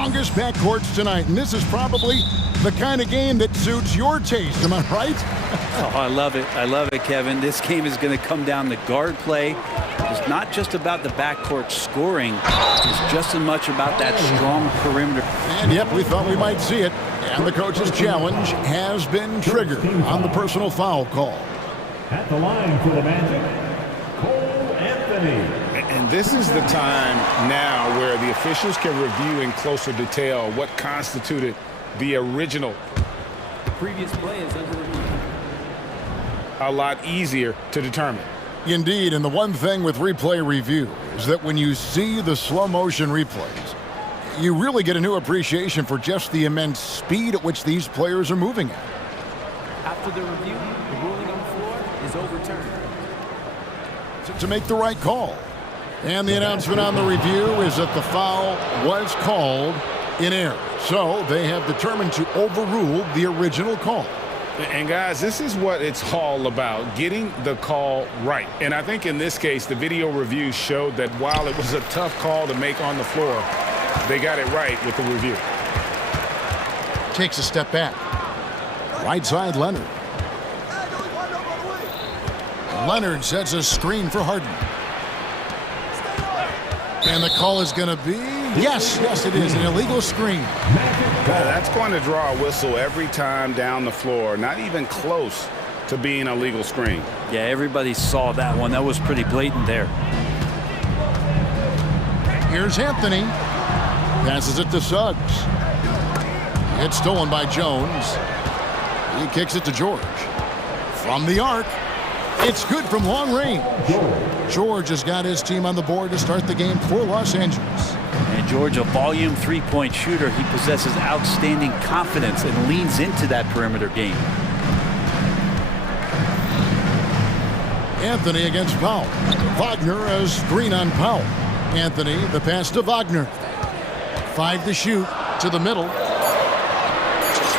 Strongest backcourts tonight, and this is probably the kind of game that suits your taste. Am I right? Oh, I love it. I love it, Kevin. This game is going to come down to guard play. It's not just about the backcourt scoring. It's just as much about that strong perimeter. And yep, we thought we might see it. And the coach's challenge has been triggered on the personal foul call. At the line for the Magic, Cole Anthony. And this is the time now where the officials can review in closer detail what constituted the original. Previous play is under review. A lot easier to determine. Indeed, and the one thing with replay review is that when you see the slow motion replays, you really get a new appreciation for just the immense speed at which these players are moving at. After the review, the ruling on the floor is overturned. To make the right call. And the announcement on the review is that the foul was called in error. So they have determined to overrule the original call. And guys, this is what it's all about, getting the call right. And I think in this case, the video review showed that while it was a tough call to make on the floor, they got it right with the review. Takes a step back. Right side, Leonard. Leonard sets a screen for Harden. And the call is going to be, yes, it is, an illegal screen. That's going to draw a whistle every time down the floor, not even close to being a legal screen. Yeah, everybody saw that one. That was pretty blatant there. Here's Anthony. Passes it to Suggs. It's stolen by Jones. He kicks it to George. From the arc. It's good from long range. George has got his team on the board to start the game for Los Angeles. And George, a volume three-point shooter, he possesses outstanding confidence and leans into that perimeter game. Anthony against Powell. Wagner as screen on Powell. Anthony, the pass to Wagner. 5 to shoot, to the middle.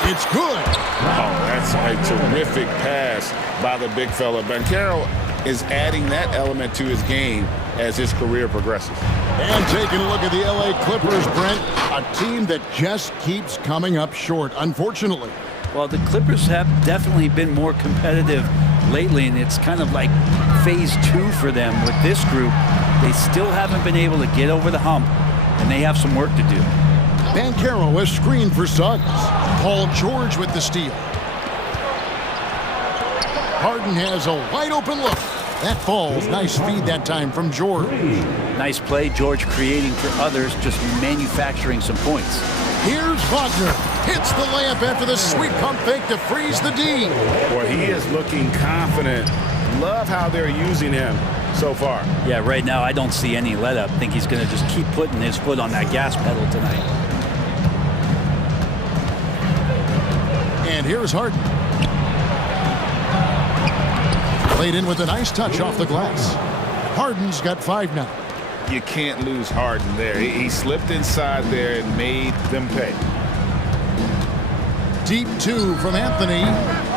It's good. Oh, that's a terrific pass by the big fella. Banchero is adding that element to his game as his career progresses. And taking a look at the LA Clippers, Brent, a team that just keeps coming up short, unfortunately. Well, the Clippers have definitely been more competitive lately, and it's kind of like phase 2 for them with this group. They still haven't been able to get over the hump, and they have some work to do. Banchero has screened for Suggs. Paul George with the steal. Harden has a wide open look. That falls. Nice feed that time from George. Nice play, George creating for others, just manufacturing some points. Here's Wagner. Hits the layup after the sweet pump fake to freeze the D. Boy, he is looking confident. Love how they're using him so far. Yeah, right now I don't see any let up. I think he's going to just keep putting his foot on that gas pedal tonight. And here's Harden. Played in with a nice touch off the glass. Harden's got 5 now. You can't lose Harden there. He slipped inside there and made them pay. Deep 2 from Anthony,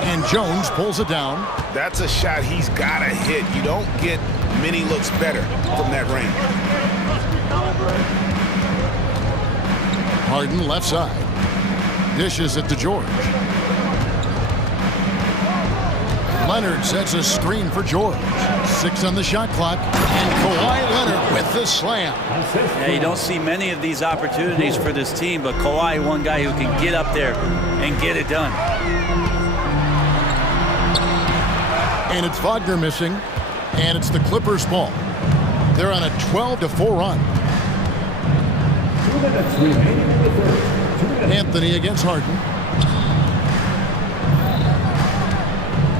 and Jones pulls it down. That's a shot he's got to hit. You don't get many looks better from that range. Harden left side. Dishes it to George. Leonard sets a screen for George. 6 on the shot clock. And Kawhi Leonard with the slam. Yeah, you don't see many of these opportunities for this team, but Kawhi, one guy who can get up there and get it done. And it's Wagner missing, and it's the Clippers' ball. They're on a 12-4 run. 2 minutes remaining in the third. Anthony against Harden.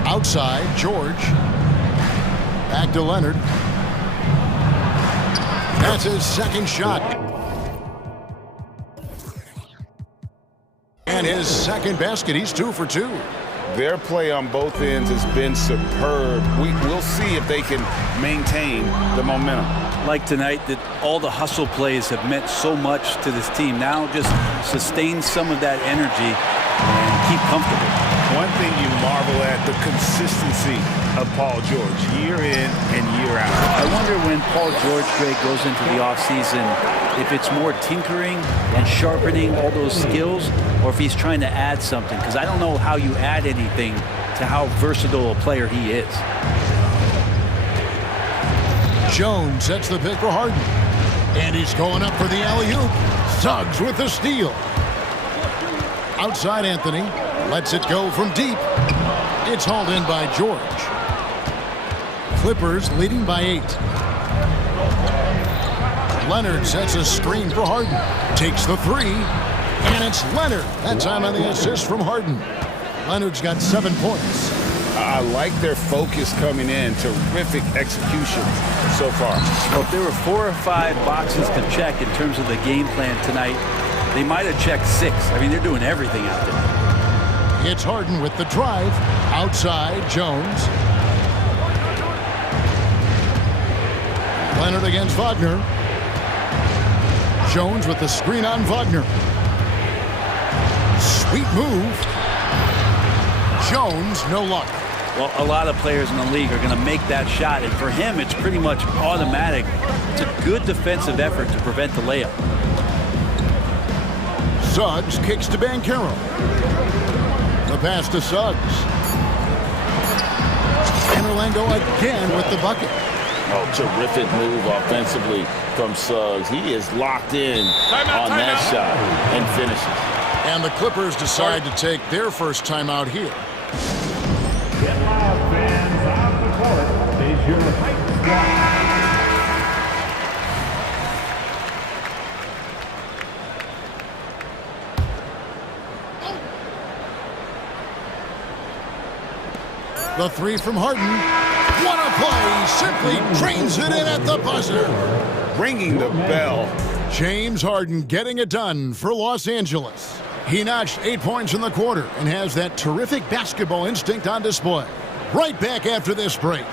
Outside, George. Back to Leonard. That's his second shot. And his second basket. He's 2 for 2. Their play on both ends has been superb. We'll see if they can maintain the momentum. Like tonight, that all the hustle plays have meant so much to this team. Now just sustain some of that energy and keep comfortable. One thing you marvel at, the consistency of Paul George year in and year out. I wonder when Paul George, Greg, goes into the offseason, if it's more tinkering and sharpening all those skills, or if he's trying to add something, because I don't know how you add anything to how versatile a player he is. Jones sets the pick for Harden. And he's going up for the alley-oop. Suggs with the steal. Outside Anthony. Lets it go from deep. It's hauled in by George. Clippers leading by 8. Leonard sets a screen for Harden. Takes the 3. And it's Leonard. That time on the assist from Harden. Leonard's got 7 points. I like their focus coming in. Terrific execution so far. Well, if there were 4 or 5 boxes to check in terms of the game plan tonight, they might have checked 6. I mean, they're doing everything out there. It's Harden with the drive. Outside, Jones. Leonard against Wagner. Jones with the screen on Wagner. Sweet move. Jones, no luck. Well, a lot of players in the league are going to make that shot, and for him, it's pretty much automatic. It's a good defensive effort to prevent the layup. Suggs kicks to Banchero. The pass to Suggs. And Orlando again with the bucket. Oh, terrific move offensively from Suggs. He is locked in on that shot and finishes. And the Clippers decide to take their first timeout here. Get loud, fans. Off the court is your height squad. The 3 from Harden. What a play! Simply drains it in at the buzzer. Ringing the bell. James Harden getting it done for Los Angeles. He notched 8 points in the quarter and has that terrific basketball instinct on display. Right back after this break.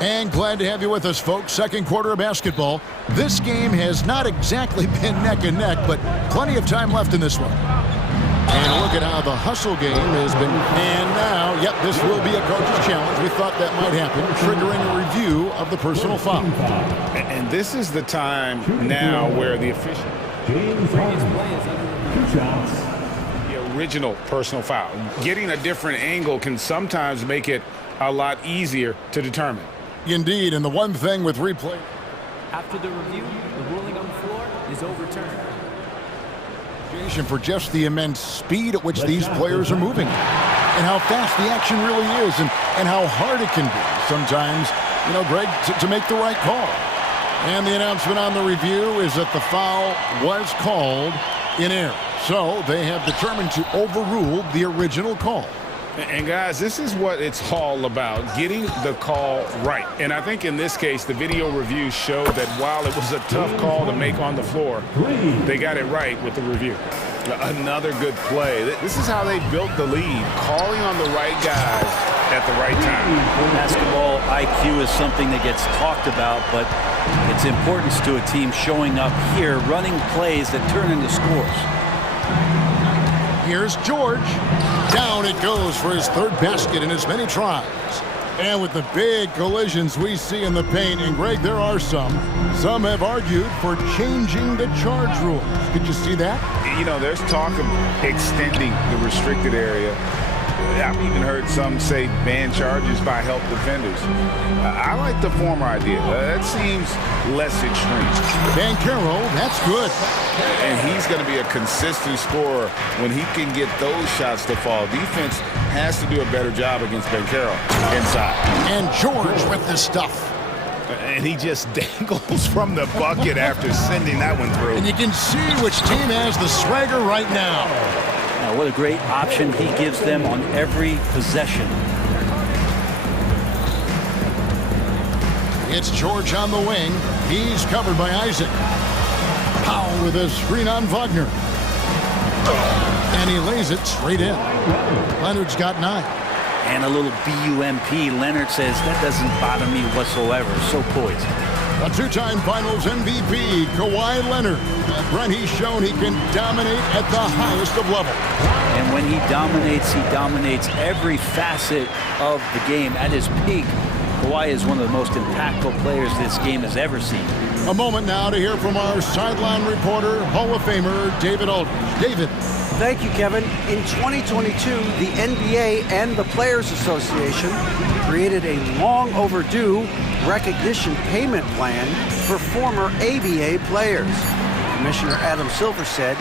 And glad to have you with us, folks. Second quarter of basketball. This game has not exactly been neck and neck, but plenty of time left in this one. And look at how the hustle game has been. And now, yep, this will be a coach's challenge. We thought that might happen, triggering a review of the personal foul. And this is the time now where the official... James Harden. 2 shots. The original personal foul. Getting a different angle can sometimes make it a lot easier to determine. Indeed, and the one thing with replay... After the review, the ruling on the floor is overturned. For just the immense speed at which these players are moving and how fast the action really is and how hard it can be sometimes, you know, Greg, to make the right call. And the announcement on the review is that the foul was called in error. So they have determined to overrule the original call. And guys, this is what it's all about, getting the call right. And I think in this case, the video review showed that while it was a tough call to make on the floor, they got it right with the review. Another good play. This is how they built the lead, calling on the right guys at the right time. Basketball IQ is something that gets talked about, but its importance to a team showing up here, running plays that turn into scores. Here's George. Down it goes for his 3rd basket in as many tries. And with the big collisions we see in the paint, and Greg, there are some have argued for changing the charge rules. Did you see that? You know, there's talk of extending the restricted area. I've even heard some say ban charges by help defenders. I like the former idea. That seems less extreme. Banchero, that's good. And he's going to be a consistent scorer when he can get those shots to fall. Defense has to do a better job against Banchero inside. And George with the stuff. And he just dangles from the bucket after sending that one through. And you can see which team has the swagger right now. Now, what a great option he gives them on every possession. It's George on the wing. He's covered by Isaac. Powell with a screen on Wagner. And he lays it straight in. Leonard's got 9. And a little BUMP. Leonard says, that doesn't bother me whatsoever. So poised. A two-time Finals MVP, Kawhi Leonard. Brent, he's shown he can dominate at the highest of levels. And when he dominates every facet of the game. At his peak, Kawhi is one of the most impactful players this game has ever seen. A moment now to hear from our sideline reporter, Hall of Famer David Aldridge. David. Thank you, Kevin. In 2022, the NBA and the Players Association created a long overdue recognition payment plan for former ABA players. Commissioner Adam Silver said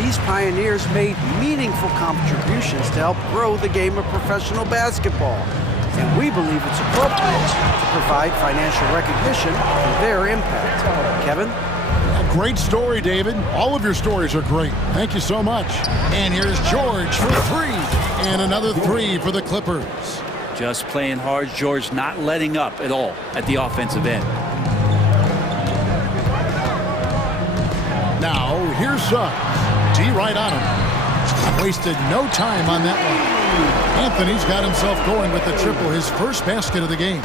these pioneers made meaningful contributions to help grow the game of professional basketball. And we believe it's appropriate to provide financial recognition for their impact. Kevin? Great story, David. All of your stories are great. Thank you so much. And here's George for three. And another three for the Clippers. Just playing hard. George not letting up at all at the offensive end. Now, here's Suggs. D right on him. Wasted no time on that one. Anthony's got himself going with the triple, his first basket of the game.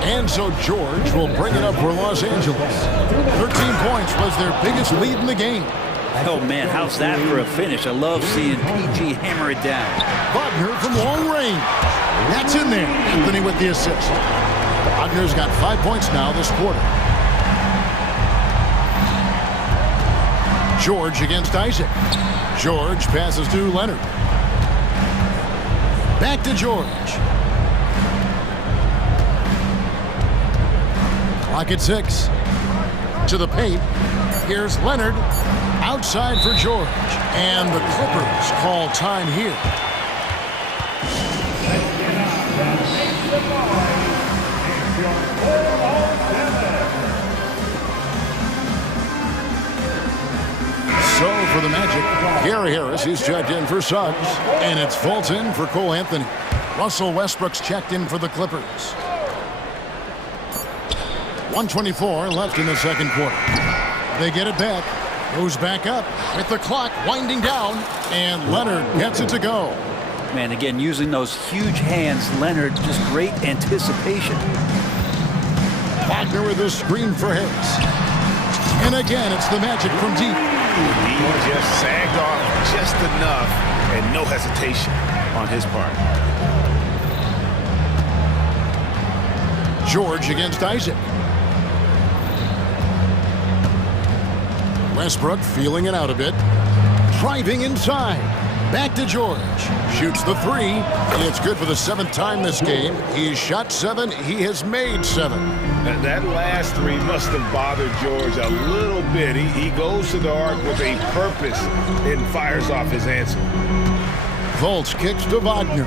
And so George will bring it up for Los Angeles. 13 points was their biggest lead in the game. Oh, man, how's that for a finish? I love seeing PG hammer it down. Wagner from long range. That's in there. Anthony with the assist. Wagner's got 5 points now this quarter. George against Isaac. George passes to Leonard. Back to George. Clock at 6. To the paint. Here's Leonard. Outside for George. And the Clippers call time here. So for the Magic, Gary Harris is checked in for Suggs. And it's Fulton for Cole Anthony. Russell Westbrook's checked in for the Clippers. 1:24 left in the second quarter. They get it back. Goes back up with the clock winding down. And Leonard gets it to go. Man, again, using those huge hands, Leonard, just great anticipation. Wagner with a screen for Harris. And again, it's the Magic from deep. He just sagged off just enough and no hesitation on his part. George against Isaac. Westbrook feeling it out a bit. Driving inside. Back to George. Shoots the three. It's good for the 7th time this game. He's shot 7. He has made 7. That last three must have bothered George a little bit. He goes to the arc with a purpose and fires off his answer. Fultz kicks to Wagner.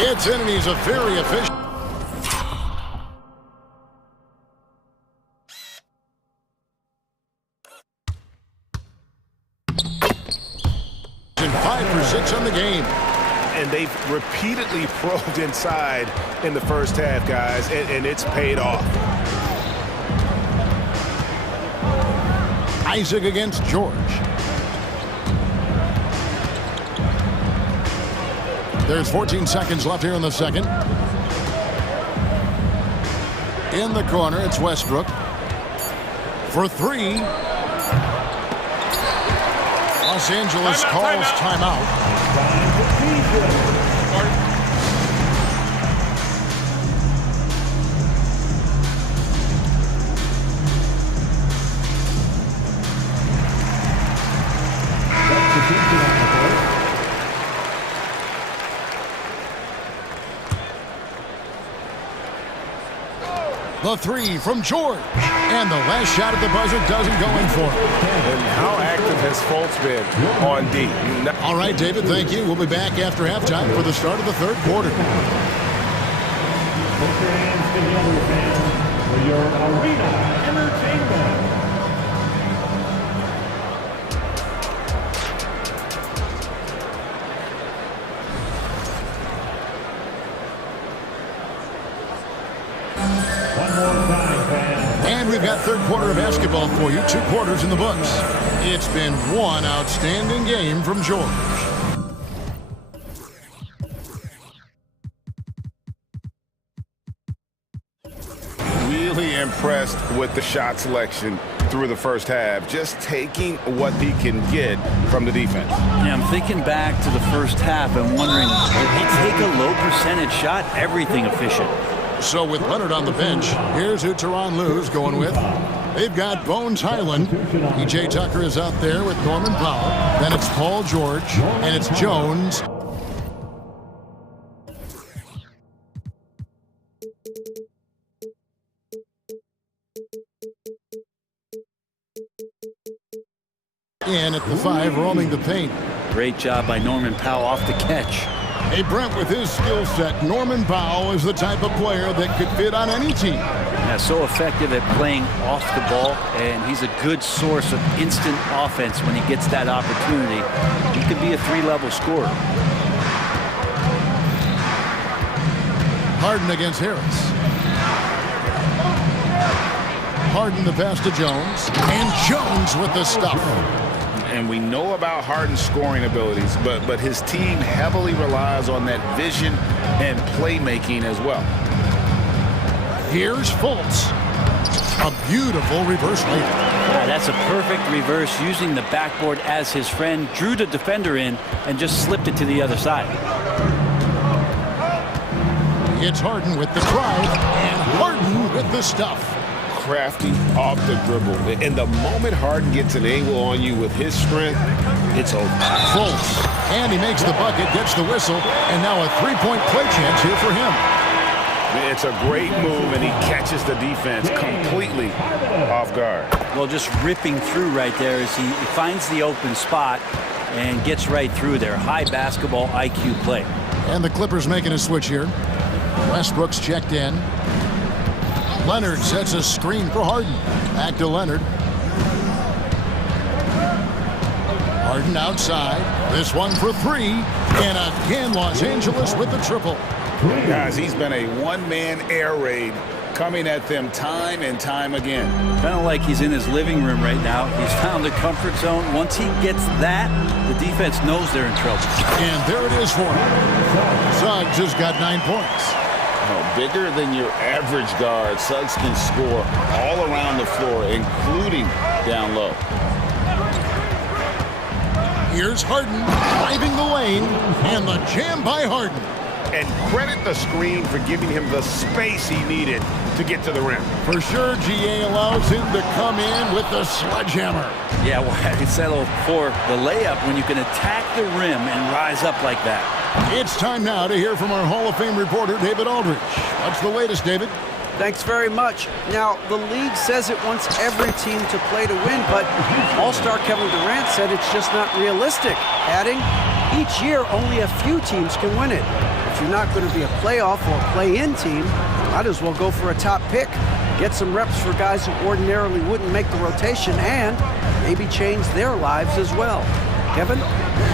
It's in and he's a very efficient. And 5 for 6 on the game. And they've repeatedly probed inside in the first half, guys, and it's paid off. Isaac against George. There's 14 seconds left here in the second. In the corner, it's Westbrook. For 3. Los Angeles calls timeout. The 3 from George. And the last shot at the buzzer doesn't go in for him. And how active has Fultz been on D? All right, David, thank you. We'll be back after halftime for the start of the third quarter. For your arena entertainment. And we've got third quarter of basketball for you. 2 quarters in the books. It's been one outstanding game from George. impressed with the shot selection through the first half, just taking what he can get from the defense. Yeah, I'm thinking back to the first half and wondering, did he take a low percentage shot? Everything efficient. So with Leonard on the bench, here's who Tyronn Lue's going with. They've got Bones Highland. E.J. Tucker is out there with Norman Powell. Then it's Paul George, and it's Jones. In at the 5, roaming the paint. Great job by Norman Powell off the catch. Hey, Brent, with his skill set, Norman Powell is the type of player that could fit on any team. Yeah, so effective at playing off the ball, and he's a good source of instant offense when he gets that opportunity. He could be a 3-level scorer. Harden against Harris. Harden the pass to Jones, and Jones with the stuff. And we know about Harden's scoring abilities, but his team heavily relies on that vision and playmaking as well. Here's Fultz. A beautiful reverse layup. Yeah, that's a perfect reverse, using the backboard as his friend, drew the defender in, and just slipped it to the other side. It's Harden with the drive, and Harden with the stuff. Crafty off the dribble. And the moment Harden gets an angle on you with his strength, it's over. Fultz, and he makes the bucket, gets the whistle, and now a three-point play chance here for him. It's a great move, and he catches the defense completely off guard. Well, just ripping through right there as he finds the open spot and gets right through there. High basketball IQ play. And the Clippers making a switch here. Westbrook's checked in. Leonard sets a screen for Harden. Back to Leonard. Harden outside. This one for 3. And again, Los Angeles with the triple. Guys, he's been a one-man air raid coming at them time and time again. Kind of like he's in his living room right now. He's found the comfort zone. Once he gets that, the defense knows they're in trouble. And there it is for him. Suggs has got 9 points. Bigger than your average guard, Suggs can score all around the floor, including down low. Here's Harden driving the lane, and the jam by Harden. And credit the screen for giving him the space he needed to get to the rim. For sure, GA allows him to come in with the sledgehammer. Yeah, well, I settle for the layup when you can attack the rim and rise up like that. It's time now to hear from our Hall of Fame reporter, David Aldridge. What's the latest, David? Thanks very much. Now, the league says it wants every team to play to win, but All-Star Kevin Durant said it's just not realistic, adding, each year only a few teams can win it. If you're not going to be a playoff or play-in team, might as well go for a top pick, get some reps for guys who ordinarily wouldn't make the rotation, and maybe change their lives as well. Kevin?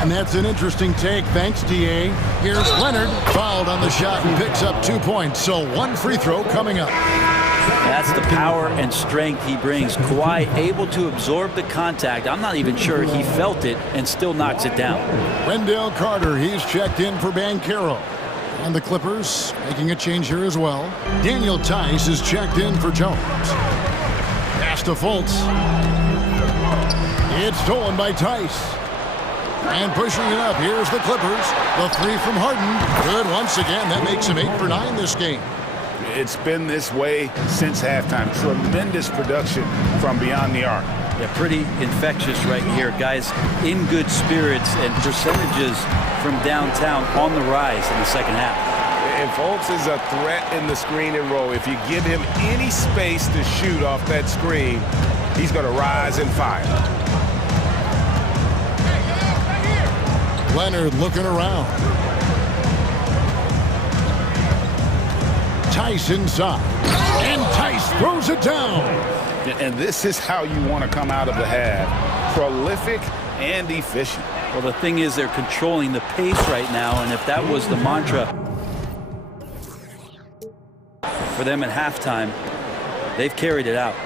And that's an interesting take. Thanks, DA. Here's Leonard, fouled on the shot and picks up 2 points. So 1 free throw coming up. That's the power and strength he brings. Kawhi able to absorb the contact. I'm not even sure he felt it and still knocks it down. Wendell Carter, he's checked in for Banchero. And the Clippers making a change here as well. Daniel Tice is checked in for Jones. Pass to Fultz. It's stolen by Tice. And pushing it up, here's the Clippers. The 3 from Harden. Good once again. That makes him 8 for 9 this game. It's been this way since halftime. Tremendous production from beyond the arc. Yeah, pretty infectious right here. Guys in good spirits and percentages from downtown on the rise in the second half. And Fultz is a threat in the screen and roll. If you give him any space to shoot off that screen, he's going to rise and fire. Leonard looking around. Tice inside. And Tice throws it down. And this is how you want to come out of the half. Prolific and efficient. Well, the thing is, they're controlling the pace right now, and if that was the mantra for them at halftime, they've carried it out.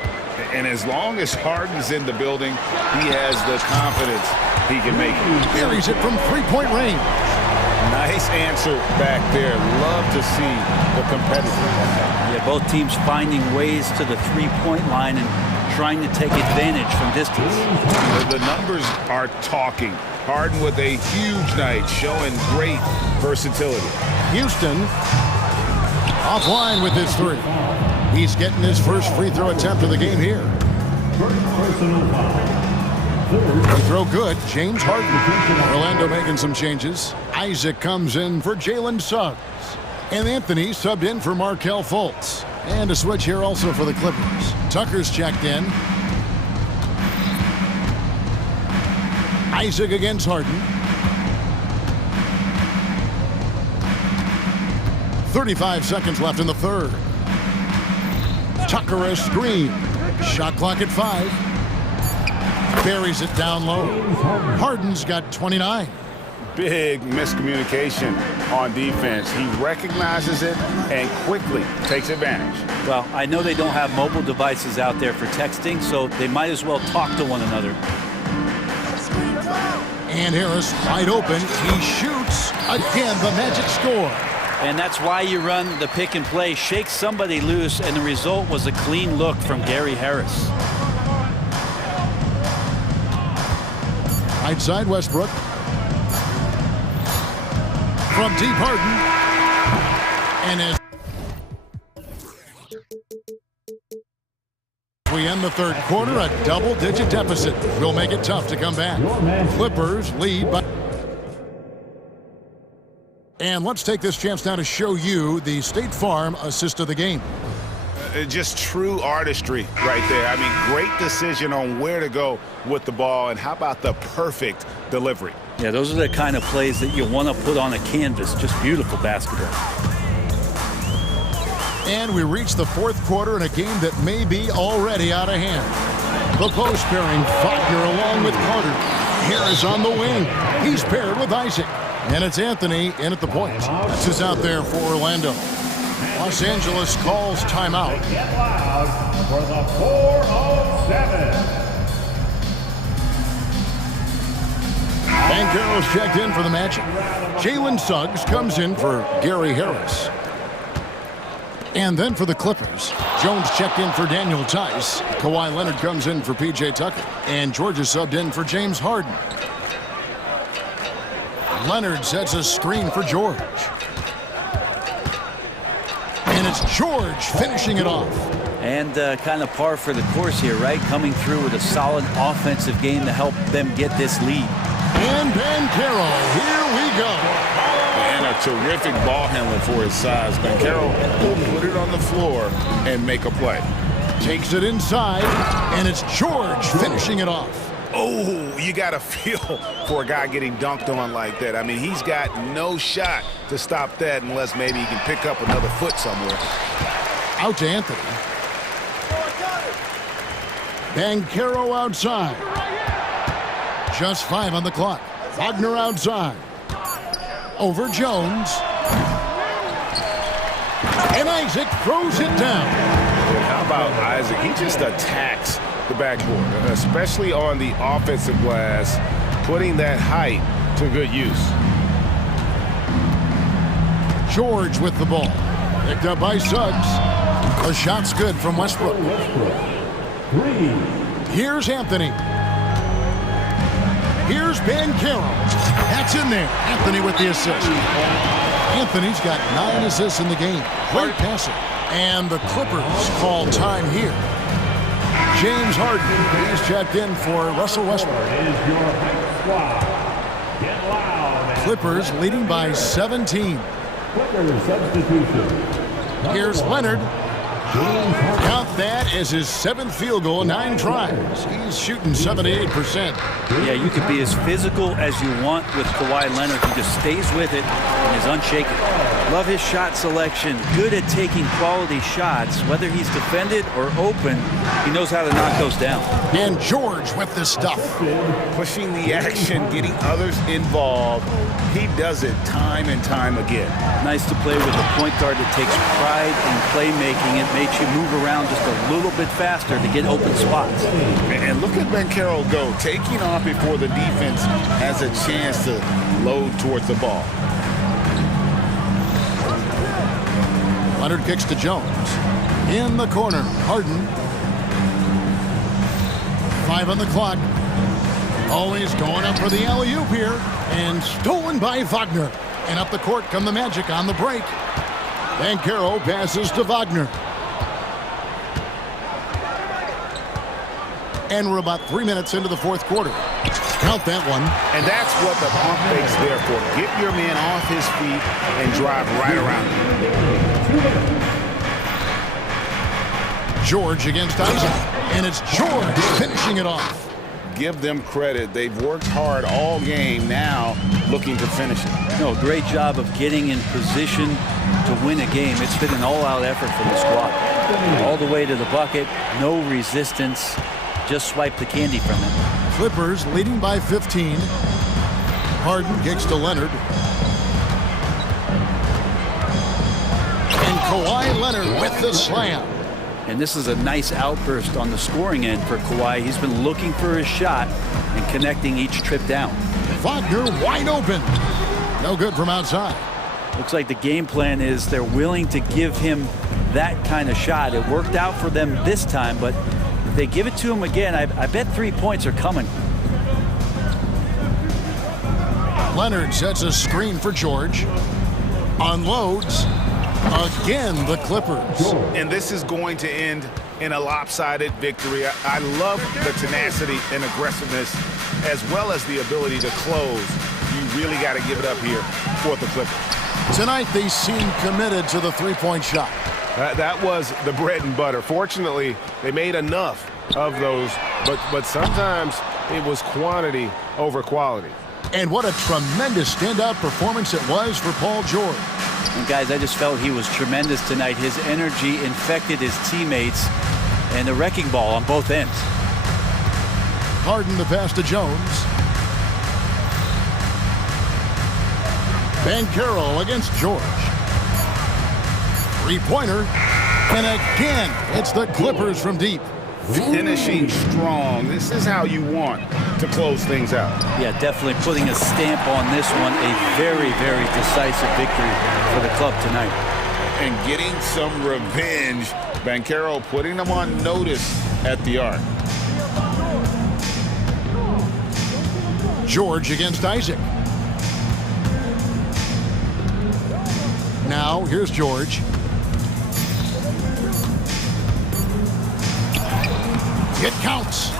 And as long as Harden's in the building, he has the confidence he can make it. Carries it from 3-point range. Nice answer back there. Love to see the competitiveness. Yeah, both teams finding ways to the three-point line and trying to take advantage from distance. The numbers are talking. Harden with a huge night, showing great versatility. Houston offline with his three. He's getting his first free throw attempt of the game here. Free throw good. James Harden. Orlando making some changes. Isaac comes in for Jalen Suggs. And Anthony subbed in for Markelle Fultz. And a switch here also for the Clippers. Tucker's checked in. Isaac against Harden. 35 seconds left in the third. Tucker a screen. Shot clock at 5. Buries it down low. Harden's got 29. Big miscommunication on defense. He recognizes it and quickly takes advantage. Well, I know they don't have mobile devices out there for texting, so they might as well talk to one another. And Harris wide open. He shoots. Again, the magic score. And that's why you run the pick and play. Shake somebody loose, and the result was a clean look from Gary Harris. Right side, Westbrook. From deep, Harden. And as we end the third quarter, a double-digit deficit will make it tough to come back. Clippers lead by... And let's take this chance now to show you the State Farm assist of the game. Just true artistry right there. I mean, great decision on where to go with the ball, and how about the perfect delivery? Yeah, those are the kind of plays that you want to put on a canvas. Just beautiful basketball. And we reach the fourth quarter in a game that may be already out of hand. The post pairing Faulkner along with Carter. Harris on the wing. He's paired with Isaac. And it's Anthony in at the point. That's who's out there for Orlando. Los Angeles calls timeout. Get loud for the 4-on-7. Banchero's checked in for the matchup. Jalen Suggs comes in for Gary Harris. And then for the Clippers, Jones checked in for Daniel Tice. Kawhi Leonard comes in for P.J. Tucker. And George is subbed in for James Harden. Leonard sets a screen for George. And it's George finishing it off. And kind of par for the course here, right? Coming through with a solid offensive game to help them get this lead. And Banchero, here we go. And a terrific ball handler for his size. Banchero will put it on the floor and make a play. Takes it inside, and it's George finishing it off. Oh, you got to feel for a guy getting dunked on like that. I mean, he's got no shot to stop that unless maybe he can pick up another foot somewhere. Out to Anthony. Banchero outside. Just 5 on the clock. Wagner outside. Over Jones. And Isaac throws it down. And how about Isaac? He just attacks the backboard, especially on the offensive glass, putting that height to good use. George with the ball. Picked up by Suggs. The shot's good from Westbrook. Here's Anthony. Here's Banchero. That's in there. Anthony with the assist. Anthony's got 9 assists in the game. Great passing. And the Clippers call time here. James Harden, he's checked in for Russell Westbrook. Clippers leading by 17. Here's Leonard. Count that as his 7th field goal, 9 tries. He's shooting 78%. Yeah, you can be as physical as you want with Kawhi Leonard. He just stays with it and is unshaken. Love his shot selection. Good at taking quality shots. Whether he's defended or open, he knows how to knock those down. And George with the stuff. Pushing the action, getting others involved. He does it time and time again. Nice to play with a point guard that takes pride in playmaking. It makes you move around just a little bit faster to get open spots. And look at Banchero go, taking off before the defense has a chance to load towards the ball. Leonard kicks to Jones. In the corner, Harden. 5 on the clock. Always going up for the alley-oop here. And stolen by Wagner. And up the court come the Magic on the break. Banchero passes to Wagner. And we're about 3 minutes into the fourth quarter. Count that one. And that's what the pump fake's there for. Get your man off his feet and drive right around him. George against Isaac. And it's George finishing it off. Give them credit. They've worked hard all game, now looking to finish it. No, great job of getting in position to win a game. It's been an all-out effort from the squad. All the way to the bucket, no resistance. Just swipe the candy from it. Clippers leading by 15. Harden kicks to Leonard. And Kawhi Leonard with the slam. And this is a nice outburst on the scoring end for Kawhi. He's been looking for his shot and connecting each trip down. Wagner wide open. No good from outside. Looks like the game plan is they're willing to give him that kind of shot. It worked out for them this time, but if they give it to him again, I bet 3 points are coming. Leonard sets a screen for George. Unloads. Again, the Clippers. And this is going to end in a lopsided victory. I love the tenacity and aggressiveness, as well as the ability to close. You really got to give it up here for the Clippers. Tonight, they seem committed to the three-point shot. That was the bread and butter. Fortunately, they made enough of those, but sometimes it was quantity over quality. And what a tremendous standout performance it was for Paul George. And guys, I just felt he was tremendous tonight. His energy infected his teammates, and the wrecking ball on both ends. Harden the pass to Jones. Banchero against George. Three-pointer. And again, it's the Clippers from deep. Finishing strong. This is how you want to close things out. Yeah, definitely putting a stamp on this one. A very, very decisive victory for the club tonight. And getting some revenge. Banchero putting them on notice at the arc. George against Isaac. Now, here's George. It counts.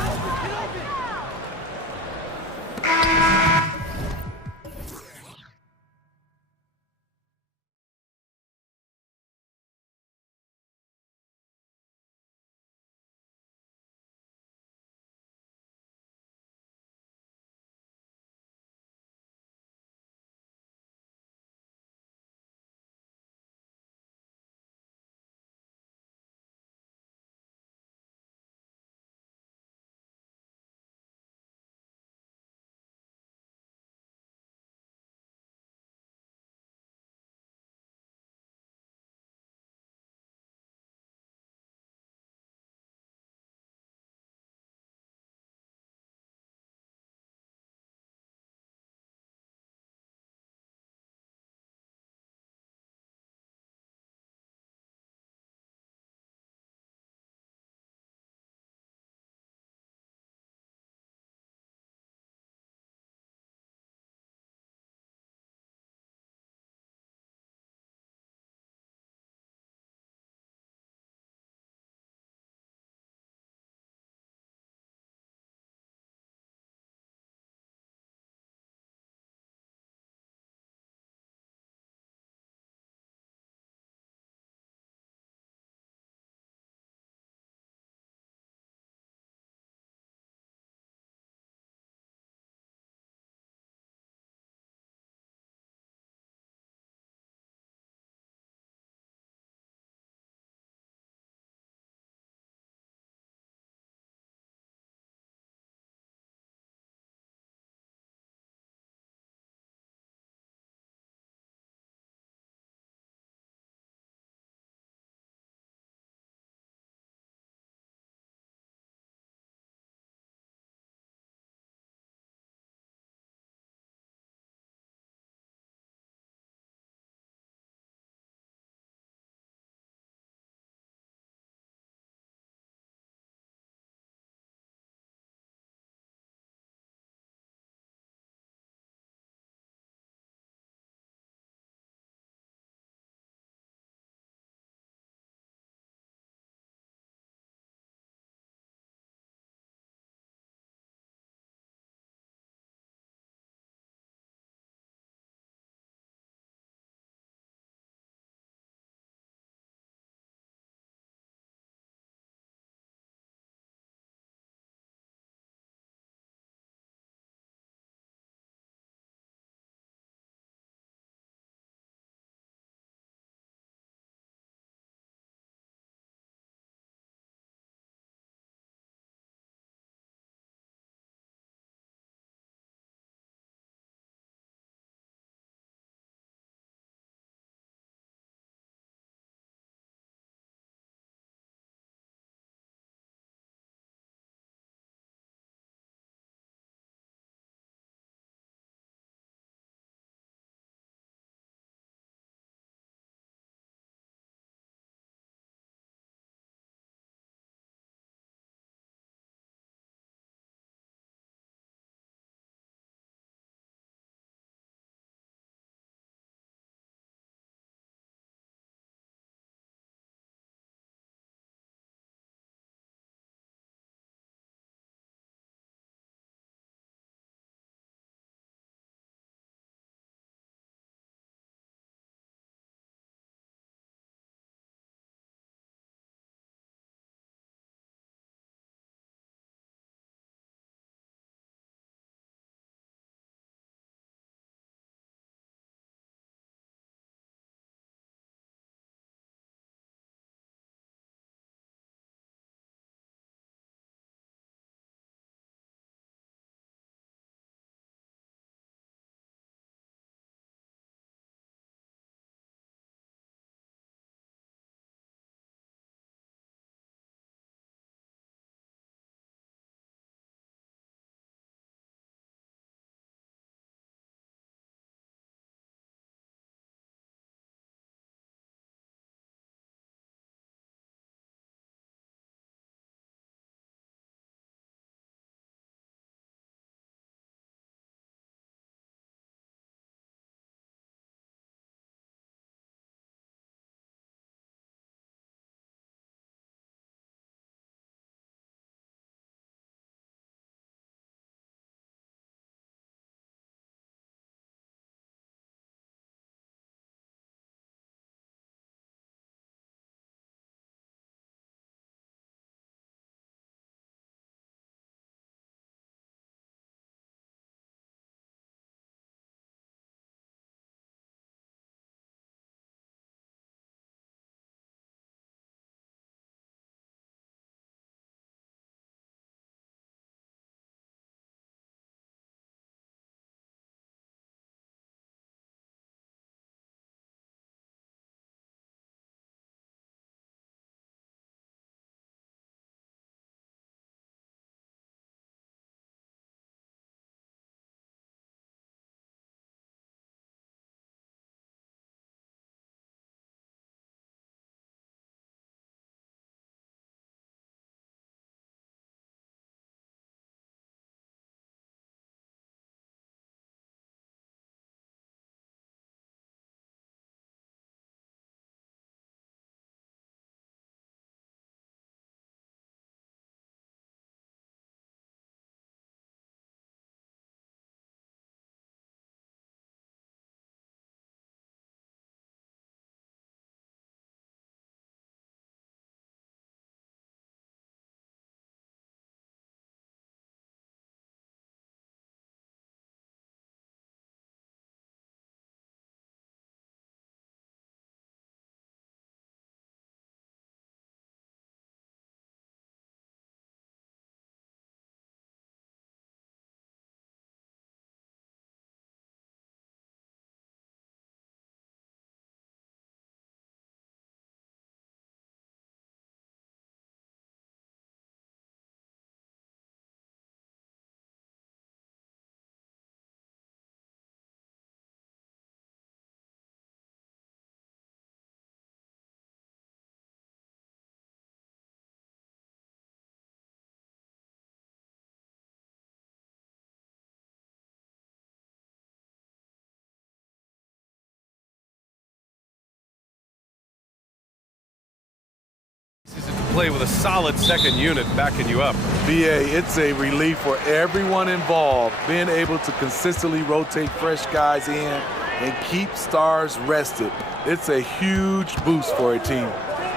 play with a solid second unit backing you up. BA, it's a relief for everyone involved, being able to consistently rotate fresh guys in and keep stars rested. It's a huge boost for a team.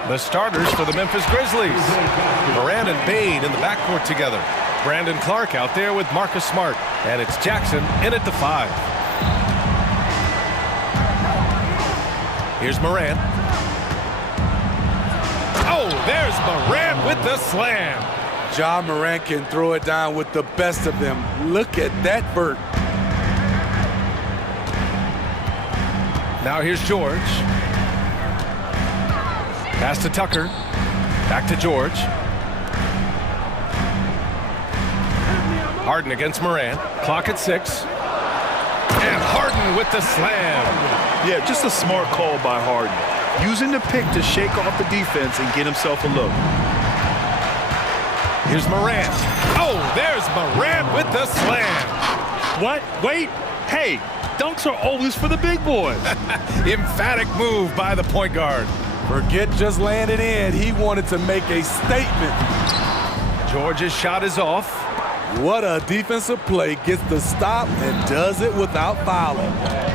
The starters for the Memphis Grizzlies. Moran and Bade in the backcourt together. Brandon Clark out there with Marcus Smart. And it's Jackson in at the 5. Here's Moran. Oh, there's Moran with the slam. Ja Morant can throw it down with the best of them. Look at that vert. Now here's George. Pass to Tucker. Back to George. Harden against Moran. Clock at 6. And Harden with the slam. Yeah, just a smart call by Harden. Using the pick to shake off the defense and get himself a look. Here's Moran. Oh, there's Moran with the slam. What? Wait. Hey, dunks are always for the big boys. Emphatic move by the point guard. Forget just laying it in. He wanted to make a statement. George's shot is off. What a defensive play. Gets the stop and does it without fouling.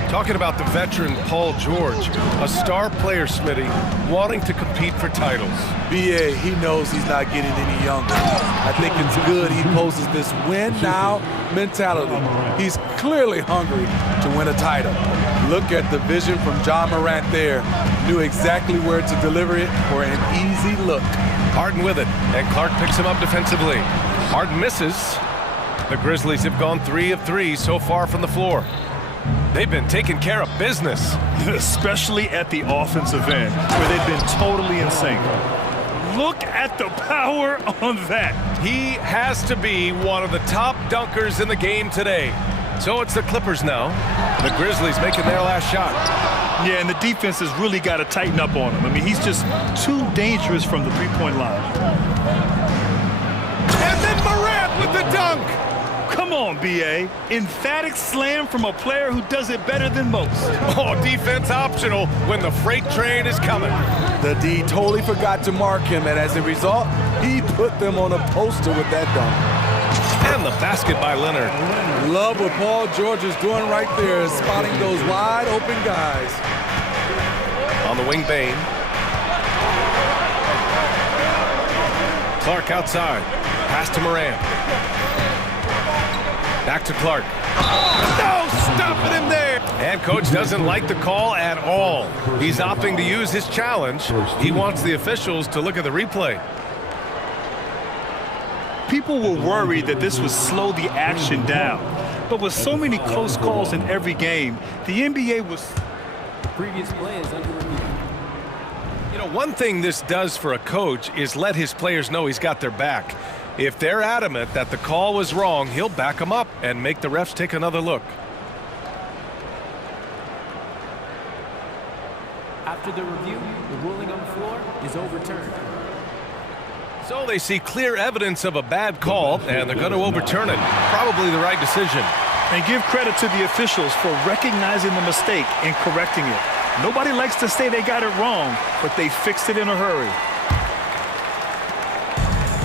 Talking about the veteran Paul George, a star player, Smitty, wanting to compete for titles. BA, he knows he's not getting any younger. I think it's good he poses this win now mentality. He's clearly hungry to win a title. Look at the vision from Ja Morant there. Knew exactly where to deliver it for an easy look. Harden with it, and Clark picks him up defensively. Harden misses. The Grizzlies have gone 3 of 3 so far from the floor. They've been taking care of business. Especially at the offensive end, where they've been totally in sync. Look at the power on that. He has to be one of the top dunkers in the game today. So it's the Clippers now. The Grizzlies making their last shot. Yeah, and the defense has really got to tighten up on him. I mean, he's just too dangerous from the three-point line. And then Morant with the dunk. Come on, B.A. Emphatic slam from a player who does it better than most. Oh, defense optional when the freight train is coming. The D totally forgot to mark him, and as a result, he put them on a poster with that dunk. And the basket by Leonard. Love what Paul George is doing right there, spotting those wide open guys. On the wing, Bane. Clark outside. Pass to Moran. Back to Clark. No, stopping him there. And coach doesn't like the call at all. He's opting to use his challenge. He wants the officials to look at the replay. People were worried that this would slow the action down. But with so many close calls in every game, the NBA was... The previous play is under review. You know, one thing this does for a coach is let his players know he's got their back. If they're adamant that the call was wrong, he'll back them up and make the refs take another look. After the review, the ruling on the floor is overturned. So they see clear evidence of a bad call, and they're going to overturn it. Probably the right decision. And give credit to the officials for recognizing the mistake and correcting it. Nobody likes to say they got it wrong, but they fixed it in a hurry.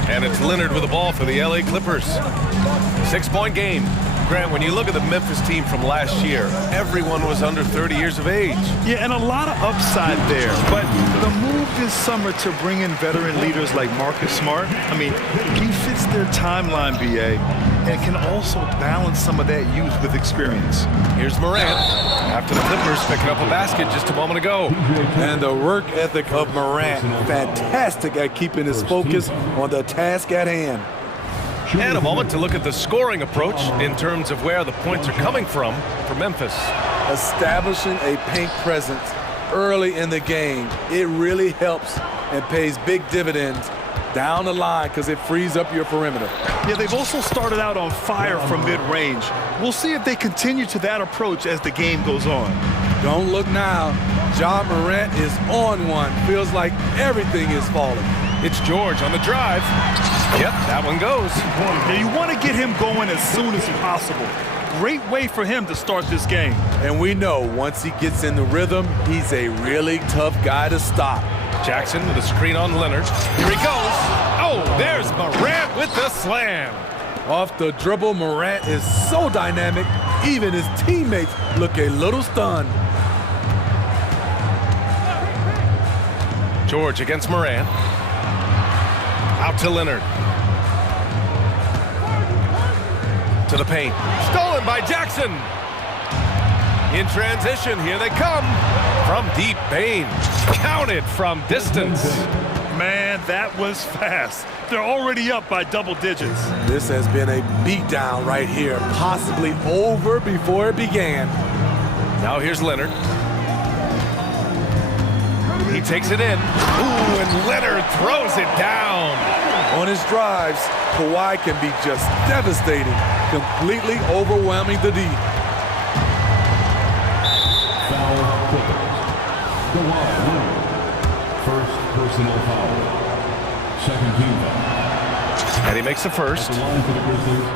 And it's Leonard with the ball for the LA Clippers. 6-point game. Grant, when you look at the Memphis team from last year, everyone was under 30 years of age. Yeah, and a lot of upside there. But the move this summer to bring in veteran leaders like Marcus Smart, I mean, he fits their timeline, BA, and can also balance some of that youth with experience. Here's Morant. After the Clippers picking up a basket just a moment ago. And the work ethic of Morant, fantastic at keeping his focus on the task at hand. And a moment to look at the scoring approach in terms of where the points are coming from for Memphis. Establishing a paint presence early in the game, it really helps and pays big dividends down the line because it frees up your perimeter. Yeah, they've also started out on fire from mid-range. We'll see if they continue to that approach as the game goes on. Don't look now. Ja Morant is on one. Feels like everything is falling. It's George on the drive. Yep, that one goes. Now you want to get him going as soon as possible. Great way for him to start this game. And we know once he gets in the rhythm, he's a really tough guy to stop. Jackson with a screen on Leonard. Here he goes. Oh, there's Morant with the slam. Off the dribble, Morant is so dynamic, even his teammates look a little stunned. George against Morant. Out to Leonard. To the paint. Stolen by Jackson. In transition, here they come. From deep, Bain. Counted from distance. Man, that was fast. They're already up by double digits. This has been a beatdown right here, possibly over before it began. Now here's Leonard. He takes it in. Ooh, and Leonard throws it down. On his drives, Kawhi can be just devastating, completely overwhelming the D. First personal foul. Second team foul. And he makes the first. At the line for the Grizzlies,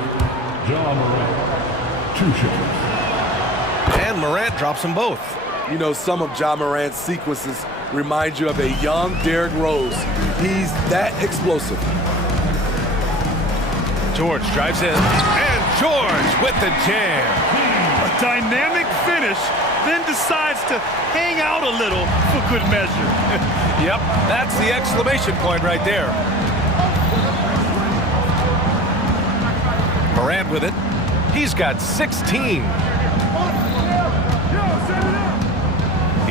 Ja Morant. 2 shots. And Morant drops them both. You know, some of Ja Morant's sequences remind you of a young Derrick Rose. He's that explosive. George drives in. And George with the jam. A dynamic finish, then decides to hang out a little for good measure. Yep, that's the exclamation point right there. Morant with it. He's got 16.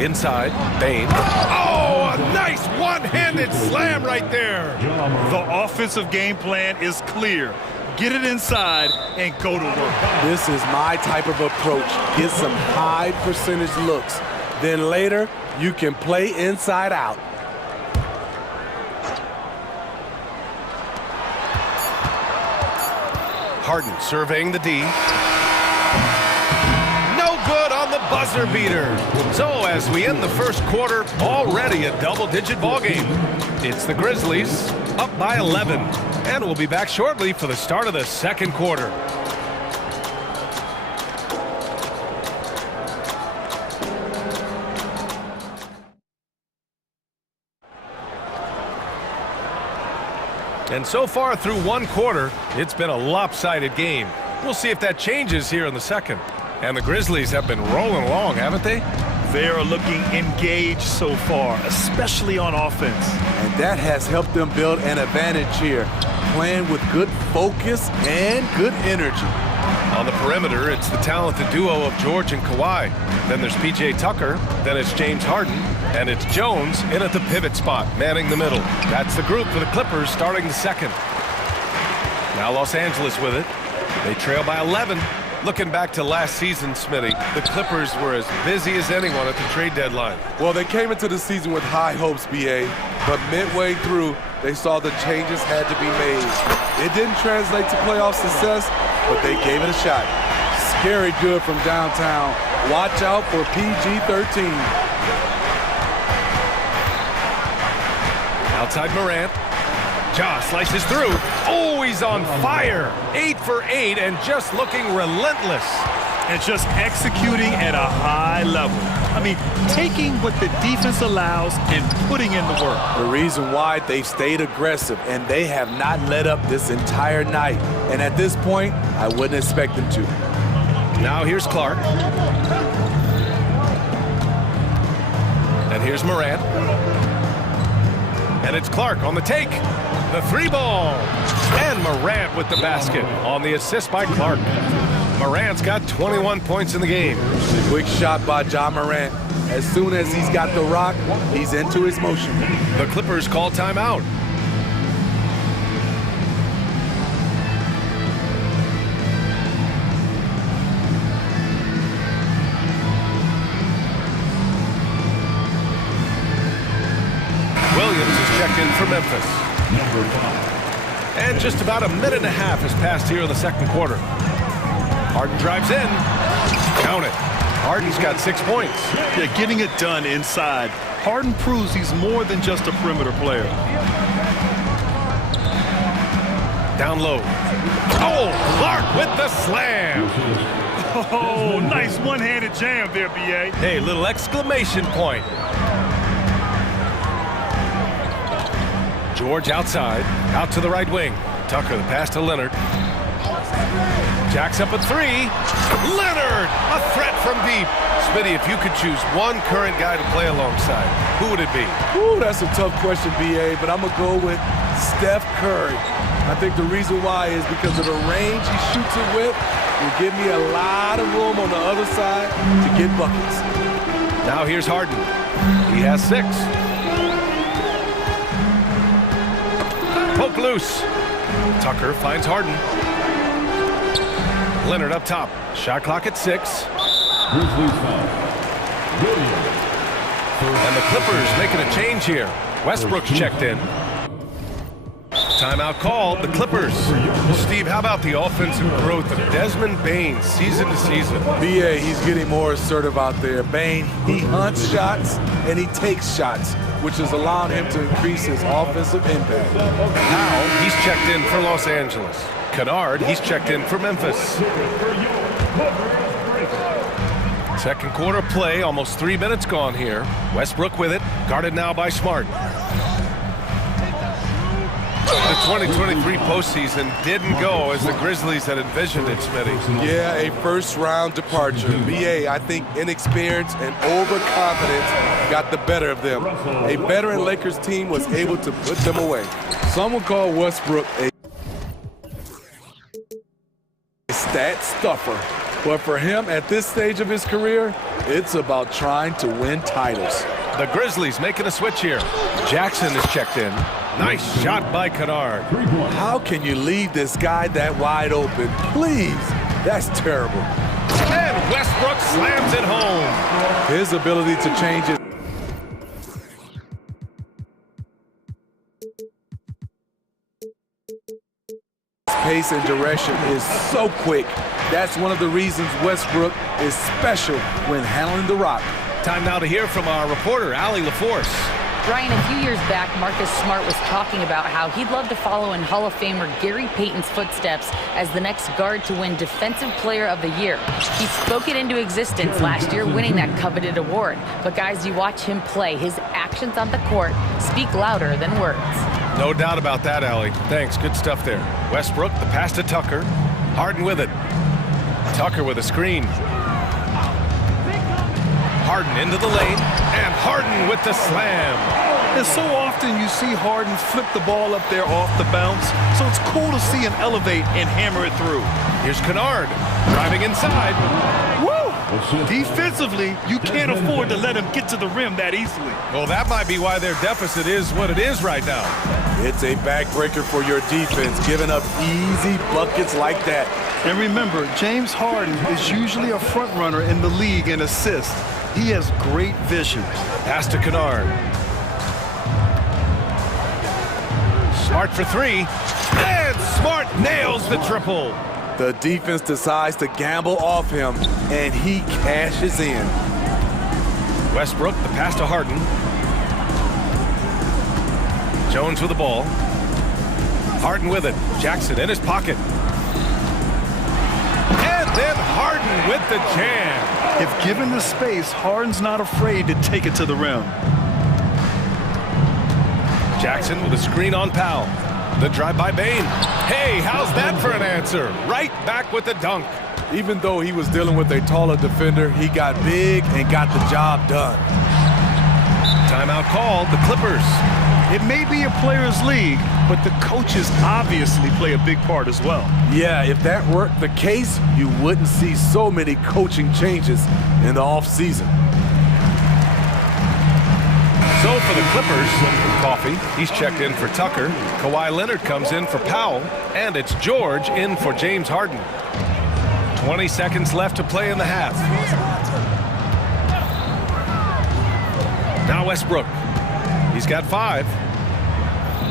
Inside, Bain. Oh, a nice one-handed slam right there. The offensive game plan is clear. Get it inside and go to work. This is my type of approach. Get some high percentage looks. Then later, you can play inside out. Harden surveying the D. No good on the buzzer beater. So as we end the first quarter, already a double-digit ball game. It's the Grizzlies up by 11. And we'll be back shortly for the start of the second quarter. And so far through one quarter, it's been a lopsided game. We'll see if that changes here in the second. And the Grizzlies have been rolling along, haven't they? They are looking engaged so far, especially on offense. And that has helped them build an advantage here, playing with good focus and good energy. On the perimeter, it's the talented duo of George and Kawhi. Then there's P.J. Tucker, then it's James Harden, and it's Jones in at the pivot spot, manning the middle. That's the group for the Clippers starting the second. Now Los Angeles with it. They trail by 11. Looking back to last season, Smitty, the Clippers were as busy as anyone at the trade deadline. Well, they came into the season with high hopes, B.A., but midway through, they saw the changes had to be made. It didn't translate to playoff success, but they gave it a shot. Scary good from downtown. Watch out for PG-13. Outside Morant. Ja slices through. Oh, he's on fire. 8 for 8 and just looking relentless. And just executing at a high level. I mean, taking what the defense allows and putting in the work. The reason why they've stayed aggressive and they have not let up this entire night. And at this point, I wouldn't expect them to. Now here's Clark. And here's Morant. And it's Clark on the take. The 3-ball. And Morant with the basket on the assist by Clark. Morant's got 21 points in the game. Quick shot by Ja Morant. As soon as he's got the rock, he's into his motion. The Clippers call timeout. Williams is checked in for Memphis. And just about a minute and a half has passed here in the second quarter. Harden drives in. Count it. Harden's got 6 points. Yeah, getting it done inside. Harden proves he's more than just a perimeter player. Down low. Oh, Clark with the slam. Oh, nice one-handed jam there, B.A. Hey, little exclamation point. George outside, out to the right wing. Tucker, the pass to Leonard. Jacks up a three. Leonard, a threat from deep. Smitty, if you could choose one current guy to play alongside, who would it be? Ooh, that's a tough question, BA, but I'm going to go with Steph Curry. I think the reason why is because of the range he shoots it with will give me a lot of room on the other side to get buckets. Now here's Harden. He has 6. Poke loose. Tucker finds Harden. Leonard up top. Shot clock at 6. Grizzlies foul. Williams. And the Clippers making a change here. Westbrook's checked in. Timeout called, the Clippers. Steve, how about the offensive growth of Desmond Bane season to season? BA, he's getting more assertive out there. Bane, he hunts shots and he takes shots, which has allowed him to increase his offensive impact. Now he's checked in for Los Angeles. Kennard, he's checked in for Memphis. Second quarter play, almost 3 minutes gone here. Westbrook with it, guarded now by Smart. The 2023 postseason didn't go as the Grizzlies had envisioned it, Smitty. Yeah, a first-round departure. BA, I think inexperience and overconfidence got the better of them. A veteran Lakers team was able to put them away. Someone called Westbrook a stat stuffer. But for him, at this stage of his career, it's about trying to win titles. The Grizzlies making a switch here. Jackson is checked in. Nice shot by Kennard. How can you leave this guy that wide open? Please, that's terrible. And Westbrook slams it home. His ability to change it. Pace and direction is so quick. That's one of the reasons Westbrook is special when handling the rock. Time now to hear from our reporter, Allie LaForce. Brian, a few years back, Marcus Smart was talking about how he'd love to follow in Hall of Famer Gary Payton's footsteps as the next guard to win Defensive Player of the Year. He spoke it into existence last year, winning that coveted award. But guys, you watch him play, his actions on the court speak louder than words. No doubt about that, Allie. Thanks, good stuff there. Westbrook, the pass to Tucker. Harden with it. Tucker with a screen. Harden into the lane, and Harden with the slam. And so often you see Harden flip the ball up there off the bounce, so it's cool to see him elevate and hammer it through. Here's Kennard, driving inside. Woo! Defensively, you can't afford to let him get to the rim that easily. Well, that might be why their deficit is what it is right now. It's a backbreaker for your defense, giving up easy buckets like that. And remember, James Harden is usually a front runner in the league in assists. He has great vision. Pass to Kennard. Smart for 3. And Smart nails the triple. The defense decides to gamble off him, and he cashes in. Westbrook, the pass to Harden. Jones with the ball. Harden with it. Jackson in his pocket. And then Harden with the jam. If given the space, Harden's not afraid to take it to the rim. Jackson with a screen on Powell. The drive by Bane. Hey, how's that for an answer? Right back with the dunk. Even though he was dealing with a taller defender, he got big and got the job done. Timeout called, the Clippers. It may be a players' league, but the coaches obviously play a big part as well. Yeah, if that were the case, you wouldn't see so many coaching changes in the offseason. So for the Clippers, Coffey, he's checked in for Tucker. Kawhi Leonard comes in for Powell, and it's George in for James Harden. 20 seconds left to play in the half. Now Westbrook. He's got 5.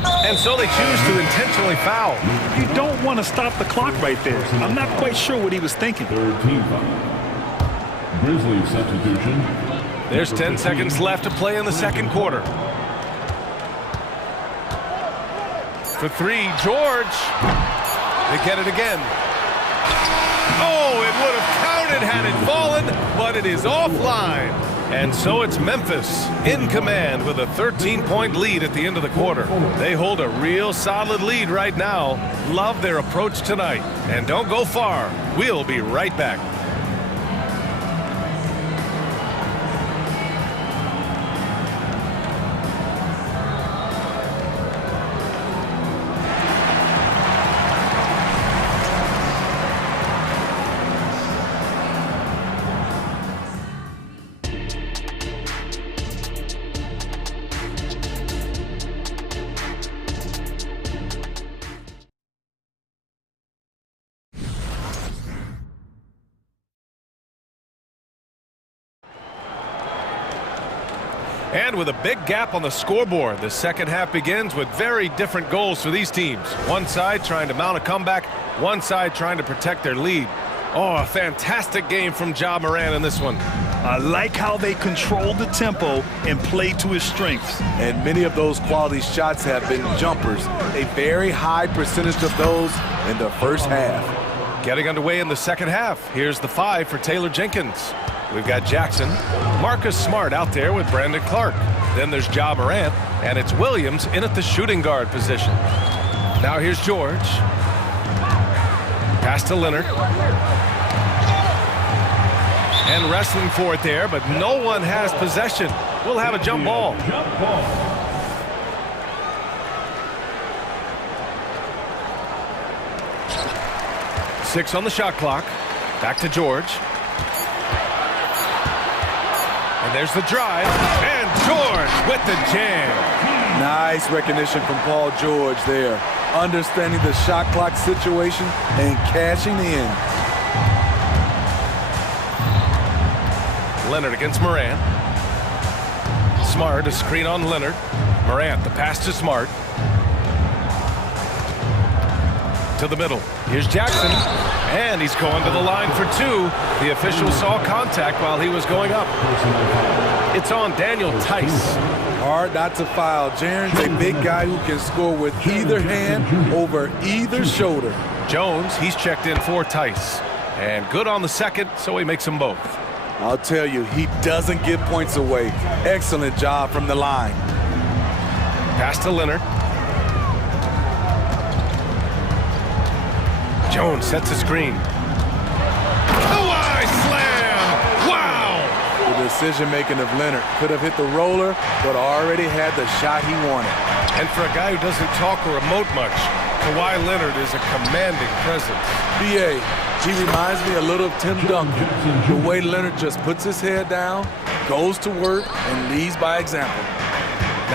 And so they choose to intentionally foul. You don't want to stop the clock right there. I'm not quite sure what he was thinking. Third team foul. Grizzlies substitution. There's 10 seconds left to play in the second quarter. For 3, George. They get it again. Oh, it would have counted. Hornet had it fallen, but it is offline. And so it's Memphis in command with a 13-point lead at the end of the quarter. They hold a real solid lead right now. Love their approach tonight. And don't go far. We'll be right back. And with a big gap on the scoreboard, the second half begins with very different goals for these teams. One side trying to mount a comeback, one side trying to protect their lead. Oh, a fantastic game from Ja Morant in this one. I like how they control the tempo and play to his strengths. And many of those quality shots have been jumpers. A very high percentage of those in the first half. Getting underway in the second half. Here's the 5 for Taylor Jenkins. We've got Jackson, Marcus Smart out there with Brandon Clark. Then there's Ja Morant, and it's Williams in at the shooting guard position. Now here's George. Pass to Leonard. And wrestling for it there, but no one has possession. We'll have a jump ball. Six on the shot clock. Back to George. And there's the drive, and George with the jam. Nice recognition from Paul George there. Understanding the shot clock situation and cashing in. Leonard against Morant. Smart, a screen on Leonard. Morant, the pass to Smart. To the middle. Here's Jackson. And he's going to the line for 2. The official saw contact while he was going up. It's on Daniel Tice. Hard not to foul. Jaren's a big guy who can score with either hand over either shoulder. Jones, he's checked in for Tice. And good on the second, so he makes them both. I'll tell you, he doesn't give points away. Excellent job from the line. Pass to Leonard. Jones sets a screen. Kawhi slam! Wow! The decision-making of Leonard could have hit the roller, but already had the shot he wanted. And for a guy who doesn't talk or emote much, Kawhi Leonard is a commanding presence. B.A., he reminds me a little of Tim Duncan. The way Leonard just puts his head down, goes to work, and leads by example.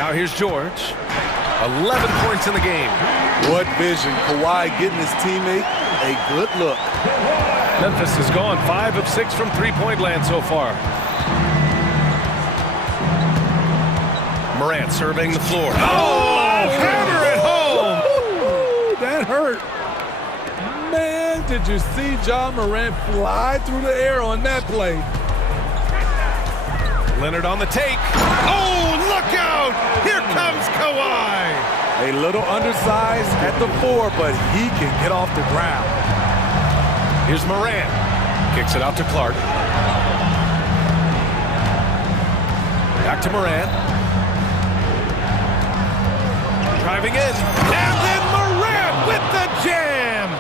Now here's George. 11 points in the game. What vision. Kawhi getting his teammate a good look. Memphis has gone 5 of 6 from three-point land so far. Morant surveying the floor. Oh, hammer it home! Ooh, that hurt. Man, did you see Ja Morant fly through the air on that play? Leonard on the take. Oh, look out! Here comes Kawhi! A little undersized at the 4, but he can get off the ground. Here's Morant. Kicks it out to Clark. Back to Morant. Driving in. And then Morant with the jam!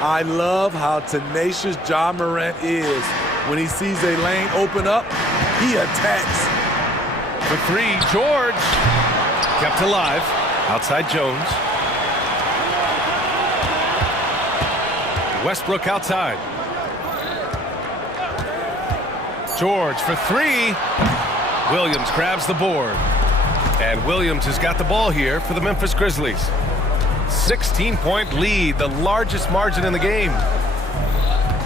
I love how tenacious Ja Morant is. When he sees a lane open up, he attacks. For 3, George. Kept alive. Outside Jones. Westbrook outside. George for 3. Williams grabs the board. And Williams has got the ball here for the Memphis Grizzlies. 16-point lead, the largest margin in the game.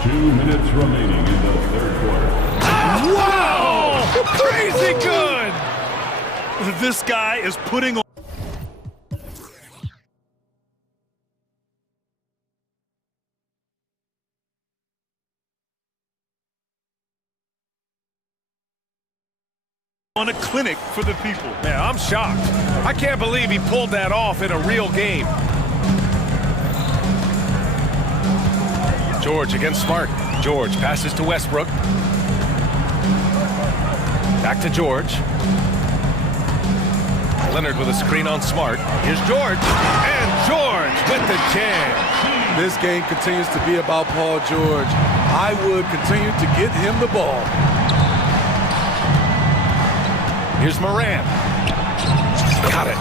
2 minutes remaining in the third quarter. Wow! Crazy good! This guy is putting on a clinic for the people. Man, I'm shocked. I can't believe he pulled that off in a real game. George against Smart. George passes to Westbrook. Back to George. Leonard with a screen on Smart. Here's George. And George with the jam. This game continues to be about Paul George. I would continue to get him the ball. Here's Moran. Got it.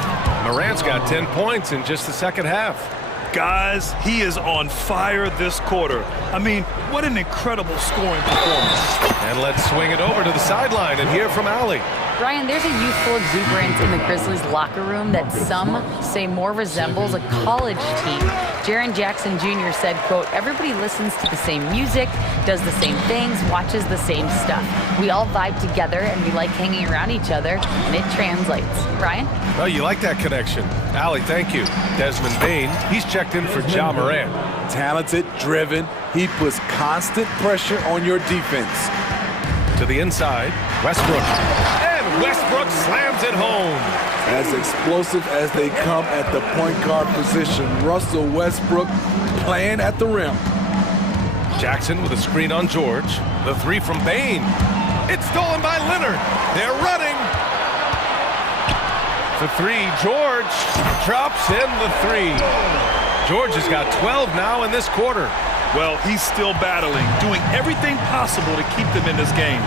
Moran's got 10 points in just the second half. Guys, he is on fire this quarter. I mean, what an incredible scoring performance. And let's swing it over to the sideline and hear from Allie. Ryan, there's a youthful exuberance in the Grizzlies locker room that some say more resembles a college team. Jaren Jackson Jr. said, quote, everybody listens to the same music, does the same things, watches the same stuff. We all vibe together and we like hanging around each other, and it translates. Ryan? Oh, you like that connection. Allie, thank you. Desmond Bain, he's checked in for Ja Moran. Talented, driven. He puts constant pressure on your defense. To the inside, Westbrook. And Westbrook slams it home. As explosive as they come at the point guard position, Russell Westbrook playing at the rim. Jackson with a screen on George. The three from Bain. It's stolen by Leonard. They're running. The three, George drops in the three. George has got 12 now in this quarter. Well, he's still battling, doing everything possible to keep them in this game.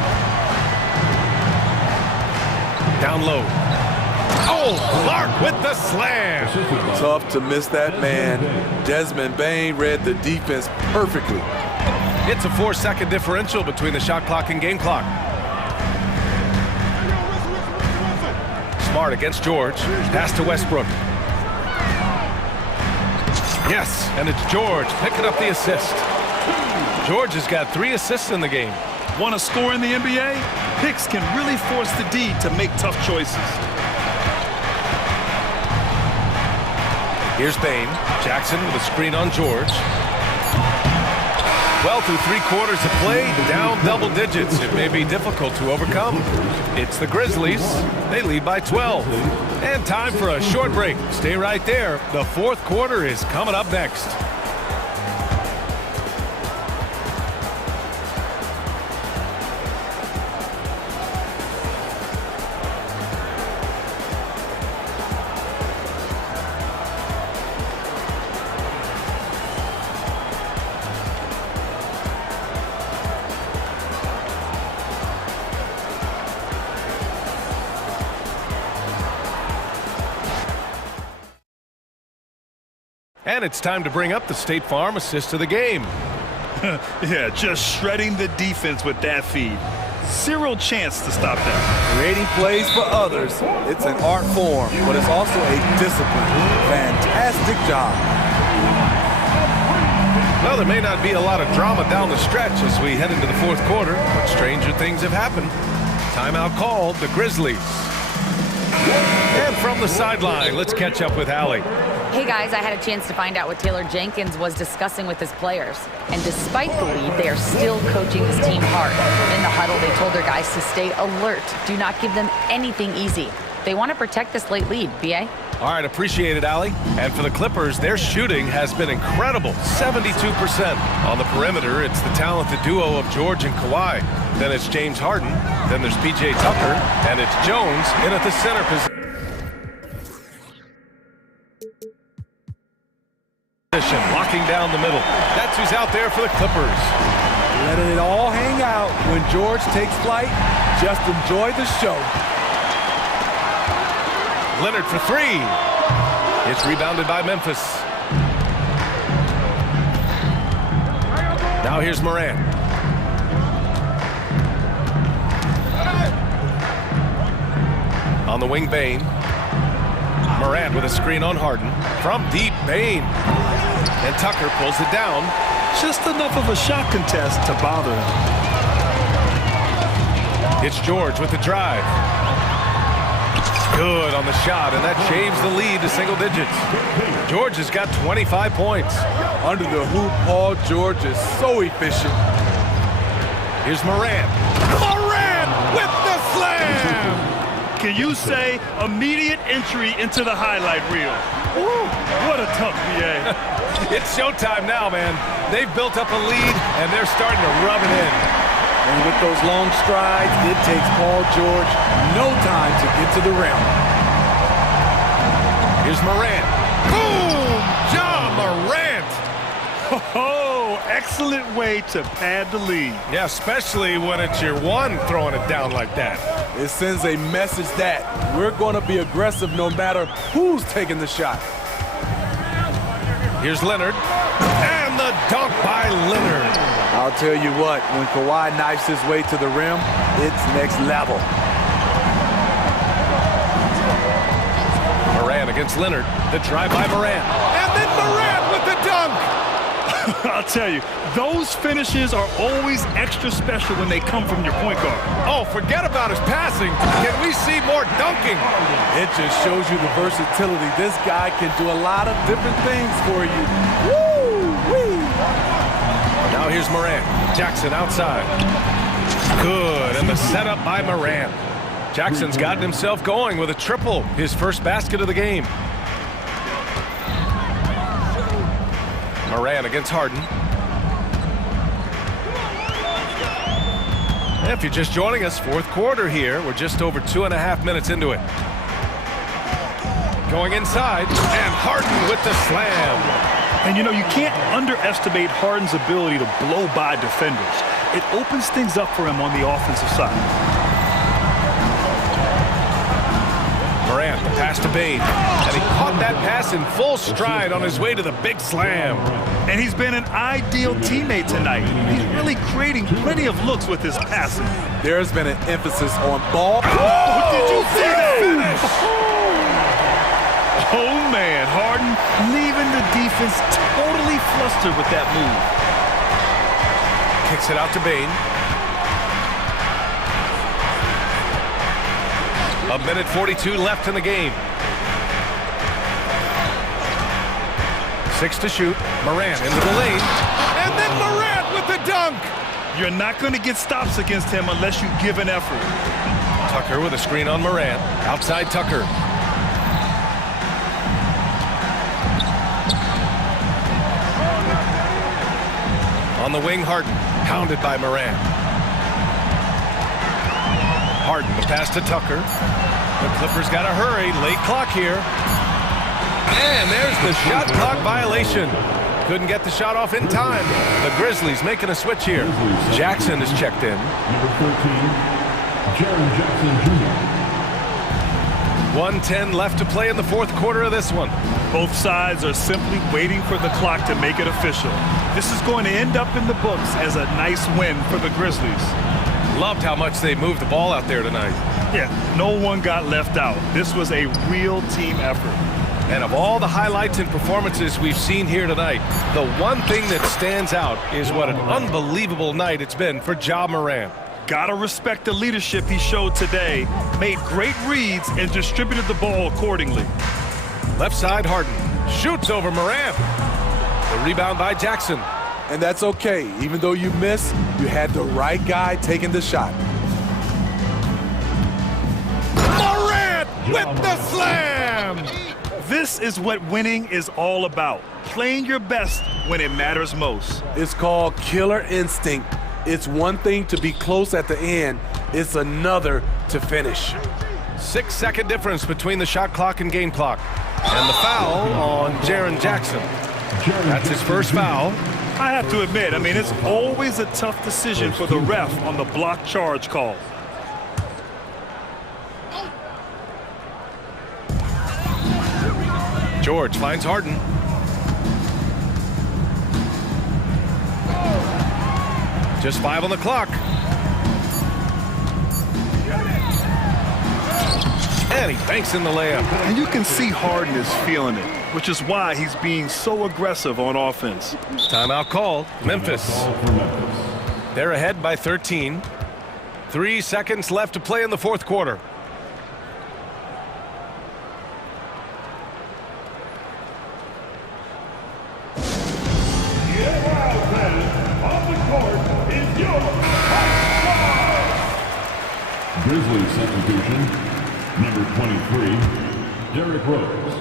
Down low. Oh, Clark with the slam. Tough to miss that man. Desmond Bain read the defense perfectly. It's a 4-second differential between the shot clock and game clock. Smart against George. Pass to Westbrook. Yes, and it's George picking up the assist. George has got 3 assists in the game. Want to score in the NBA? Picks can really force the D to make tough choices. Here's Bain. Jackson with a screen on George. Well, through 3 quarters of play, down double digits. It may be difficult to overcome. It's the Grizzlies. They lead by 12. And time for a short break. Stay right there. The 4th quarter is coming up next. And it's time to bring up the State Farm assist of the game. Yeah, just shredding the defense with that feed. Zero chance to stop that. Creating plays for others. It's an art form, but it's also a discipline. Fantastic job. Well, there may not be a lot of drama down the stretch as we head into the 4th quarter, but stranger things have happened. Timeout called, the Grizzlies. And from the sideline, let's catch up with Allie. Hey guys, I had a chance to find out what Taylor Jenkins was discussing with his players. And despite the lead, they are still coaching this team hard. In the huddle, they told their guys to stay alert. Do not give them anything easy. They want to protect this late lead, BA. All right, appreciate it, Allie. And for the Clippers, their shooting has been incredible, 72%. On the perimeter, it's the talented duo of George and Kawhi. Then it's James Harden. Then there's PJ Tucker. And it's Jones in at the center position. Locking down the middle. That's who's out there for the Clippers. Letting it all hang out when George takes flight. Just enjoy the show. Leonard for 3. It's rebounded by Memphis. Now here's Moran. On the wing, Bain. Moran with a screen on Harden. From deep, Bain. And Tucker pulls it down. Just enough of a shot contest to bother him. It's George with the drive. Good on the shot, and that shaves the lead to single digits. George has got 25 points. Under the hoop, Paul George is so efficient. Here's Moran. Moran with the slam! Can you say immediate entry into the highlight reel? Woo, what a tough BA. It's showtime now, man. They've built up a lead, and they're starting to rub it in. And with those long strides, it takes Paul George no time to get to the rim. Here's Morant. Boom! Ja Morant! Oh, excellent way to pad the lead. Yeah, especially when it's your one throwing it down like that. It sends a message that we're going to be aggressive no matter who's taking the shot. Here's Leonard. And the dunk by Leonard. I'll tell you what, when Kawhi knifes his way to the rim, it's next level. Morant against Leonard. The drive by Morant. And then Morant with the dunk. I'll tell you, those finishes are always extra special when they come from your point guard. Oh, forget about his passing. Can we see more dunking? It just shows you the versatility. This guy can do a lot of different things for you. Woo-wee! Now here's Morant. Jackson outside. Good, and the setup by Morant. Jackson's gotten himself going with a triple, his first basket of the game. Morant against Harden. If you're just joining us, fourth quarter here. We're just over 2.5 minutes into it. Going inside, and Harden with the slam. And you know, you can't underestimate Harden's ability to blow by defenders. It opens things up for him on the offensive side. Morant, the pass to Bane. And he caught that pass in full stride on his way to the big slam. And he's been an ideal teammate tonight. He's really creating plenty of looks with his passing. There's been an emphasis on ball. Oh, did you see that? Finish! Oh, man, Harden leaving the defense totally flustered with that move. Kicks it out to Bane. 1:42 left in the game. 6 to shoot. Morant into the lane. And then Morant with the dunk. You're not going to get stops against him unless you give an effort. Tucker with a screen on Morant. Outside Tucker. On the wing, Harden. Pounded by Morant. Harden, the pass to Tucker. The Clippers got to hurry. Late clock here. And there's the shot clock violation. Couldn't get the shot off in time. The Grizzlies making a switch here. Jackson is checked in. Number 14, Jaren Jackson Jr. 1:10 left to play in the fourth quarter of this one. Both sides are simply waiting for the clock to make it official. This is going to end up in the books as a nice win for the Grizzlies. Loved how much they moved the ball out there tonight. Yeah, no one got left out. This was a real team effort. And of all the highlights and performances we've seen here tonight, the one thing that stands out is what an unbelievable night it's been for Ja Morant. Gotta respect the leadership he showed today. Made great reads and distributed the ball accordingly. Left side, Harden. Shoots over Morant. The rebound by Jackson. And that's okay. Even though you miss, you had the right guy taking the shot. Morant with the slam! This is what winning is all about. Playing your best when it matters most. It's called killer instinct. It's one thing to be close at the end. It's another to finish. 6-second difference between the shot clock and game clock. And the foul on Jaren Jackson. That's his first foul. I have to admit, I mean, it's always a tough decision for the ref on the block charge call. George finds Harden. Just 5 on the clock. And he banks in the layup. And you can see Harden is feeling it, which is why he's being so aggressive on offense. Timeout called. Memphis. They're ahead by 13. 3 seconds left to play in the fourth quarter. Grizzlies substitution, number 23, Derrick Rose.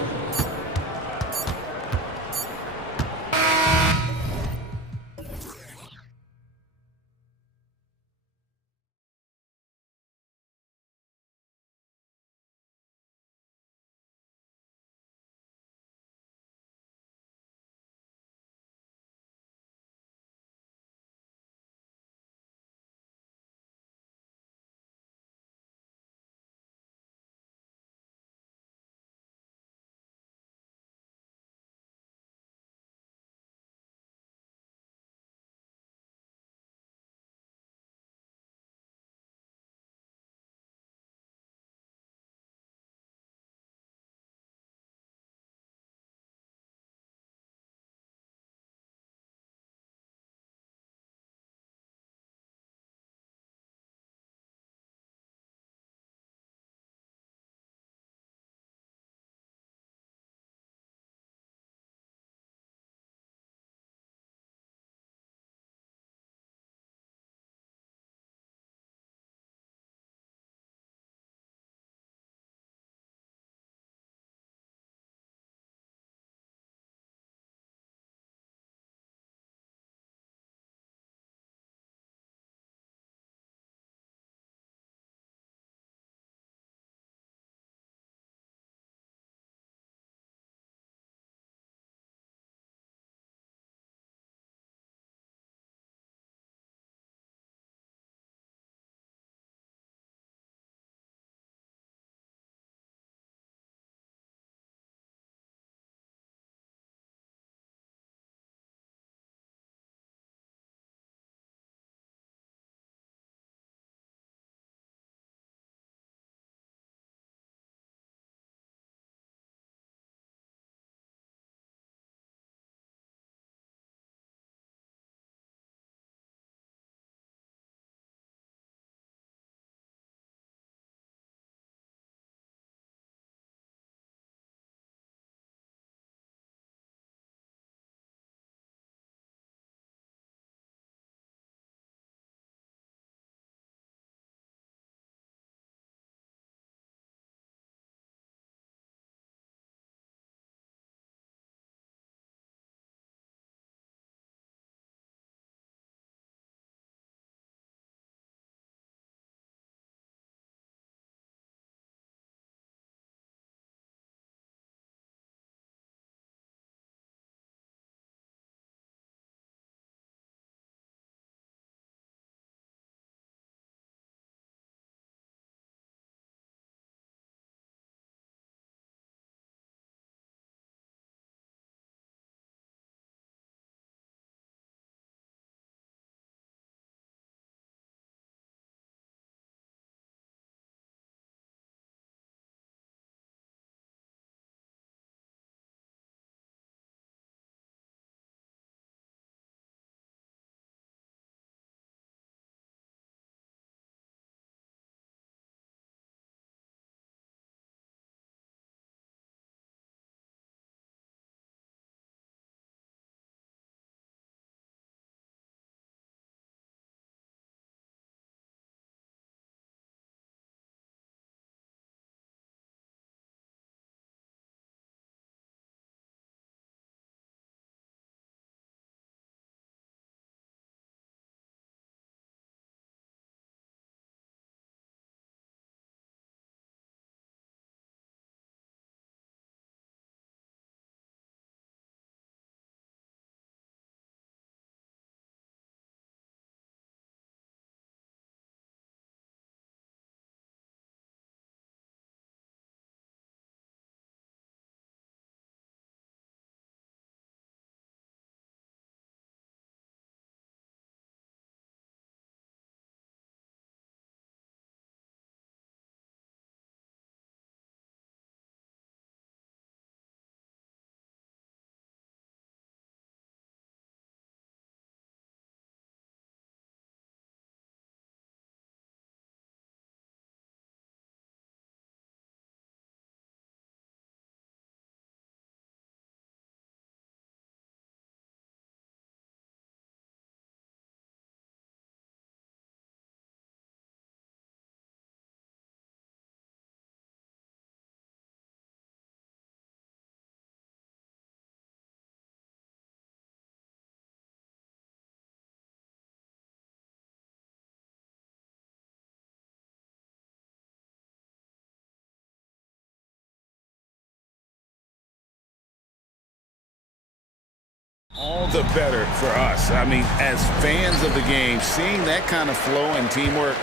All the better for us. I mean, as fans of the game, seeing that kind of flow and teamwork,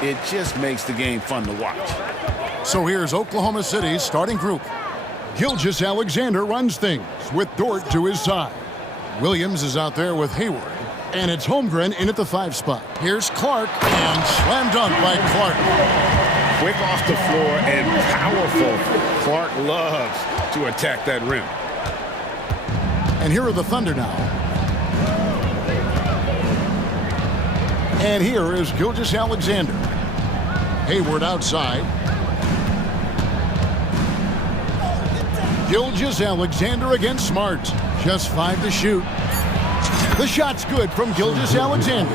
it just makes the game fun to watch. So here's Oklahoma City's starting group. Gilgeous-Alexander runs things with Dort to his side. Williams is out there with Hayward. And it's Holmgren in at the 5 spot. Here's Clark, and slam dunk by Clark. Quick off the floor and powerful. Clark loves to attack that rim. And here are the Thunder now. And here is Gilgeous-Alexander. Hayward outside. Gilgeous-Alexander against Smart. Just 5 to shoot. The shot's good from Gilgeous-Alexander.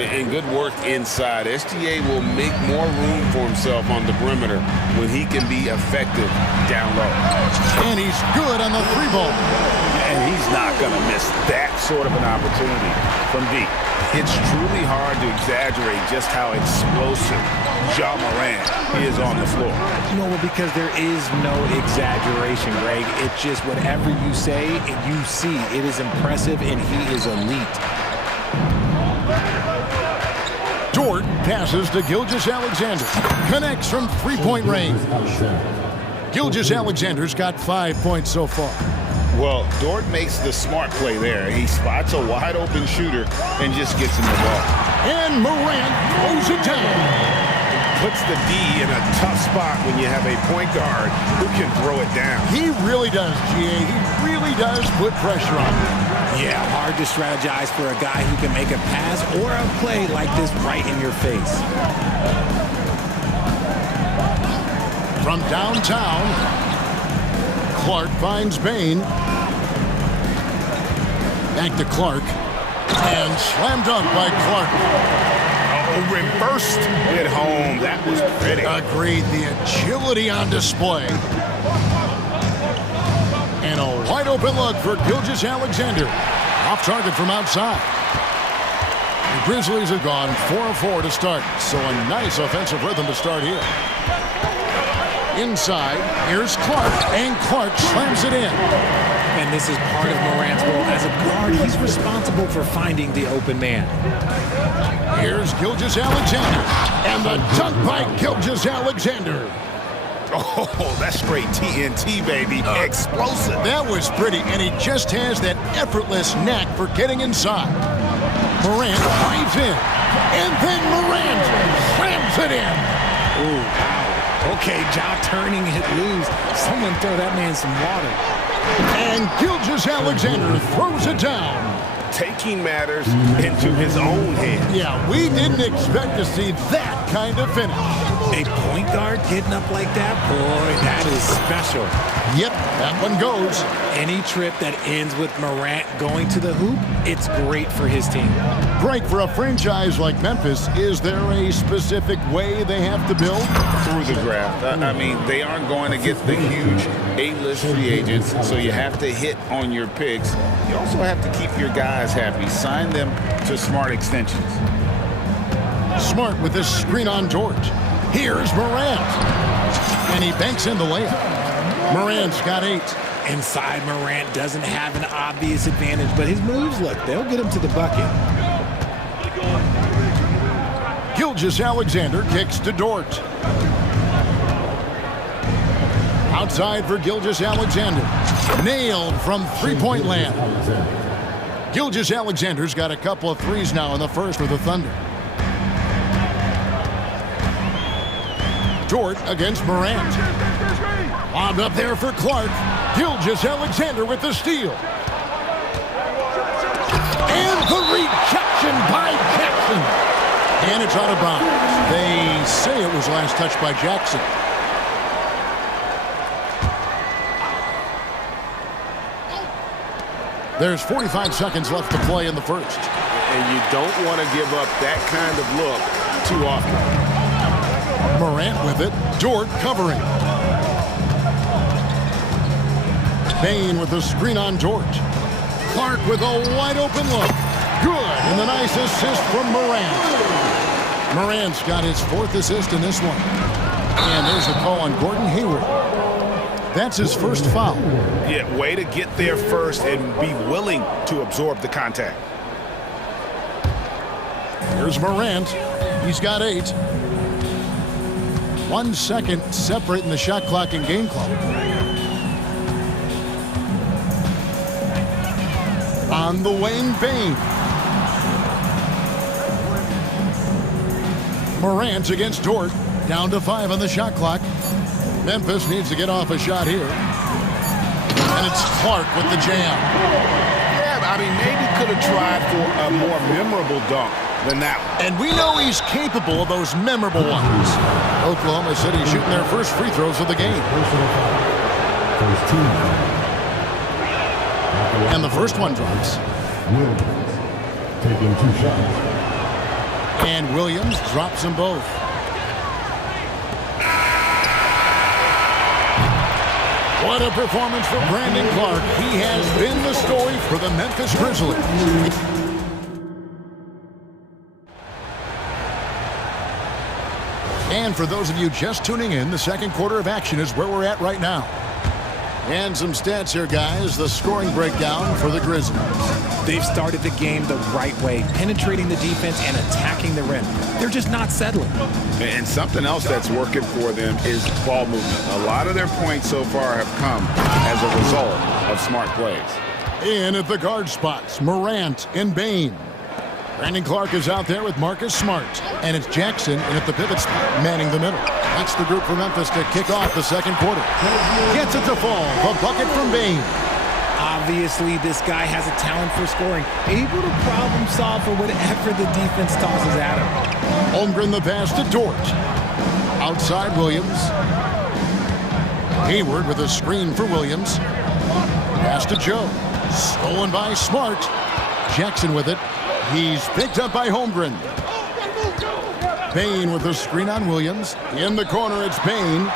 And good work inside. SGA will make more room for himself on the perimeter when he can be effective down low. And he's good on the 3-ball. And he's not going to miss that sort of an opportunity from deep. It's truly hard to exaggerate just how explosive Ja Morant is on the floor. No, because there is no exaggeration, Greg. It's just whatever you say and you see. It is impressive, and he is elite. Dort passes to Gilgeous-Alexander. Connects from 3-point range. Gilgeous-Alexander's got 5 points so far. Well, Dort makes the smart play there. He spots a wide-open shooter and just gets him the ball. And Morant throws it down. Puts the D in a tough spot when you have a point guard who can throw it down. He really does, GA. He really does put pressure on him. Yeah, hard to strategize for a guy who can make a pass or a play like this right in your face. From downtown, Clark finds Bain. Back to Clark. And slam dunk by Clark. Oh, reversed at home. That was pretty. Agreed. The agility on display. And a wide open look for Gilgeous-Alexander. Off target from outside. The Grizzlies have gone 4 of 4 to start. So a nice offensive rhythm to start here. Inside, here's Clark, and Clark slams it in. And this is part of Morant's role. As a guard, he's responsible for finding the open man. Here's Gilgeous-Alexander, and the dunk by Gilgeous-Alexander. Oh, that's straight TNT, baby. Explosive. That was pretty, and he just has that effortless knack for getting inside. Morant dives in, and then Morant slams it in. Ooh, wow. Okay, Ja turning it loose. Someone throw that man some water. And Gilgeous-Alexander throws it down. Taking matters into his own hands. Yeah, we didn't expect to see that kind of finish. A point guard getting up like that? Boy, that is special. Yep, that one goes. Any trip that ends with Morant going to the hoop, it's great for his team. Greg, for a franchise like Memphis, is there a specific way they have to build? Through the draft. I mean, they aren't going to get the huge A-list free agents, so you have to hit on your picks. You also have to keep your guys happy. Sign them to smart extensions. Smart with this screen on George. Here's Morant. And he banks in the layup. Morant's got 8. Inside, Morant doesn't have an obvious advantage, but his moves, look, they'll get him to the bucket. Gilgeous-Alexander kicks to Dort. Outside for Gilgeous-Alexander. Nailed from 3-point land. Gilgeous-Alexander's got a couple of threes now in the first for the Thunder. Dort against Morant. Lobbed up there for Clark. Gilgeous-Alexander with the steal. And the rejection by Jackson. And it's out of bounds. They say it was last touched by Jackson. There's 45 seconds left to play in the first. And you don't want to give up that kind of look too often. Morant with it. Dort covering. Bain with the screen on Dort. Clark with a wide open look. Good. And the nice assist from Morant. Morant's got his 4th assist in this one. And there's the call on Gordon Hayward. That's his first foul. Yeah, way to get there first and be willing to absorb the contact. Here's Morant. He's got 8. 1 second separating the shot clock and game clock. On the wing, Bane. Morant against Dort. Down to 5 on the shot clock. Memphis needs to get off a shot here. And it's Clark with the jam. Yeah, I mean, maybe could have tried for a more memorable dunk than that one. And we know he's capable of those memorable ones. Oklahoma City shooting their first free throws of the game. And the first one drops. Taking 2 shots. And Williams drops them both. What a performance for Brandon Clark. He has been the story for the Memphis Grizzlies. And for those of you just tuning in, the second quarter of action is where we're at right now. And some stats here, guys. The scoring breakdown for the Grizzlies. They've started the game the right way, penetrating the defense and attacking the rim. They're just not settling. And something else that's working for them is ball movement. A lot of their points so far have come as a result of smart plays. In at the guard spots, Morant and Bane. Brandon Clark is out there with Marcus Smart. And it's Jackson in at the pivot spot, manning the middle. That's the group for Memphis to kick off the second quarter. Gets it to fall. The bucket from Bane. Obviously, this guy has a talent for scoring, able to problem solve for whatever the defense tosses at him. Holmgren the pass to Dort. Outside Williams. Hayward with a screen for Williams. Pass to Joe. Stolen by Smart. Jackson with it. He's picked up by Holmgren. Bane with a screen on Williams. In the corner, it's Bane.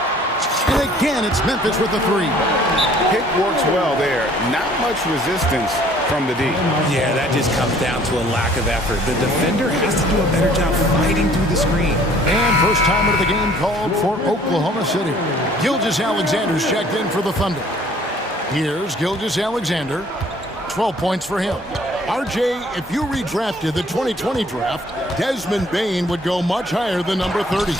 And again, it's Memphis with the 3. Pick works well there. Not much resistance from the D. Yeah, that just comes down to a lack of effort. The defender has to do a better job fighting through the screen. And first time of the game called for Oklahoma City. Gilgeous-Alexander's checked in for the Thunder. Here's Gilgeous-Alexander. 12 points for him. RJ, if you redrafted the 2020 draft, Desmond Bane would go much higher than number 30.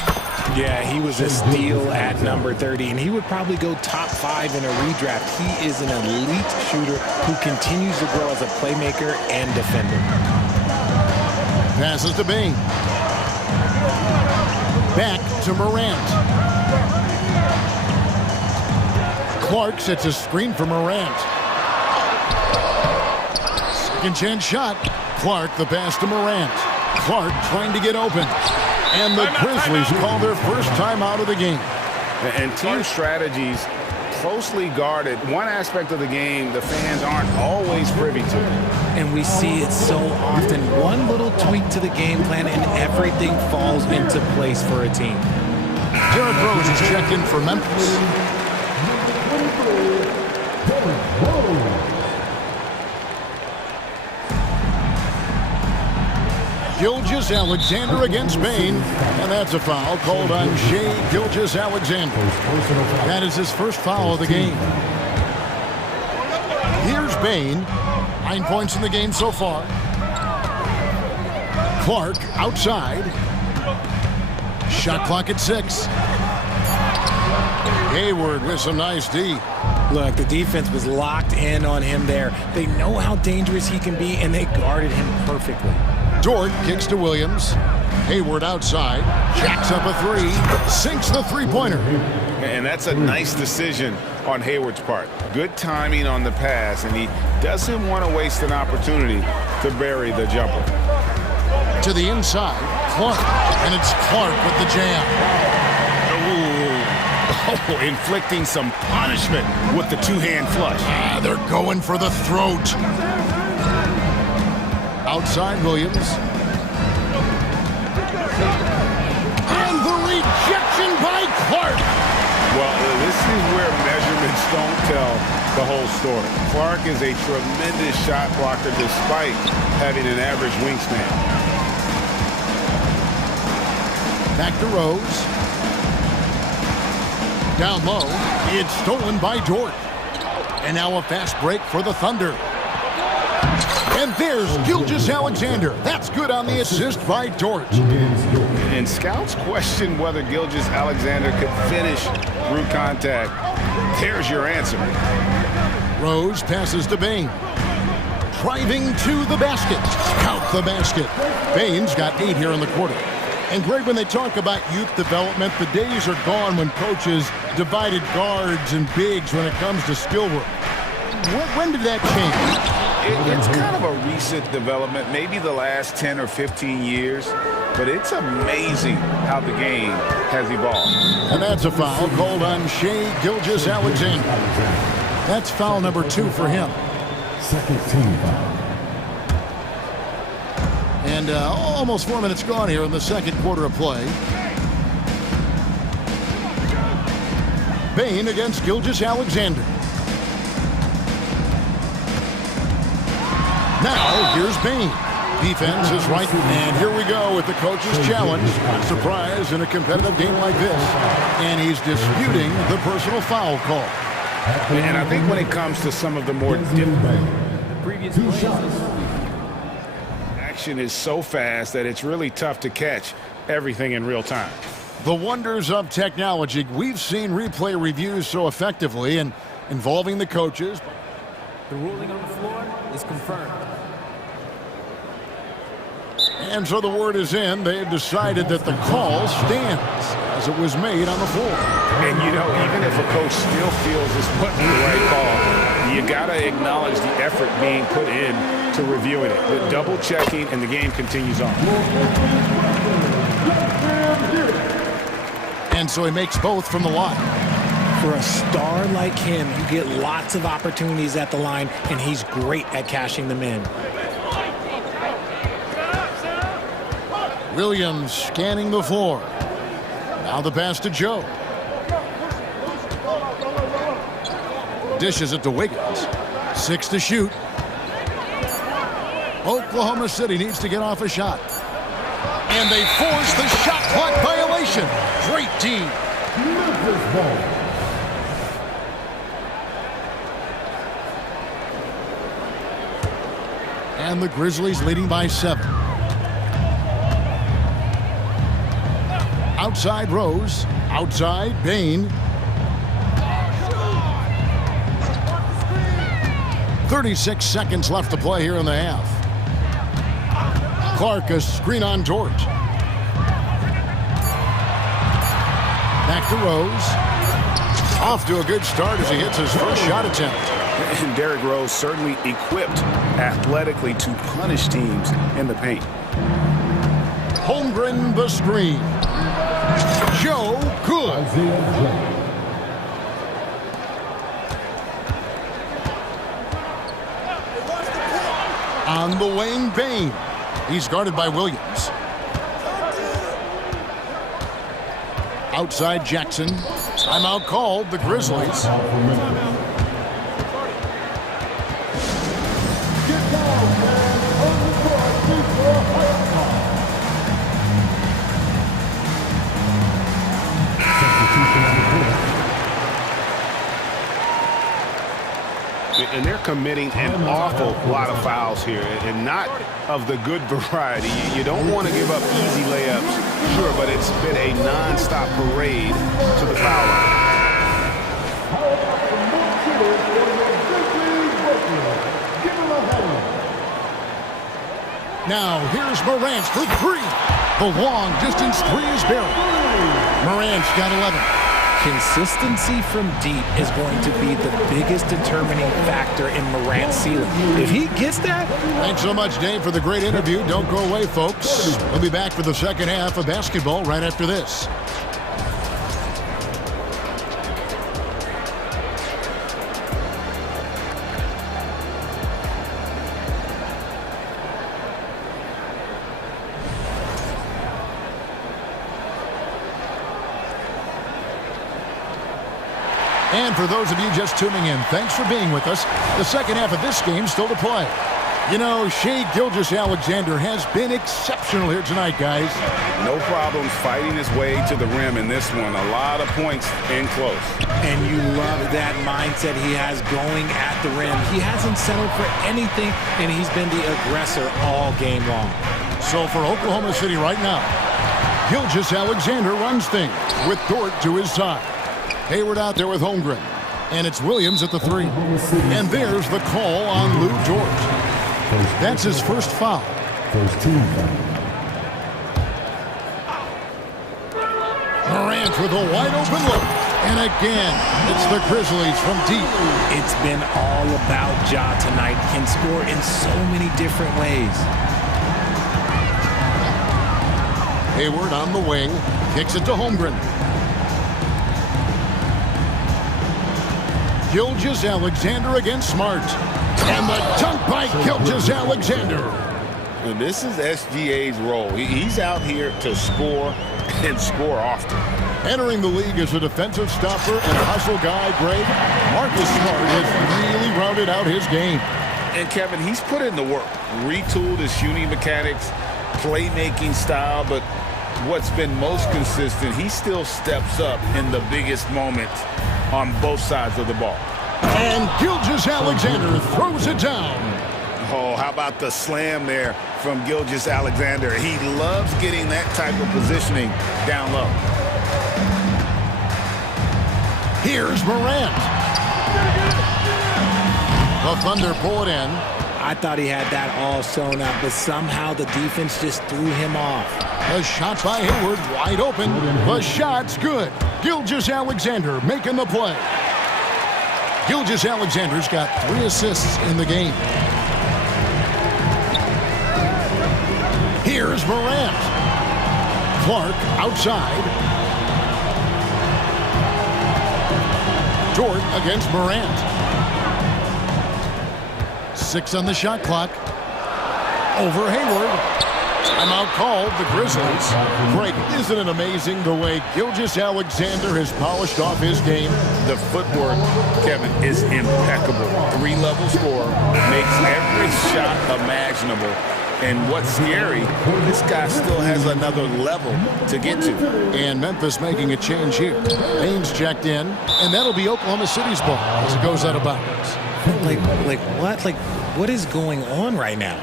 Yeah, he was a steal at number 30, and he would probably go top 5 in a redraft. He is an elite shooter who continues to grow as a playmaker and defender. Passes to Bane. Back to Morant. Clark sets a screen for Morant. Second chance shot. Clark the pass to Morant. Clark trying to get open. And the Grizzlies call their first timeout of the game. And team strategies closely guarded. One aspect of the game the fans aren't always privy to. And we see it so often. One little tweak to the game plan and everything falls into place for a team. Derrick Rose is checked in for Memphis. Gilgeous-Alexander against Bane, and that's a foul called on Shai Gilgeous-Alexander. That is his first foul of the game. Here's Bane, 9 points in the game so far. Clark outside. Shot clock at 6. Hayward with some nice D. Look, the defense was locked in on him there. They know how dangerous he can be, and they guarded him perfectly. Dort kicks to Williams. Hayward outside. Jacks up a 3. Sinks the three-pointer. And that's a nice decision on Hayward's part. Good timing on the pass, and he doesn't want to waste an opportunity to bury the jumper. To the inside, Clark. And it's Clark with the jam. Oh, inflicting some punishment with the two-hand flush. They're going for the throat. Outside Williams. And the rejection by Clark. Well, this is where measurements don't tell the whole story. Clark is a tremendous shot blocker despite having an average wingspan. Back to Rose. Down low, it's stolen by George. And now a fast break for the Thunder. And there's Gilgeous-Alexander. That's good on the assist by George. And scouts question whether Gilgeous-Alexander could finish through contact. There's your answer. Rose passes to Bain. Driving to the basket. Count the basket. Bain's got 8 here in the quarter. And Greg, when they talk about youth development, the days are gone when coaches divided guards and bigs when it comes to skill work. When did that change? It's kind of a recent development, maybe the last 10 or 15 years, but it's amazing how the game has evolved. And that's a foul called on Shai Gilgeous-Alexander. That's foul number 2 for him. Second team foul. And almost 4 minutes gone here in the second quarter of play. Bain against Gilgeous-Alexander. Now, here's Bain. Defense is right, and here we go with the coach's challenge. Surprise in a competitive game like this. And he's disputing the personal foul call. And I think when it comes to some of the more difficult, Previous plays. action is so fast that it's really tough to catch everything in real time. The wonders of technology. We've seen replay reviews so effectively and involving the coaches. The ruling on the floor is confirmed. And so the word is in. They've decided that the call stands as it was made on the floor. And, you know, even if a coach still feels it's putting the right call, you got to acknowledge the effort being put in to reviewing it. The double checking, and the game continues on. And so he makes both from the line. For a star like him, you get lots of opportunities at the line, and he's great at cashing them in. Williams scanning the floor. Now the pass to Joe. Dishes it to Wiggins. 6 to shoot. Oklahoma City needs to get off a shot. And they force the shot clock violation. Great team. And the Grizzlies leading by 7. Outside Rose. Outside Bain. 36 seconds left to play here in the half. Clark, a screen on George. Back to Rose. Off to a good start as he hits his first shot attempt. And Derrick Rose certainly equipped athletically to punish teams in the paint. Holmgren the screen. Joe good. On the wing, Bain. He's guarded by Williams. Outside Jackson. Timeout called, the Grizzlies. And they're committing an awful lot of fouls here, and not of the good variety. You don't want to give up easy layups, sure, but it's been a non-stop parade to the foul line. Now here's Morant for 3. The long distance 3 is buried. Morant's got 11. Consistency from deep is going to be the biggest determining factor in Morant's ceiling. If he gets that... Thanks so much, Dave, for the great interview. Don't go away, folks. We'll be back for the second half of basketball right after this. And for those of you just tuning in, thanks for being with us. The second half of this game still to play. You know, Shai Gilgeous-Alexander has been exceptional here tonight, guys. No problems fighting his way to the rim in this one. A lot of points in close. And you love that mindset he has going at the rim. He hasn't settled for anything, and he's been the aggressor all game long. So for Oklahoma City right now, Gilgeous-Alexander runs things with Dort to his side. Hayward out there with Holmgren. And it's Williams at the 3. And there's the call on Lou Dort. That's his first foul. First team foul. Morant with a wide open look. And again, it's the Grizzlies from deep. It's been all about Ja tonight. Can score in so many different ways. Hayward on the wing. Kicks it to Holmgren. Gilgeous-Alexander against Smart. And the dunk by Gilgeous-Alexander. And this is SGA's role. He's out here to score and score often. Entering the league as a defensive stopper and a hustle guy, Greg, Marcus Smart has really rounded out his game. And Kevin, he's put in the work. Retooled his shooting mechanics, playmaking style, but what's been most consistent, he still steps up in the biggest moments on both sides of the ball. And Gilgeous-Alexander throws it down. Oh, how about the slam there from Gilgeous-Alexander? He loves getting that type of positioning down low. Here's Morant. The Thunder pull it in. I thought he had that all sewn up, but somehow the defense just threw him off. A shot by Hayward, wide open. The shot's good. Gilgeous-Alexander making the play. Gilgeous-Alexander's got 3 assists in the game. Here's Morant. Clark outside. Dort against Morant. 6 on the shot clock. Over Hayward. Timeout called, the Grizzlies. Greg, isn't it amazing the way Gilgeous-Alexander has polished off his game? The footwork, Kevin, is impeccable. 3-level scorer, makes every shot imaginable. And what's scary, this guy still has another level to get to. And Memphis making a change here. Haynes checked in, and that'll be Oklahoma City's ball as it goes out of bounds. Like what? Like, what is going on right now?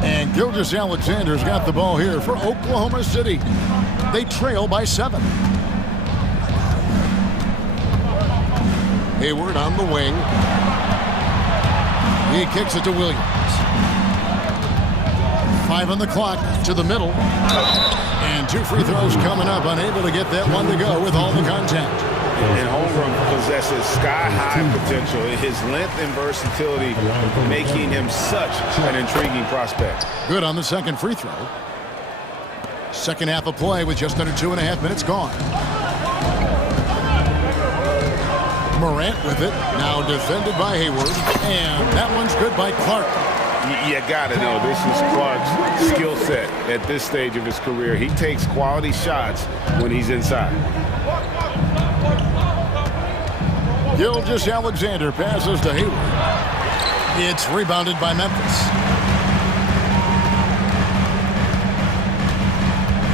And Gilgeous-Alexander's got the ball here for Oklahoma City. They trail by 7. Hayward on the wing. He kicks it to Williams. 5 on the clock, to the middle. And 2 free throws coming up, unable to get that one to go with all the contact. And Holmgren possesses sky-high potential. His length and versatility making him such an intriguing prospect. Good on the second free throw. Second half of play with just under 2.5 minutes gone. Morant with it, now defended by Hayward, and that one's good by Clark. You got to know, this is Clark's skill set at this stage of his career. He takes quality shots when he's inside. Gilgeous-Alexander passes to Hayward. It's rebounded by Memphis.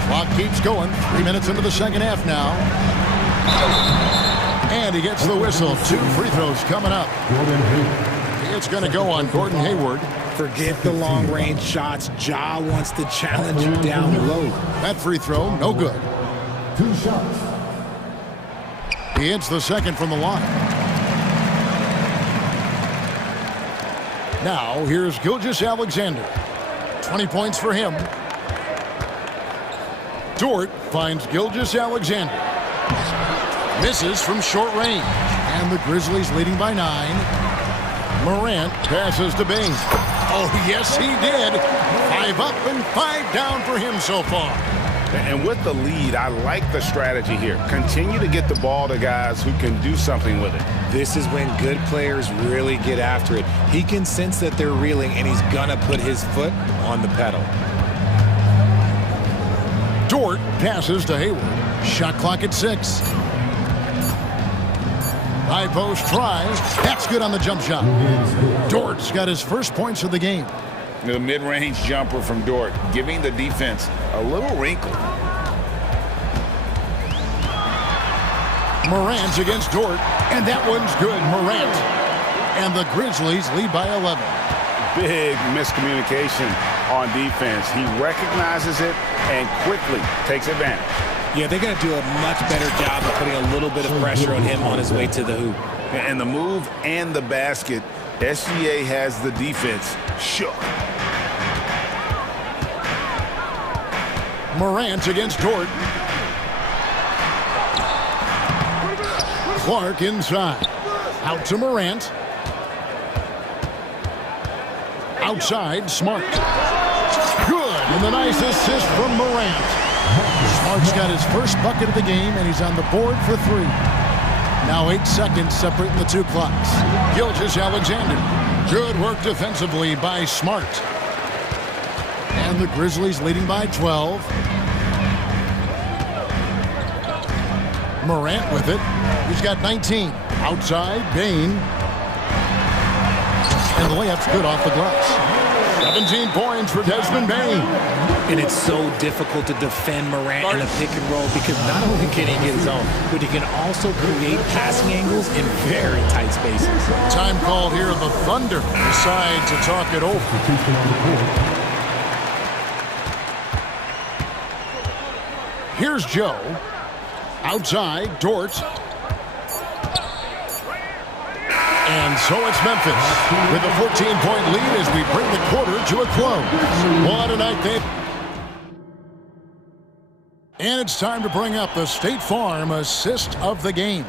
Clock keeps going. 3 minutes into the second half now. And he gets the whistle. 2 free throws coming up. It's going to go on Gordon Hayward. Forget the long-range shots. Ja wants to challenge you down low. That free throw, no good. 2 shots. He hits the second from the line. Now, here's Gilgeous-Alexander. 20 points for him. Dort finds Gilgeous-Alexander. Misses from short range. And the Grizzlies leading by 9. Morant passes to Bing. Oh, yes, he did. 5 up and 5 down for him so far. And with the lead, I like the strategy here. Continue to get the ball to guys who can do something with it. This is when good players really get after it. He can sense that they're reeling, and he's gonna put his foot on the pedal. Dort passes to Hayward. Shot clock at 6. High post try. That's good on the jump shot. Dort's got his first points of the game. The mid-range jumper from Dort, giving the defense a little wrinkle. Morant against Dort, and that one's good. Morant. And the Grizzlies lead by 11. Big miscommunication on defense. He recognizes it and quickly takes advantage. Yeah, they're going to do a much better job of putting a little bit of pressure on him on his way to the hoop. And the move and the basket, SGA has the defense shook. Morant against Dort. Clark inside. Out to Morant. Outside, Smart. Good, and the nice assist from Morant. Smart's got his first bucket of the game, and he's on the board for 3. Now 8 seconds separating the two clocks. Gilgeous-Alexander. Good work defensively by Smart. And the Grizzlies leading by 12. Morant with it. He's got 19. Outside, Bane. And the layup's good off the glass. 17 points for Desmond Bane. And it's so difficult to defend Morant in a pick and roll because not only can he get his own, but he can also create passing angles in very tight spaces. Time called here. The Thunder decide to talk it over. Here's Joe. Outside, Dort. And so it's Memphis with a 14-point lead as we bring the quarter to a close. What a night they... And it's time to bring up the State Farm assist of the game.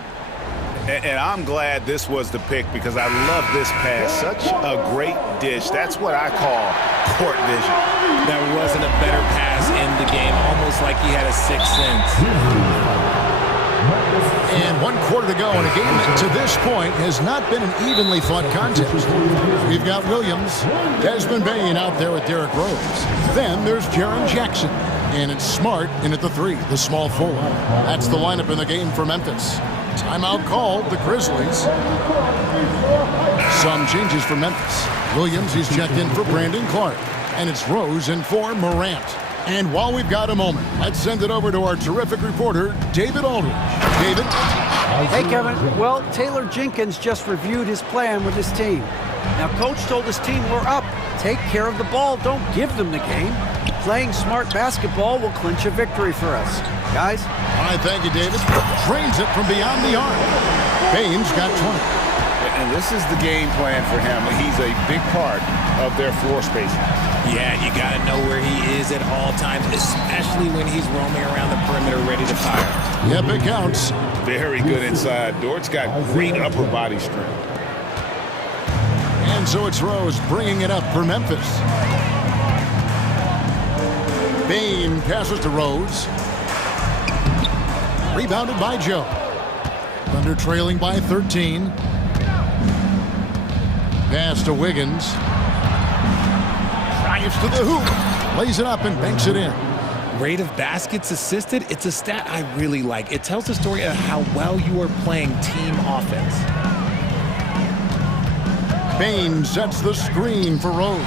And I'm glad this was the pick because I love this pass. Such a great dish. That's what I call court vision. There wasn't a better pass in the game, almost like he had a sixth sense. And 1 quarter to go, and a game that to this point has not been an evenly fought contest. We've got Williams, Desmond Bane out there with Derrick Rose. Then there's Jaren Jackson, and it's Smart in at the 3, the small forward. That's the lineup in the game for Memphis. Timeout called, the Grizzlies. Some changes for Memphis. Williams, he's checked in for Brandon Clark, and it's Rose in for Morant. And while we've got a moment, let's send it over to our terrific reporter, David Aldridge. David? Hey, Kevin. Well, Taylor Jenkins just reviewed his plan with his team. Now, Coach told his team, we're up. Take care of the ball. Don't give them the game. Playing smart basketball will clinch a victory for us. Guys? All right, thank you, David. Drains it from beyond the arc. Bane's got 20. And this is the game plan for him. He's a big part of their floor spacing. Yeah, you got to know where he is at all times, especially when he's roaming around the perimeter ready to fire. Yep, it counts. Very good inside. Dort's got great upper body strength. And so it's Rose bringing it up for Memphis. Bane passes to Rose. Rebounded by Joe. Thunder trailing by 13. Pass to Wiggins. Drives to the hoop. Lays it up and banks it in. Rate of baskets assisted, it's a stat I really like. It tells the story of how well you are playing team offense. Bane sets the screen for Rose.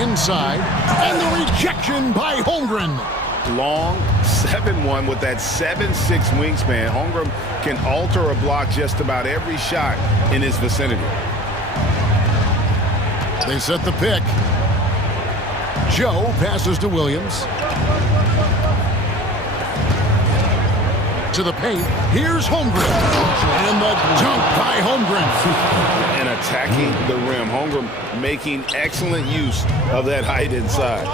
Inside, and the rejection by Holmgren. Long 7-1 with that 7'6" wingspan. Holmgren can alter or block just about every shot in his vicinity. They set the pick. Joe passes to Williams. To the paint. Here's Holmgren. And the dunk by Holmgren. And attacking the rim. Holmgren making excellent use of that height inside.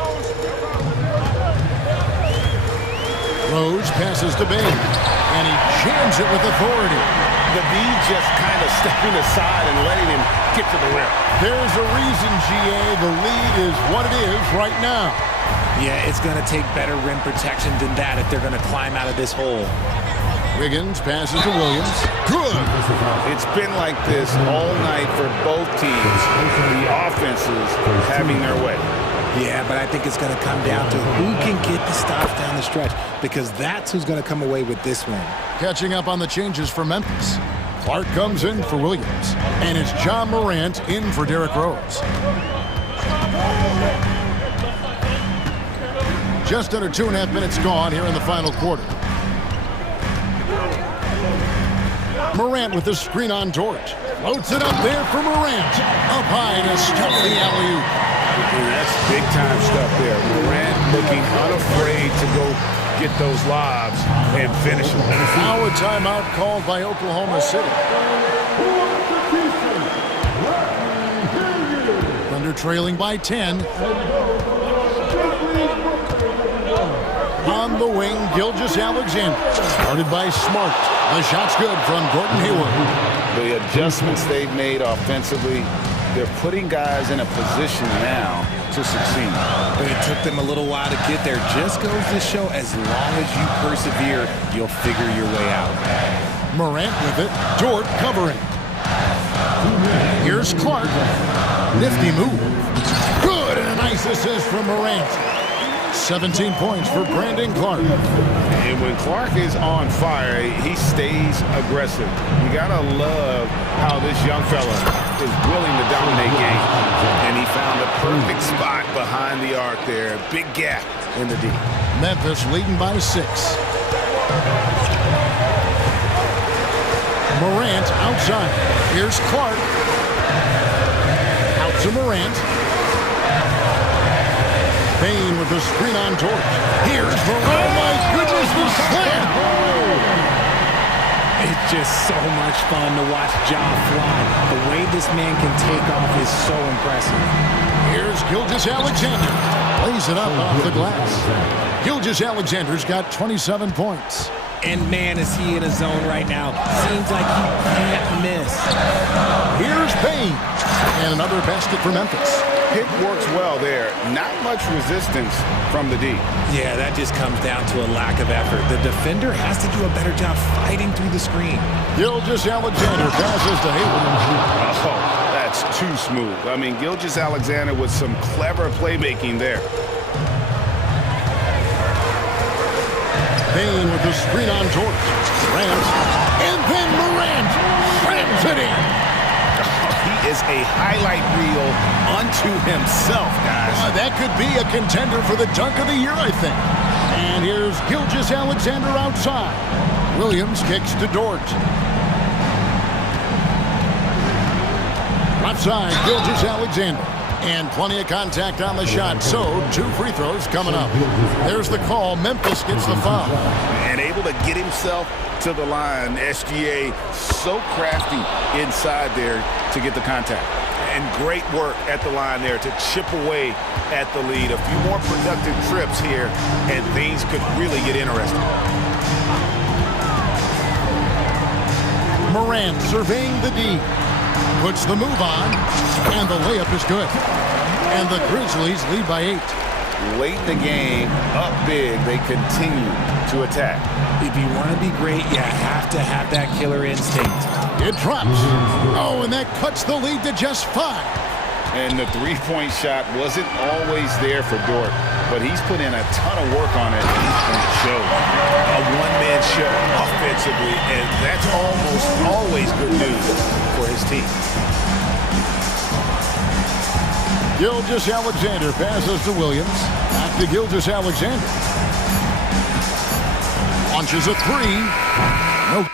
Rose passes to Bane. And he jams it with authority. The B just kind of stepping aside and letting him get to the rim. There's a reason, GA. The lead is what it is right now. Yeah, it's going to take better rim protection than that if they're going to climb out of this hole. Wiggins passes to Williams. Good. It's been like this all night for both teams. The offenses having their way. Yeah, but I think it's going to come down to who can get the stops down the stretch, because that's who's going to come away with this win. Catching up on the changes for Memphis. Clark comes in for Williams, and it's John Morant in for Derrick Rose. Just under 2.5 minutes gone here in the final quarter. Morant with the screen on George. Floats it up there for Morant. Up high to stuff the alley-oop. That's big-time stuff there. Morant looking unafraid to go get those lobs and finish them. Now a timeout called by Oklahoma City. Thunder trailing by 10. On the wing, Gilgeous-Alexander. Started by Smart. The shot's good from Gordon Hayward. The adjustments they've made offensively, they're putting guys in a position now to succeed. But it took them a little while to get there. Just goes to show, as long as you persevere, you'll figure your way out. Morant with it. Dort covering. Here's Clark. Nifty move. Good, and a nice assist from Morant. 17 points for Brandon Clark. And when Clark is on fire, he stays aggressive. You gotta love how this young fella is willing to dominate games. And he found the perfect spot behind the arc there. Big gap in the D. Memphis leading by 6. Morant outside. Here's Clark. Out to Morant. Payne with the screen on George. Here's Morant. Oh my goodness, the slam! It's just so much fun to watch Ja fly. The way this man can take off is so impressive. Here's Gilgeous-Alexander. Lays it up off the glass. Gilgeous-Alexander's got 27 points. And man, is he in a zone right now. Seems like he can't miss. Here's Payne. And another basket for Memphis. Pick works well there. Not much resistance from the D. Yeah, that just comes down to a lack of effort. The defender has to do a better job fighting through the screen. Gilgeous-Alexander passes to Hayward. Oh, that's too smooth. I mean, Gilgeous-Alexander with some clever playmaking there. Payne with the screen on George. Morant. And then Morant slams it in. He is a highlight reel unto himself, guys. That could be a contender for the dunk of the year, I think. And here's Gilgeous-Alexander outside. Williams kicks to Dort. Left side, Gilgeous-Alexander. And plenty of contact on the shot, so 2 free throws coming up. There's the call. Memphis gets the foul. And able to get himself to the line. SGA so crafty inside there to get the contact. And great work at the line there to chip away at the lead. A few more productive trips here, and things could really get interesting. Morant surveying the D. Puts the move on, and the layup is good. And the Grizzlies lead by 8. Late in the game, up big, they continue to attack. If you want to be great, you have to have that killer instinct. It drops. Oh, and that cuts the lead to just 5. And the three-point shot wasn't always there for Dort, but he's put in a ton of work on it. Show. A one-man show offensively, and that's almost always good news for his team. Gilgeous-Alexander passes to Williams. Back to Gilgeous-Alexander. Launches a 3. No.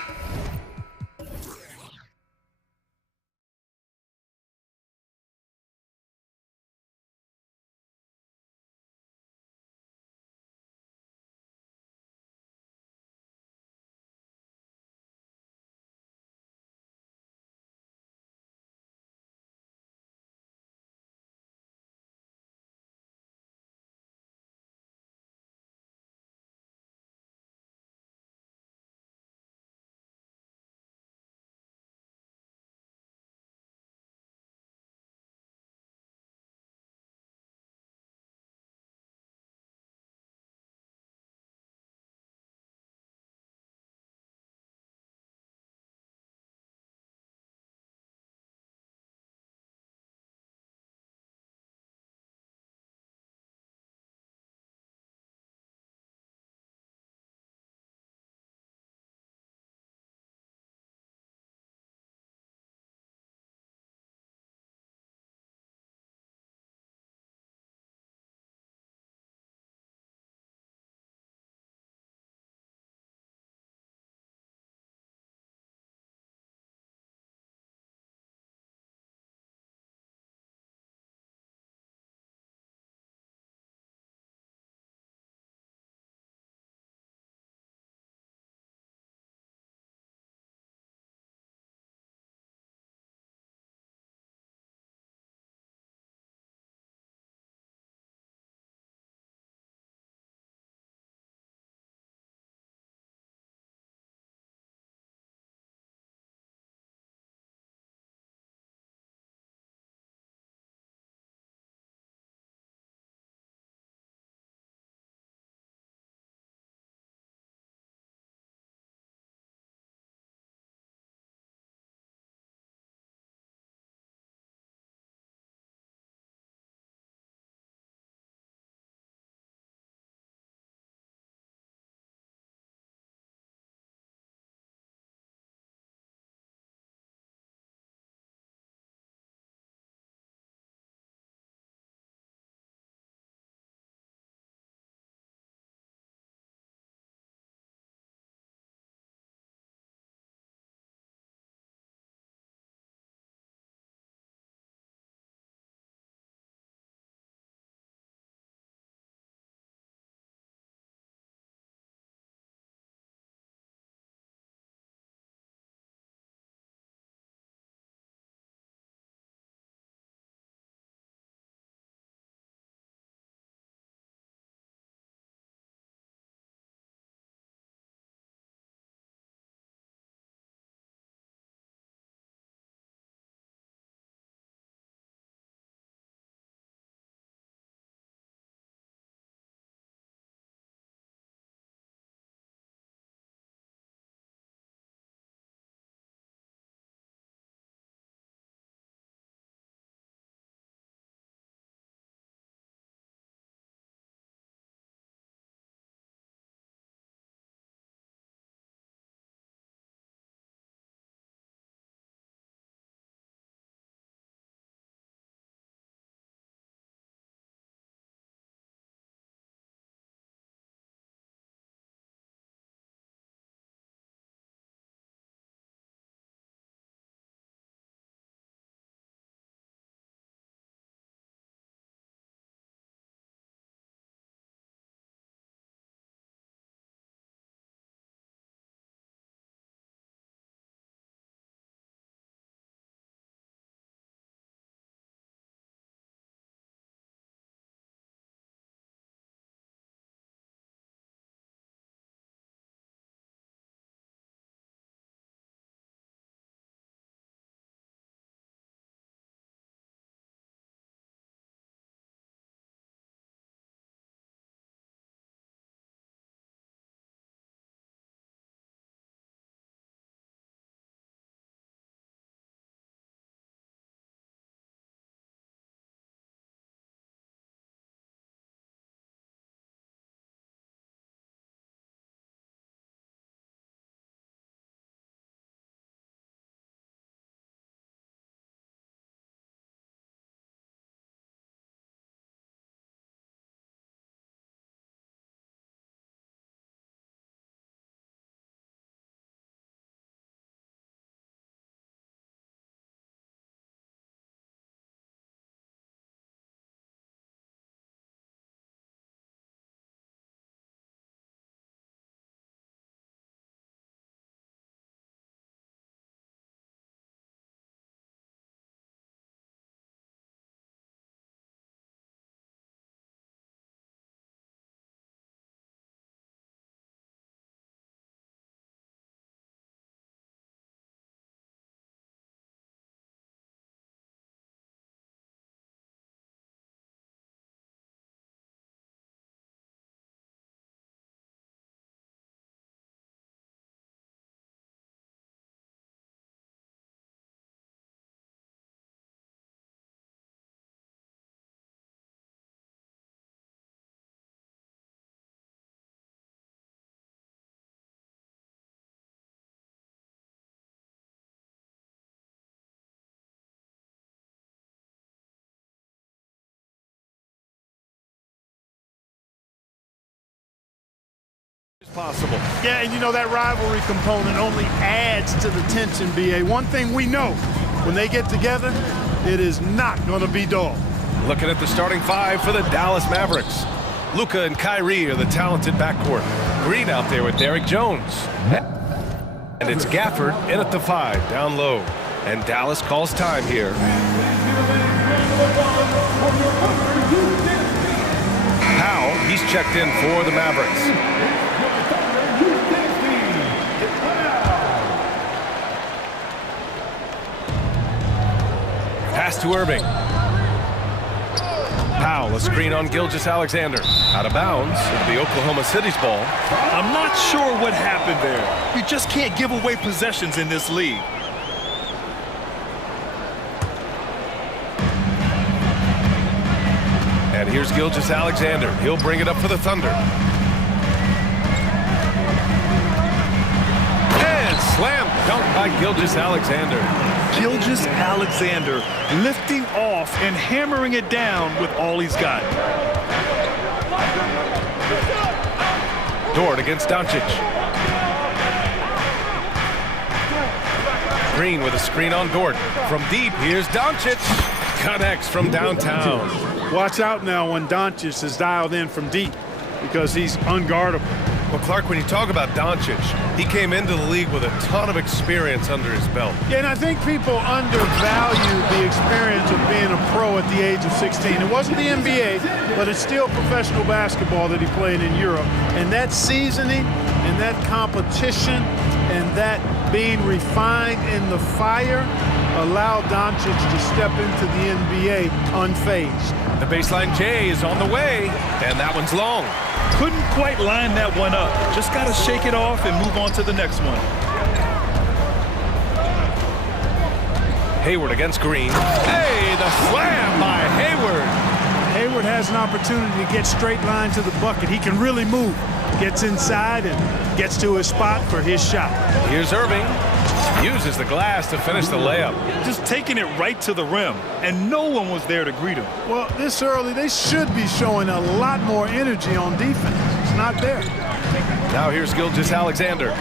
possible. Yeah, and you know, that rivalry component only adds to the tension, B.A. One thing we know, when they get together, it is not going to be dull. Looking at the starting five for the Dallas Mavericks. Luka and Kyrie are the talented backcourt. Green out there with Derrick Jones. And it's Gafford in at the 5, down low. And Dallas calls time here. Powell, he's checked in for the Mavericks. Pass to Irving. Powell, a screen on Gilgeous-Alexander. Out of bounds, it'll be Oklahoma City's ball. I'm not sure what happened there. You just can't give away possessions in this league. And here's Gilgeous-Alexander. He'll bring it up for the Thunder. And slam dunk by Gilgeous-Alexander. Gilgeous-Alexander lifting off and hammering it down with all he's got. Dort against Doncic. Green with a screen on Dort. From deep, here's Doncic. Connects from downtown. Watch out now when Doncic is dialed in from deep because he's unguardable. Well, Clark, when you talk about Doncic, he came into the league with a ton of experience under his belt. Yeah, and I think people undervalue the experience of being a pro at the age of 16. It wasn't the NBA, but it's still professional basketball that he played in Europe. And that seasoning and that competition and that being refined in the fire allowed Doncic to step into the NBA unfazed. The baseline J is on the way, and that one's long. Couldn't quite line that one up. Just got to shake it off and move on to the next one. Hayward against Green. Hey, the slam by Hayward. Hayward has an opportunity to get straight line to the bucket. He can really move. Gets inside and gets to his spot for his shot. Here's Irving. Uses the glass to finish the layup. Just taking it right to the rim, and no one was there to greet him. Well, this early, they should be showing a lot more energy on defense. It's not there. Now here's Gilgeous-Alexander.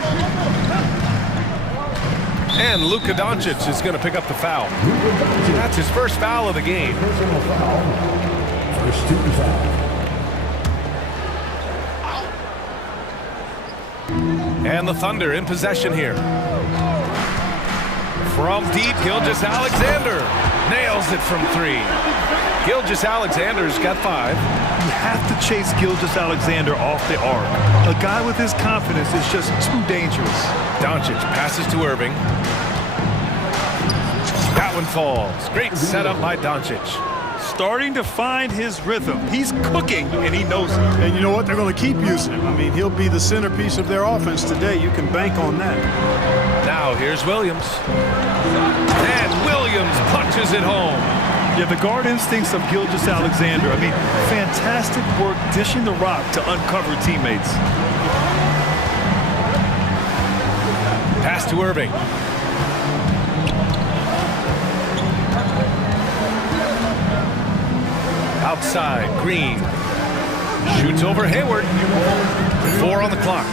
And Luka Doncic is going to pick up the foul. That's his first foul of the game. Personal foul. First team foul. And the Thunder in possession here. From deep, Gilgeous-Alexander nails it from 3. Gilgeous-Alexander's got 5. You have to chase Gilgeous-Alexander off the arc. A guy with his confidence is just too dangerous. Doncic passes to Irving. That one falls. Great setup by Doncic. Starting to find his rhythm. He's cooking, and he knows it. And you know what? They're going to keep using him. I mean, he'll be the centerpiece of their offense today. You can bank on that. Now here's Williams. And Williams punches it home. Yeah, the guard instincts of Gilgeous-Alexander. I mean, fantastic work dishing the rock to uncover teammates. Pass to Irving. Outside, Green. Shoots over Hayward. 4 on the clock.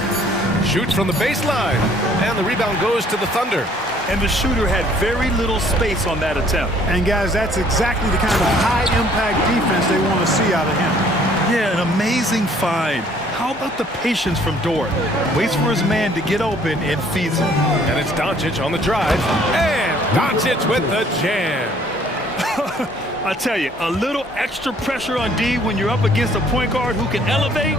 Shoots from the baseline. And the rebound goes to the Thunder. And the shooter had very little space on that attempt. And guys, that's exactly the kind of high-impact defense they want to see out of him. Yeah, an amazing find. How about the patience from Dort? Waits for his man to get open and feeds him. And it's Doncic on the drive. And Doncic with the jam. I tell you, a little extra pressure on D when you're up against a point guard who can elevate.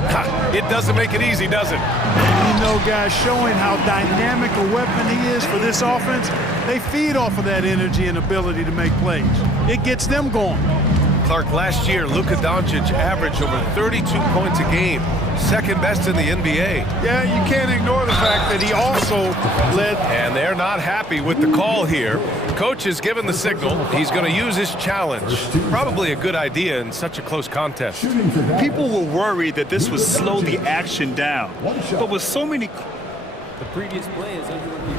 It doesn't make it easy, does it? And you know, guys, showing how dynamic a weapon he is for this offense, they feed off of that energy and ability to make plays. It gets them going. Clark, last year, Luka Doncic averaged over 32 points a game. Second best in the NBA. Yeah, you can't ignore the fact that he also led. And they're not happy with the call here. Coach has given the signal. He's going to use his challenge. Probably a good idea in such a close contest. People were worried that this would slow the action down. But with so many... The previous play is under review.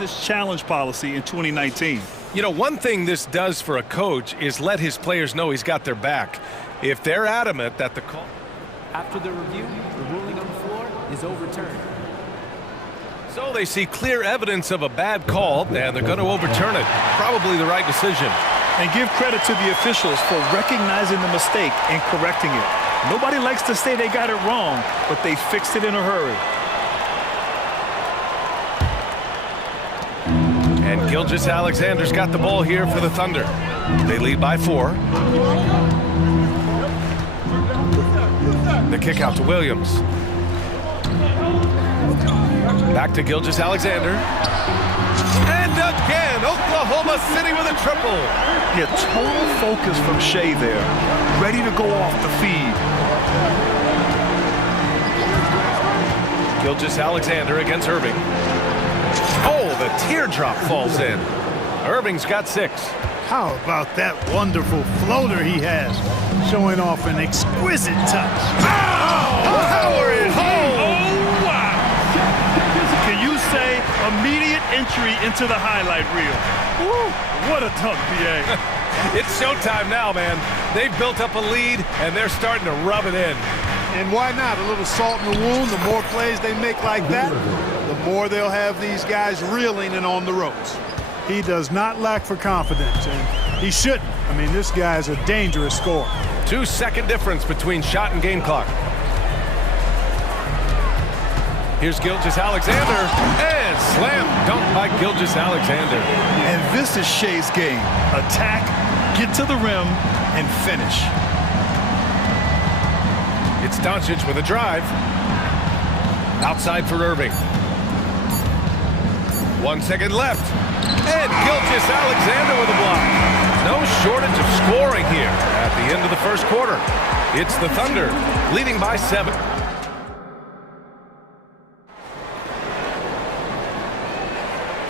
This challenge policy in 2019. You know, one thing this does for a coach is let his players know he's got their back. If they're adamant that the call... After the review, the ruling on the floor is overturned. So they see clear evidence of a bad call, and they're going to overturn it. Probably the right decision. And give credit to the officials for recognizing the mistake and correcting it. Nobody likes to say they got it wrong, but they fixed it in a hurry. And Gilgeous-Alexander's got the ball here for the Thunder. They lead by 4. The kick out to Williams. Back to Gilgeous-Alexander. And again, Oklahoma City with a triple. Yeah, total focus from Shea there. Ready to go off the feed. Gilgeous-Alexander against Irving. Oh, the teardrop falls in. Irving's got 6. How about that wonderful floater he has, showing off an exquisite touch. Power it home! Oh, wow! Can you say immediate entry into the highlight reel? Woo! What a dunk, BA. It's showtime now, man. They've built up a lead, and they're starting to rub it in. And why not? A little salt in the wound. The more plays they make like that, the more they'll have these guys reeling and on the ropes. He does not lack for confidence, and he shouldn't. I mean, this guy's a dangerous scorer. 2-second difference between shot and game clock. Here's Gilgeous-Alexander, and slam dunk by Gilgeous-Alexander. And this is Shea's game. Attack, get to the rim, and finish. It's Doncic with a drive. Outside for Irving. 1 second left. And Gilgeous-Alexander with a block. No shortage of scoring here at the end of the first quarter. It's the Thunder leading by 7.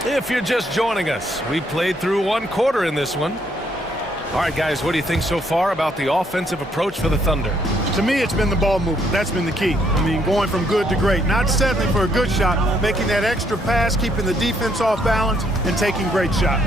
If you're just joining us, we played through 1 quarter in this one. All right, guys, what do you think so far about the offensive approach for the Thunder? To me, it's been the ball movement. That's been the key. I mean, going from good to great. Not settling for a good shot, making that extra pass, keeping the defense off balance, and taking great shots.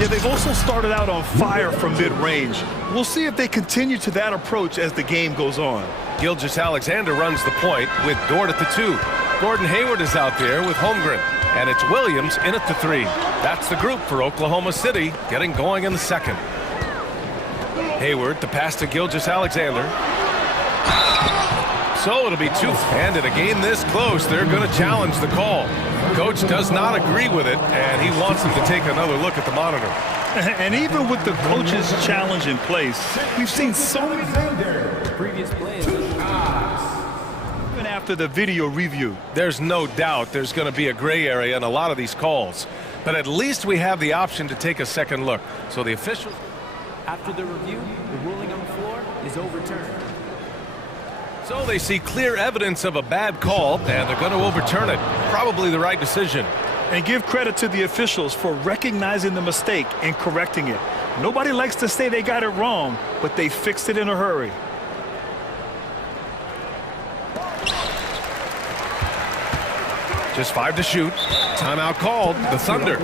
Yeah, they've also started out on fire from mid-range. We'll see if they continue to that approach as the game goes on. Gilgeous-Alexander runs the point with Dort at the 2. Gordon Hayward is out there with Holmgren. And it's Williams in at the 3. That's the group for Oklahoma City, getting going in the second. Hayward, the pass to Gilgeous-Alexander. So it'll be 2. And in a game this close, they're going to challenge the call. Coach does not agree with it, and he wants them to take another look at the monitor. And even with the coach's challenge in place, we've seen so many Previous play is even after the video review. There's no doubt there's going to be a gray area in a lot of these calls. But at least we have the option to take a second look. So the officials... After the review, the ruling on the floor is overturned. So they see clear evidence of a bad call, and they're going to overturn it. Probably the right decision. And give credit to the officials for recognizing the mistake and correcting it. Nobody likes to say they got it wrong, but they fixed it in a hurry. Just 5 to shoot. Timeout called. The Thunder.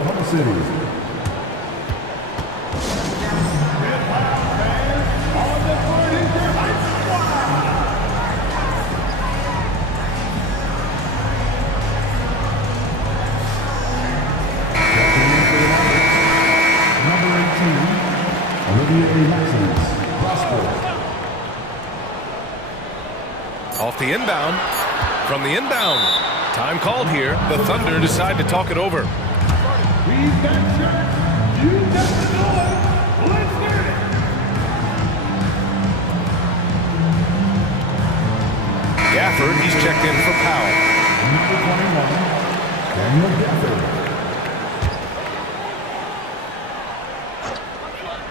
Off the inbound. From the inbound. Time called here. The Thunder decide to talk it over. Gafford, he's checked in for Powell.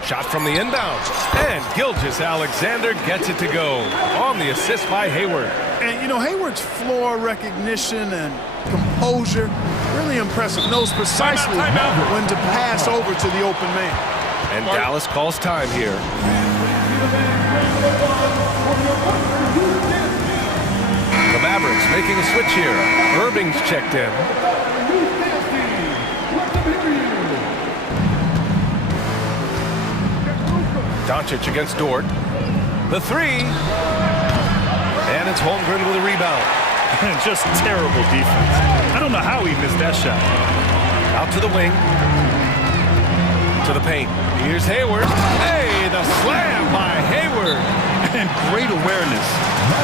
Shot from the inbound. And Gilgeous-Alexander gets it to go on the assist by Hayward. And, you know, Hayward's floor recognition and composure, really impressive. Knows precisely when to pass over to the open man. And Dallas calls time here. The Mavericks making a switch here. Irving's checked in. Doncic against Dort. The 3. And it's Holmgren with a rebound. Just terrible defense. I don't know how he missed that shot. Out to the wing. To the paint. Here's Hayward. Hey, the slam by Hayward. And great awareness.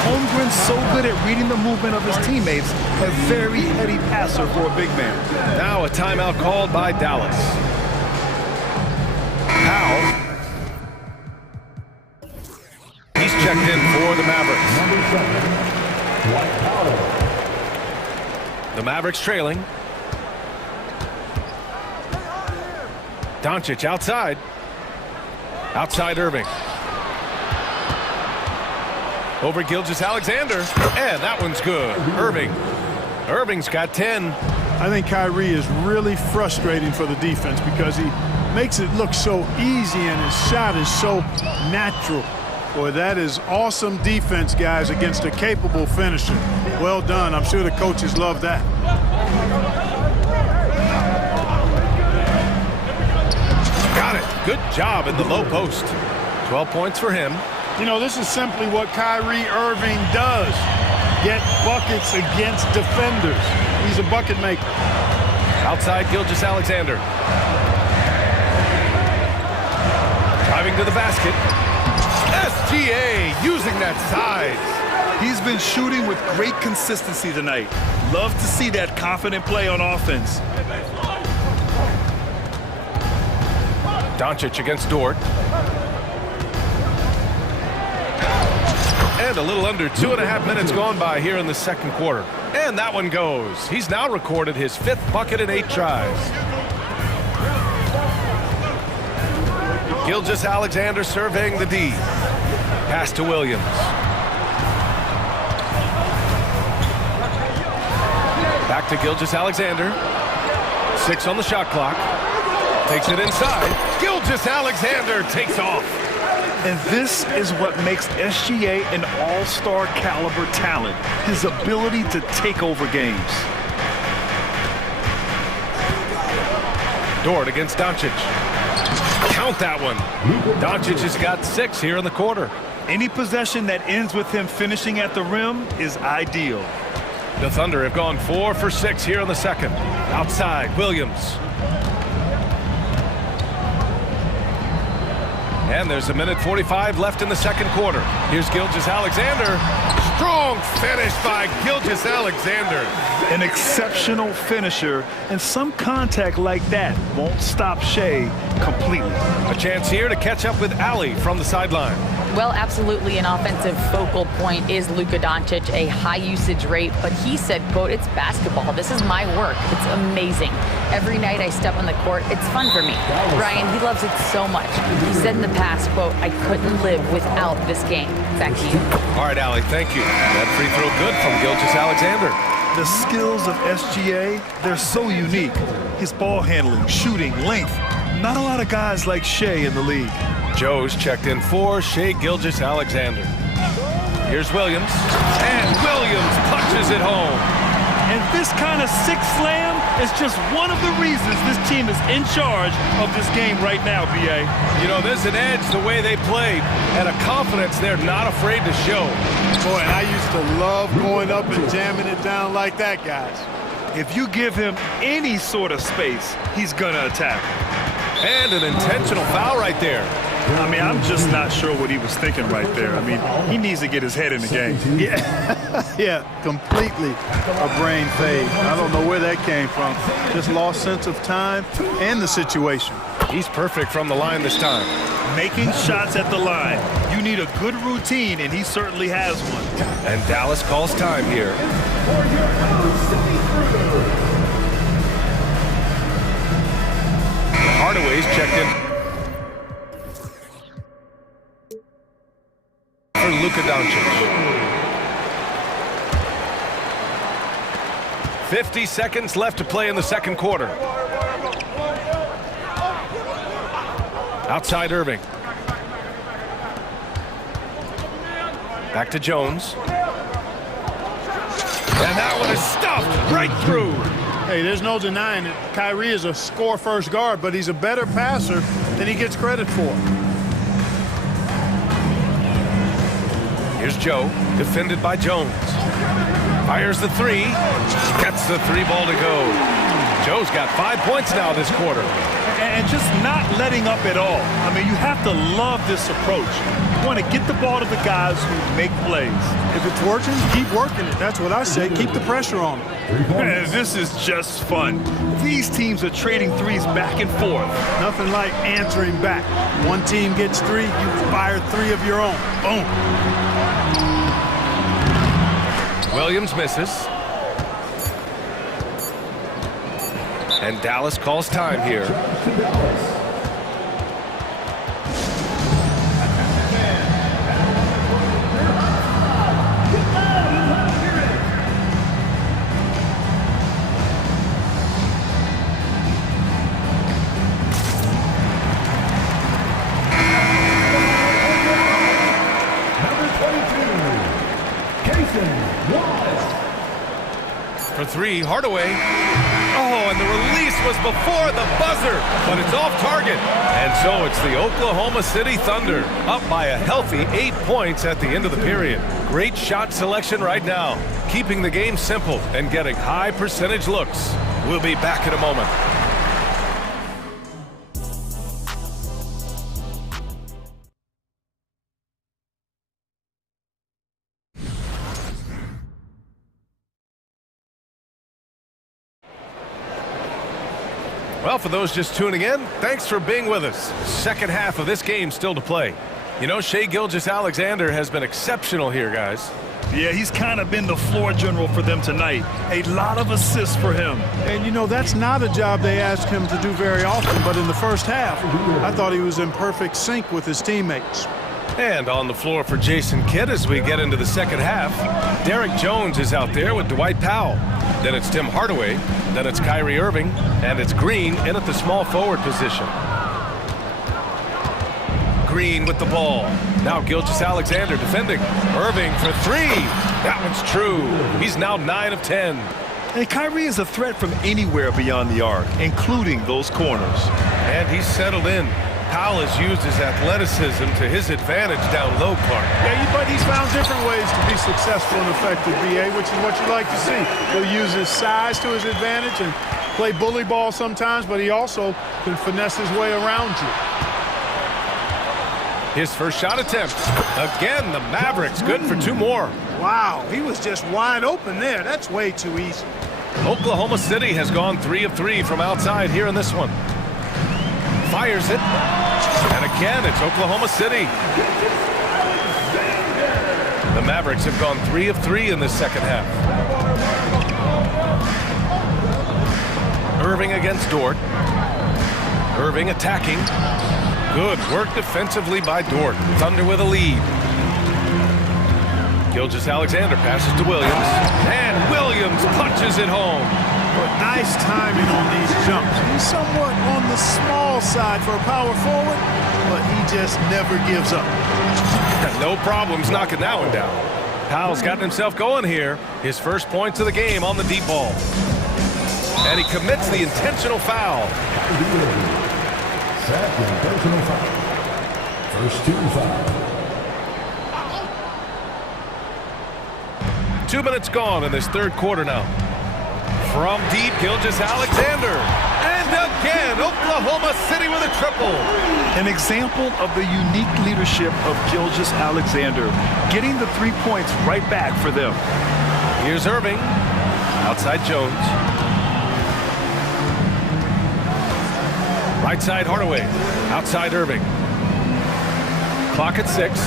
Holmgren's so good at reading the movement of his teammates. A very heady passer for a big man. Now a timeout called by Dallas. Powell. He's checked in for the Mavericks. The Mavericks trailing. Doncic outside. Outside Irving. Over Gilgeous-Alexander. And that one's good. Irving's got 10. I think Kyrie is really frustrating for the defense because he makes it look so easy and his shot is so natural. Boy, that is awesome defense, guys, against a capable finisher. Well done. I'm sure the coaches love that. Got it. Good job in the low post. 12 points for him. You know, this is simply what Kyrie Irving does. Get buckets against defenders. He's a bucket maker. Outside Gilgeous-Alexander. Driving to the basket. SGA using that size. He's been shooting with great consistency tonight. Love to see that confident play on offense. Doncic against Dort. And a little under 2.5 minutes gone by here in the second quarter. And that one goes. He's now recorded his 5th bucket in 8 tries. Gilgeous-Alexander surveying the D. Pass to Williams. Back to Gilgeous-Alexander. 6 on the shot clock. Takes it inside. Gilgeous-Alexander takes off. And this is what makes SGA an all-star caliber talent. His ability to take over games. Dort against Doncic. Count that one. Doncic has got 6 here in the quarter. Any possession that ends with him finishing at the rim is ideal. The Thunder have gone 4 for 6 here in the second. Outside, Williams. And there's 1:45 left in the second quarter. Here's Gilgeous-Alexander. Strong finish by Gilgeous-Alexander. An exceptional finisher, and some contact like that won't stop Shea completely. A chance here to catch up with Ali from the sideline. Well, absolutely an offensive focal point is Luka Doncic, a high usage rate, but he said, quote, "It's basketball. This is my work. It's amazing. Every night I step on the court, it's fun for me." Ryan, he loves it so much. He said in the past, quote, "I couldn't live without this game." Back to you. All right, Ali, thank you. That free throw good from Gilgeous-Alexander. The skills of SGA, they're so unique. His ball handling, shooting, length. Not a lot of guys like Shea in the league. Joe's checked in for Shea Gilgeous-Alexander. Here's Williams. And Williams punches it home. And this kind of sick slam is just one of the reasons this team is in charge of this game right now, B.A. You know, there's an edge the way they played and a confidence they're not afraid to show. Boy, I used to love going up and jamming it down like that, guys. If you give him any sort of space, he's going to attack. And an intentional foul right there. I mean, I'm just not sure what he was thinking right there. I mean, he needs to get his head in the game. Yeah, completely a brain fade. I don't know where that came from. Just lost sense of time and the situation. He's perfect from the line this time. Making shots at the line. You need a good routine, and he certainly has one. And Dallas calls time here. Hardaway's checked in for Luka Doncic. 50 seconds left to play in the second quarter. Outside Irving. Back to Jones. And that one is stuffed right through. Hey, there's no denying it. Kyrie is a score-first guard, but he's a better passer than he gets credit for. Here's Joe, defended by Jones. Fires the three, gets the three ball to go. Joe's got 5 points now this quarter. And just not letting up at all. I mean, you have to love this approach. You want to get the ball to the guys who make plays. If it's working, keep working it. That's what I say. Keep the pressure on them. Man, this is just fun. These teams are trading threes back and forth. Nothing like answering back. One team gets three, you fire three of your own. Boom. Williams misses. And Dallas calls time here. For three, Hardaway. Oh, and the release was before the buzzer, but it's off target. And so it's the Oklahoma City Thunder up by a healthy 8 points at the end of the period. Great shot selection right now, keeping the game simple and getting high percentage looks. We'll be back in a moment. Well, for those just tuning in, thanks for being with us. Second half of this game still to play. You know, Shai Gilgeous-Alexander has been exceptional here, guys. Yeah, he's kind of been the floor general for them tonight. A lot of assists for him. And, you know, that's not a job they ask him to do very often, but in the first half, I thought he was in perfect sync with his teammates. And on the floor for Jason Kidd as we get into the second half, Derek Jones is out there with Dwight Powell. Then it's Tim Hardaway. Then it's Kyrie Irving. And it's Green in at the small forward position. Green with the ball. Now Gilgeous-Alexander defending. Irving for three. That one's true. He's now 9 of 10. And Kyrie is a threat from anywhere beyond the arc, including those corners. And he's settled in. Powell has used his athleticism to his advantage down low, Clark. Yeah, but he's found different ways to be successful and effective, BA, which is what you like to see. He'll use his size to his advantage and play bully ball sometimes, but he also can finesse his way around you. His first shot attempt. Again, the Mavericks good for two more. Wow, he was just wide open there. That's way too easy. Oklahoma City has gone 3 of 3 from outside here in this one. Fires it. And again, it's Oklahoma City. The Mavericks have gone 3 of 3 in this second half. Irving against Dort. Irving attacking. Good work defensively by Dort. Thunder with a lead. Gilgeous-Alexander passes to Williams. And Williams punches it home. But nice timing on these jumps. He's somewhat on the small side for a power forward, but he just never gives up. No problems knocking that one down. Powell's gotten himself going here. His first points of the game on the deep ball. And he commits the intentional foul. Second personal foul. First team foul. 2 minutes gone in this third quarter now. From deep, Gilgeous-Alexander. And again, Oklahoma City with a triple. An example of the unique leadership of Gilgeous-Alexander, getting the 3 points right back for them. Here's Irving. Outside Jones. Right side Hardaway. Outside Irving. Clock at 6.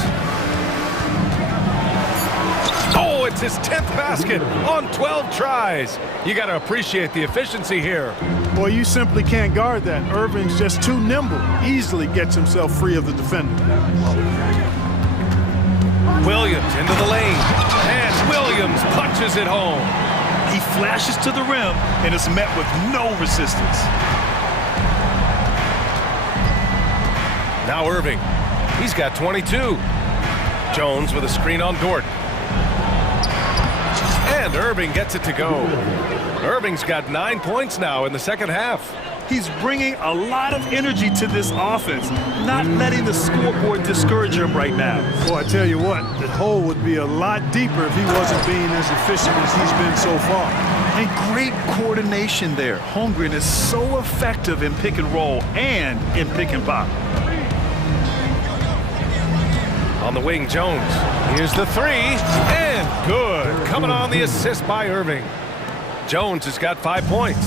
Oh, it's his 10th basket on 12 tries. You got to appreciate the efficiency here. Boy, you simply can't guard that. Irving's just too nimble. Easily gets himself free of the defender. Williams into the lane. And Williams punches it home. He flashes to the rim and is met with no resistance. Now Irving. He's got 22. Jones with a screen on Dort. And Irving gets it to go. Irving's got 9 points now in the second half. He's bringing a lot of energy to this offense, not letting the scoreboard discourage him right now. Boy, I tell you what, the hole would be a lot deeper if he wasn't being as efficient as he's been so far. And great coordination there. Holmgren is so effective in pick and roll and in pick and pop. On the wing, Jones. Here's the three, and good. Coming on the assist by Irving. Jones has got 5 points.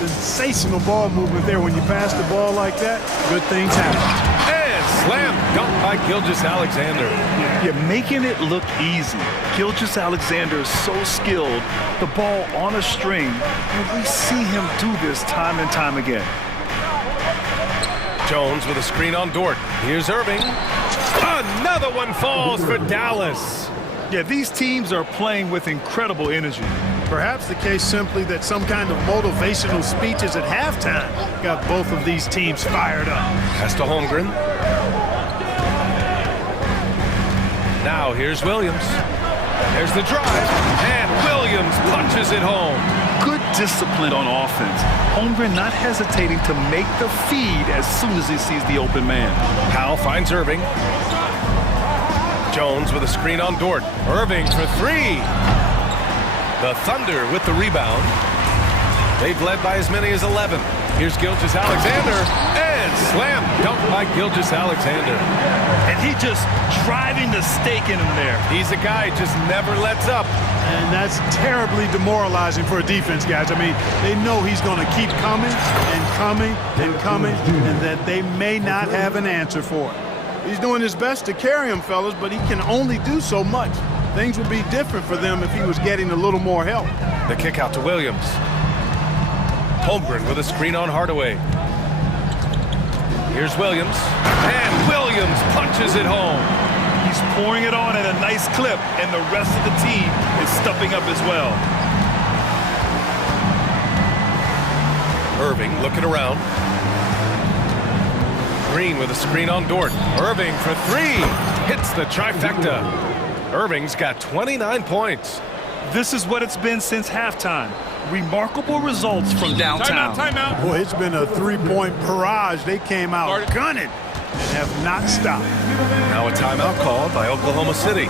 Sensational ball movement there. When you pass the ball like that, good things happen. And slam dunk by Gilgeous-Alexander. You're making it look easy. Gilgeous-Alexander is so skilled. The ball on a string, and we see him do this time and time again. Jones with a screen on Dort. Here's Irving. Another one falls for Dallas. Yeah, these teams are playing with incredible energy. Perhaps the case simply that some kind of motivational speeches at halftime got both of these teams fired up. Pass to Holmgren. Now here's Williams. There's the drive, and Williams punches it home. Good discipline on offense. Holmgren not hesitating to make the feed as soon as he sees the open man. Powell finds Irving. Jones with a screen on Dort. Irving for three. The Thunder with the rebound. They've led by as many as 11. Here's Gilgeous-Alexander, and slam dunk by Gilgeous-Alexander. And he just driving the stake in him there. He's a guy who just never lets up. And that's terribly demoralizing for a defense, guys. I mean, they know he's going to keep coming and coming and coming, and that they may not have an answer for it. He's doing his best to carry him, fellas, but he can only do so much. Things would be different for them if he was getting a little more help. The kick out to Williams. Holmgren with a screen on Hardaway. Here's Williams, and Williams punches it home. He's pouring it on at a nice clip, and the rest of the team is stepping up as well. Irving looking around. Green with a screen on Dort. Irving for three. Hits the trifecta. Irving's got 29 points. This is what it's been since halftime. Remarkable results from downtown. Timeout. Boy, it's been a three-point barrage. They came out gunning and have not stopped. Now a timeout called by Oklahoma City.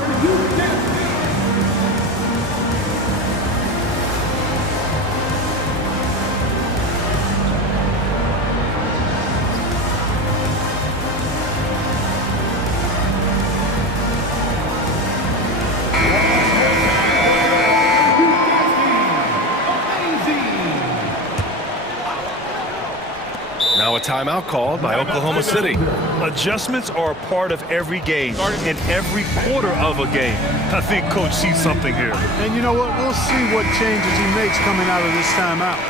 Now a timeout called by Oklahoma City. Adjustments are a part of every game and every quarter of a game. I think Coach sees something here. And you know what? We'll see what changes he makes coming out of this timeout.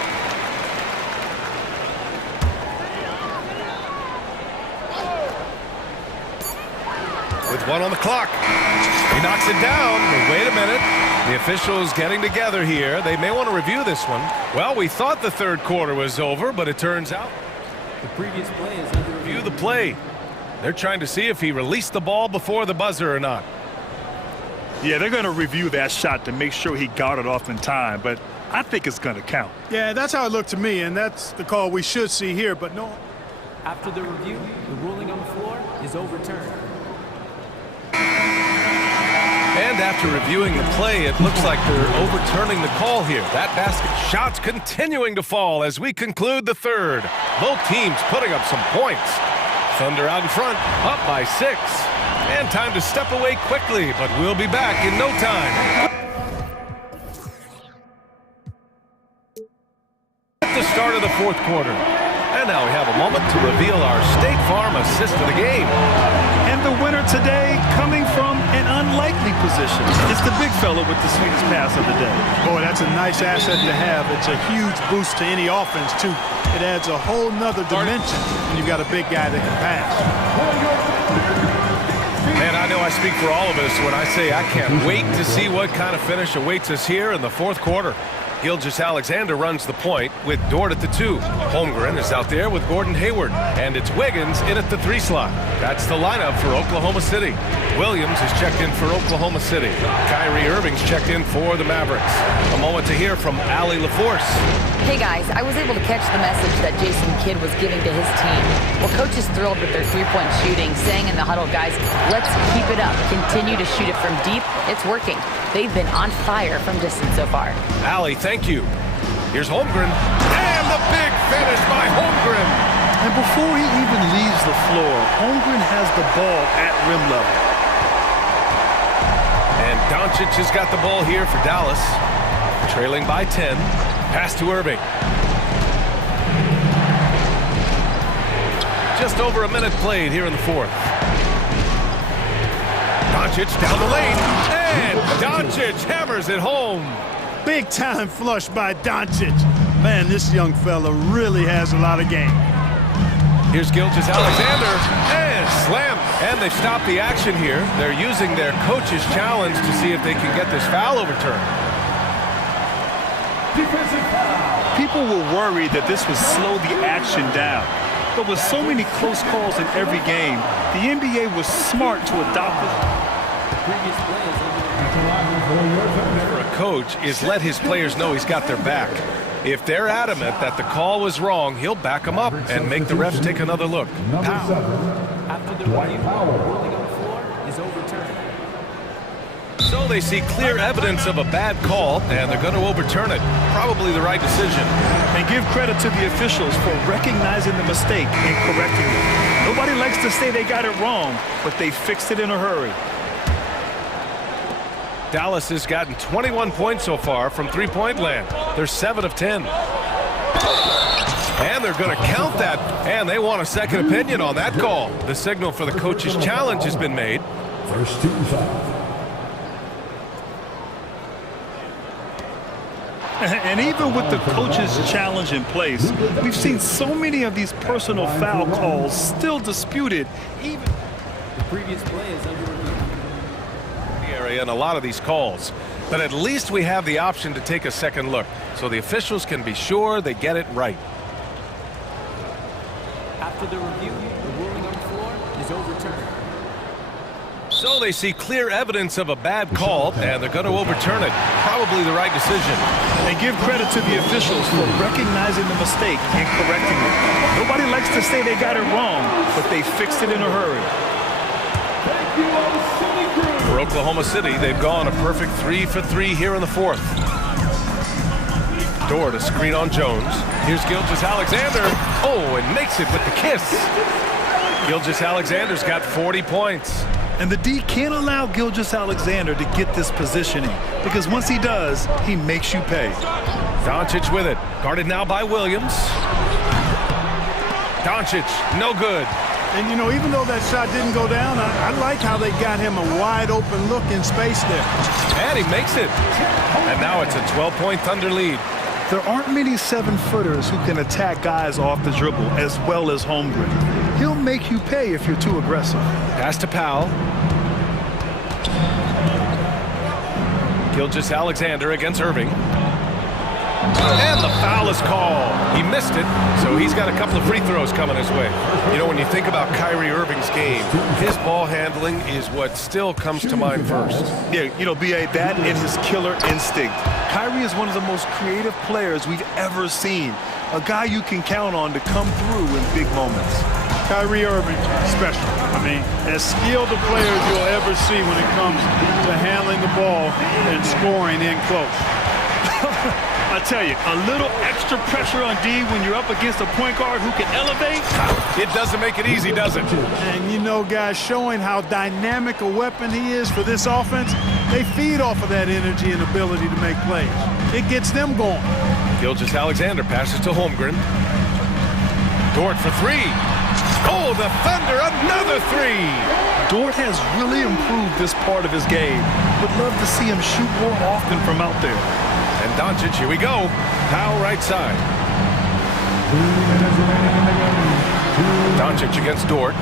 With one on the clock. He knocks it down. But wait a minute. The officials getting together here. They may want to review this one. Well, we thought the third quarter was over, but it turns out the previous play is under review. Review the play. They're trying to see if he released the ball before the buzzer or not. Yeah, they're going to review that shot to make sure he got it off in time, but I think it's going to count. Yeah, that's how it looked to me, and that's the call we should see here, but no. After the review, the ruling on the floor is overturned. And after reviewing the play, it looks like they're overturning the call here. That basket shot's continuing to fall as we conclude the third. Both teams putting up some points. Thunder out in front, up by 6. And time to step away quickly, but we'll be back in no time. At the start of the fourth quarter. And now we have a moment to reveal our State Farm assist of the game. And the winner today coming from an unlikely position. It's the big fella with the sweetest pass of the day. Boy, that's a nice asset to have. It's a huge boost to any offense, too. It adds a whole nother dimension when you've got a big guy that can pass. Man, I know I speak for all of us when I say I can't wait to see what kind of finish awaits us here in the fourth quarter. Gilgeous-Alexander runs the point with Dort at the 2. Holmgren is out there with Gordon Hayward. And it's Wiggins in at the 3 slot. That's the lineup for Oklahoma City. Williams is checked in for Oklahoma City. Kyrie Irving's checked in for the Mavericks. A moment to hear from Allie LaForce. Hey guys, I was able to catch the message that Jason Kidd was giving to his team. Well, coach is thrilled with their three-point shooting, saying in the huddle, guys, let's keep it up. Continue to shoot it from deep. It's working. They've been on fire from distance so far. Allie, thank you. Here's Holmgren. And the big finish by Holmgren. And before he even leaves the floor, Holmgren has the ball at rim level. And Doncic has got the ball here for Dallas. Trailing by 10. Pass to Irving. Just over a minute played here in the 4th. Doncic down the lane. And Doncic hammers it home. Big time flush by Doncic. Man, this young fella really has a lot of game. Here's Gilgeous-Alexander. And slam. And they stop the action here. They're using their coach's challenge to see if they can get this foul overturned. People were worried that this would slow the action down. But with so many close calls in every game, the NBA was smart to adopt it. For a coach is let his players know he's got their back. If they're adamant that the call was wrong, he'll back them up and make the refs take another look. After the review, the ruling on the floor is overturned. So they see clear evidence of a bad call, and they're going to overturn it. Probably the right decision. And give credit to the officials for recognizing the mistake and correcting it. Nobody likes to say they got it wrong, but they fixed it in a hurry. Dallas has gotten 21 points so far from three-point land. They're 7 of 10. And they're going to count that, and they want a second opinion on that call. The signal for the coach's challenge has been made. First team foul. And even with the coach's challenge in place, we've seen so many of these personal foul calls still disputed. Even the previous play is under review. Area and a lot of these calls, but at least we have the option to take a second look, so the officials can be sure they get it right. After the review, the ruling on the floor is overturned. So they see clear evidence of a bad call, and they're going to overturn it. Probably the right decision. And give credit to the officials for recognizing the mistake and correcting it. Nobody likes to say they got it wrong, but they fixed it in a hurry. For Oklahoma City, they've gone a perfect 3 for 3 here in the 4th. Dort a screen on Jones. Here's Gilgeous-Alexander. Oh, and makes it with the kiss. Gilgeous-Alexander's got 40 points. And the D can't allow Gilgeous-Alexander to get this positioning, because once he does, he makes you pay. Doncic with it. Guarded now by Williams. Doncic, no good. And, you know, even though that shot didn't go down, I like how they got him a wide-open look in space there. And he makes it. And now it's a 12-point Thunder lead. There aren't many 7-footers who can attack guys off the dribble as well as Holmgren. He'll make you pay if you're too aggressive. Pass to Powell. Gilgeous-Alexander against Irving. And the foul is called. He missed it, so he's got a couple of free throws coming his way. You know, when you think about Kyrie Irving's game, his ball handling is what still comes to mind first. Yeah, you know, B.A., that and his killer instinct. Kyrie is one of the most creative players we've ever seen. A guy you can count on to come through in big moments. Kyrie Irving, special. I mean, as skilled a player as you'll ever see when it comes to handling the ball and scoring in close. I tell you, a little extra pressure on D when you're up against a point guard who can elevate. It doesn't make it easy, does it? And you know, guys, showing how dynamic a weapon he is for this offense, they feed off of that energy and ability to make plays. It gets them going. Gilgeous-Alexander passes to Holmgren. Dort for 3. Oh, the Thunder, another 3. Dort has really improved this part of his game. Would love to see him shoot more often from out there. And Doncic, here we go. Powell right side. Doncic against Dort.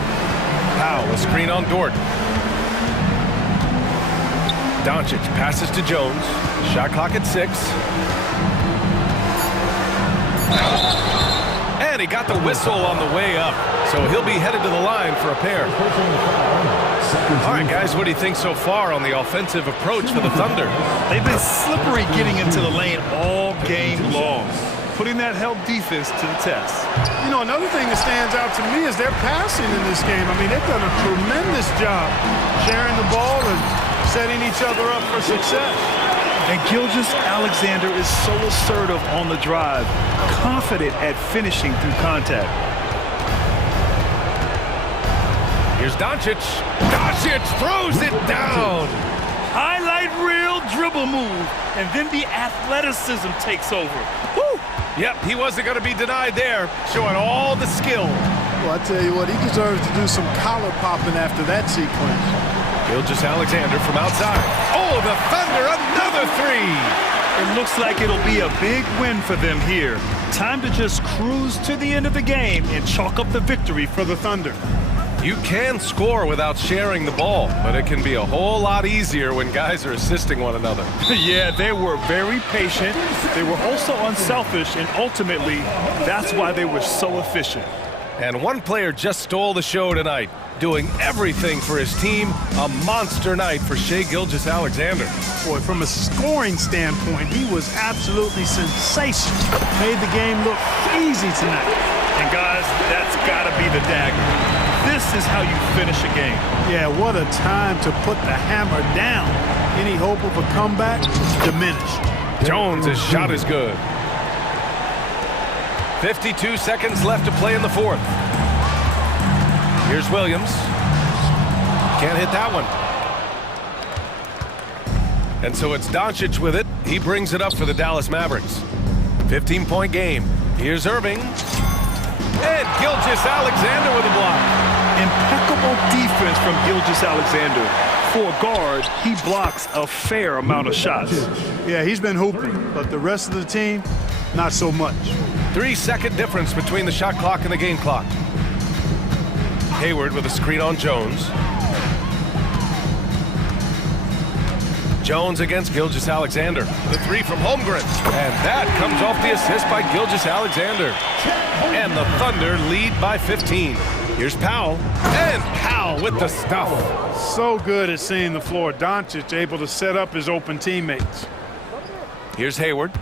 Powell, a screen on Dort. Doncic passes to Jones. Shot clock at 6. And he got the whistle on the way up, so he'll be headed to the line for a pair. All right, guys, what do you think so far on the offensive approach for the Thunder? They've been slippery getting into the lane all game long, putting that help defense to the test. You know, another thing that stands out to me is their passing in this game. I mean, they've done a tremendous job sharing the ball and setting each other up for success. And Gilgeous-Alexander is so assertive on the drive, confident at finishing through contact. Here's Doncic. Doncic throws it down. Highlight reel dribble move, and then the athleticism takes over. Woo! Yep, he wasn't going to be denied there, showing all the skill. Well, I tell you what, he deserves to do some collar popping after that sequence. Gilgeous-Alexander from outside. Oh, the Thunder, another three. It looks like it'll be a big win for them here. Time to just cruise to the end of the game and chalk up the victory for the Thunder. You can score without sharing the ball, but it can be a whole lot easier when guys are assisting one another. Yeah, they were very patient. They were also unselfish, and ultimately, that's why they were so efficient. And one player just stole the show tonight, doing everything for his team. A monster night for Shai Gilgeous-Alexander. Boy, from a scoring standpoint, he was absolutely sensational. Made the game look easy tonight. And guys, that's got to be the dagger. This is how you finish a game. Yeah, what a time to put the hammer down. Any hope of a comeback diminished. Jones' shot is good. 52 seconds left to play in the fourth. Here's Williams. Can't hit that one. And so it's Doncic with it. He brings it up for the Dallas Mavericks. 15-point game. Here's Irving. And Gilgeous-Alexander with a block. Impeccable defense from Gilgeous-Alexander. For a guard, he blocks a fair amount of shots. Yeah, he's been hooping, but the rest of the team, not so much. 3-second difference between the shot clock and the game clock. Hayward with a screen on Jones. Jones against Gilgeous-Alexander. The three from Holmgren. And that comes off the assist by Gilgeous-Alexander. And the Thunder lead by 15. Here's Powell. And Powell with the stuff. So good at seeing the floor. Doncic able to set up his open teammates. Here's Hayward.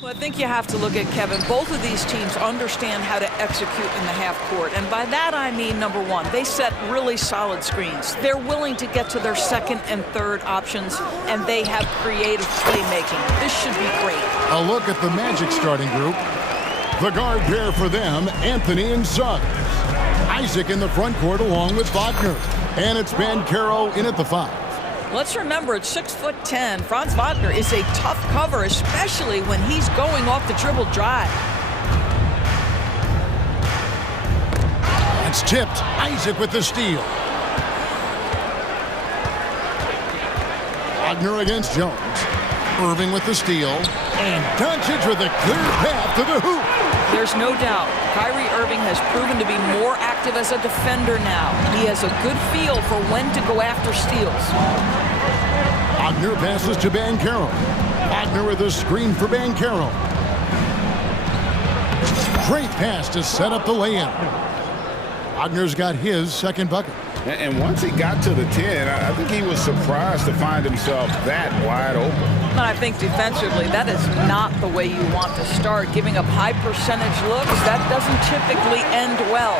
Well, I think you have to look at, Kevin, both of these teams understand how to execute in the half court. And by that, I mean, number one, they set really solid screens. They're willing to get to their second and third options, and they have creative playmaking. This should be great. A look at the Magic starting group. The guard pair for them, Anthony and Suggs. Isaac in the front court along with Wagner. And it's Banchero in at the 5. Let's remember, at 6'10", Franz Wagner is a tough cover, especially when he's going off the dribble drive. It's tipped. Isaac with the steal. Wagner against Jones. Irving with the steal. And Doncic with a clear path to the hoop. There's no doubt Kyrie Irving has proven to be more active as a defender now. He has a good feel for when to go after steals. Wagner passes to Banchero. Wagner with a screen for Banchero. Great pass to set up the layup. Wagner's got his second bucket. And once he got to the 10, I think he was surprised to find himself that wide open. And I think defensively, that is not the way you want to start. Giving up high percentage looks, that doesn't typically end well.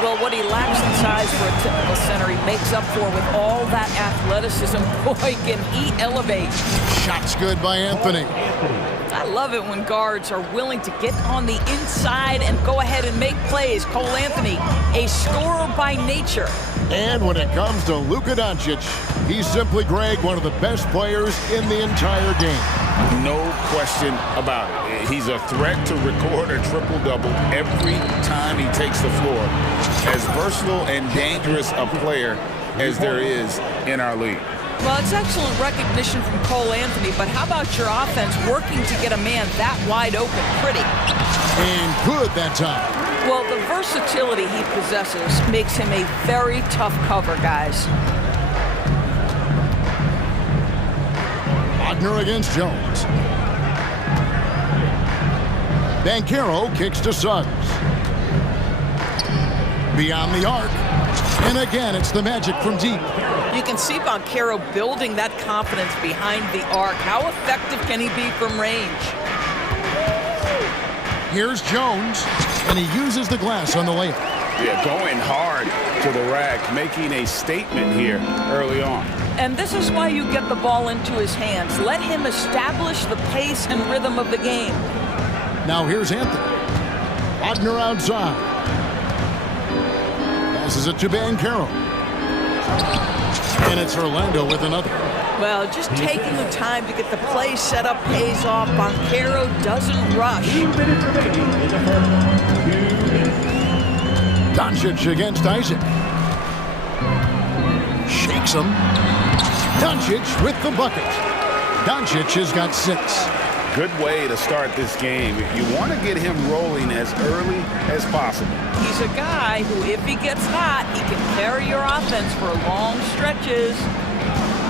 Well, what he lacks in size for a typical center, he makes up for with all that athleticism. Boy, can he elevate. Shot's good by Anthony. I love it when guards are willing to get on the inside and go ahead and make plays. Cole Anthony, a scorer by nature. And when it comes to Luka Doncic, he's simply, Greg, one of the best players in the entire game. No question about it. He's a threat to record a triple-double every time he takes the floor. As versatile and dangerous a player as there is in our league. Well, it's excellent recognition from Cole Anthony, but how about your offense working to get a man that wide open? Pretty. And good that time. Well, the versatility he possesses makes him a very tough cover, guys. Wagner against Jones. Banchero kicks to Suggs. Beyond the arc. And again, it's the Magic from deep. You can see Banchero building that confidence behind the arc. How effective can he be from range? Here's Jones, and he uses the glass on the layup. Yeah, going hard to the rack, making a statement here early on. And this is why you get the ball into his hands. Let him establish the pace and rhythm of the game. Now here's Anthony. Wagner outside. Passes it to Banchero. And it's Orlando with another. Well, just taking the time to get the play set up pays off. Banchero doesn't rush. Doncic against Isaac. Shakes him. Doncic with the bucket. Doncic has got 6. Good way to start this game. You want to get him rolling as early as possible. He's a guy who, if he gets hot, he can carry your offense for long stretches.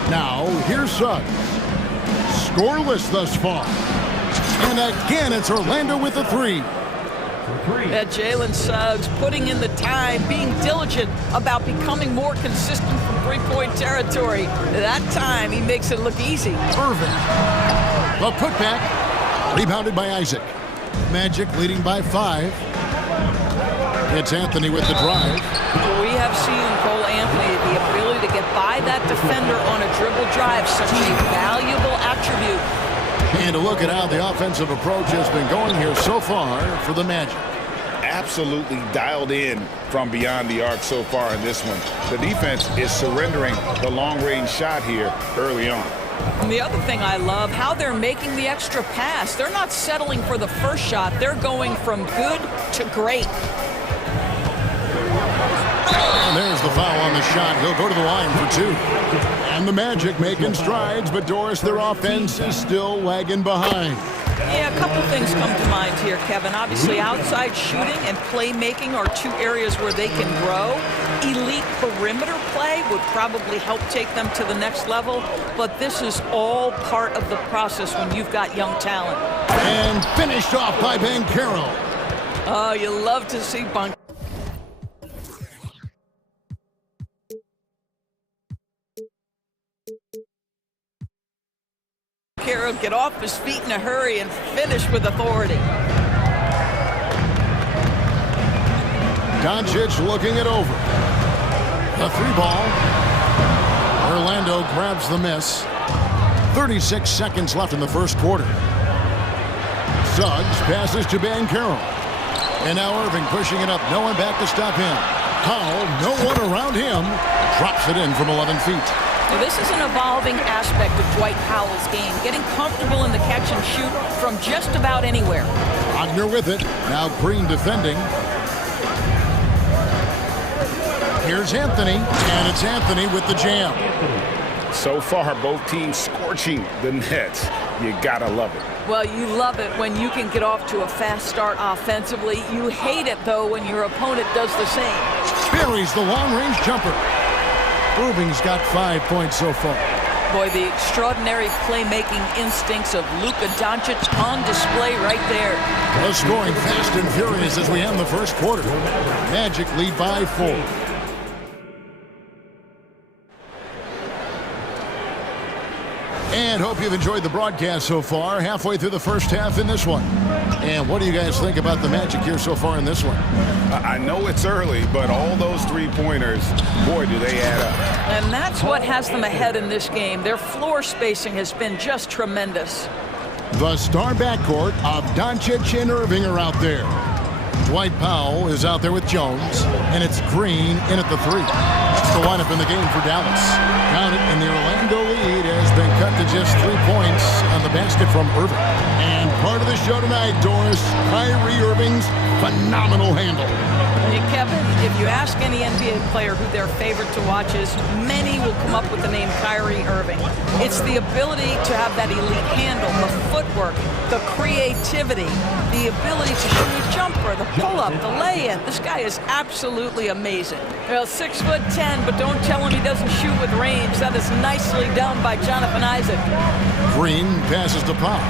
Now, here's Suggs. Scoreless thus far. And again, it's Orlando with the 3. That Jalen Suggs putting in the time, being diligent about becoming more consistent from three-point territory. That time, he makes it look easy. Irving. The putback. Rebounded by Isaac. Magic leading by 5. It's Anthony with the drive. We have seen Cole Anthony, the ability to get by that defender on a dribble drive, such a valuable attribute. And a look at how the offensive approach has been going here so far for the Magic. Absolutely dialed in from beyond the arc so far in this one. The defense is surrendering the long-range shot here early on. And the other thing I love, how they're making the extra pass. They're not settling for the first shot. They're going from good to great. And there's the foul on the shot. He'll go to the line for 2. And the Magic making strides, but Doris, their offense is still lagging behind. Yeah, a couple things come to mind here, Kevin. Obviously, outside shooting and playmaking are 2 areas where they can grow. Elite perimeter play would probably help take them to the next level, but this is all part of the process when you've got young talent. And finished off by Banchero. Oh, you love to see Banchero. Carroll get off his feet in a hurry and finish with authority. Doncic looking it over. The three ball. Orlando grabs the miss. 36 seconds left in the first quarter. Suggs passes to Banchero. And now Irving pushing it up. No one back to stop him. Powell, no one around him. Drops it in from 11 feet. Now, this is an evolving aspect of Dwight Powell's game, getting comfortable in the catch and shoot from just about anywhere. Wagner with it. Now Green defending. Here's Anthony, and it's Anthony with the jam. So far, both teams scorching the Nets. You gotta love it. Well, you love it when you can get off to a fast start offensively. You hate it, though, when your opponent does the same. Buries the long-range jumper. Irving's got 5 points so far. Boy, the extraordinary playmaking instincts of Luka Doncic on display right there. The scoring fast and furious as we end the first quarter. Magic lead by 4. And hope you've enjoyed the broadcast so far. Halfway through the first half in this one. And what do you guys think about the Magic here so far in this one? I know it's early, but all those three-pointers, boy, do they add up. And that's what has them ahead in this game. Their floor spacing has been just tremendous. The star backcourt of Doncic and Irving are out there. Dwight Powell is out there with Jones, and it's Green in at the 3. That's the lineup in the game for Dallas. Count it, and the Orlando lead has been cut to just 3 points on the basket from Irving. And part of the show tonight, Doris, Kyrie Irving's phenomenal handle. Hey, Kevin, if you ask any NBA player who their favorite to watch is, many will come up with the name Kyrie Irving. It's the ability to have that elite handle, the footwork, the creativity, the ability to shoot a jumper, the pull-up, the lay-in. This guy is absolutely amazing. Well, 6'10", but don't tell him he doesn't shoot with range. That is nicely done by Jonathan Isaac. Green passes to Powell.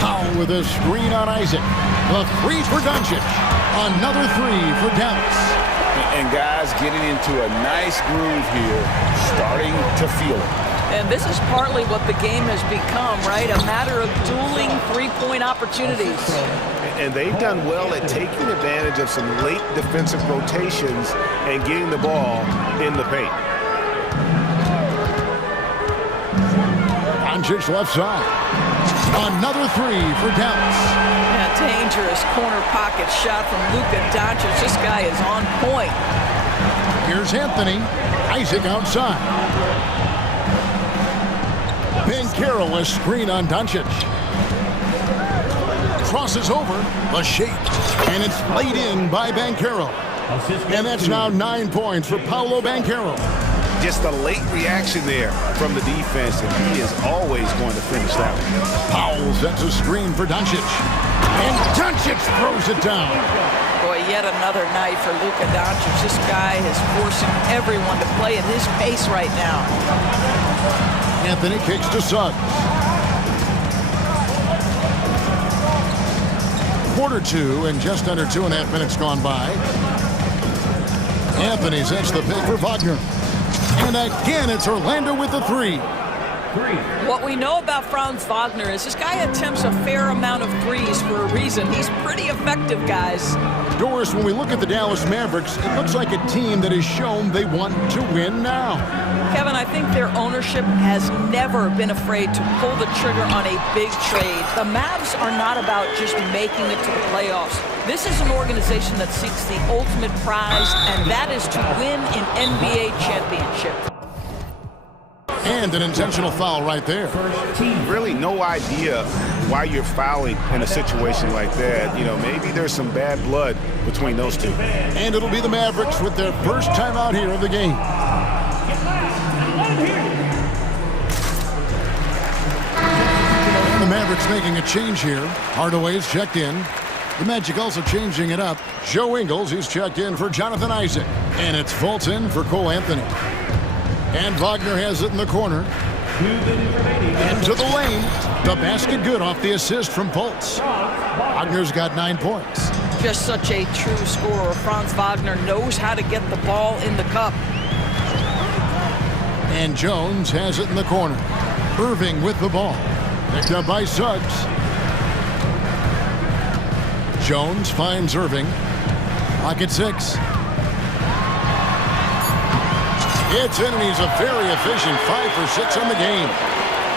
Powell with a screen on Isaac. The 3 for Doncic. Another 3 for Dallas. And guys getting into a nice groove here, starting to feel it. And this is partly what the game has become, right? A matter of dueling three-point opportunities. And they've done well at taking advantage of some late defensive rotations and getting the ball in the paint. Doncic left side. Another 3 for Dallas. Yeah, dangerous corner pocket shot from Luka Doncic. This guy is on point. Here's Anthony. Isaac outside. Banchero, a screen on Doncic. Crosses over. The shape. And it's laid in by Banchero. And that's now 9 points for Paolo Banchero. Just a late reaction there from the defense, and he is always going to finish that one. Powell sets a screen for Doncic. And Doncic throws it down. Boy, yet another night for Luka Doncic. This guy is forcing everyone to play at his pace right now. Anthony kicks to Suggs. Quarter 2 and just under 2.5 minutes gone by. Anthony sets the pick for Wagner. And again, it's Orlando with the 3. What we know about Franz Wagner is this guy attempts a fair amount of threes for a reason. He's pretty effective, guys. Doris, when we look at the Dallas Mavericks, it looks like a team that has shown they want to win now. Kevin, I think their ownership has never been afraid to pull the trigger on a big trade. The Mavs are not about just making it to the playoffs. This is an organization that seeks the ultimate prize, and that is to win an NBA championship. And an intentional foul right there. Really no idea why you're fouling in a situation like that. You know, maybe there's some bad blood between those two. And it'll be the Mavericks with their first time out here of the game. The Mavericks making a change here. Hardaway's checked in. The Magic also changing it up. Joe Ingles, he's checked in for Jonathan Isaac. And it's Fulton for Cole Anthony. And Wagner has it in the corner. Into the lane. The basket good off the assist from Fultz. Wagner's got 9 points. Just such a true scorer. Franz Wagner knows how to get the ball in the cup. And Jones has it in the corner. Irving with the ball. Picked up by Suggs. Jones finds Irving. Clock at 6. It's in, and he's a very efficient 5 for 6 on the game.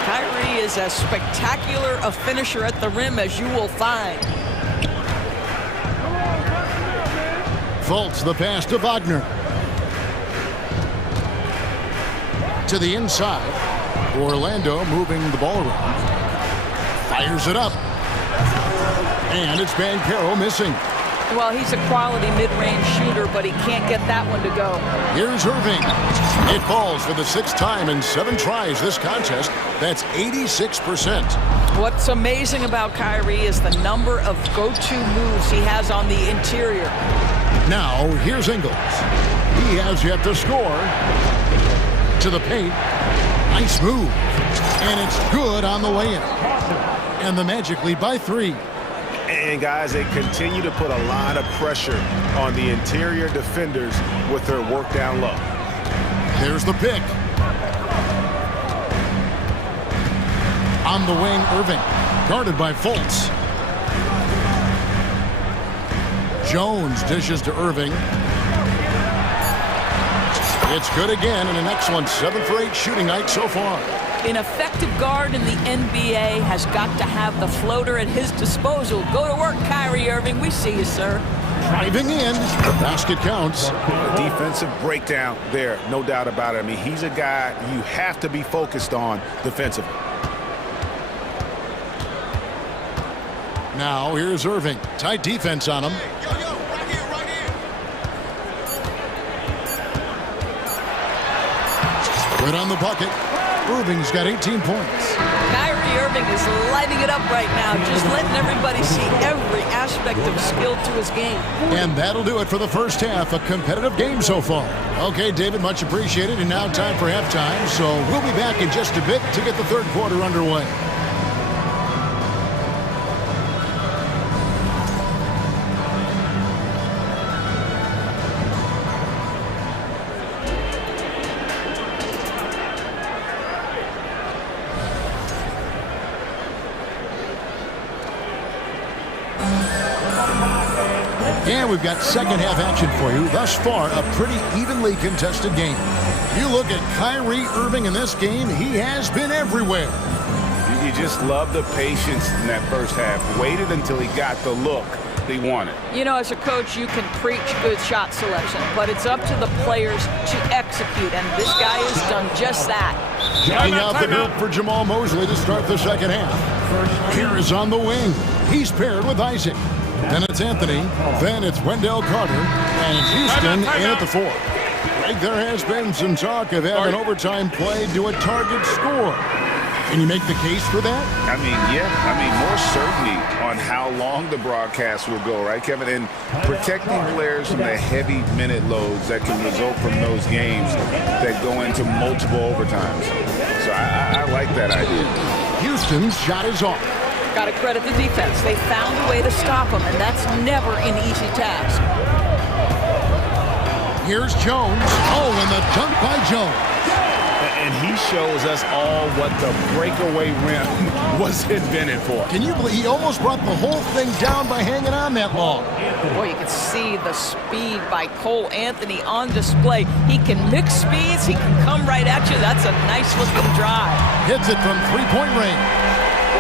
Kyrie is as spectacular a finisher at the rim as you will find. Fultz the pass to Wagner. To the inside. Orlando moving the ball around. Fires it up. And it's Banchero missing. Well, he's a quality mid-range shooter, but he can't get that one to go. Here's Irving. It falls for the 6th time in 7 tries this contest. That's 86%. What's amazing about Kyrie is the number of go-to moves he has on the interior. Now, here's Ingles. He has yet to score. To the paint. Nice move. And it's good on the way in. And the Magic lead by 3. And guys, they continue to put a lot of pressure on the interior defenders with their work down low. There's the pick. On the wing, Irving. Guarded by Fultz. Jones dishes to Irving. It's good again, and an excellent 7 for 8 shooting night so far. An effective guard in the NBA has got to have the floater at his disposal. Go to work, Kyrie Irving. We see you, sir. Driving in. The basket counts. Defensive breakdown there, no doubt about it. I mean, he's a guy you have to be focused on defensively. Now, here's Irving. Tight defense on him. Good on the bucket. Irving's got 18 points. Kyrie Irving is lighting it up right now, just letting everybody see every aspect of skill to his game. And that'll do it for the first half. A competitive game so far. Okay, David, much appreciated. And now time for halftime. So we'll be back in just a bit to get the third quarter underway. And we've got second half action for you. Thus far, a pretty evenly contested game. You look at Kyrie Irving in this game, he has been everywhere. You just love the patience in that first half. Waited until he got the look he wanted. You know, as a coach, you can preach good shot selection, but it's up to the players to execute, and this guy has done just that. Checking out the group for Jamal Mosley to start the second half. Here is on the wing. He's paired with Isaac. Then it's Anthony. Then it's Wendell Carter. And it's Houston in at the 4. Greg, there has been some talk of having overtime play to a target score. Can you make the case for that? I mean, yeah. I mean, more certainty on how long the broadcast will go, right, Kevin? And protecting players from the heavy minute loads that can result from those games that go into multiple overtimes. So I like that idea. Houston's shot is off. Got to credit the defense. They found a way to stop him, and that's never an easy task. Here's Jones. Oh, and the dunk by Jones. And he shows us all what the breakaway rim was invented for. Can you believe he almost brought the whole thing down by hanging on that long? Boy, you can see the speed by Cole Anthony on display. He can mix speeds. He can come right at you. That's a nice-looking drive. Hits it from three-point range.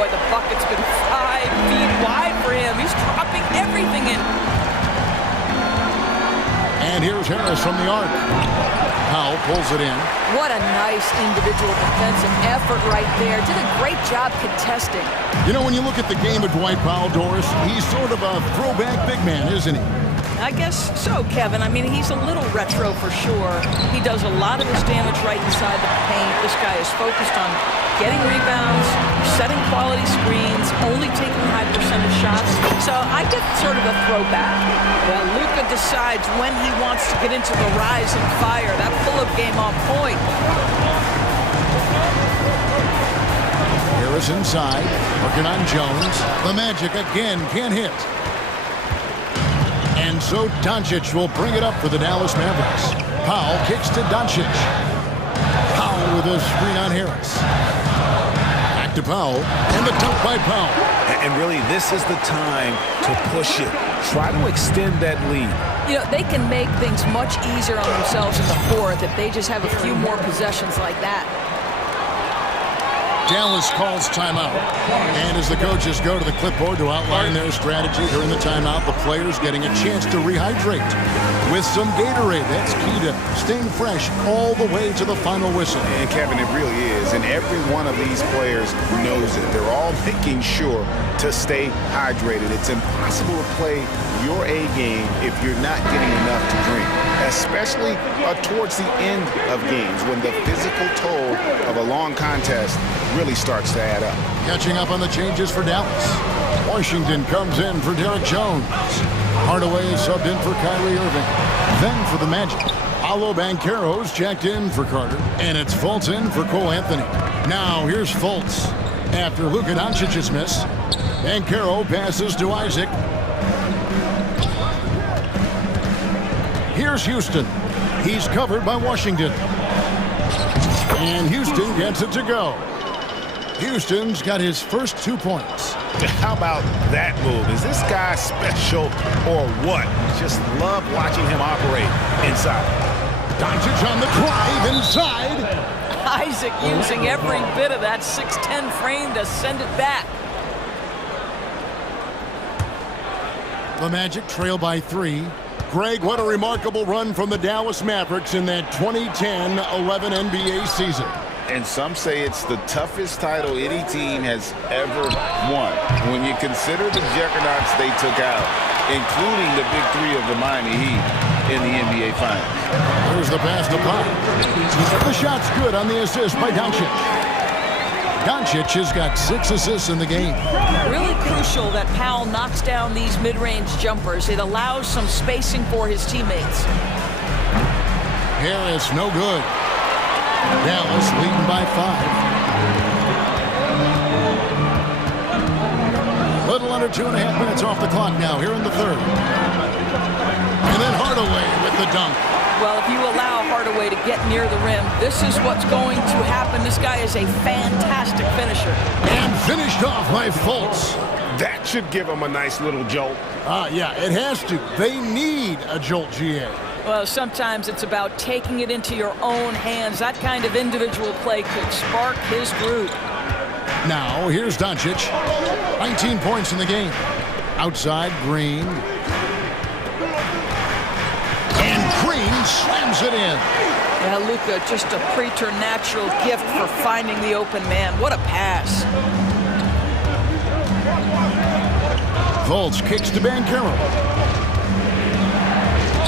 Boy, the bucket's been 5 feet wide for him. He's dropping everything in. And here's Harris from the arc. Powell pulls it in. What a nice individual defensive effort right there. Did a great job contesting. You know, when you look at the game of Dwight Powell, Doris, he's sort of a throwback big man, isn't he? I guess so, Kevin. I mean, he's a little retro for sure. He does a lot of his damage right inside the paint. This guy is focused on getting rebounds, setting quality screens, only taking high percentage shots. So I get sort of a throwback. Well, Luka decides when he wants to get into the rise and fire. That pull-up game on point. Harris inside, working on Jones. The Magic again can't hit. And so Doncic will bring it up for the Dallas Mavericks. Powell kicks to Doncic. Powell with a screen on Harris. Back to Powell, and the dunk by Powell. And really, this is the time to push it. Try to extend that lead. You know, they can make things much easier on themselves in the fourth if they just have a few more possessions like that. Dallas calls timeout. And as the coaches go to the clipboard to outline their strategy during the timeout, the players getting a chance to rehydrate with some Gatorade. That's key to staying fresh all the way to the final whistle. And Kevin, it really is. And every one of these players knows it. They're all making sure to stay hydrated. It's impossible to play your A game if you're not getting enough to drink, especially towards the end of games when the physical toll of a long contest really starts to add up. Catching up on the changes for Dallas. Washington comes in for Derek Jones. Hardaway is subbed in for Kyrie Irving. Then for the Magic, Paolo Banchero's checked in for Carter. And it's Fultz in for Cole Anthony. Now here's Fultz. After Luka Doncic's miss, Banchero passes to Isaac. Here's Houston. He's covered by Washington. And Houston gets it to go. Houston's got his first 2 points. How about that move? Is this guy special or what? Just love watching him operate inside. Doncic on the drive inside. Isaac using every bit of that 6'10" frame to send it back. The Magic trail by 3. Greg, what a remarkable run from the Dallas Mavericks in that 2010-11 NBA season. And some say it's the toughest title any team has ever won. When you consider the juggernauts they took out, including the big three of the Miami Heat in the NBA Finals. There's the pass to Powell. The shot's good on the assist by Doncic. Doncic has got 6 assists in the game. Really crucial that Powell knocks down these mid-range jumpers. It allows some spacing for his teammates. Harris, no good. Dallas leading by 5. Little under 2.5 minutes off the clock now here in the third. And then Hardaway with the dunk. Well, if you allow Hardaway to get near the rim, this is what's going to happen. This guy is a fantastic finisher. And finished off by Fultz. That should give him a nice little jolt. Yeah, it has to. They need a jolt, GA. Well, sometimes it's about taking it into your own hands. That kind of individual play could spark his group. Now, here's Doncic. 19 points in the game. Outside, Green. And Green slams it in. Yeah, Luka, just a preternatural gift for finding the open man. What a pass. Fultz kicks to Banchero.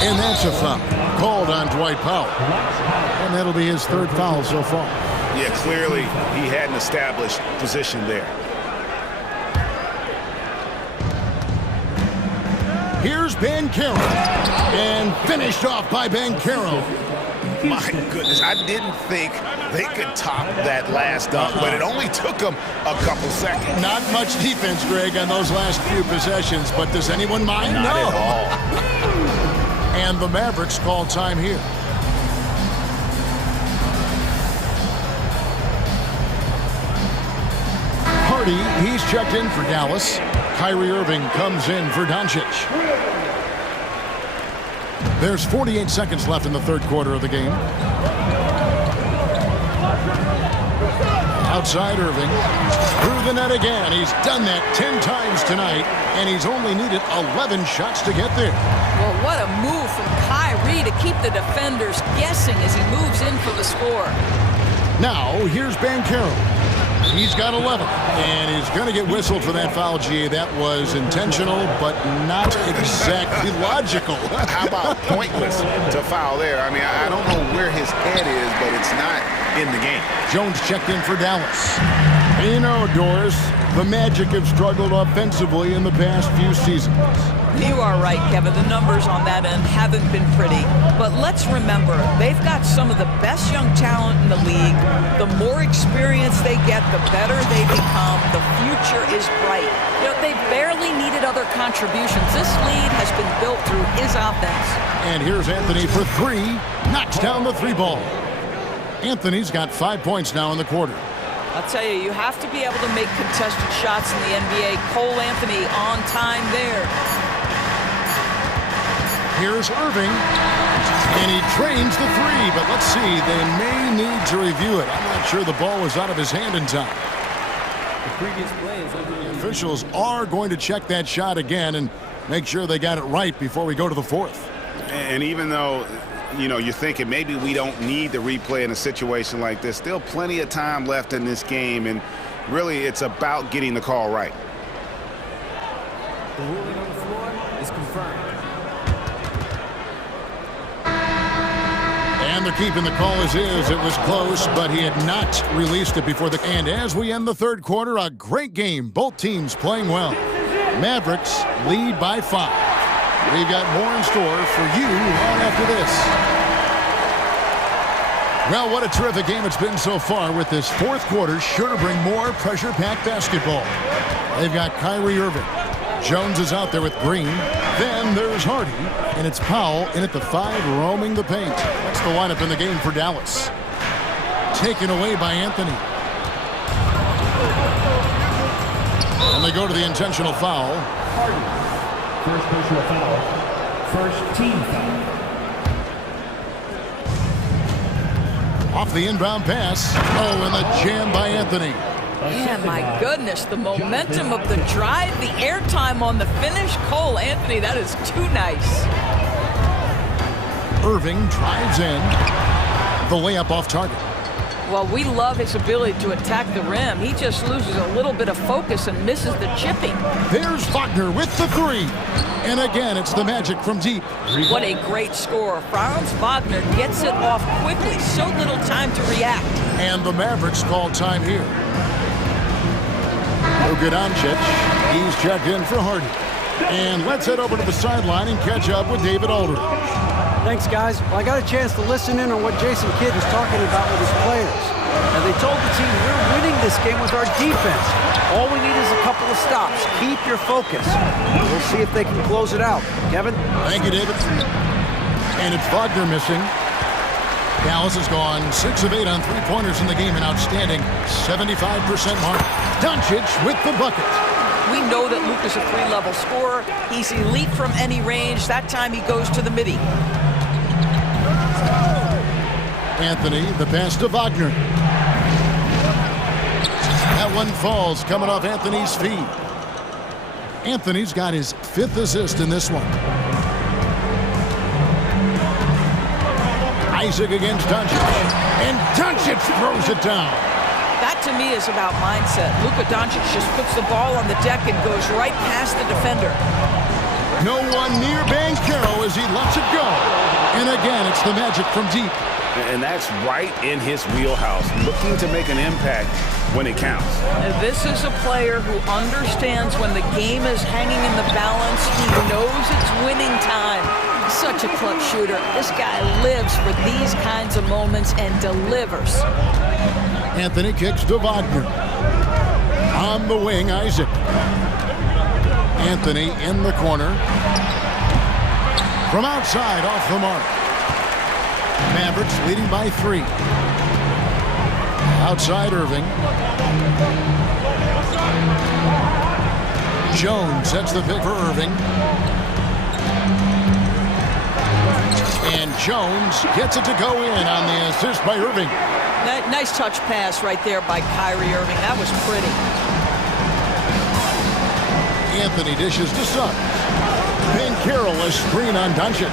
And that's a foul called on Dwight Powell. And that'll be his 3rd foul so far. Yeah, clearly he had an established position there. Here's Banchero. And finished off by Banchero. My goodness, I didn't think they could top that last dunk, but it only took them a couple seconds. Not much defense, Greg, on those last few possessions, but does anyone mind? Not No. at all. And the Mavericks call time here. Hardy, he's checked in for Dallas. Kyrie Irving comes in for Doncic. There's 48 seconds left in the third quarter of the game. Outside Irving. Through the net again. He's done that 10 times tonight, and he's only needed 11 shots to get there. Well, what a move from Kyrie to keep the defenders guessing as he moves in for the score. Now, here's Banchero. He's got 11, and he's going to get whistled for that foul, GA. That was intentional, but not exactly logical. How about pointless to foul there? I mean, I don't know where his head is, but it's not in the game. Jones checked in for Dallas. And you know, Doris, the Magic have struggled offensively in the past few seasons. You are right, Kevin. The numbers on that end haven't been pretty. But let's remember, they've got some of the best young talent in the league. The more experience they get, the better they become. The future is bright. You know, they barely needed other contributions. This lead has been built through his offense. And here's Anthony for 3. Knocks down the 3 ball. Anthony's got 5 points now in the quarter. I'll tell you, you have to be able to make contested shots in the NBA. Cole Anthony on time there. Here's Irving, and he trains the three, but let's see, they may need to review it. I'm not sure the ball was out of his hand in time. The previous play is under the officials are going to check that shot again and make sure they got it right before we go to the fourth. And even though, you know, you're thinking maybe we don't need the replay in a situation like this, still plenty of time left in this game, and really it's about getting the call right. The ruling on the floor is confirmed. And they're keeping the call as is. It was close, but he had not released it before the... And as we end the third quarter, a great game. Both teams playing well. Mavericks lead by 5. We've got more in store for you right after this. Well, what a terrific game it's been so far, with this fourth quarter sure to bring more pressure-packed basketball. They've got Kyrie Irving. Jones is out there with Green. Then there's Hardy, and it's Powell in at the 5 roaming the paint. That's the lineup in the game for Dallas. Taken away by Anthony. And they go to the intentional foul. Hardy. First personal foul. First team foul. Off the inbound pass. Oh, and the jam by Anthony. Yeah, my goodness, the momentum of the drive, the airtime on the finish. Cole Anthony, that is too nice. Irving drives in. The layup off target. Well, we love his ability to attack the rim. He just loses a little bit of focus and misses the chipping. There's Wagner with the 3. And again, it's the Magic from deep. What a great score. Franz Wagner gets it off quickly. So little time to react. And the Mavericks call time here. Luka Doncic, he's checked in for Hardy. And let's head over to the sideline and catch up with David Aldridge. Thanks, guys. Well, I got a chance to listen in on what Jason Kidd was talking about with his players. And they told the team, we're winning this game with our defense. All we need is a couple of stops. Keep your focus. We'll see if they can close it out. Kevin? Thank you, David. And it's Wagner missing. Dallas has gone 6 of 8 on three-pointers in the game, an outstanding 75% mark. Doncic with the bucket. We know that Luke is a 3-level scorer. He's elite from any range. That time he goes to the midi. Anthony, the pass to Wagner. That one falls, coming off Anthony's feet. Anthony's got his 5th assist in this one. Isaac against Doncic. And Doncic throws it down. That, to me, is about mindset. Luka Doncic just puts the ball on the deck and goes right past the defender. No one near Banchero as he lets it go. And again, it's the Magic from deep. And that's right in his wheelhouse, looking to make an impact when it counts. This is a player who understands when the game is hanging in the balance. He knows it's winning time. Such a clutch shooter. This guy lives for these kinds of moments and delivers. Anthony kicks to Wagner. On the wing, Isaac. Anthony in the corner. From outside, off the mark. Mavericks leading by 3. Outside Irving. Jones sets the pick for Irving. And Jones gets it to go in on the assist by Irving. Nice touch pass right there by Kyrie Irving. That was pretty. Anthony dishes to Suggs. Banchero a screen on Doncic.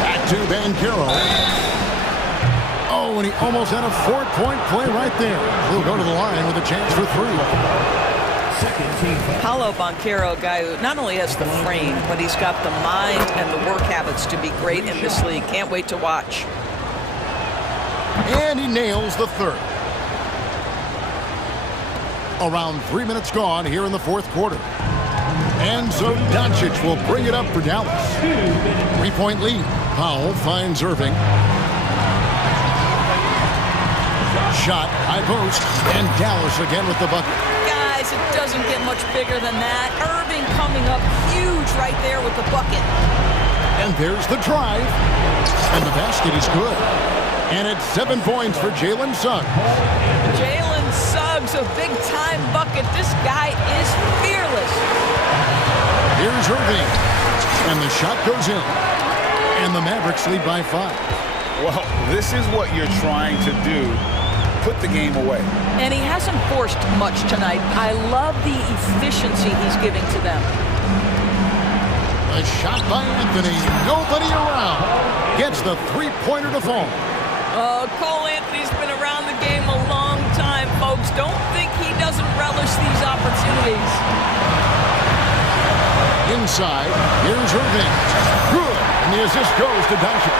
Back to Banchero. Oh, and he almost had a 4-point play right there. He'll go to the line with a chance for 3. Paolo Banchero, a guy who not only has the frame, but he's got the mind and the work habits to be great in this league. Can't wait to watch. And he nails the 3rd. Around 3 minutes gone here in the 4th quarter. And so Doncic will bring it up for Dallas. 3-point lead. Powell finds Irving. Shot, high post, and Dallas again with the bucket. guys, it doesn't get much bigger than that. Irving coming up huge right there with the bucket. And there's the drive. And the basket is good. And it's 7 points for Jalen Suggs. Jalen Suggs, a big-time bucket. This guy is fearless. Here's Irving. And the shot goes in. And the Mavericks lead by 5. Well, this is what you're trying to do. Put the game away. And he hasn't forced much tonight. I love the efficiency he's giving to them. A shot by Anthony. Nobody around. Gets the three-pointer to fall. Cole Anthony's been around the game a long time, folks. Don't think he doesn't relish these opportunities. Inside, here's Irving. Good. And the assist goes to Doncic.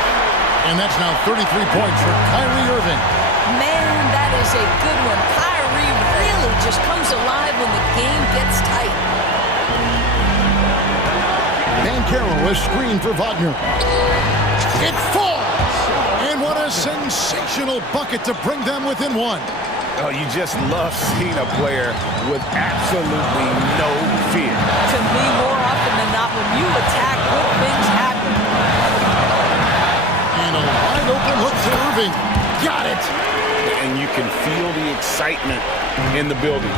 And that's now 33 points for Kyrie Irving. Man, that is a good one. Kyrie really just comes alive when the game gets tight. Bankero is screened for Wagner. It falls! And what a sensational bucket to bring them within 1. Oh, you just love seeing a player with absolutely no fear. To me, more often than not, when you attack, good things happen. And a wide open look for Irving. Got it! And you can feel the excitement in the building.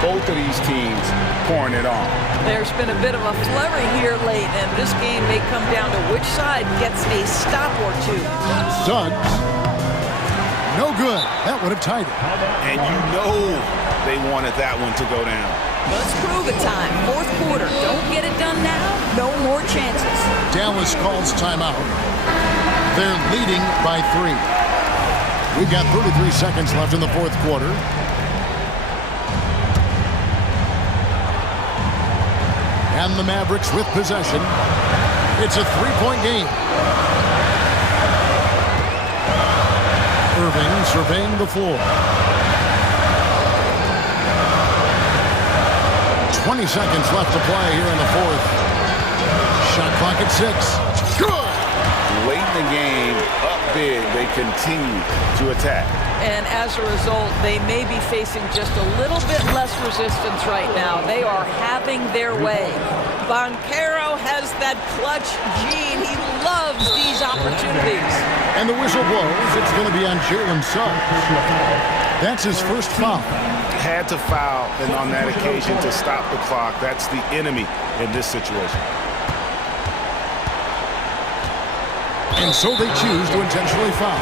Both of these teams pouring it on. There's been a bit of a flurry here late, and this game may come down to which side gets a stop or two. Suggs. No good. That would have tied it. And you know they wanted that one to go down. Let's prove it time. Fourth quarter. Don't get it done now. No more chances. Dallas calls timeout. They're leading by 3. We've got 33 seconds left in the fourth quarter. And the Mavericks with possession. It's a 3-point game. Irving surveying the floor. 20 seconds left to play here in the fourth. Shot clock at 6. Good! Late in the game, up big, they continue to attack. And as a result, they may be facing just a little bit less resistance right now. They are having their way. Bankero has that clutch gene. He loves these opportunities. And the whistle blows. It's going to be on Jalen Suggs. That's his first foul. Had to foul, and on that occasion to stop the clock. That's the enemy in this situation. And so they choose to intentionally foul.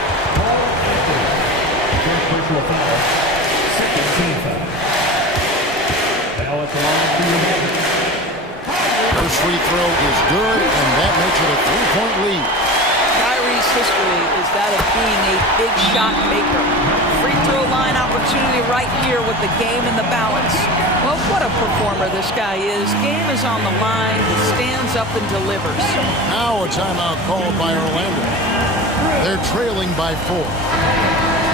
First free throw is good, and that makes it a 3-point lead. Kyrie's history is that of being a big shot maker. Free throw line opportunity right here with the game in the balance. Well, what a performer this guy is. Game is on the line. He stands up and delivers. Now a timeout called by Orlando. They're trailing by 4.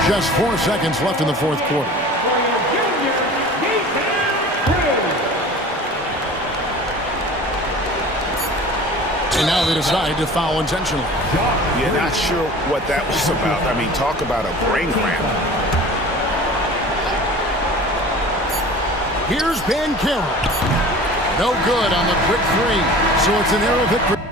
Just 4 seconds left in the fourth quarter. And now they decide to foul intentionally. You're not sure what that was about. I mean, talk about a brain cramp. Here's Bankero. No good on the quick 3. So it's an arrow victory.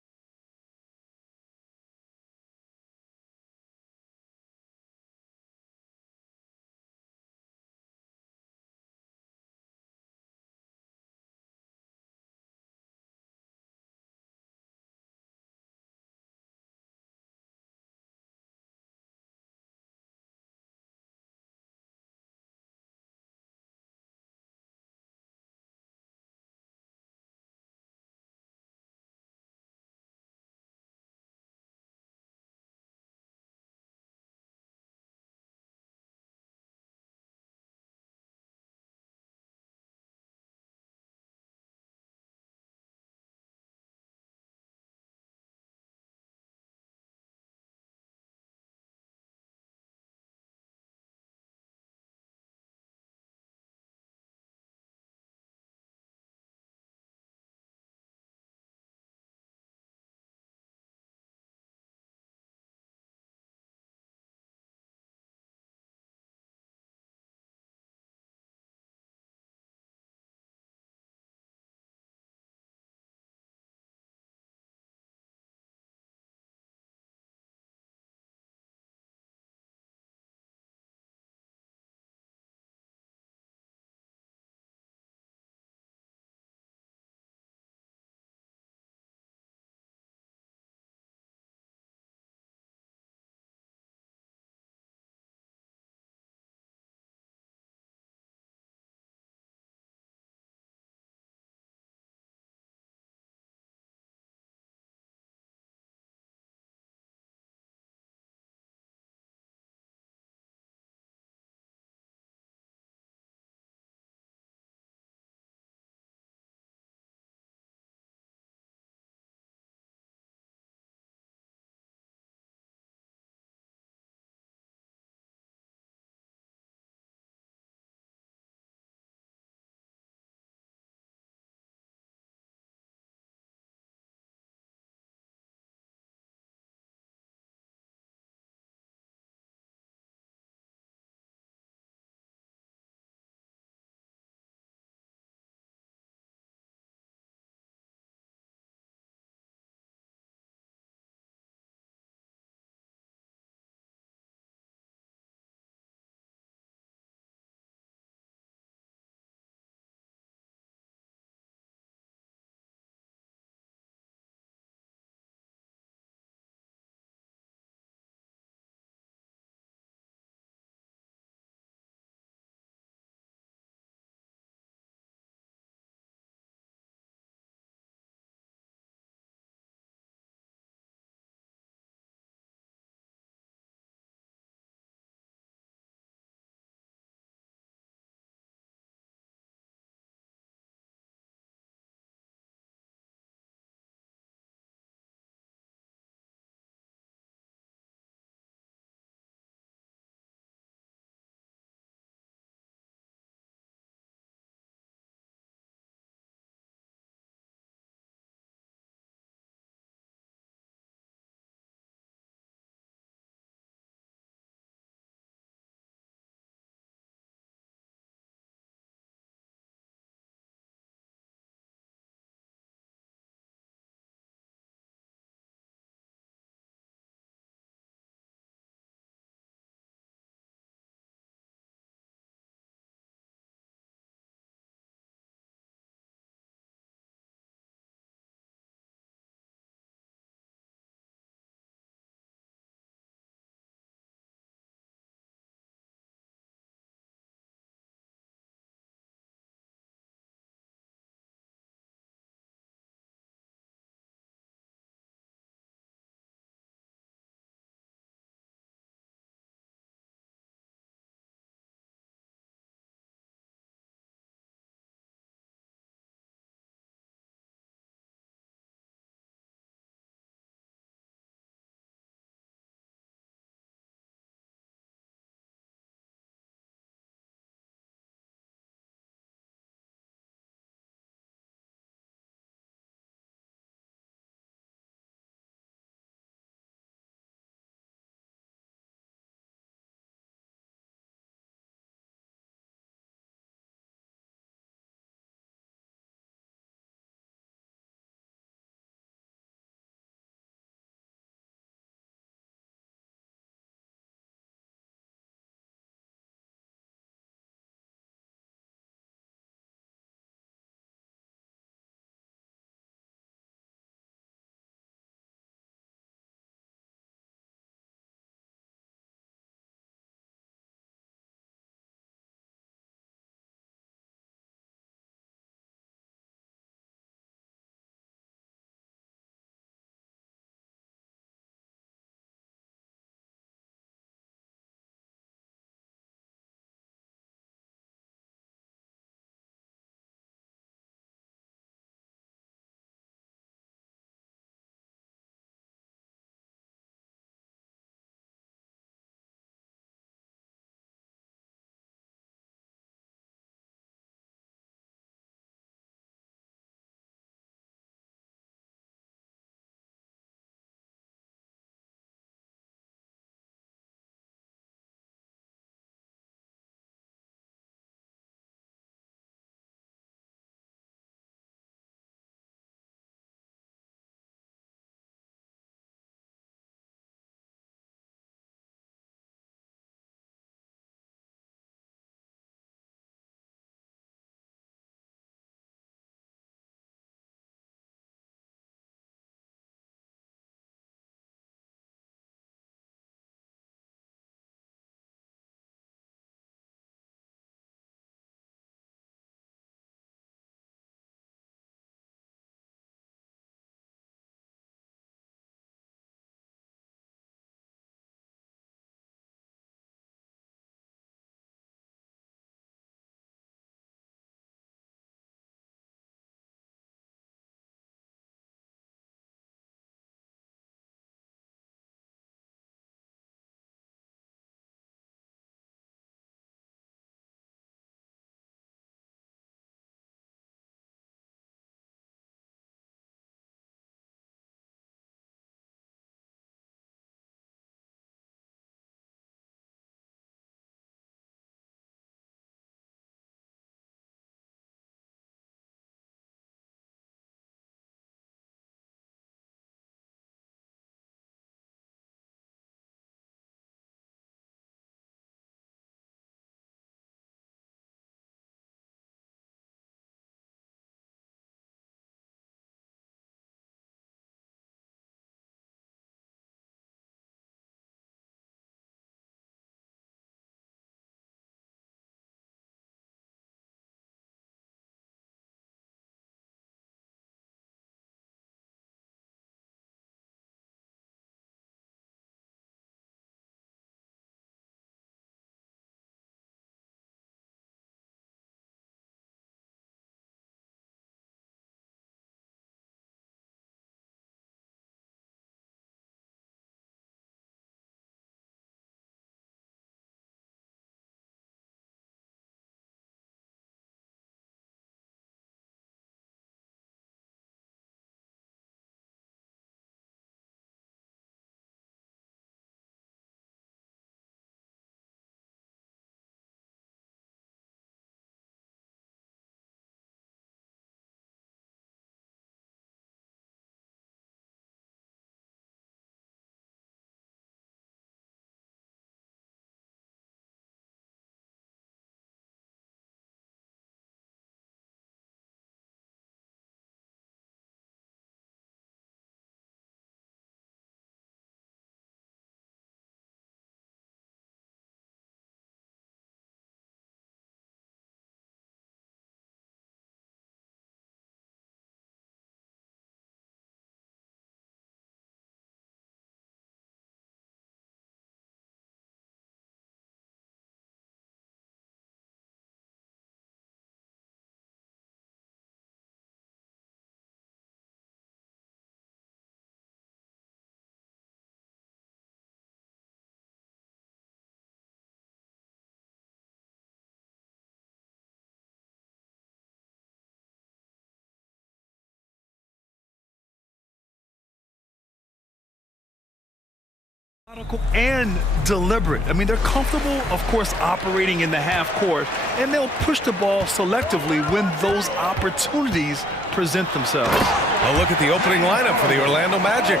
And deliberate. I mean, they're comfortable, of course, operating in the half court, and they'll push the ball selectively when those opportunities present themselves. A look at the opening lineup for the Orlando Magic.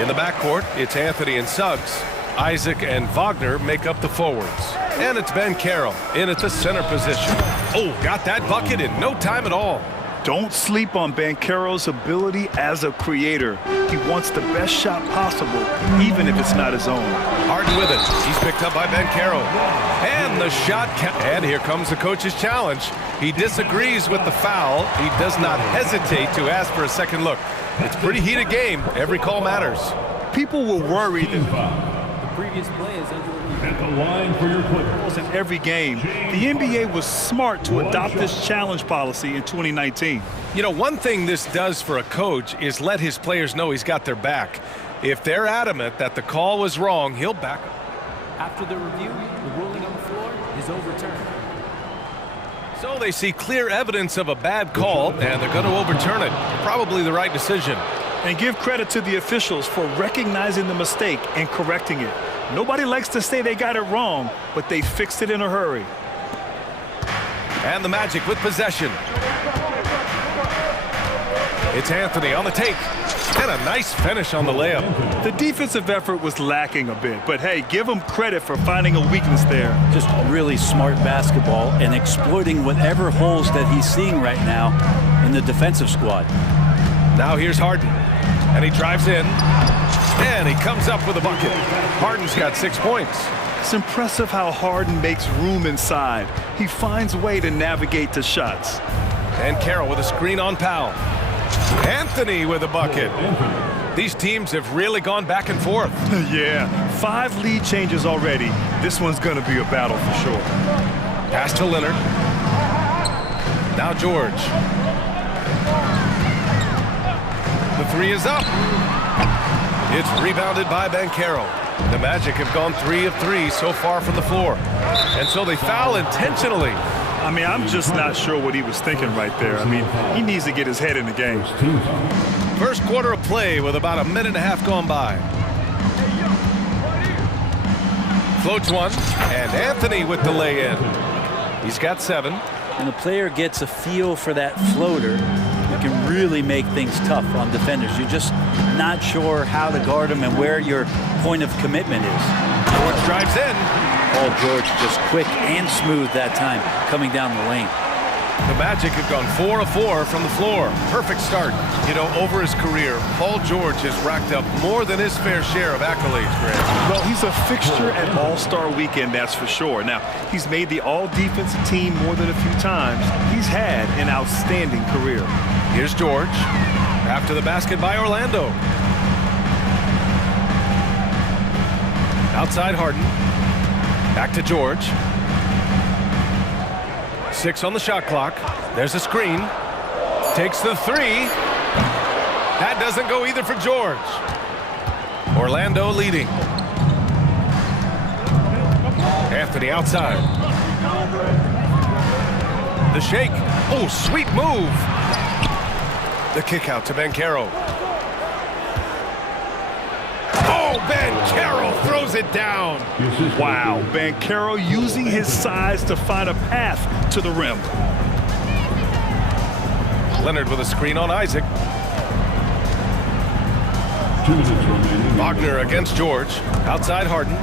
In the backcourt, it's Anthony and Suggs. Isaac and Wagner make up the forwards. And it's Ben Carroll in at the center position. Oh, got that bucket in no time at all. Don't sleep on Banchero's ability as a creator. He wants the best shot possible, even if it's not his own. Harden with it. He's picked up by Banchero. And the shot. And here comes the coach's challenge. He disagrees with the foul. He does not hesitate to ask for a second look. It's a pretty heated game. Every call matters. People were worried The previous play is under At the line for your Clippers. in every game. The NBA was smart to adopt this challenge policy in 2019. You know, one thing this does for a coach is let his players know he's got their back. If they're adamant that the call was wrong, he'll back up. After the review, the ruling on the floor is overturned. So they see clear evidence of a bad call, and they're going to overturn it. Probably the right decision. And give credit to the officials for recognizing the mistake and correcting it. Nobody likes to say they got it wrong, but they fixed it in a hurry. And the Magic with possession. It's Anthony on the take. And a nice finish on the layup. The defensive effort was lacking a bit, but hey, give him credit for finding a weakness there. Just really smart basketball and exploiting whatever holes that he's seeing right now in the defensive squad. Now here's Harden. And he drives in. And he comes up with a bucket. Harden's got 6 points. It's impressive how Harden makes room inside. He finds a way to navigate the shots. And Carroll with a screen on Powell. Anthony with a bucket. These teams have really gone back and forth. Yeah, 5 lead changes already. This one's going to be a battle for sure. Pass to Leonard. Now George. The three is up. It's rebounded by Banchero. The Magic have gone 3 of 3 so far from the floor. And so they foul intentionally. I mean, I'm just not sure what he was thinking right there. I mean, he needs to get his head in the game. First quarter of play with about a minute and a half gone by. Floats one, and Anthony with the lay-in. He's got 7. When the player gets a feel for that floater, it can really make things tough on defenders. You're just not sure how to guard them and where your point of commitment is. George drives in. Paul George just quick and smooth that time coming down the lane. The Magic have gone 4 of 4 from the floor. Perfect start. You know, over his career, Paul George has racked up more than his fair share of accolades, Grant. Well, he's a fixture at All-Star Weekend, that's for sure. Now, he's made the All-Defensive team more than a few times. He's had an outstanding career. Here's George. After the basket by Orlando. Outside Harden. Back to George. 6 on the shot clock. There's a screen. Takes the 3. That doesn't go either for George. Orlando leading. Anthony outside. The shake. Oh, sweet move. The kick out to Banchero. Oh, Banchero throws it down. Wow, Banchero using his size to find a path to the rim. Leonard with a screen on Isaac. Wagner against George. Outside Harden.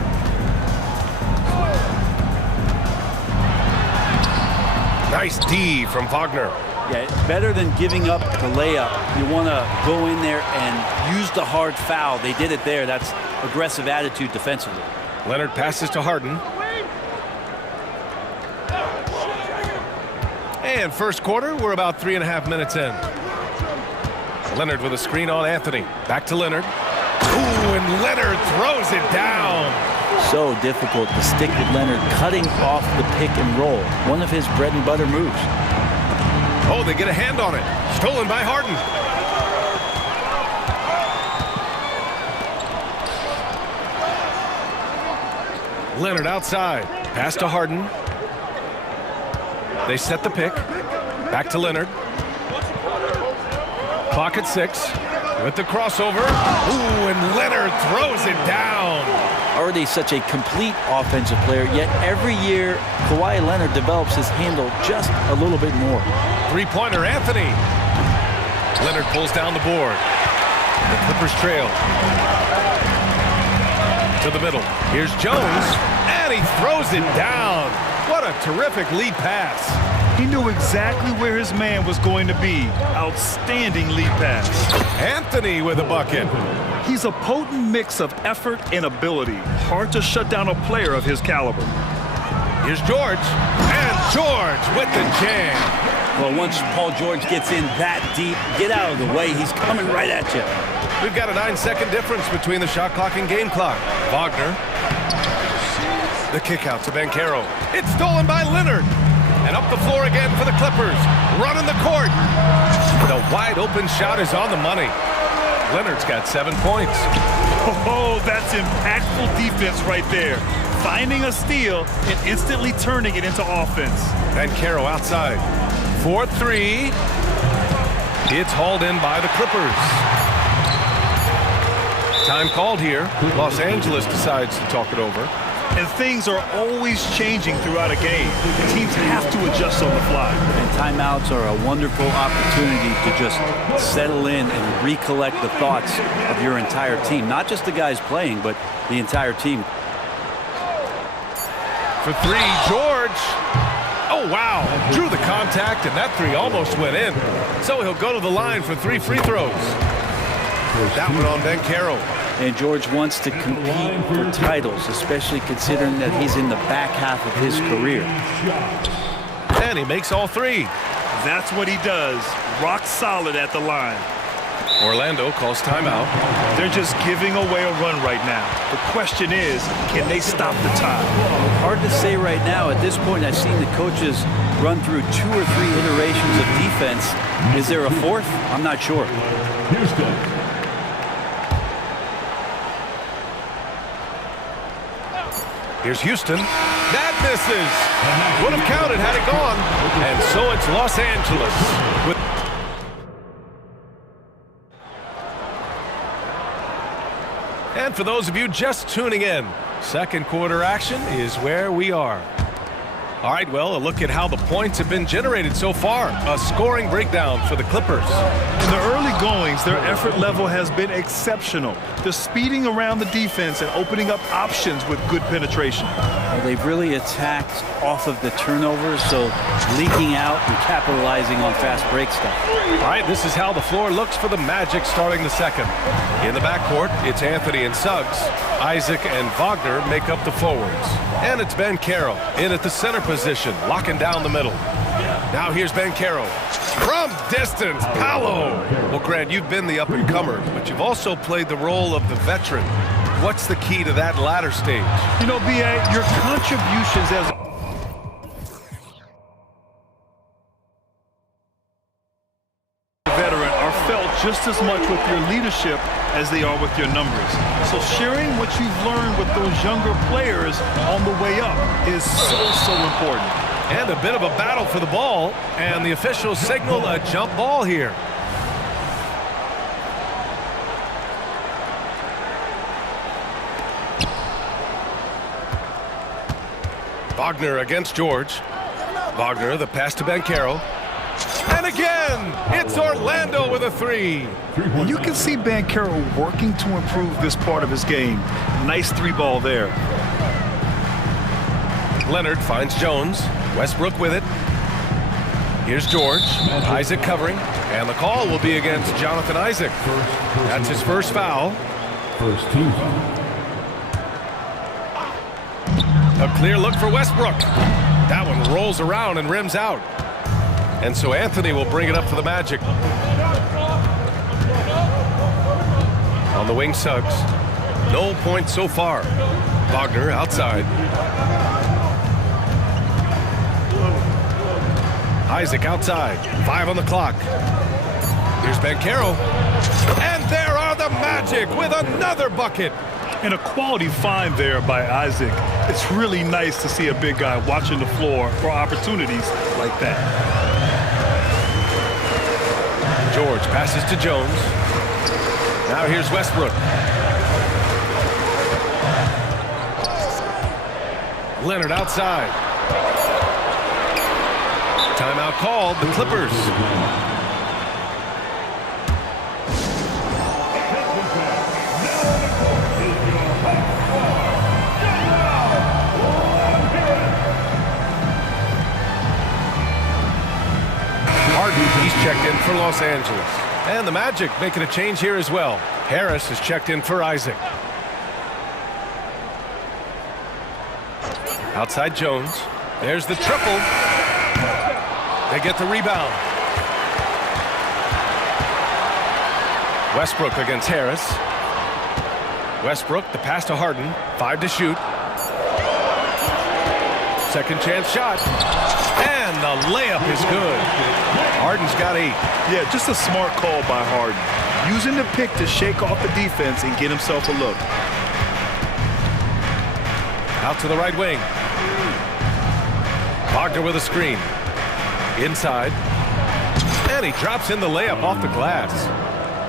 Nice D from Wagner. Yeah, better than giving up the layup. You want to go in there and use the hard foul. They did it there. That's aggressive attitude defensively. Leonard passes to Harden. And first quarter, we're about 3.5 minutes in. Leonard with a screen on Anthony. Back to Leonard. Ooh, and Leonard throws it down. So difficult to stick with Leonard cutting off the pick and roll. One of his bread and butter moves. Oh, they get a hand on it. Stolen by Harden. Leonard outside. Pass to Harden. They set the pick. Back to Leonard. Clock at 6. With the crossover. Ooh, and Leonard throws it down. already such a complete offensive player, yet every year Kawhi Leonard develops his handle just a little bit more. Three-pointer, Anthony. Leonard pulls down the board. The Clippers trail. To the middle. Here's Jones, and he throws it down. What a terrific lead pass. He knew exactly where his man was going to be. Outstanding lead pass. Anthony with a bucket. He's a potent mix of effort and ability. Hard to shut down a player of his caliber. Here's George, and George with the jam. Well, once Paul George gets in that deep, get out of the way. He's coming right at you. We've got a 9-second difference between the shot clock and game clock. Wagner. The kick out to Banchero. It's stolen by Leonard. And up the floor again for the Clippers. Running the court. The wide open shot is on the money. Leonard's got 7 points. Oh, that's impactful defense right there. Finding a steal and instantly turning it into offense. Banchero outside. 4-3. It's hauled in by the Clippers. Time called here. Los Angeles decides to talk it over. And things are always changing throughout a game. Teams have to adjust on the fly. And timeouts are a wonderful opportunity to just settle in and recollect the thoughts of your entire team. Not just the guys playing, but the entire team. For three, George. Oh, wow. Drew the contact, and that three almost went in. So he'll go to the line for 3 free throws. That one on Banchero. And George wants to compete for titles, especially considering that he's in the back half of his career. And he makes all 3. That's what he does. Rock solid at the line. Orlando calls timeout. They're just giving away a run right now. The question is, can they stop the time? Hard to say right now. At this point, I've seen the coaches run through 2 or 3 iterations of defense. Is there a 4th? I'm not sure. Houston. Here's Houston. That misses. Would have counted had it gone. And so it's Los Angeles. And for those of you just tuning in, second quarter action is where we are. All right, well, a look at how the points have been generated so far. A scoring breakdown for the Clippers. In the early goings, their effort level has been exceptional. They're speeding around the defense and opening up options with good penetration. Well, they've really attacked off of the turnovers, so leaking out and capitalizing on fast break stuff. All right, this is how the floor looks for the Magic starting the second. In the backcourt, it's Anthony and Suggs. Isaac and Wagner make up the forwards. And it's Banchero in at the center position, locking down the middle. Now here's Banchero. From distance, Paolo. Well, Grant, you've been the up-and-comer, but you've also played the role of the veteran. What's the key to that latter stage? You know, B.A., your contributions as a veteran are felt just as much with your leadership as they are with your numbers. So sharing what you've learned with those younger players on the way up is so important. And a bit of a battle for the ball, and the officials signal a jump ball here. Wagner against George. Wagner, the pass to Banchero. And again, it's Orlando with a 3. And you can see Banchero working to improve this part of his game. Nice 3-ball there. Leonard finds Jones. Westbrook with it. Here's George. Isaac covering. And the call will be against Jonathan Isaac. That's his first foul. First team. A clear look for Westbrook. That one rolls around and rims out. And so Anthony will bring it up for the Magic. On the wing, Suggs. No points so far. Wagner outside. Isaac outside. 5 on the clock. Here's Banchero. And there are the Magic with another bucket. And a quality find there by Isaac. It's really nice to see a big guy watching the floor for opportunities like that. George passes to Jones. Now here's Westbrook. Leonard outside. Timeout called, the Clippers. Harden, he's checked in for Los Angeles. And the Magic making a change here as well. Harris is checked in for Isaac. Outside Jones. There's the triple. They get the rebound. Westbrook against Harris. Westbrook, the pass to Harden. 5 to shoot. Second chance shot. And the layup is good. Harden's got 8. Yeah, just a smart call by Harden. Using the pick to shake off the defense and get himself a look. Out to the right wing. Wagner with a screen. Inside. And he drops in the layup off the glass.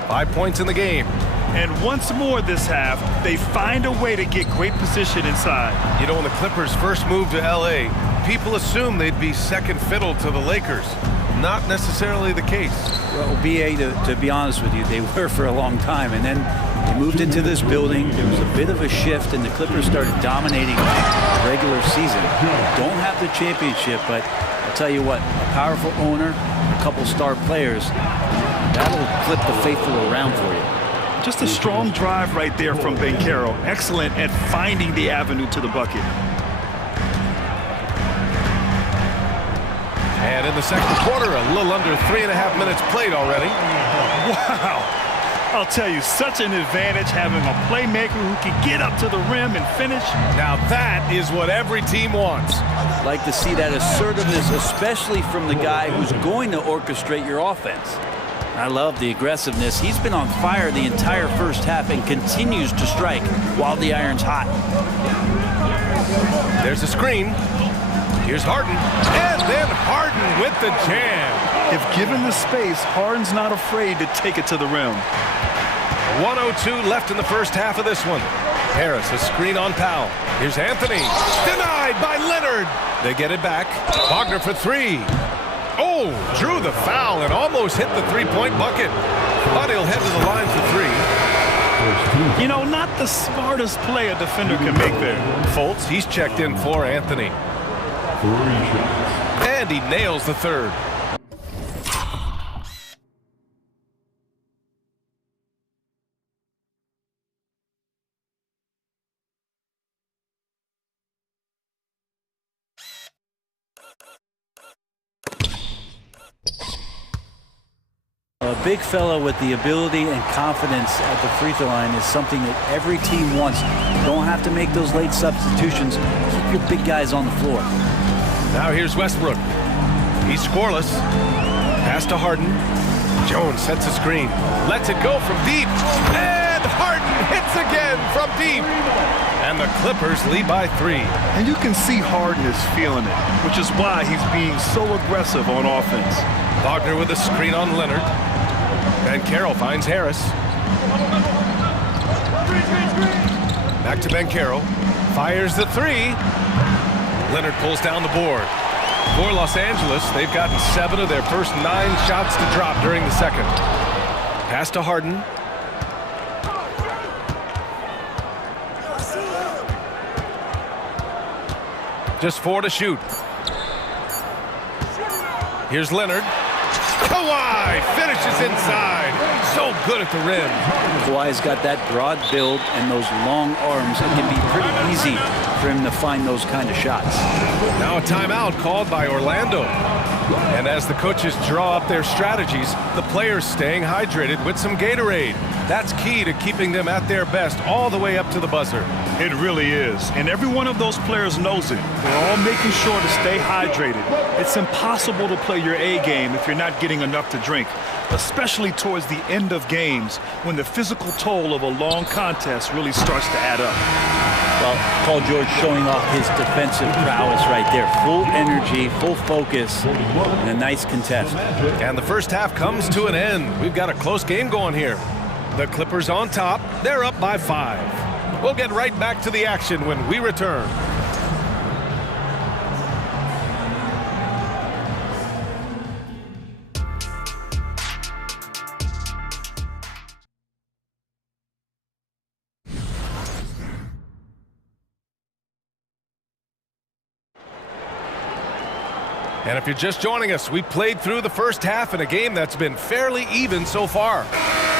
5 points in the game. And once more this half, they find a way to get great position inside. You know, when the Clippers first moved to L.A., people assumed they'd be second fiddle to the Lakers. Not necessarily the case. Well, B.A., to be honest with you, they were for a long time. And then they moved into this building. There was a bit of a shift, and the Clippers started dominating the regular season. Don't have the championship, but I'll tell you what, a powerful owner, a couple star players, that'll flip the faithful around for you. Just a strong drive right there from Banchero. Excellent at finding the avenue to the bucket. And in the second quarter, a little under 3.5 minutes played already. Wow. I'll tell you, such an advantage having a playmaker who can get up to the rim and finish. Now that is what every team wants. Like to see that assertiveness, especially from the guy who's going to orchestrate your offense. I love the aggressiveness. He's been on fire the entire first half and continues to strike while the iron's hot. There's a screen. Here's Harden. And then Harden with the jam. If given the space, Harden's not afraid to take it to the rim. 1:02 left in the first half of this one. Harris, a screen on Powell. Here's Anthony. Denied by Leonard. They get it back. Wagner for 3. Oh, drew the foul and almost hit the three-point bucket. But he'll head to the line for 3. You know, not the smartest play a defender can make there. Fultz, he's checked in for Anthony. And he nails the third. A big fella with the ability and confidence at the free throw line is something that every team wants. You don't have to make those late substitutions. Keep your big guys on the floor. Now here's Westbrook. He's scoreless. Pass to Harden. Jones sets a screen. Lets it go from deep. And Harden hits again from deep. And the Clippers lead by 3. And you can see Harden is feeling it, which is why he's being so aggressive on offense. Wagner with a screen on Leonard. Banchero finds Harris. Back to Banchero. Fires the 3. Leonard pulls down the board. For Los Angeles, they've gotten 7 of their first 9 shots to drop during the second. Pass to Harden. Just 4 to shoot. Here's Leonard. Kawhi finishes inside. So good at the rim. Kawhi's got that broad build and those long arms. It can be pretty easy for him to find those kind of shots. Now a timeout called by Orlando. And as the coaches draw up their strategies, the players staying hydrated with some Gatorade. That's key to keeping them at their best all the way up to the buzzer. It really is. And every one of those players knows it. They're all making sure to stay hydrated. It's impossible to play your A game if you're not getting enough to drink, especially towards the end of games when the physical toll of a long contest really starts to add up. Well, Paul George showing off his defensive prowess right there. Full energy, full focus, and a nice contest. And the first half comes to an end. We've got a close game going here. The Clippers on top. They're up by 5. We'll get right back to the action when we return. And if you're just joining us, we played through the first half in a game that's been fairly even so far.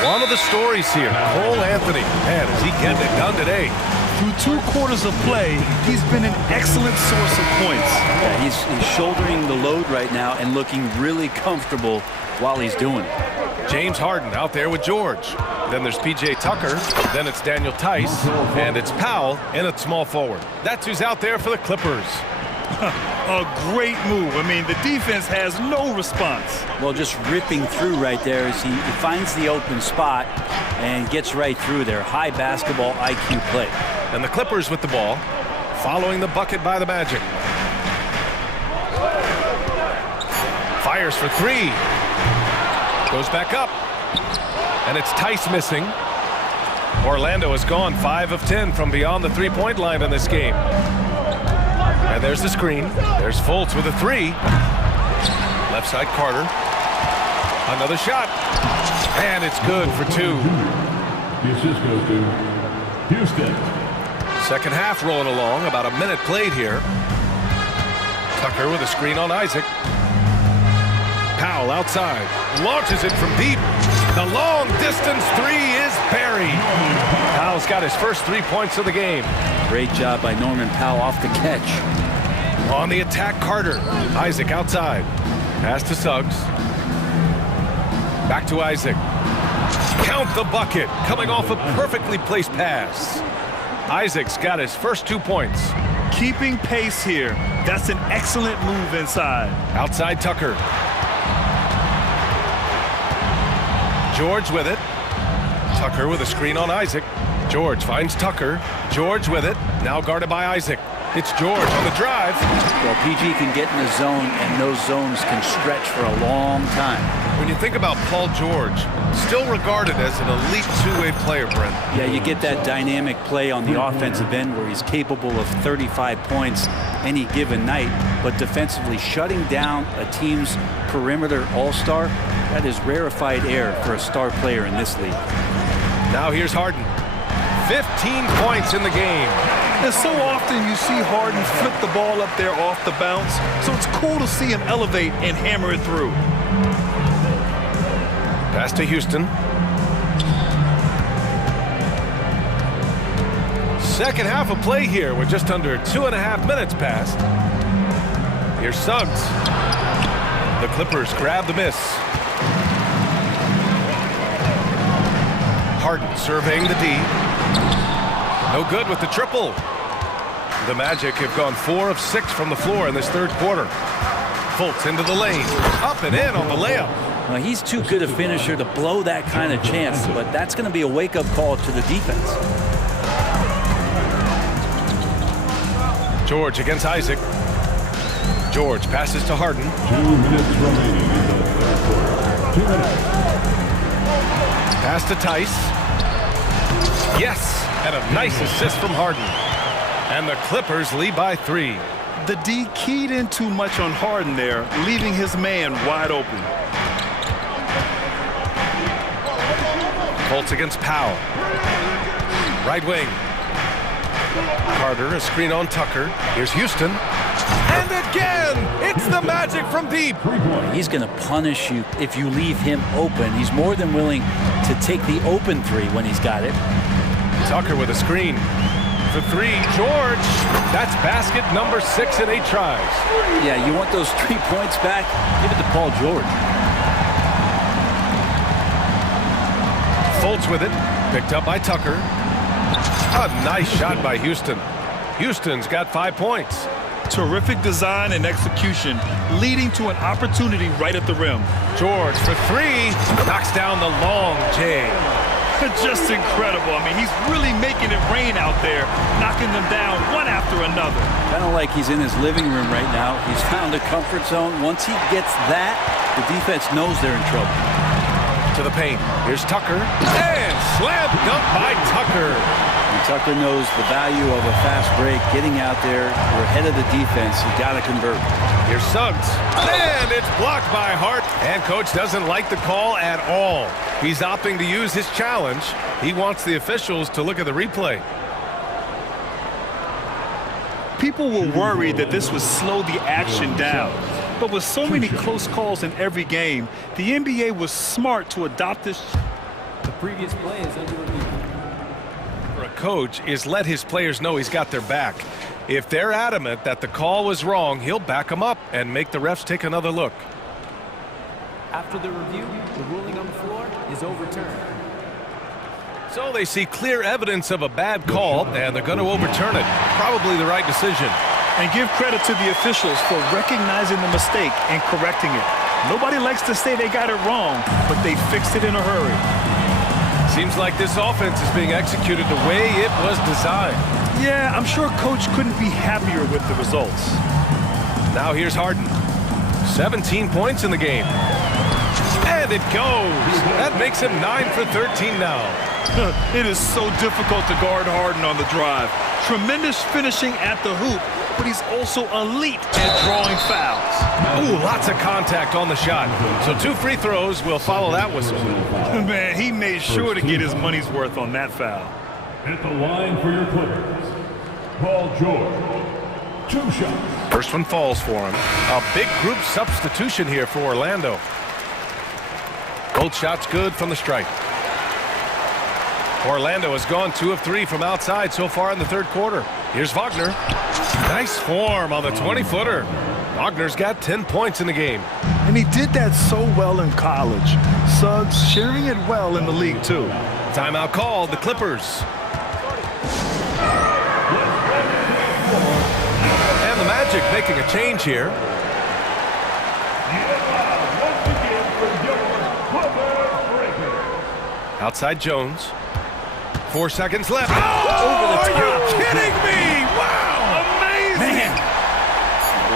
One of the stories here, Cole Anthony. Man, is he getting it done today? Through 2 quarters of play, he's been an excellent source of points. Yeah, he's shouldering the load right now and looking really comfortable while he's doing it. James Harden out there with George. Then there's PJ Tucker. Then it's Daniel Tice. And it's Powell in at small forward. That's who's out there for the Clippers. A great move. I mean, the defense has no response. Well, just ripping through right there as he finds the open spot and gets right through there. High basketball IQ play. And the Clippers with the ball, following the bucket by the Magic. Fires for 3. Goes back up. And it's Tice missing. Orlando has gone 5 of 10 from beyond the three-point line in this game. And there's the screen. There's Fultz with a 3. Left side Carter. Another shot. And it's good for 2. The assist goes to Houston. Second half rolling along. About a minute played here. Tucker with a screen on Isaac. Powell outside. Launches it from deep. The long distance 3 is buried. Powell's got his first 3 points of the game. Great job by Norman Powell off the catch. On the attack, Carter. Isaac outside. Pass to Suggs. Back to Isaac. Count the bucket. Coming off a perfectly placed pass. Isaac's got his first 2 points. Keeping pace here. That's an excellent move inside. Outside Tucker. George with it. Tucker with a screen on Isaac. George finds Tucker. George with it. Now guarded by Isaac. It's George on the drive. Well, PG can get in the zone, and those zones can stretch for a long time. When you think about Paul George, still regarded as an elite two-way player, Brent. Yeah, you get that dynamic play on the offensive end where he's capable of 35 points any given night, but defensively shutting down a team's perimeter all-star, that is rarefied air for a star player in this league. Now here's Harden. 15 points in the game. And so often you see Harden flip the ball up there off the bounce, so it's cool to see him elevate and hammer it through. Pass to Houston. Second half of play here with just under 2.5 minutes passed. Here's Suggs. The Clippers grab the miss. Harden surveying the D. No good with the triple. The Magic have gone 4 of 6 from the floor in this third quarter. Fultz into the lane. Up and in on the layup. Well, he's too good a finisher to blow that kind of chance, but that's going to be a wake-up call to the defense. George against Isaac. George passes to Harden. 2 minutes remaining in the third quarter. 2 minutes. Pass to Tice. Yes, and a nice assist from Harden. And the Clippers lead by 3. The D keyed in too much on Harden there, leaving his man wide open. Fultz against Powell. Right wing. Carter, a screen on Tucker. Here's Houston. And again, it's the Magic from deep. He's going to punish you if you leave him open. He's more than willing to take the open 3 when he's got it. Tucker with a screen. For 3, George. That's basket number 6 in 8 tries. Yeah, you want those 3 points back? Give it to Paul George. Fultz with it. Picked up by Tucker. A nice shot by Houston. Houston's got 5 points. Terrific design and execution, leading to an opportunity right at the rim. George for 3. Knocks down the long J. Just incredible. I mean, he's really making it rain out there, knocking them down one after another. Kind of like he's in his living room right now. He's found a comfort zone. Once he gets that, the defense knows they're in trouble. To the paint. Here's Tucker. And slam dunk by Tucker. And Tucker knows the value of a fast break. Getting out there, you're ahead of the defense. You got to convert. Here's Suggs. And it's blocked by Hart. And coach doesn't like the call at all. He's opting to use his challenge. He wants the officials to look at the replay. People were worried that this would slow the action down. But with so many close calls in every game, the NBA was smart to adopt this. The previous play is under review. For a coach is let his players know he's got their back. If they're adamant that the call was wrong, he'll back them up and make the refs take another look. After the review, the ruling on the floor is overturned. So they see clear evidence of a bad call, and they're going to overturn it. Probably the right decision. And give credit to the officials for recognizing the mistake and correcting it. Nobody likes to say they got it wrong, but they fixed it in a hurry. Seems like this offense is being executed the way it was designed. Yeah, I'm sure Coach couldn't be happier with the results. Now here's Harden. 17 points in the game. And it goes. That makes him 9 for 13 now. It is so difficult to guard Harden on the drive. Tremendous finishing at the hoop, but he's also elite at drawing fouls. Ooh, lots of contact on the shot. So 2 free throws will follow that whistle. Man, he made sure to get his money's worth on that foul. At the line for your Clippers, Paul George. 2 shots. First one falls for him. A big group substitution here for Orlando. Both shots good from the stripe. Orlando has gone 2 of 3 from outside so far in the third quarter. Here's Wagner. Nice form on the 20-footer. Wagner's got 10 points in the game. And he did that so well in college. Suggs sharing it well in the league, too. Timeout called, the Clippers. And the Magic making a change here. Outside Jones. 4 seconds left. Oh, are you kidding me? Wow, amazing. Man,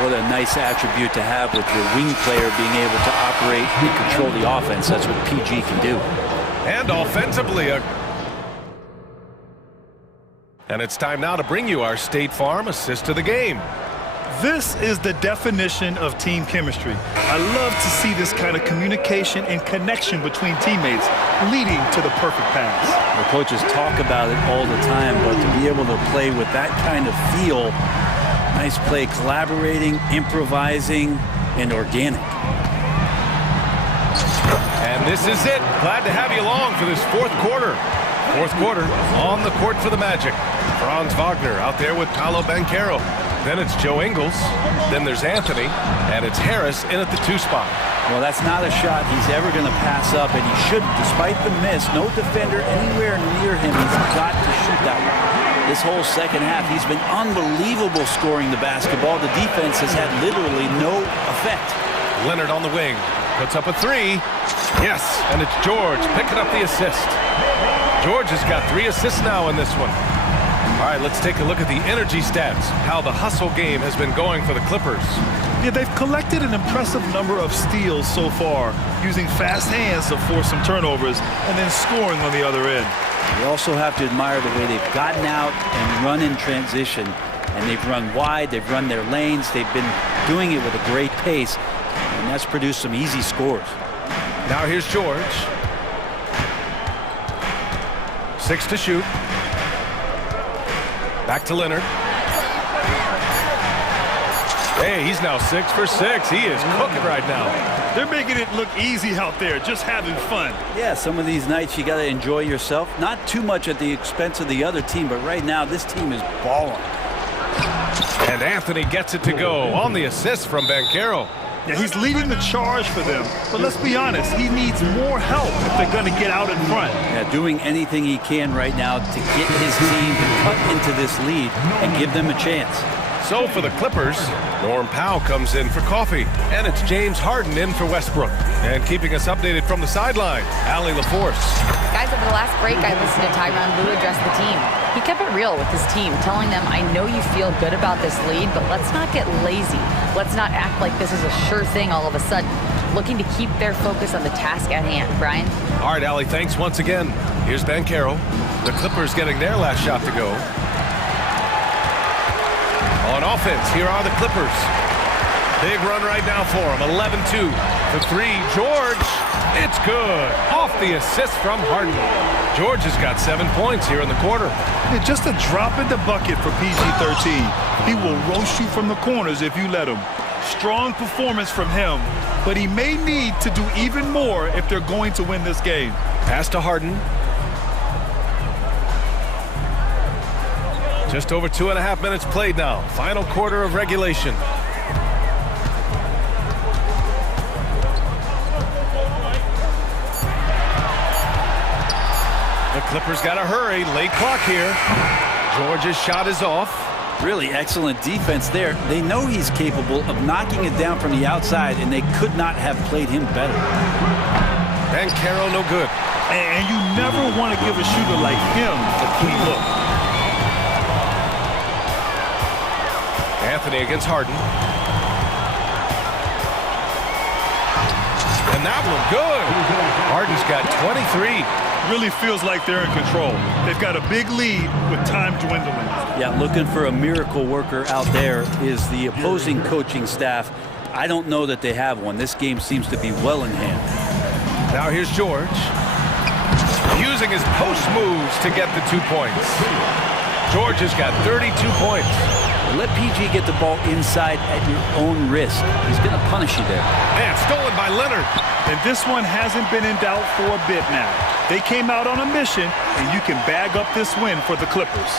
what a nice attribute to have with your wing player being able to operate and control the offense. That's what PG can do. And offensively, and it's time now to bring you our State Farm assist of the game. This is the definition of team chemistry. I love to see this kind of communication and connection between teammates leading to the perfect pass. The coaches talk about it all the time, but to be able to play with that kind of feel, nice play, collaborating, improvising, and organic. And this is it. Glad to have you along for this fourth quarter. Fourth quarter on the court for the Magic. Franz Wagner out there with Paolo Banchero. Then it's Joe Ingles. Then there's Anthony. And it's Harris in at the 2 spot. Well, that's not a shot he's ever going to pass up, and he shouldn't. Despite the miss, no defender anywhere near him. He's got to shoot that one. This whole second half, he's been unbelievable scoring the basketball. The defense has had literally no effect. Leonard on the wing. Puts up a 3. Yes, and it's George picking up the assist. George has got 3 assists now in this one. All right, let's take a look at the energy stats, how the hustle game has been going for the Clippers. Yeah, they've collected an impressive number of steals so far, using fast hands to force some turnovers and then scoring on the other end. You also have to admire the way they've gotten out and run in transition. And they've run wide, they've run their lanes, they've been doing it with a great pace, and that's produced some easy scores. Now here's George. 6 to shoot. Back to Leonard. Hey, he's now 6 for 6. He is cooking right now. They're making it look easy out there, just having fun. Yeah, some of these nights you got to enjoy yourself. Not too much at the expense of the other team, but right now this team is balling. And Anthony gets it to go on the assist from Banchero. Yeah, he's leading the charge for them. But let's be honest, he needs more help if they're going to get out in front. Yeah, doing anything he can right now to get his team to cut into this lead and give them a chance. So for the Clippers, Norm Powell comes in for coffee. And it's James Harden in for Westbrook. And keeping us updated from the sideline, Allie LaForce. Guys, over the last break, I listened to Tyronn Lue address the team. He kept it real with his team, telling them, I know you feel good about this lead, but let's not get lazy. Let's not act like this is a sure thing all of a sudden. Looking to keep their focus on the task at hand. Brian? All right, Allie, thanks once again. Here's Banchero. The Clippers getting their last shot to go. On offense, here are the Clippers. Big run right now for them. 11-2 for 3. George, it's good. Off the assist from Harden. George has got 7 points here in the quarter. Yeah, just a drop in the bucket for PG-13. He will roast you from the corners if you let him. Strong performance from him, but he may need to do even more if they're going to win this game. Pass to Harden. Just over 2.5 minutes played now. Final quarter of regulation. The Clippers got to hurry. Late clock here. George's shot is off. Really excellent defense there. They know he's capable of knocking it down from the outside, and they could not have played him better. And Caro no good. And you never want to give a shooter like him a clean look. Anthony against Harden. And that one good. Harden's got 23. Really feels like they're in control. They've got a big lead with time dwindling. Yeah, looking for a miracle worker out there is the opposing coaching staff. I don't know that they have one. This game seems to be well in hand. Now here's George. Using his post moves to get the 2 points. George has got 32 points. Let PG get the ball inside at your own risk. He's going to punish you there. And stolen by Leonard. And this one hasn't been in doubt for a bit now. They came out on a mission, and you can bag up this win for the Clippers.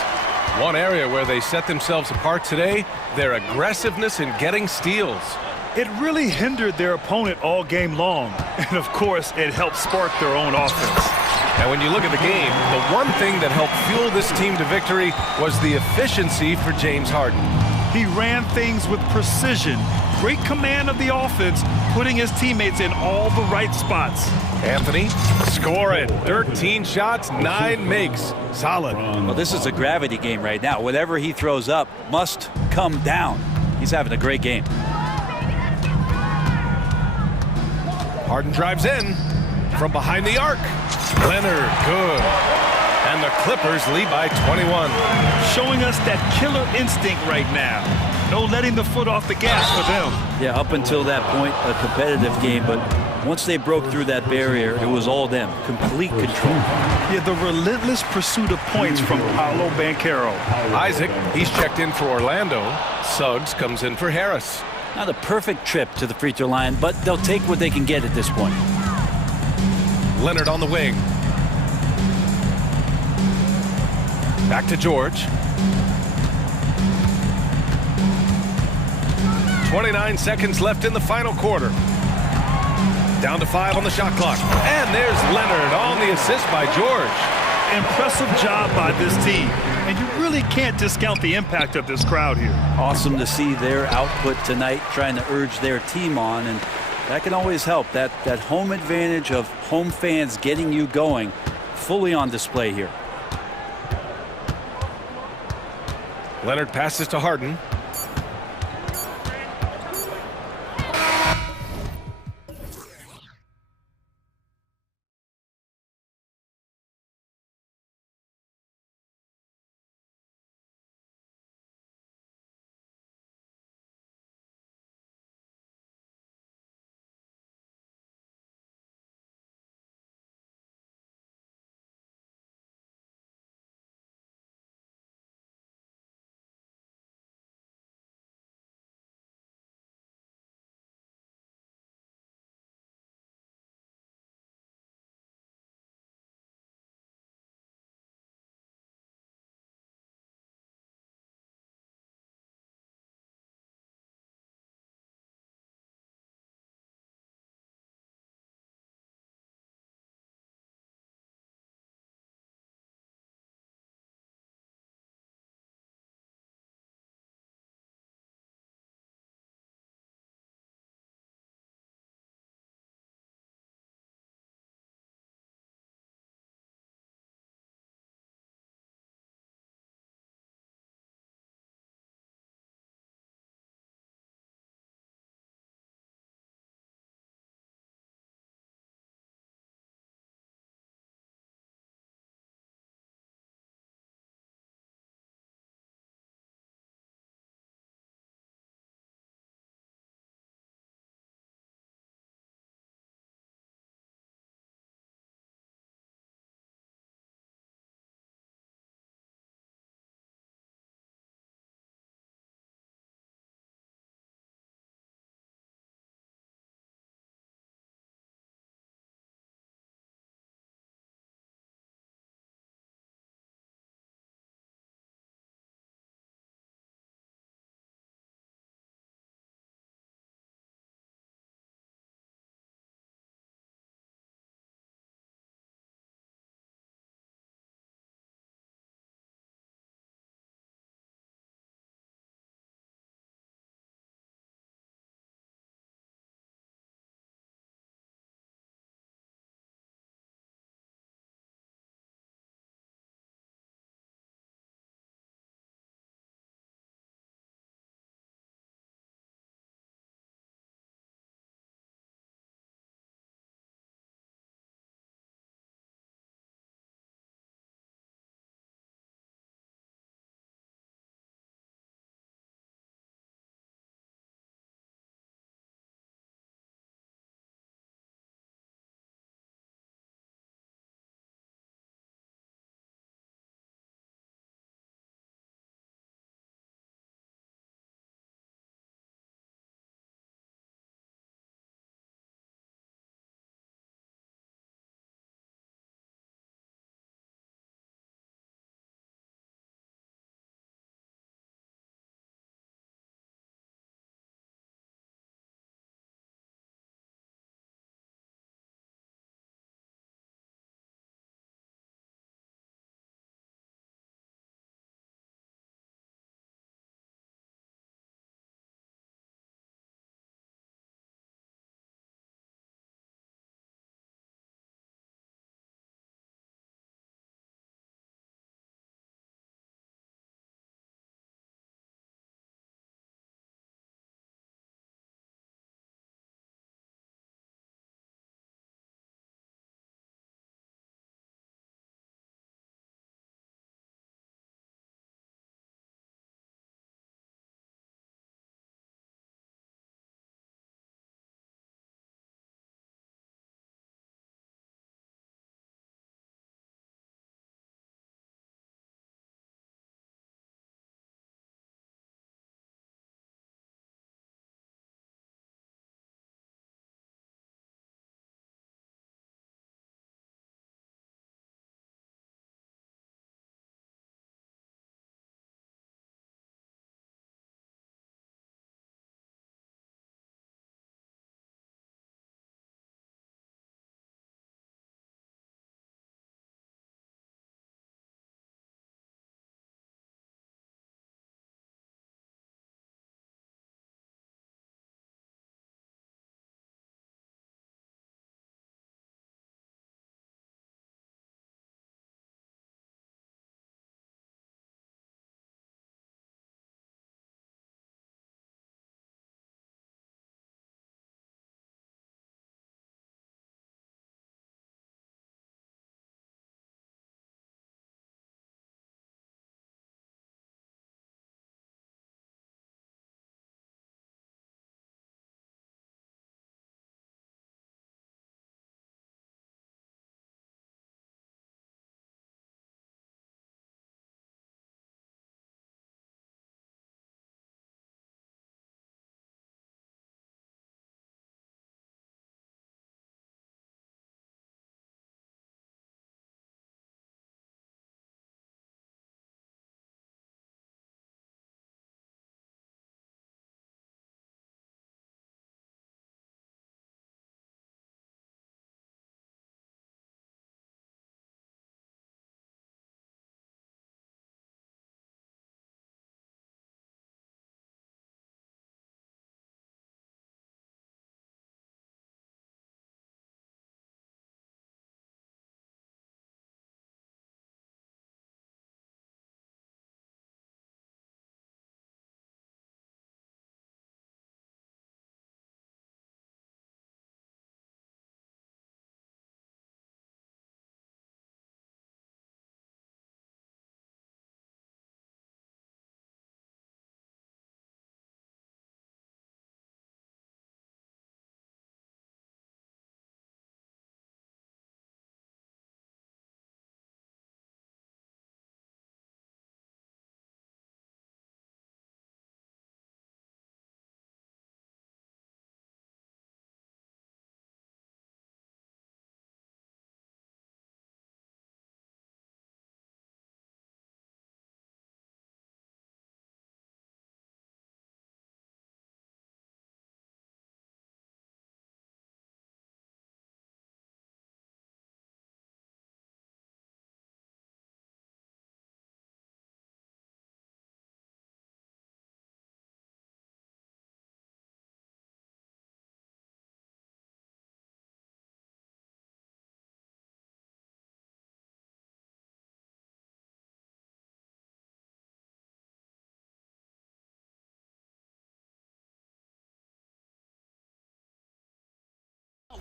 One area where they set themselves apart today, their aggressiveness in getting steals. It really hindered their opponent all game long. And, of course, it helped spark their own offense. And when you look at the game, the one thing that helped fuel this team to victory was the efficiency for James Harden. He ran things with precision, great command of the offense, putting his teammates in all the right spots. Anthony scoring 13 shots, 9 makes. Solid. Well, this is a gravity game right now. Whatever he throws up must come down. He's having a great game. Harden drives in from behind the arc. Leonard, good. And the Clippers lead by 21. Showing us that killer instinct right now. No letting the foot off the gas for them. Yeah, up until that point, a competitive game, but once they broke through that barrier, it was all them. Complete control. Yeah, the relentless pursuit of points from Paolo Banchero. Isaac, he's checked in for Orlando. Suggs comes in for Harris. Not a perfect trip to the free throw line, but they'll take what they can get at this point. Leonard on the wing. Back to George. 29 seconds left in the final quarter. Down to 5 on the shot clock. And there's Leonard on the assist by George. Impressive job by this team. And you really can't discount the impact of this crowd here. Awesome to see their output tonight, trying to urge their team on, and that can always help. That home advantage of home fans getting you going, fully on display here. Leonard passes to Harden.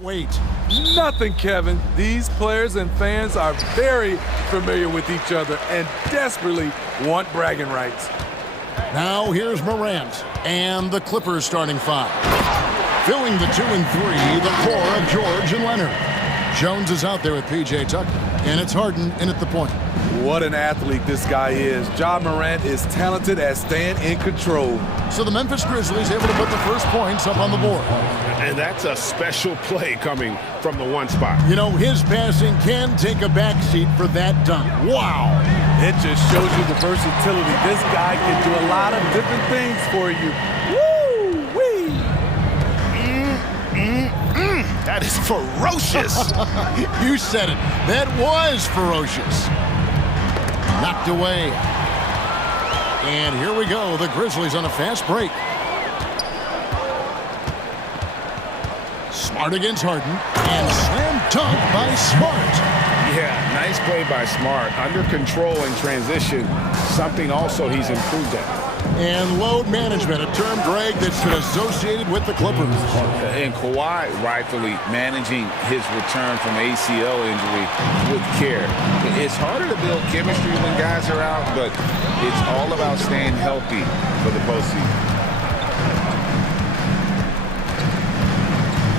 wait. Nothing, Kevin. These players and fans are very familiar with each other and desperately want bragging rights. Now here's Morant and the Clippers starting five. Filling the 2 and 3, the core of George and Leonard. Jones is out there with P.J. Tucker, and it's Harden in at the point. What an athlete this guy is. Ja Morant is talented at staying in control. So the Memphis Grizzlies able to put the first points up on the board. And that's a special play coming from the one spot. You know, his passing can take a backseat for that dunk. Wow. It just shows you the versatility. This guy can do a lot of different things for you. Woo-wee! That is ferocious. You said it. That was ferocious. Knocked away. And here we go. The Grizzlies on a fast break. Smart against Harden. And slam dunk by Smart. Yeah, nice play by Smart. Under control in transition. Something also he's improved at. And load management, a term, Greg, that's been associated with the Clippers. And Kawhi rightfully managing his return from ACL injury with care. It's harder to build chemistry when guys are out, but it's all about staying healthy for the postseason.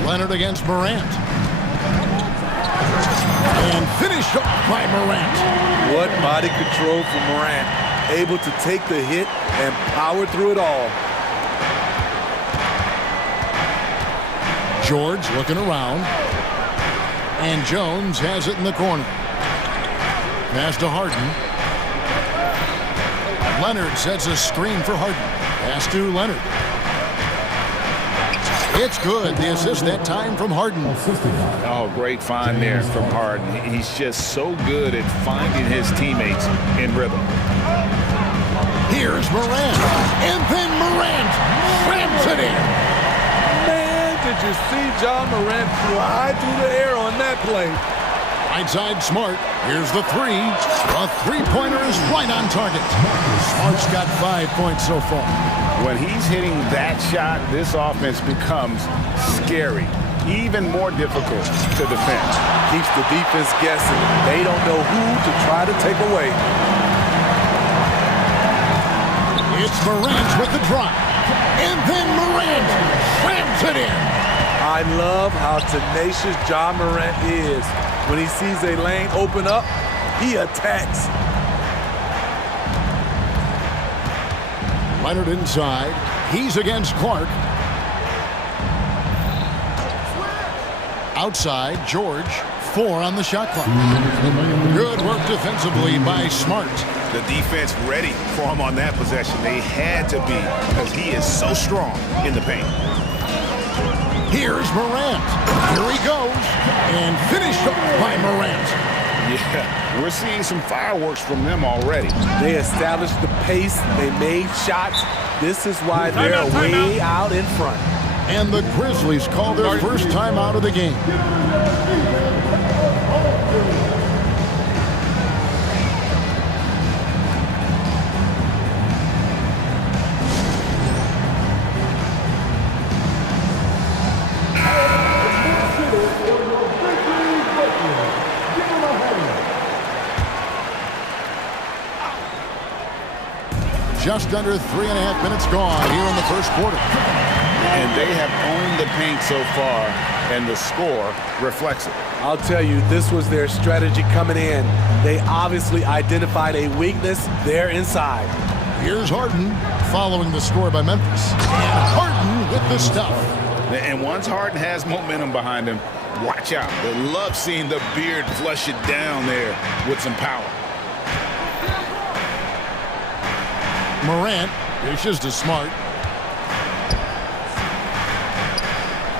Leonard against Morant. And finished up by Morant. What body control from Morant. Able to take the hit and power through it all. George looking around. And Jones has it in the corner. Pass to Harden. Leonard sets a screen for Harden. Pass to Leonard. It's good. The assist that time from Harden. Oh, great find there from Harden. He's just so good at finding his teammates in rhythm. Here's Morant. And then Morant slams it in. Man, did you see Ja Morant fly through the air on that play? Right side Smart. Here's the three. A three-pointer is right on target. Smart's got 5 points so far. When he's hitting that shot, this offense becomes scary, even more difficult to defend. Keeps the defense guessing. They don't know who to try to take away. It's Morant with the drop. And then Morant slams it in. I love how tenacious Ja Morant is. When he sees a lane open up, he attacks. Leonard inside. He's against Clark. Outside, George. 4 on the shot clock. Good work defensively by Smart. The defense ready for him on that possession. They had to be because he is so strong in the paint. Here's Morant. Here he goes. And finished up by Morant. Yeah, we're seeing some fireworks from them already. They established the pace. They made shots. This is why they're way out in front. And the Grizzlies call their first time out of the game. Just under 3.5 minutes gone here in the first quarter. And they have owned the paint so far, and the score reflects it. I'll tell you, this was their strategy coming in. They obviously identified a weakness there inside. Here's Harden following the score by Memphis. And Harden with the stuff. And once Harden has momentum behind him, watch out. They love seeing the beard flush it down there with some power. Morant dishes to Smart.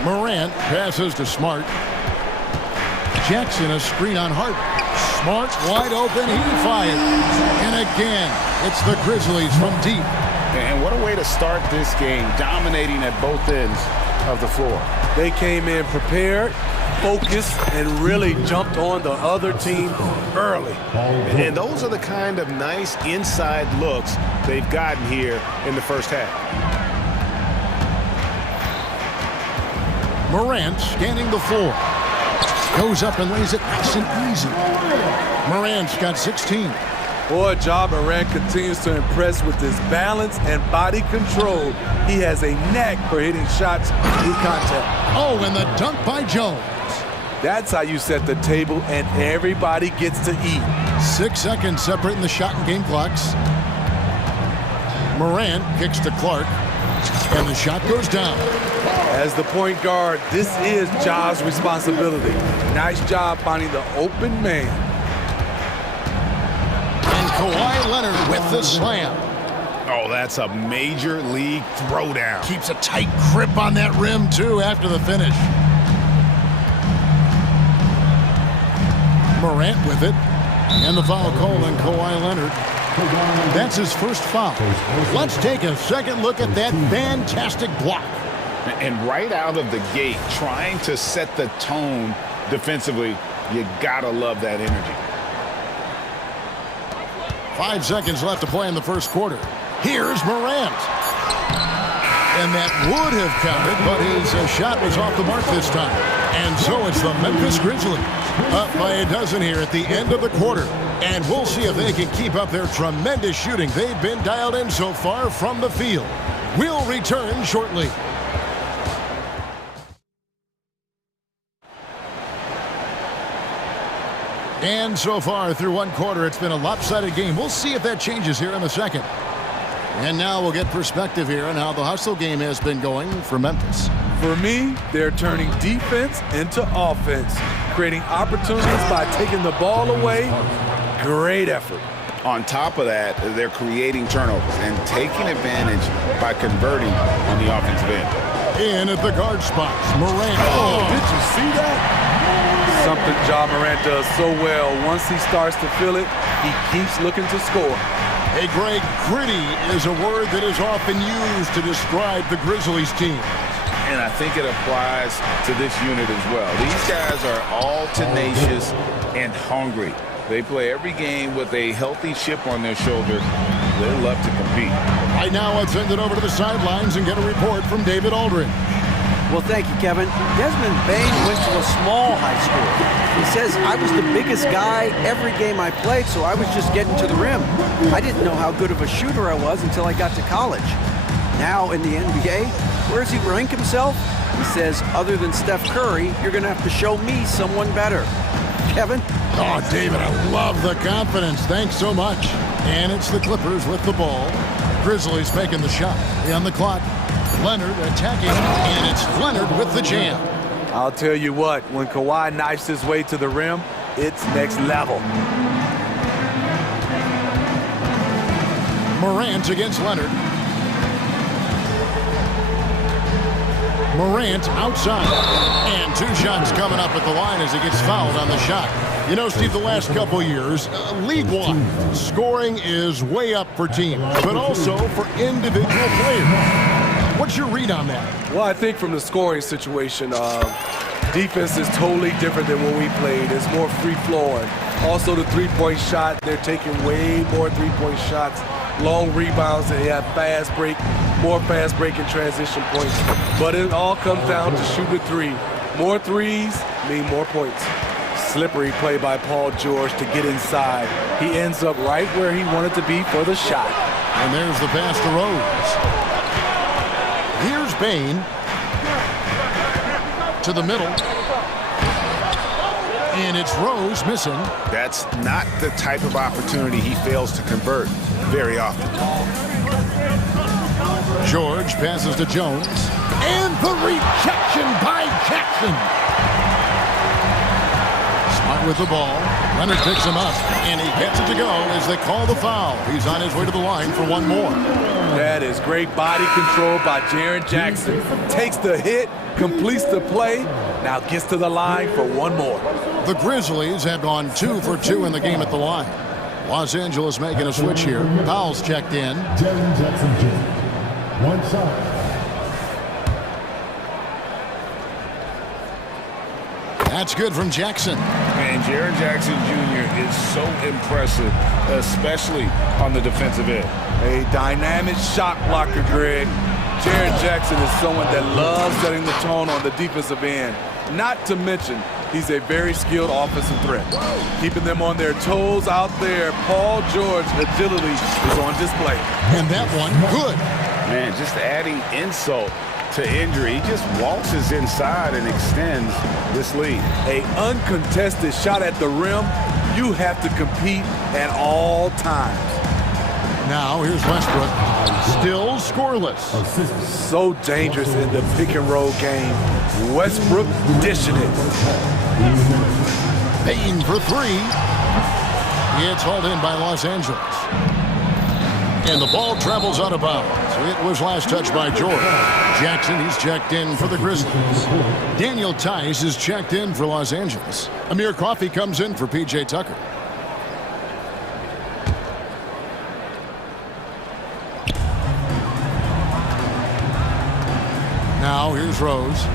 Morant passes to Smart. Jackson a screen on Harden. Smart wide open, he fires. And again, it's the Grizzlies from deep. And what a way to start this game, dominating at both ends of the floor. They came in prepared, focused, and really jumped on the other team early. And those are the kind of nice inside looks they've gotten here in the first half. Morant scanning the floor. Goes up and lays it nice and easy. Morant's got 16. Boy, Ja Morant continues to impress with his balance and body control. He has a knack for hitting shots through contact. Oh, and the dunk by Jones. That's how you set the table, and everybody gets to eat. 6 seconds separating the shot and game clocks. Morant kicks to Clark, and the shot goes down. As the point guard, this is Ja's responsibility. Nice job finding the open man. And Kawhi Leonard with the slam. Oh, that's a major league throwdown. Keeps a tight grip on that rim, too, after the finish. Morant with it. And the foul call on Kawhi Leonard. That's his first foul. Let's take a second look at that fantastic block. And right out of the gate, trying to set the tone defensively, you gotta love that energy. 5 seconds left to play in the first quarter. Here's Morant. And that would have counted, but his shot was off the mark this time. And so it's the Memphis Grizzlies up by a dozen here at the end of the quarter. And we'll see if they can keep up their tremendous shooting they've been dialed in so far from the field. We'll return shortly. And so far through one quarter, it's been a lopsided game. We'll see if that changes here in the second. And now we'll get perspective here on how the hustle game has been going for Memphis. For me, they're turning defense into offense, creating opportunities by taking the ball away. Great effort. On top of that, they're creating turnovers and taking advantage by converting on the offensive end. In at the guard spots, Morant. Oh, did you see that? Something Ja Morant does so well. Once he starts to feel it, he keeps looking to score. Hey, Greg, gritty is a word that is often used to describe the Grizzlies team. And I think it applies to this unit as well. These guys are all tenacious and hungry. They play every game with a healthy chip on their shoulder. They love to compete. Right now, let's send it over to the sidelines and get a report from David Aldridge. Well, thank you, Kevin. Desmond Bain went to a small high school. He says, I was the biggest guy every game I played, so I was just getting to the rim. I didn't know how good of a shooter I was until I got to college. Now in the NBA, where does he rank himself? He says, other than Steph Curry, you're going to have to show me someone better. Kevin? Oh, David, I love the confidence. Thanks so much. And it's the Clippers with the ball. Grizzlies making the shot. On the clock. Leonard attacking, and it's Leonard with the jam. I'll tell you what, when Kawhi knifes his way to the rim, it's next level. Morant against Leonard. Morant outside. And 2 shots coming up at the line as he gets fouled on the shot. You know, Steve, the last couple years, league-wide, scoring is way up for teams, but also for individual players. What's your read on that? Well, I think from the scoring situation, defense is totally different than when we played. It's more free-flowing. Also, the three-point shot, they're taking way more three-point shots, long rebounds, and they have fast break, more fast break and transition points. But it all comes down to shooting the three. More threes mean more points. Slippery play by Paul George to get inside. He ends up right where he wanted to be for the shot. And there's the pass to Rose. Here's Bain to the middle. And it's Rose missing. That's not the type of opportunity he fails to convert very often. George passes to Jones. And the rejection by Jackson. Smart with the ball. Leonard picks him up, and he gets it to go as they call the foul. He's on his way to the line for one more. That is great body control by Jaren Jackson. Takes the hit, completes the play, now gets to the line for one more. The Grizzlies have gone 2 for 2 in the game at the line. Los Angeles making a switch here. Powell's checked in. Jaren Jackson Jr. One side. That's good from Jackson. And Jaren Jackson Jr. is so impressive, especially on the defensive end. A dynamic shot blocker, Greg. Jaren Jackson is someone that loves setting the tone on the defensive end. Not to mention, he's a very skilled offensive threat. Keeping them on their toes out there, Paul George's agility is on display. And that one, good. Man, just adding insult to injury. He just waltzes inside and extends this lead. An uncontested shot at the rim, you have to compete at all times. Now here's Westbrook, still scoreless. So dangerous in the pick and roll game. Westbrook dishing it. Payne for three. It's hauled in by Los Angeles. And the ball travels out of bounds. It was last touched by George. Jackson, he's checked in for the Grizzlies. Daniel Tice is checked in for Los Angeles. Amir Coffey comes in for P.J. Tucker. Now here's Rose.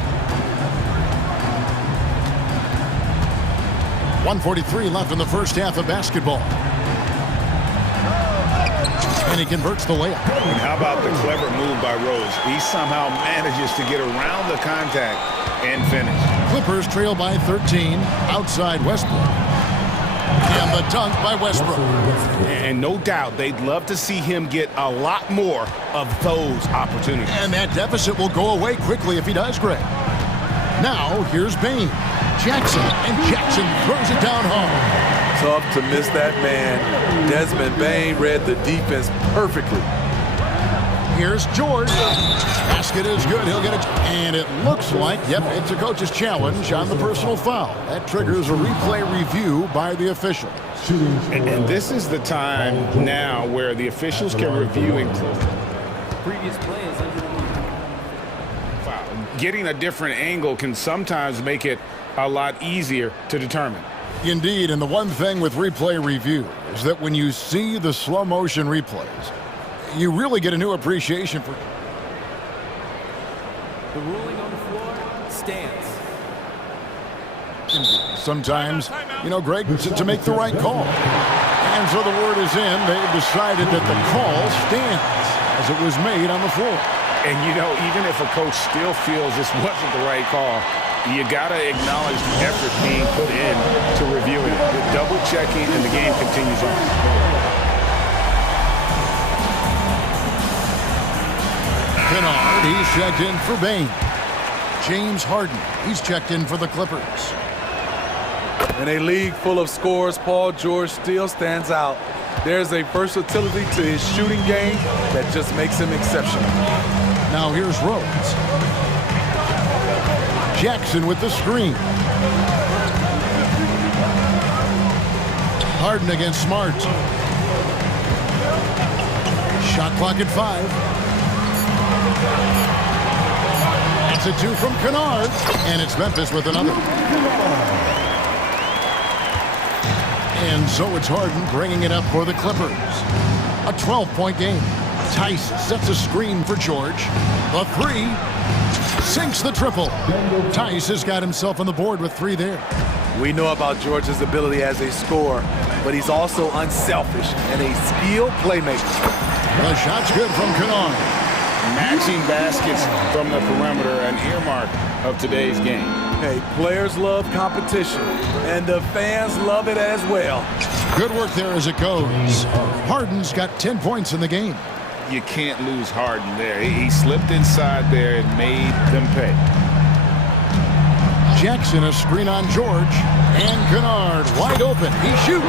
1:43 left in the first half of basketball. And he converts the layup. And how about the clever move by Rose? He somehow manages to get around the contact and finish. Clippers trail by 13 outside Westbrook. And the dunk by Westbrook. And no doubt they'd love to see him get a lot more of those opportunities. And that deficit will go away quickly if he does, Greg. Now here's Bain. Jackson, and Jackson throws it down hard. Tough to miss that man. Desmond Bain read the defense perfectly. Here's George. Basket is good. He'll get it. And it looks like, yep, it's a coach's challenge on the personal foul. That triggers a replay review by the official. And this is the time now where the officials can review and Previous play is under the foul. Getting a different angle can sometimes make it a lot easier to determine. Indeed, and the one thing with replay review is that when you see the slow motion replays, you really get a new appreciation for The ruling on the floor stands. Sometimes, you know, Greg, to make the right call. And so the word is in. They've decided that the call stands as it was made on the floor. And, you know, even if a coach still feels this wasn't the right call, you got to acknowledge the effort being put in to reviewing it. The double checking, and the game continues on. Kennard, he's checked in for Bain. James Harden, he's checked in for the Clippers. In a league full of scores, Paul George still stands out. There's a versatility to his shooting game that just makes him exceptional. Now here's Rose. Jackson with the screen. Harden against Smart. Shot clock at 5. It's a 2 from Kennard, and it's Memphis with another. And so it's Harden bringing it up for the Clippers. A 12-point game. Tice sets a screen for George. The 3. Sinks the triple. Tice has got himself on the board with 3 there. We know about George's ability as a scorer, but he's also unselfish and a skilled playmaker. The shot's good from Kennard. Matching baskets from the perimeter, an earmark of today's game. Hey, players love competition, and the fans love it as well. Good work there as it goes. Harden's got 10 points in the game. You can't lose Harden there. He slipped inside there and made them pay. Jackson, a screen on George. And Kennard wide open. He shoots.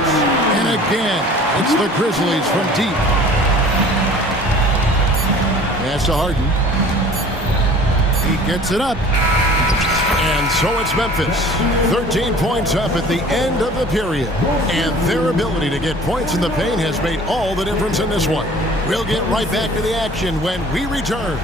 And again, it's the Grizzlies from deep. Pass to Harden. He gets it up. And so it's Memphis. 13 points up at the end of the period. And their ability to get points in the paint has made all the difference in this one. We'll get right back to the action when we return.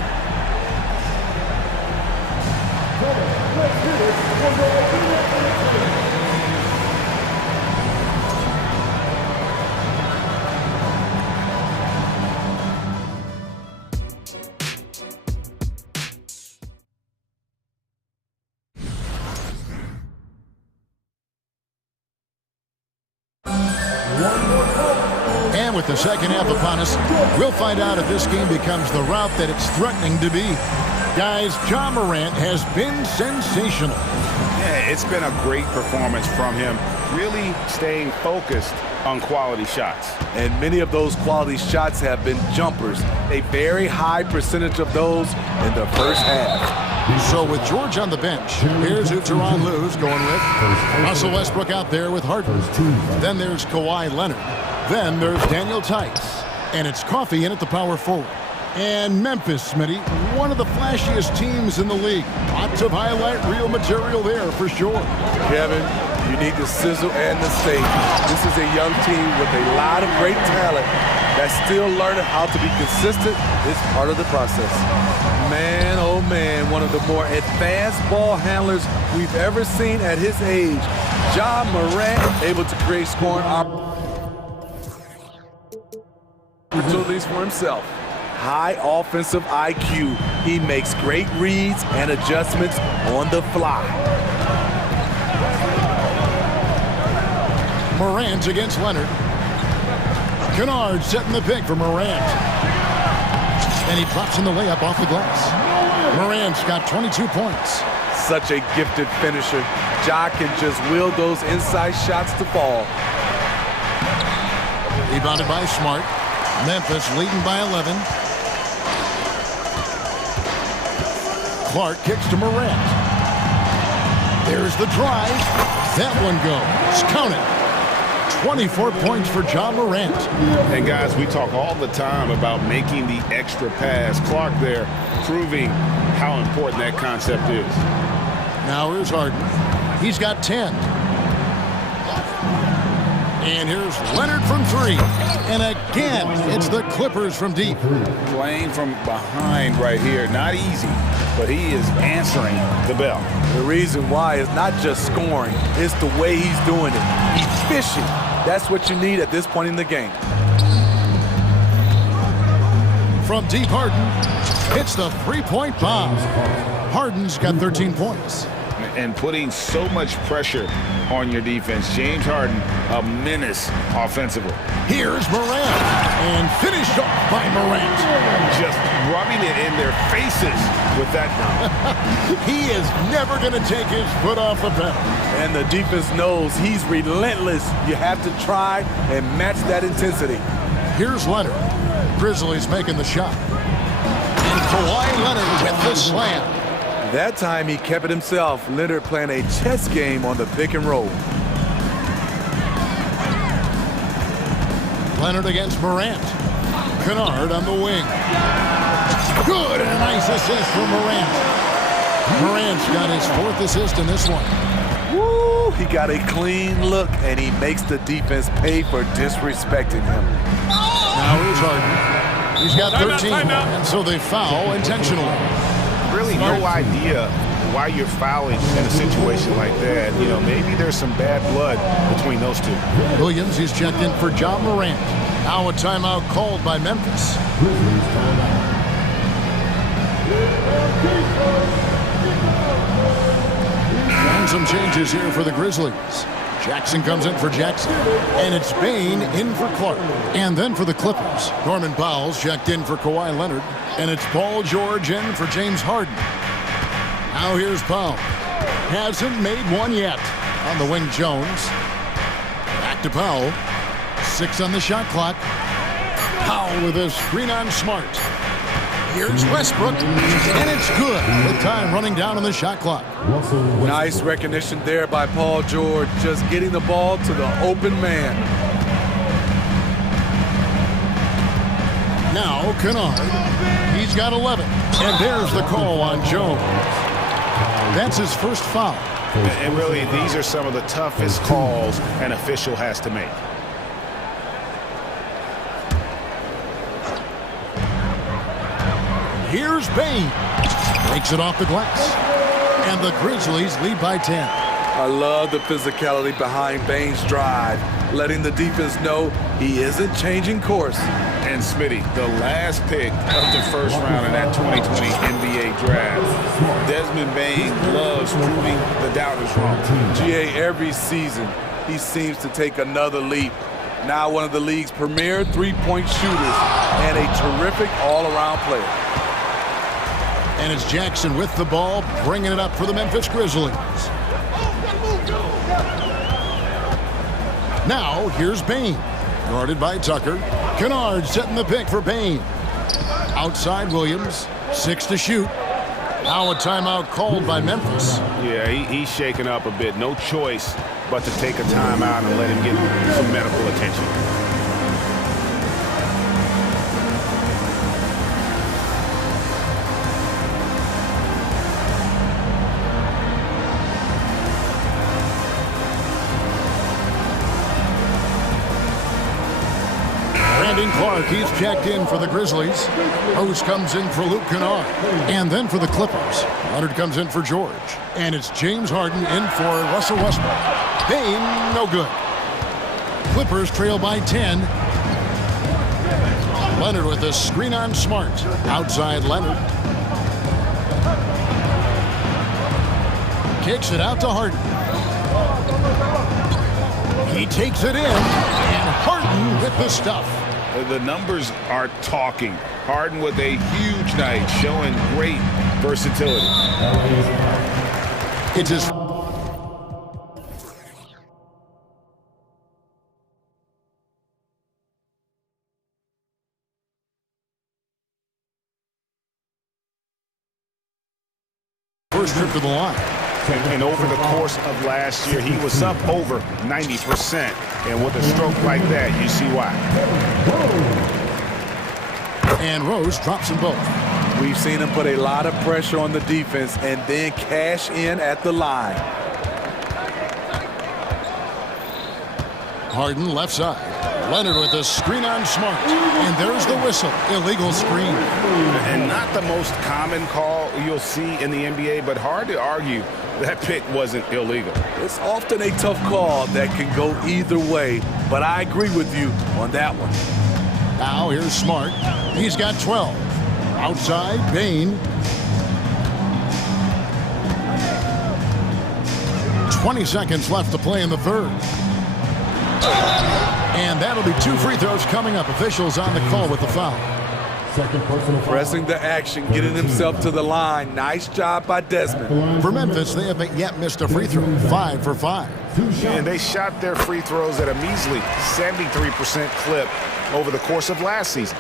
And with the second half upon us, we'll find out if this game becomes the route that it's threatening to be. Guys, Ja Morant has been sensational. Yeah, it's been a great performance from him, really staying focused on quality shots. And many of those quality shots have been jumpers. A very high percentage of those in the first half. So with George on the bench, here's who Tyronn Lue's going with. Russell Westbrook out there with Harden. Then there's Kawhi Leonard. Then there's Daniel Tice. And it's Coffey in at the power forward. And Memphis, Smitty, one of the flashiest teams in the league. Lots of highlight reel material there for sure. Kevin, you need the sizzle and the steak. This is a young team with a lot of great talent that's still learning how to be consistent. It's part of the process. Man, oh man, one of the more advanced ball handlers we've ever seen at his age. Ja Morant able to create scoring opportunities for himself. High offensive IQ. He makes great reads and adjustments on the fly. Morant against Leonard. Kennard setting the pick for Morant. And he drops in the layup off the glass. Morant's got 22 points. Such a gifted finisher. Ja can just will those inside shots to fall. Rebounded by Smart. Memphis leading by 11. Clark kicks to Morant. There's the drive. That one goes. Count it. 24 points for Ja Morant. And guys, we talk all the time about making the extra pass. Clark there proving how important that concept is. Now here's Harden. He's got 10. And here's Leonard from 3. And again, it's the Clippers from deep. Playing from behind right here. Not easy, but he is answering the bell. The reason why is not just scoring, it's the way he's doing it. Efficient. That's what you need at this point in the game. From deep, Harden hits the three-point bomb. Harden's got 13 points. And putting so much pressure on your defense. James Harden, a menace offensively. Here's Morant. And finished off by Morant. Just rubbing it in their faces with that dunk. He is never going to take his foot off the pedal. And the defense knows he's relentless. You have to try and match that intensity. Here's Leonard. Grizzlies making the shot. And Kawhi Leonard with the slam. That time he kept it himself. Leonard playing a chess game on the pick and roll. Leonard against Morant. Kennard on the wing. Good, and a nice assist from Morant. Morant's got his 4th assist in this one. Woo! He got a clean look, and he makes the defense pay for disrespecting him. Now here's Harden. He's got 13, and so they foul intentionally. Really no idea why you're fouling in a situation like that. You know, maybe there's some bad blood between those two. Williams, he's checked in for Ja Morant. Now a timeout called by Memphis. And some changes here for the Grizzlies. Jackson comes in for Jackson. And it's Bane in for Clark. And then for the Clippers, Norman Powell's checked in for Kawhi Leonard. And it's Paul George in for James Harden. Now here's Powell. Hasn't made one yet. On the wing, Jones. Back to Powell. 6 on the shot clock. Powell with a screen on Smart. Here's Westbrook, and it's good with time running down on the shot clock. Nice recognition there by Paul George, just getting the ball to the open man. Now Kennard, he's got 11, and there's the call on Jones. That's his first foul. And really, these are some of the toughest calls an official has to make. Here's Bane. Breaks it off the glass. And the Grizzlies lead by 10. I love the physicality behind Bane's drive, letting the defense know he isn't changing course. And Smitty, the last pick of the first round in that 2020 NBA draft. Desmond Bane loves proving the doubters wrong. GA, every season, he seems to take another leap. Now one of the league's premier three-point shooters and a terrific all-around player. And it's Jackson with the ball, bringing it up for the Memphis Grizzlies. Now, here's Bain. Guarded by Tucker. Kennard setting the pick for Bain. Outside Williams. 6 to shoot. Now a timeout called by Memphis. Yeah, he's shaken up a bit. No choice but to take a timeout and let him get some medical attention. Brandon Clark, he's checked in for the Grizzlies. Rose comes in for Luke Kennard. And then for the Clippers, Leonard comes in for George. And it's James Harden in for Russell Westbrook. Bain, no good. Clippers trail by 10. Leonard with a screen on Smart. Outside Leonard. Kicks it out to Harden. He takes it in. And Harden with the stuff. The numbers are talking. Harden with a huge night, showing great versatility. It's his first trip to the line. And over the course of last year, he was up over 90%. And with a stroke like that, you see why. And Rose drops them both. We've seen him put a lot of pressure on the defense and then cash in at the line. Harden left side. Leonard with a screen on Smart. And there's the whistle. Illegal screen. And not the most common call you'll see in the NBA, but hard to argue that pick wasn't illegal. It's often a tough call that can go either way, but I agree with you on that one. Now here's Smart. He's got 12. Outside, Bain. 20 seconds left to play in the third. And that'll be 2 free throws coming up. Officials on the call with the foul. Pressing the action, getting himself to the line. Nice job by Desmond. For Memphis, they haven't yet missed a free throw. 5 for 5. And they shot their free throws at a measly 73% clip over the course of last season.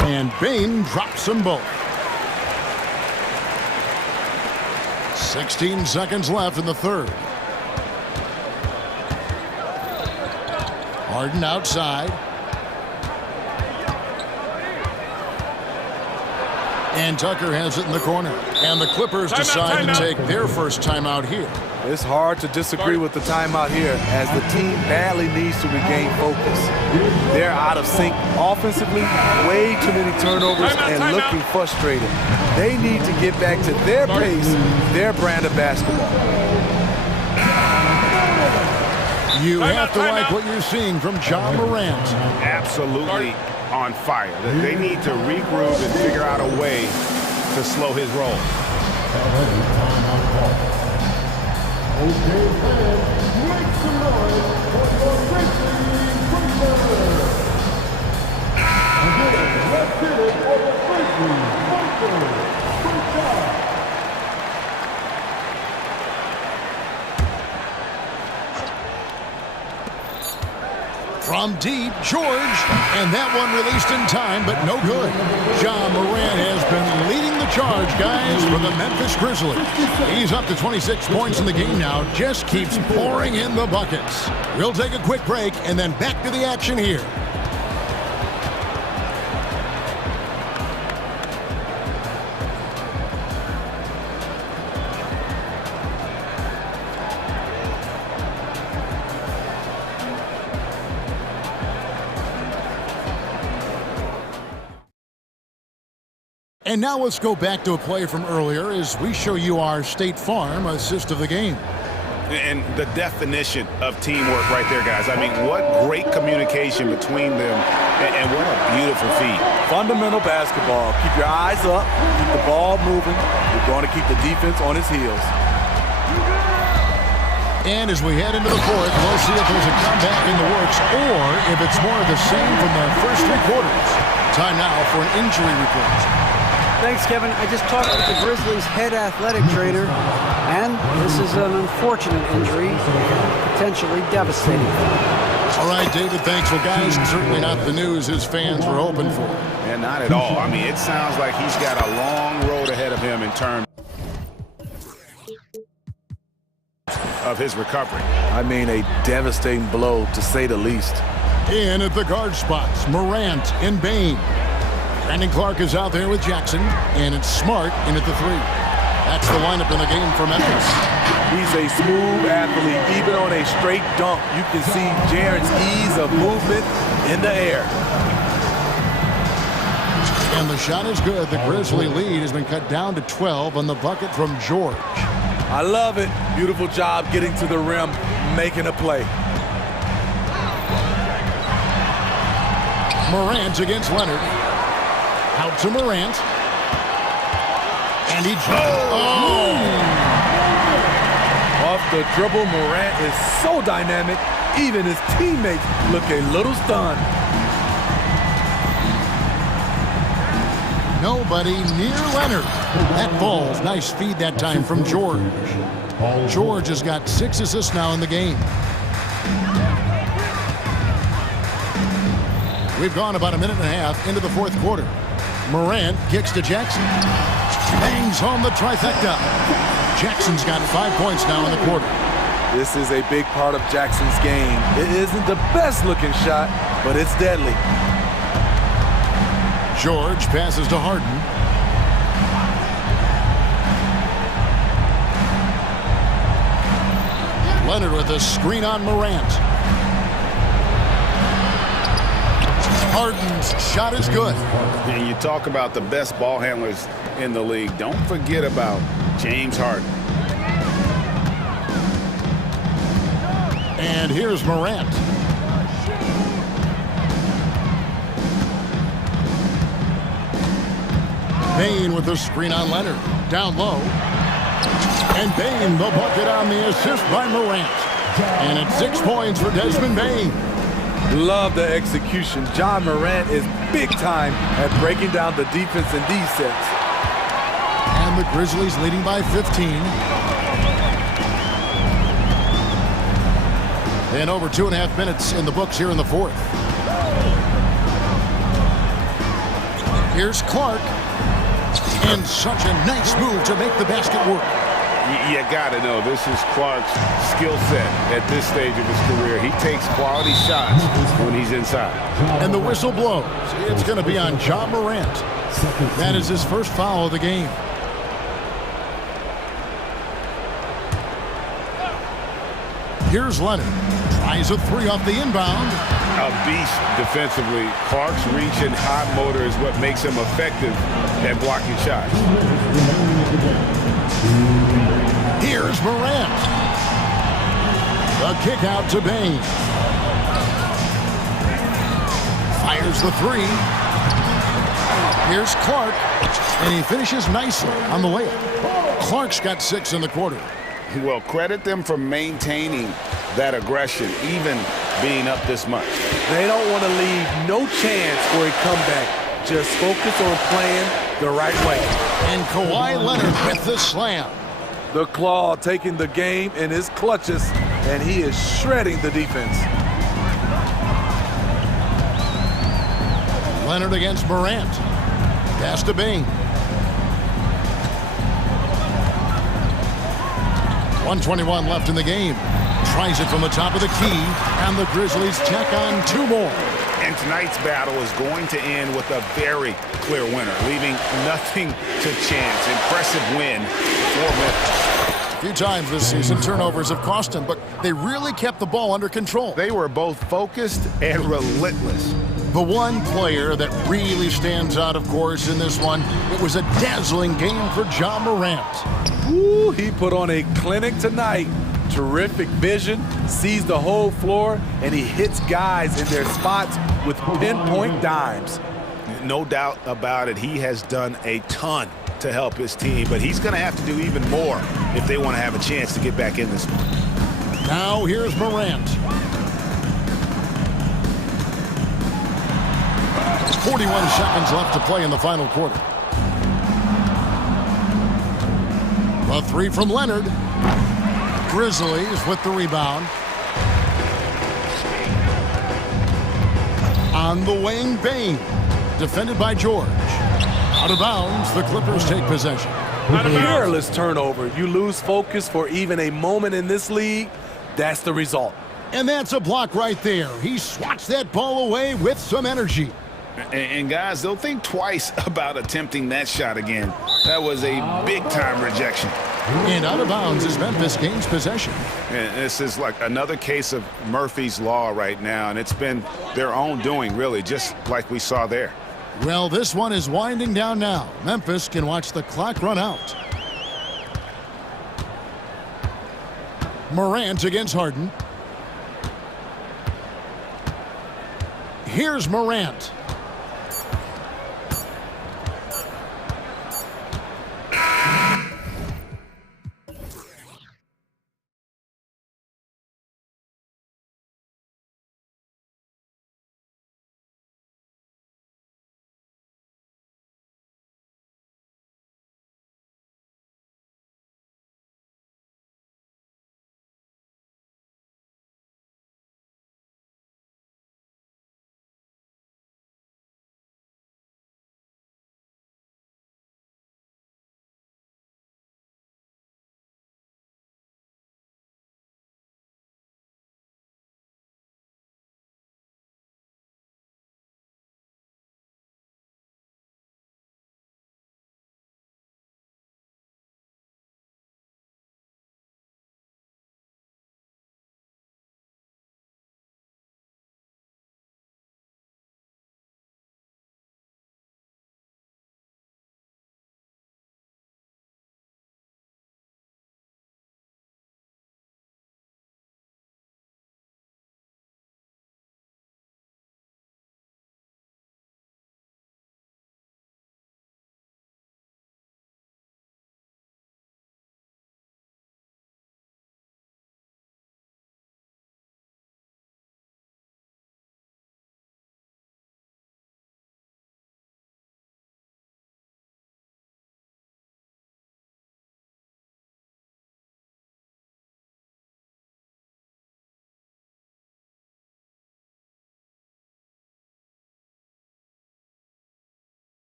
And Bain drops them both. 16 seconds left in the third. Harden outside. And Tucker has it in the corner. And the Clippers decide to take their first timeout here. It's hard to disagree with the timeout here as the team badly needs to regain focus. They're out of sync offensively, way too many turnovers, and looking frustrated. They need to get back to their pace, their brand of basketball. You have to like what you're seeing from John Morant. Absolutely on fire. They need to regroup and figure out a way to slow his roll. Okay, fans, make some noise for your Grizzlies. Again, let's hit it for the Grizzlies. From deep, George, and that one released in time, but no good. John Morant has been leading the charge, guys, for the Memphis Grizzlies. He's up to 26 points in the game now, just keeps pouring in the buckets. We'll take a quick break, and then back to the action here. And now let's go back to a play from earlier as we show you our State Farm assist of the game. And the definition of teamwork right there, guys. I mean, what great communication between them, and what a beautiful feed. Fundamental basketball. Keep your eyes up, keep the ball moving. You're going to keep the defense on its heels. And as we head into the fourth, we'll see if there's a comeback in the works or if it's more of the same from the first three quarters. Time now for an injury report. Thanks, Kevin. I just talked with the Grizzlies' head athletic trainer, and this is an unfortunate injury, potentially devastating. All right, David, thanks. Well, guys, certainly not the news his fans were hoping for. And not at all. I mean, it sounds like he's got a long road ahead of him in terms of his recovery. I mean, a devastating blow, to say the least. In at the guard spots, Morant and Bain. Brandon Clark is out there with Jackson, and it's Smart in at the three. That's the lineup in the game for Memphis. He's a smooth athlete. Even on a straight dunk, you can see Jaren's ease of movement in the air. And the shot is good. The Grizzly lead has been cut down to 12 on the bucket from George. I love it. Beautiful job getting to the rim, making a play. Morant against Leonard. Out to Morant. And he... Off the dribble, Morant is so dynamic, even his teammates look a little stunned. Nobody near Leonard. That falls. Nice feed that time from George. George has got 6 assists now in the game. We've gone about a minute and a half into the fourth quarter. Morant kicks to Jackson. Bangs home the trifecta. Jackson's got 5 points now in the quarter. This is a big part of Jackson's game. It isn't the best looking shot, but it's deadly. George passes to Harden. Leonard with a screen on Morant. Harden's shot is good. And you talk about the best ball handlers in the league. Don't forget about James Harden. And here's Morant. Bain with the screen on Leonard. Down low. And Bain the bucket on the assist by Morant. And it's 6 points for Desmond Bain. Love the execution. John Morant is big time at breaking down the defense in these sets. And the Grizzlies leading by 15. And over 2.5 minutes in the books here in the fourth. Here's Clark. And such a nice move to make the basket work. You got to know, this is Clark's skill set at this stage of his career. He takes quality shots when he's inside. And the whistle blows. It's going to be on John Morant. That is his first foul of the game. Here's Leonard. Tries a three off the inbound. A beast defensively. Clark's reach and high motor is what makes him effective at blocking shots. Here's Morant. The kick out to Bain. Fires the three. Here's Clark. And he finishes nicely on the layup. Clark's got 6 in the quarter. Well, credit them for maintaining that aggression, even being up this much. They don't want to leave no chance for a comeback. Just focus on playing the right way. And Kawhi Leonard with the slam. The Claw taking the game in his clutches, and he is shredding the defense. Leonard against Morant. Pass to Bain. 1:21 left in the game. Tries it from the top of the key, and the Grizzlies tack on 2 more. And tonight's battle is going to end with a very clear winner, leaving nothing to chance. Impressive win for Memphis. A few times this season, turnovers have cost them, but they really kept the ball under control. They were both focused and relentless. The one player that really stands out, of course, in this one, it was a dazzling game for John Morant. Ooh, he put on a clinic tonight. Terrific vision, sees the whole floor, and he hits guys in their spots with pinpoint dimes. No doubt about it, he has done a ton to help his team, but he's going to have to do even more if they want to have a chance to get back in this one. Now here's Morant. 41 seconds left to play in the final quarter. A three from Leonard. Grizzlies with the rebound. On the wing, Bain. Defended by George. Out of bounds, the Clippers take possession. Careless turnover. You lose focus for even a moment in this league. That's the result. And that's a block right there. He swats that ball away with some energy. And guys, they'll think twice about attempting that shot again. That was a big-time rejection. And out of bounds as Memphis gains possession. And this is like another case of Murphy's Law right now, and it's been their own doing, really, just like we saw there. Well, this one is winding down now. Memphis can watch the clock run out. Morant against Harden. Here's Morant.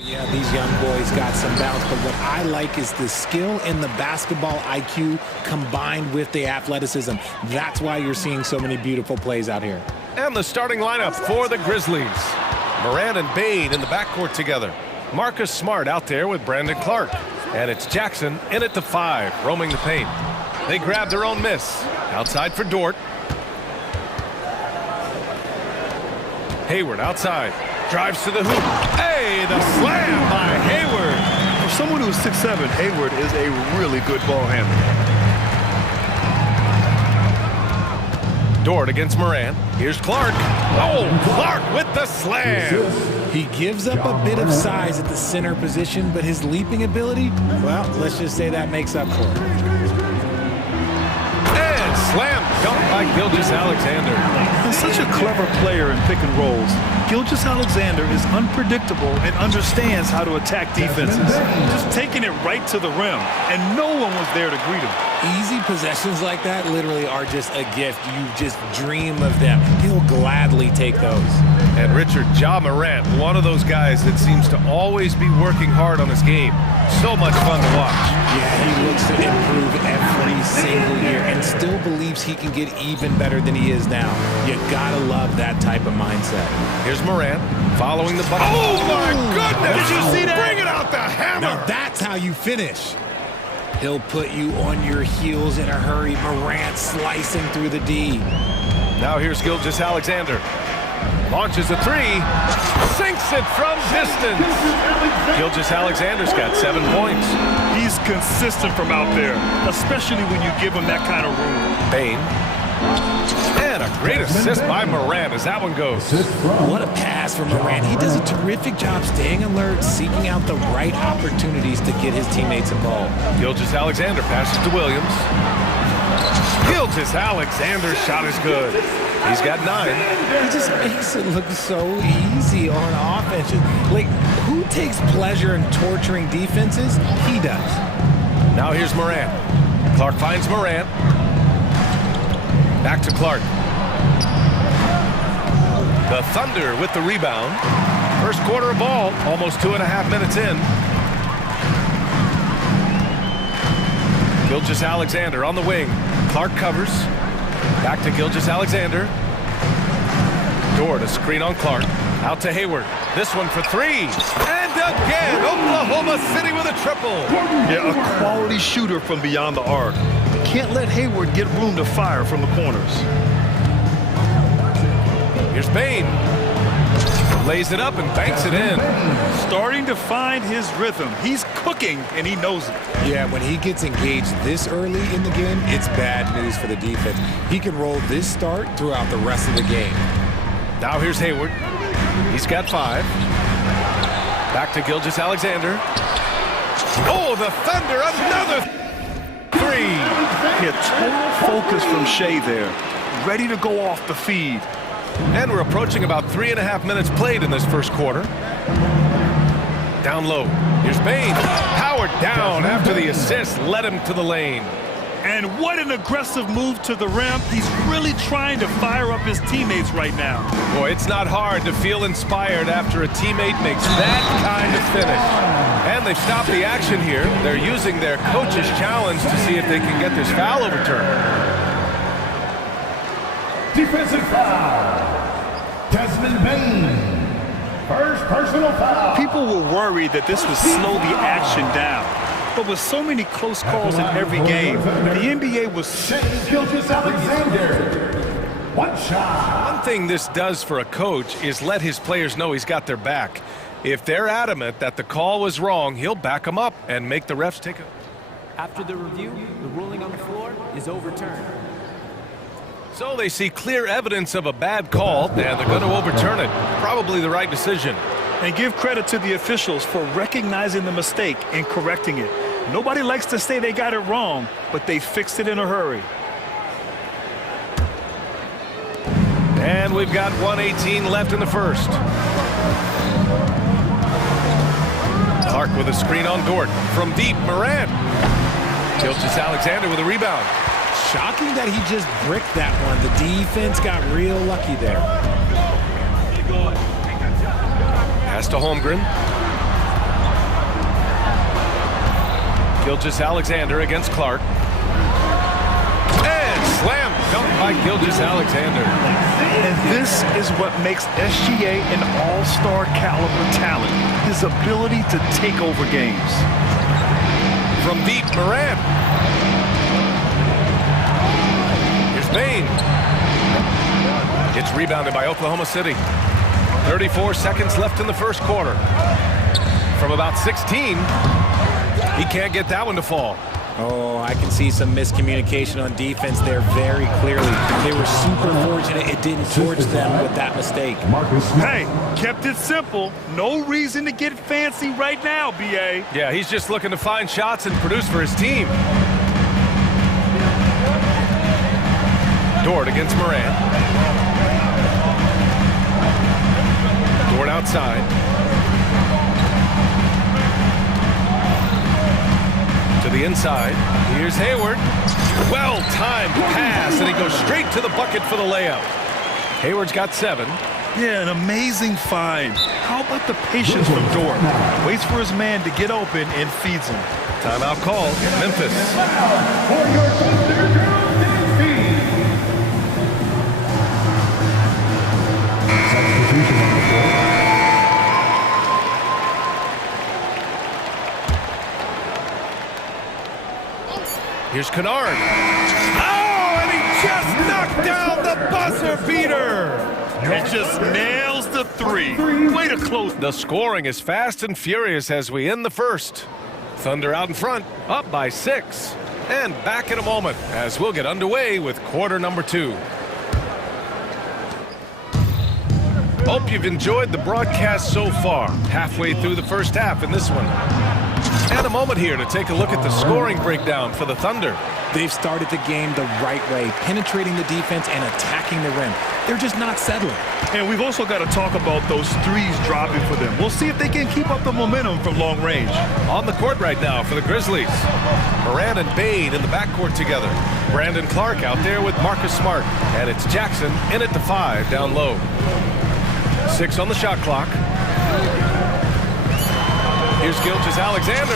Yeah, these young boys got some bounce, but what I like is the skill and the basketball IQ combined with the athleticism. That's why you're seeing so many beautiful plays out here. And the starting lineup for the Grizzlies. Morant and Bain in the backcourt together. Marcus Smart out there with Brandon Clark. And it's Jackson in at the 5, roaming the paint. They grab their own miss. Outside for Dort. Hayward outside. Drives to the hoop. Hey, the slam by Hayward. For someone who's 6'7", Hayward is a really good ball handler. Dort against Morant. Here's Clark. Oh, Clark with the slam. He gives up a bit of size at the center position, but his leaping ability, well, let's just say that makes up for it. And slam dunk by Gilgeous-Alexander. He's such a clever player in pick and rolls. Gilgeous-Alexander is unpredictable and understands how to attack defenses. Just taking it right to the rim, and no one was there to greet him. Easy possessions like that literally are just a gift. You just dream of them. He'll gladly take those. And Richard, Ja Morant, one of those guys that seems to always be working hard on his game. So much fun to watch. Yeah, he looks to improve every single year and still believes he can get even better than he is now. You gotta love that type of mindset. Here's Morant following the bucket. Oh my goodness! Did you see that? Bring it out the hammer! Now that's how you finish. He'll put you on your heels in a hurry. Morant slicing through the D. Now here's Gilgeous-Alexander. Launches a three, sinks it from distance. Gilgeous-Alexander's got 7 points. He's consistent from out there, especially when you give him that kind of room. Bane. And a great assist by Morant as that one goes. What a pass from Morant. He does a terrific job staying alert, seeking out the right opportunities to get his teammates involved. Gilgeous-Alexander passes to Williams. Gilgeous-Alexander's shot is good. He's got 9. He just makes it look so easy on offense. Like, who takes pleasure in torturing defenses? He does. Now here's Morant. Clark finds Morant. Back to Clark. The Thunder with the rebound. First quarter of ball, almost 2.5 minutes in. Gilgeous-Alexander on the wing. Clark covers. Back to Gilgeous-Alexander. Dort a screen on Clark. Out to Hayward. This one for 3. And again, Oklahoma City with a triple. Yeah, a quality shooter from beyond the arc. Can't let Hayward get room to fire from the corners. Here's Bane. Lays it up and banks it in. Starting to find his rhythm. He's cooking, and he knows it. Yeah, when he gets engaged this early in the game, it's bad news for the defense. He can roll this start throughout the rest of the game. Now here's Hayward. He's got 5. Back to Gilgeous-Alexander. Oh, the Thunder, another 3. Yeah, total focus from Shea there. Ready to go off the feed. And we're approaching about 3.5 minutes played in this first quarter. Down low. Here's Bane. Howard down after the assist led him to the lane. And what an aggressive move to the rim. He's really trying to fire up his teammates right now. Boy, it's not hard to feel inspired after a teammate makes that kind of finish. And they've stopped the action here. They're using their coach's challenge to see if they can get this foul overturned. Defensive foul. Desmond Bane. First personal foul. People were worried that this would slow the action down. But with so many close calls in every game, the NBA was... Gilgeous-Alexander. One shot. One thing this does for a coach is let his players know he's got their back. If they're adamant that the call was wrong, he'll back them up and make the refs take it. After the review, the ruling on the floor is overturned. So they see clear evidence of a bad call, and they're going to overturn it. Probably the right decision. And give credit to the officials for recognizing the mistake and correcting it. Nobody likes to say they got it wrong, but they fixed it in a hurry. And we've got 1:18 left in the first. Clark with a screen on Dort. From deep, Morant. Gilgeous-Alexander with a rebound. Shocking that he just bricked that one. The defense got real lucky there. Pass to Holmgren. Gilgeous-Alexander against Clark. And slam dunk by Gilgeous-Alexander. And this is what makes SGA an all-star caliber talent. His ability to take over games. From deep, Morant. Here's Bane. It's rebounded by Oklahoma City. 34 seconds left in the first quarter. From about 16, he can't get that one to fall. Oh, I can see some miscommunication on defense there very clearly. They were super fortunate it didn't torch them with that mistake. Hey, kept it simple. No reason to get fancy right now, BA. Yeah, he's just looking to find shots and produce for his team. Dort against Moran. Dort outside. To the inside. Here's Hayward. Well-timed pass, and he goes straight to the bucket for the layup. Hayward's got 7. Yeah, an amazing find. How about the patience from Dort? Waits for his man to get open and feeds him. Timeout call, Memphis. For your Thunder substitution on the floor. Here's Kennard. Oh, and he just knocked down the buzzer beater. It just nails the 3. Way to close. The scoring is fast and furious as we end the first. Thunder out in front, up by 6. And back in a moment as we'll get underway with quarter number 2. Hope you've enjoyed the broadcast so far. Halfway through the first half in this one. And a moment here to take a look at the scoring breakdown for the Thunder. They've started the game the right way, penetrating the defense and attacking the rim. They're just not settling. And we've also got to talk about those threes dropping for them. We'll see if they can keep up the momentum from long range. On the court right now for the Grizzlies. Moran and Bain in the backcourt together. Brandon Clark out there with Marcus Smart. And it's Jackson in at the 5 down low. 6 on the shot clock. Here's Gilgeous-Alexander,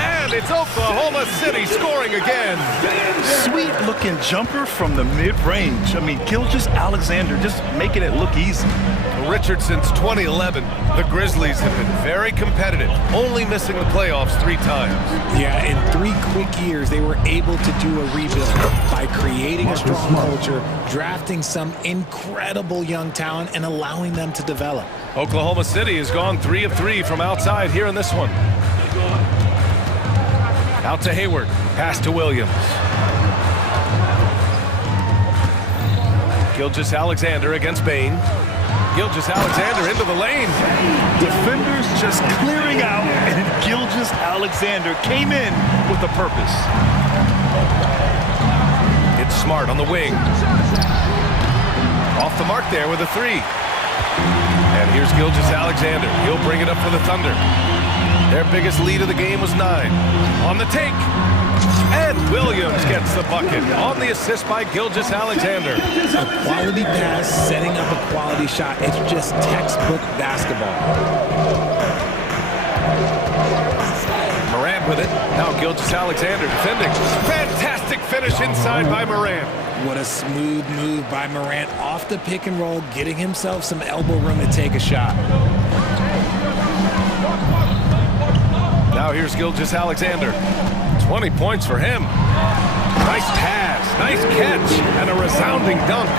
and it's Oklahoma City scoring again. Sweet-looking jumper from the mid-range. I mean, Gilgeous-Alexander just making it look easy. Richard, since 2011, the Grizzlies have been very competitive, only missing the playoffs 3 times. Yeah, in 3 quick years, they were able to do a rebuild by creating a strong culture, drafting some incredible young talent, and allowing them to develop. Oklahoma City has gone 3 of 3 from outside here in this one. Out to Hayward, pass to Williams. Gilgeous-Alexander against Bain. Gilgeous-Alexander into the lane. Defenders just clearing out, and Gilgeous-Alexander came in with a purpose. It's Smart on the wing. Off the mark there with a 3. And here's Gilgeous-Alexander. He'll bring it up for the Thunder. Their biggest lead of the game was 9. On the take. And Williams gets the bucket on the assist by Gilgeous-Alexander. A quality pass, setting up a quality shot. It's just textbook basketball. Moran with it. Now Gilgeous-Alexander defending. Fantastic finish inside by Moran. What a smooth move by Moran off the pick and roll, getting himself some elbow room to take a shot. Now here's Gilgeous-Alexander. 20 points for him. Nice pass, nice catch, and a resounding dunk.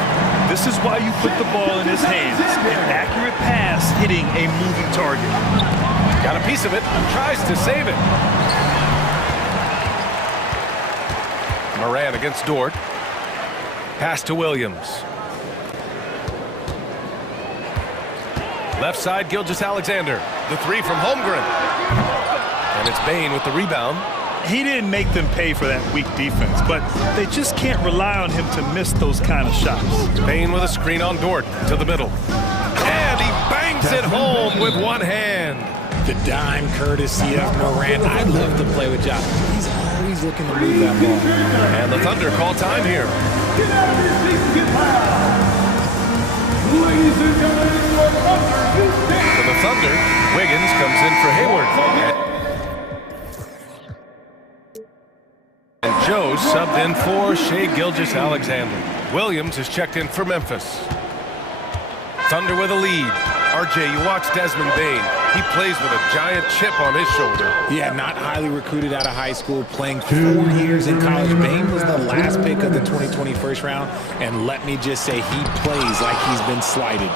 This is why you put the ball in his hands. An accurate pass hitting a moving target. Got a piece of it, tries to save it. Moran against Dort. Pass to Williams. Left side, Gilgeous-Alexander. The 3 from Holmgren. And it's Bain with the rebound. He didn't make them pay for that weak defense, but they just can't rely on him to miss those kind of shots. Bain with a screen on Dort to the middle. And he bangs it home with one hand. The dime courtesy of Moran. I love to play with Josh. He's always looking to move that ball. And the Thunder call time here. For the Thunder, Wiggins comes in for Hayward. And Joe subbed in for Shai Gilgeous-Alexander. Williams is checked in for Memphis. Thunder with a lead. RJ, you watch Desmond Bain. He plays with a giant chip on his shoulder. Yeah, not highly recruited out of high school, playing 4 years in college. Bain was the last pick of the 2020 first round, and let me just say he plays like he's been slighted.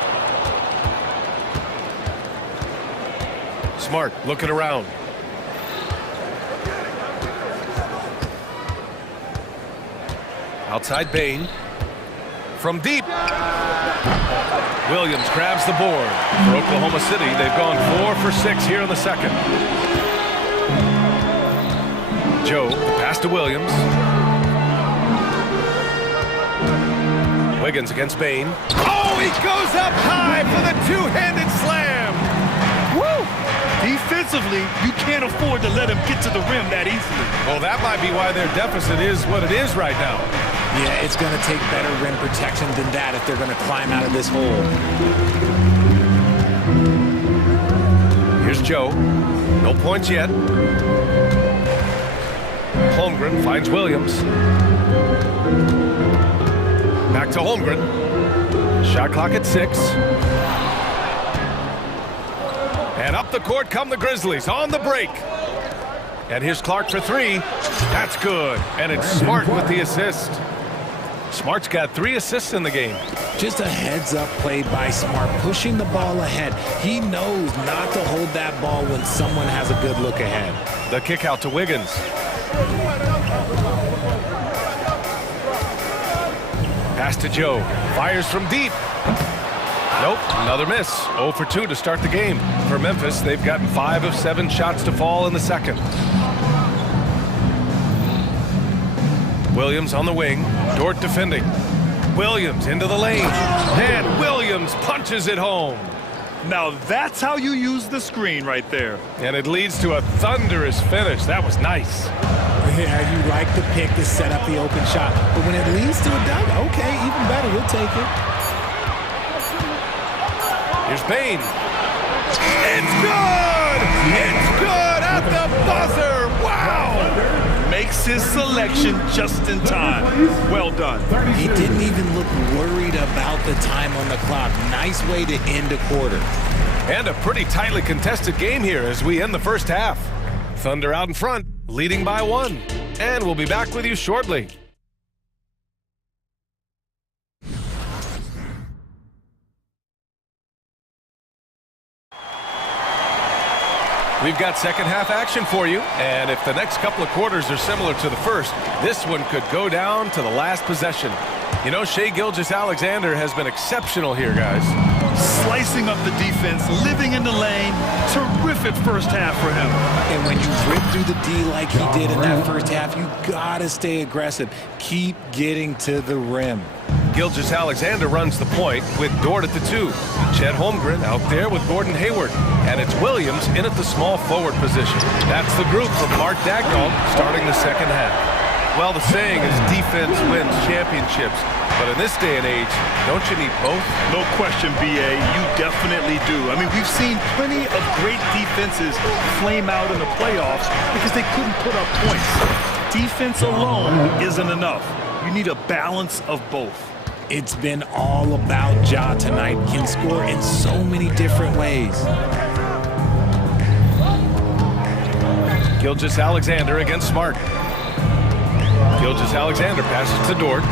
Smart looking around. Outside Bain. From deep. Williams grabs the board. For Oklahoma City, they've gone 4 for 6 here in the second. Joe, the pass to Williams. Wiggins against Bain. Oh, he goes up high for the two-handed slam. Woo! Defensively, you can't afford to let him get to the rim that easily. Well, that might be why their deficit is what it is right now. Yeah, it's going to take better rim protection than that if they're going to climb out of this hole. Here's Joe. No points yet. Holmgren finds Williams. Back to Holmgren. Shot clock at 6. And up the court come the Grizzlies on the break. And here's Clark for 3. That's good. And it's Smart with the assist. Smart's got 3 assists in the game. Just a heads-up play by Smart, pushing the ball ahead. He knows not to hold that ball when someone has a good look ahead. The kick out to Wiggins. Pass to Joe. Fires from deep. Nope, another miss. 0 for 2 to start the game. For Memphis, they've gotten 5 of 7 shots to fall in the second. Williams on the wing. Dort defending. Williams into the lane. And Williams punches it home. Now that's how you use the screen right there. And it leads to a thunderous finish. That was nice. Yeah, you like the pick to set up the open shot. But when it leads to a dunk, okay, even better, you'll take it. Here's Bain. It's good! It's good at the buzzer! Wow! Makes his selection just in time. Well done. He didn't even look worried about the time on the clock. Nice way to end a quarter. And a pretty tightly contested game here as we end the first half. Thunder out in front, leading by 1. And we'll be back with you shortly. We've got second half action for you, and if the next couple of quarters are similar to the first, this one could go down to the last possession. You know, Shai Gilgeous-Alexander has been exceptional here, guys. Slicing up the defense, living in the lane, terrific first half for him. And when you rip through the D like he did in that first half, you gotta stay aggressive. Keep getting to the rim. Gilgeous-Alexander runs the point with Dort at the 2. Chet Holmgren out there with Gordon Hayward. And it's Williams in at the small forward position. That's the group from Mark Dagnall starting the second half. Well, the saying is defense wins championships. But in this day and age, don't you need both? No question, B.A. You definitely do. I mean, we've seen plenty of great defenses flame out in the playoffs because they couldn't put up points. Defense alone isn't enough. You need a balance of both. It's been all about Ja tonight. Can score in so many different ways. Gilgeous-Alexander against Smart. Gilgeous-Alexander passes to Dort.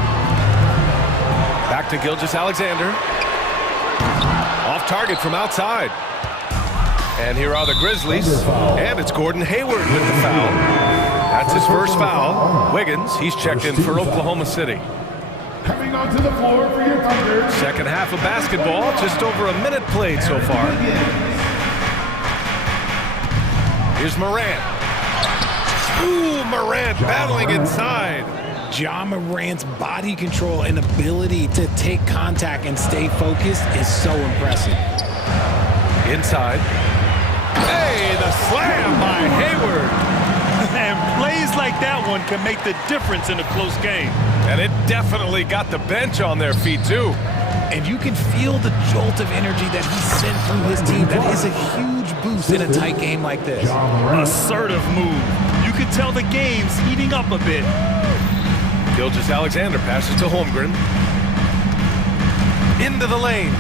Back to Gilgeous-Alexander. Off target from outside. And here are the Grizzlies. And it's Gordon Hayward with the foul. That's his first foul. Wiggins, he's checked in for Oklahoma City. Coming onto the floor for your Thunder. Second half of basketball, just over a minute played so far. Here's Morant. Ooh, Morant battling inside. Ja Morant's body control and ability to take contact and stay focused is so impressive. Inside. Hey, the slam by Hayward. And plays like that one can make the difference in a close game. And it definitely got the bench on their feet, too. And you can feel the jolt of energy that he sent through his team. That is a huge boost in a tight game like this. Assertive move. You can tell the game's heating up a bit. Gilgeous-Alexander passes to Holmgren. Into the lane.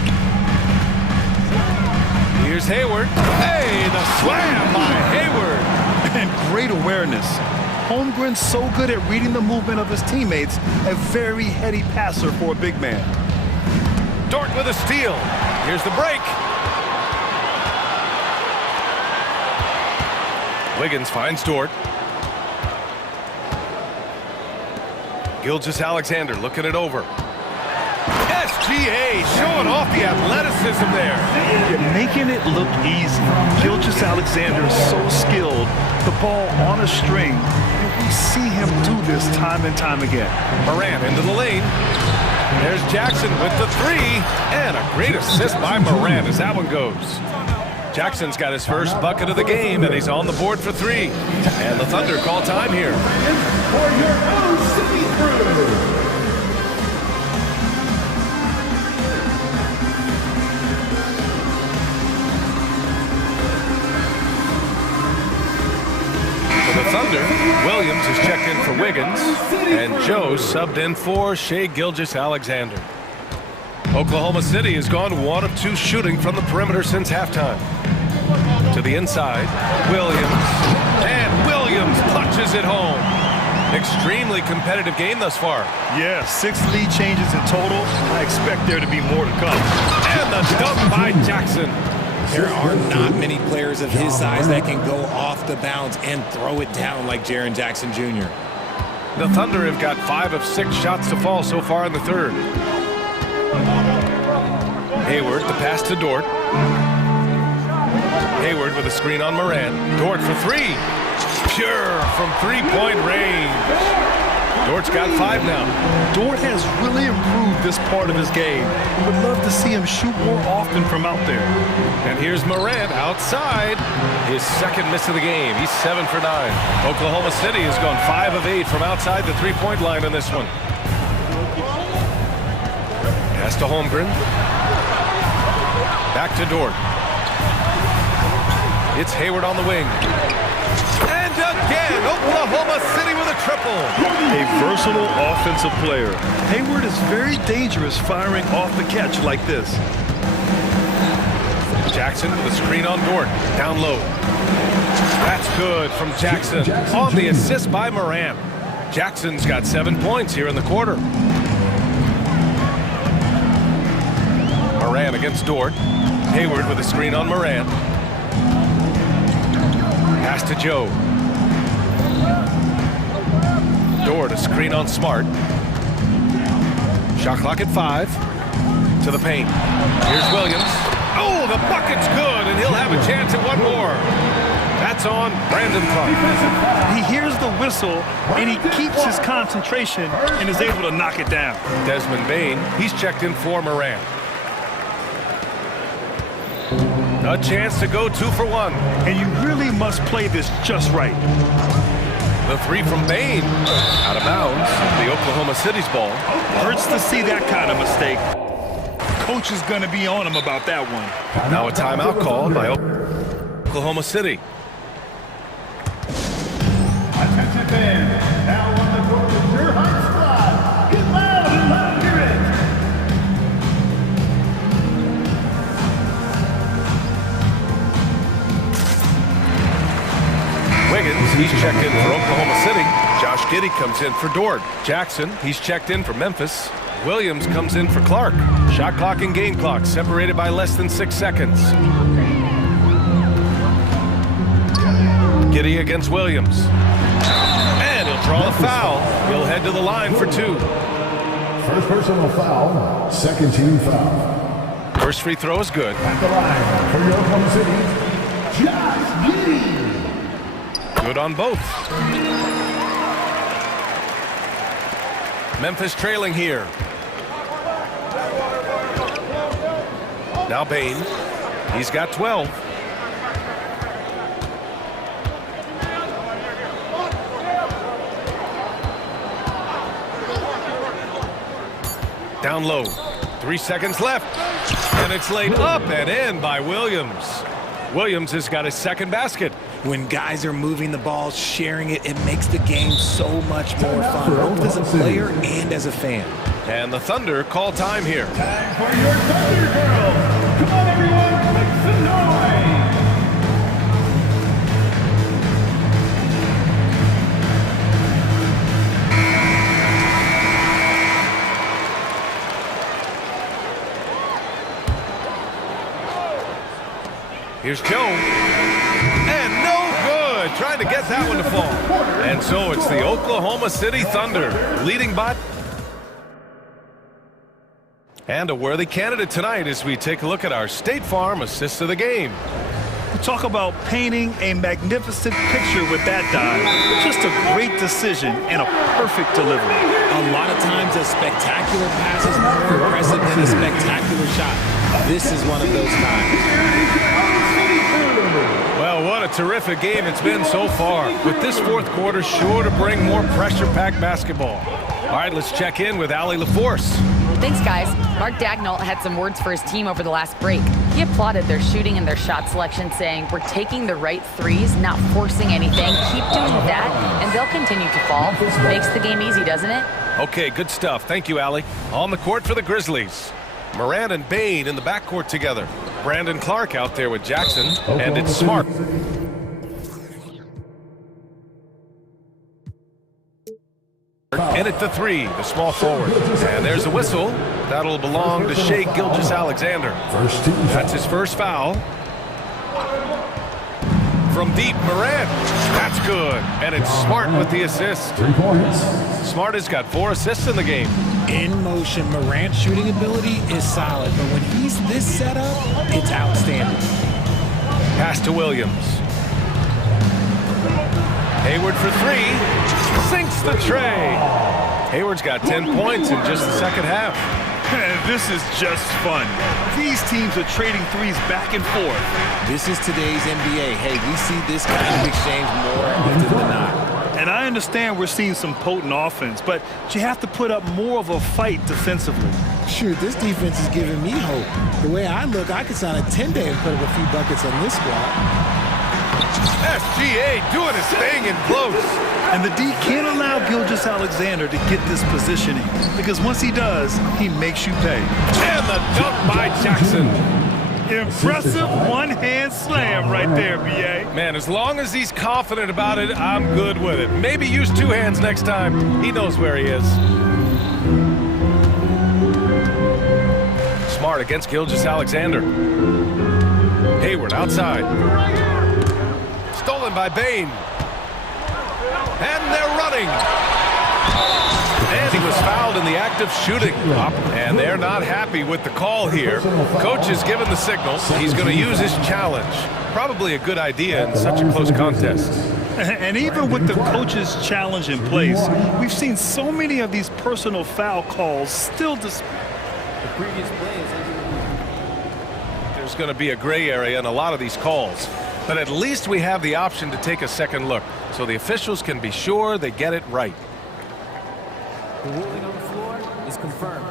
Here's Hayward. Hey, the slam by Hayward. And great awareness. Holmgren's so good at reading the movement of his teammates, a very heady passer for a big man. Dort with a steal. Here's the break. Wiggins finds Dort. Gilgeous-Alexander looking it over. SGA showing off the athleticism there. Making it look easy. Gilgeous-Alexander is so skilled. The ball on a string. And we see him do this time and time again. Morant into the lane. There's Jackson with the three, and a great assist by Morant as that one goes. Jackson's got his first bucket of the game, and he's on the board for three. And the Thunder call time here. For your own city crew. For the Thunder, Williams is checked in for Wiggins, and Joe subbed in for Shai Gilgeous-Alexander. Oklahoma City has gone 1 of 2 shooting from the perimeter since halftime. To the inside, Williams, and Williams punches it home. Extremely competitive game thus far. Yeah, 6 lead changes in total. I expect there to be more to come. And the dunk by Jackson. There are not many players of his size that can go off the bounce and throw it down like Jaren Jackson Jr. The Thunder have got 5 of 6 shots to fall so far in the third. Hayward, the pass to Dort. Hayward with a screen on Morant. Dort for three. Pure from three-point range. Dort's got 5 now. Dort has really improved this part of his game. Would love to see him shoot more often from out there. And here's Morant outside. His second miss of the game. He's 7 for 9. Oklahoma City has gone 5 of 8 from outside the three-point line in this one. Pass to Holmgren. Back to Dort. It's Hayward on the wing. And again, Oklahoma City with a triple. A versatile offensive player. Hayward is very dangerous firing off the catch like this. Jackson with a screen on Dort. Down low. That's good from Jackson. On the assist by Morant. Jackson's got 7 points here in the quarter. Morant against Dort. Hayward with a screen on Morant. Pass to Joe. Dort, a screen on Smart. Shot clock at 5. To the paint. Here's Williams. Oh, the bucket's good, and he'll have a chance at one more. That's on Brandon Clark. He hears the whistle, and he keeps his concentration and is able to knock it down. Desmond Bane, he's checked in for Morant. A chance to go 2 for 1. And you really must play this just right. The three from Bane. Out of bounds. The Oklahoma City's ball. Hurts to see that kind of mistake. Coach is going to be on him about that one. Now a timeout called by Oklahoma City. Attention fans, now on the court is your high squad. Get loud and let them hear it. Wiggins, he's checked in for Oklahoma City. Josh Giddey comes in for Dort. Jackson, he's checked in for Memphis. Williams comes in for Clark. Shot clock and game clock separated by less than 6 seconds. Giddey against Williams. And he'll draw the foul. He'll head to the line for 2. First personal foul, second team foul. First free throw is good. At the line for your Oklahoma City, Josh Giddey. Good on both. Memphis trailing here. Now Bane. He's got 12. Down low. 3 seconds left. And it's laid up and in by Williams. Williams has got his second basket. When guys are moving the ball, sharing it, it makes the game so much more fun, both as a player and as a fan. And the Thunder call time here. Time for your Thunder Girls. Come on, everyone, make some noise. Here's Joe. And no good. Trying to get that one to fall. And so it's the Oklahoma City Thunder leading by. And a worthy candidate tonight as we take a look at our State Farm assist of the game. Talk about painting a magnificent picture with that dive. Just a great decision and a perfect delivery. A lot of times a spectacular pass is more impressive than a spectacular shot. This is one of those times. Well, what a terrific game it's been so far. With this fourth quarter sure to bring more pressure-packed basketball. All right, let's check in with Allie LaForce. Thanks, guys. Mark Dagnall had some words for his team over the last break. He applauded their shooting and their shot selection, saying, "We're taking the right threes, not forcing anything. Keep doing that, and they'll continue to fall." Makes the game easy, doesn't it? Okay, good stuff. Thank you, Allie. On the court for the Grizzlies. Moran and Bain in the backcourt together. Brandon Clark out there with Jackson, and it's Smart. In at the three, the small forward. And there's a whistle. That'll belong to Shai Gilgeous-Alexander. That's his first foul. From deep, Moran. That's good. And it's Smart with the assist. 3 points. Smart has got 4 assists in the game. In motion, Morant's shooting ability is solid, but when he's this set up, it's outstanding. Pass to Williams. Hayward for 3. Sinks the tray. Hayward's got 10 points in just the second half. This is just fun. These teams are trading threes back and forth. This is today's NBA. Hey, we see this kind of exchange more often than not. And I understand we're seeing some potent offense, but you have to put up more of a fight defensively. Sure, this defense is giving me hope. The way I look, I could sign a 10-day and put up a few buckets on this squad. SGA doing his thing in close. And the D can't allow Gilgeous-Alexander to get this positioning, because once he does, he makes you pay. And the dunk by Jackson. Impressive one-hand slam right there, B.A. Man, as long as he's confident about it, I'm good with it. Maybe use 2 hands next time. He knows where he is. Smart against Gilgeous-Alexander. Hayward outside. Stolen by Bain. And they're running. And he was fouled in the act of shooting. And they're not happy with the call here. Coach has given the signal. He's going to use his challenge. Probably a good idea in such a close contest. And even with the coach's challenge in place, we've seen so many of these personal foul calls still displayed. The previous play is There's going to be a gray area in a lot of these calls. But at least we have the option to take a second look, so the officials can be sure they get it right. the ruling on the floor is confirmed.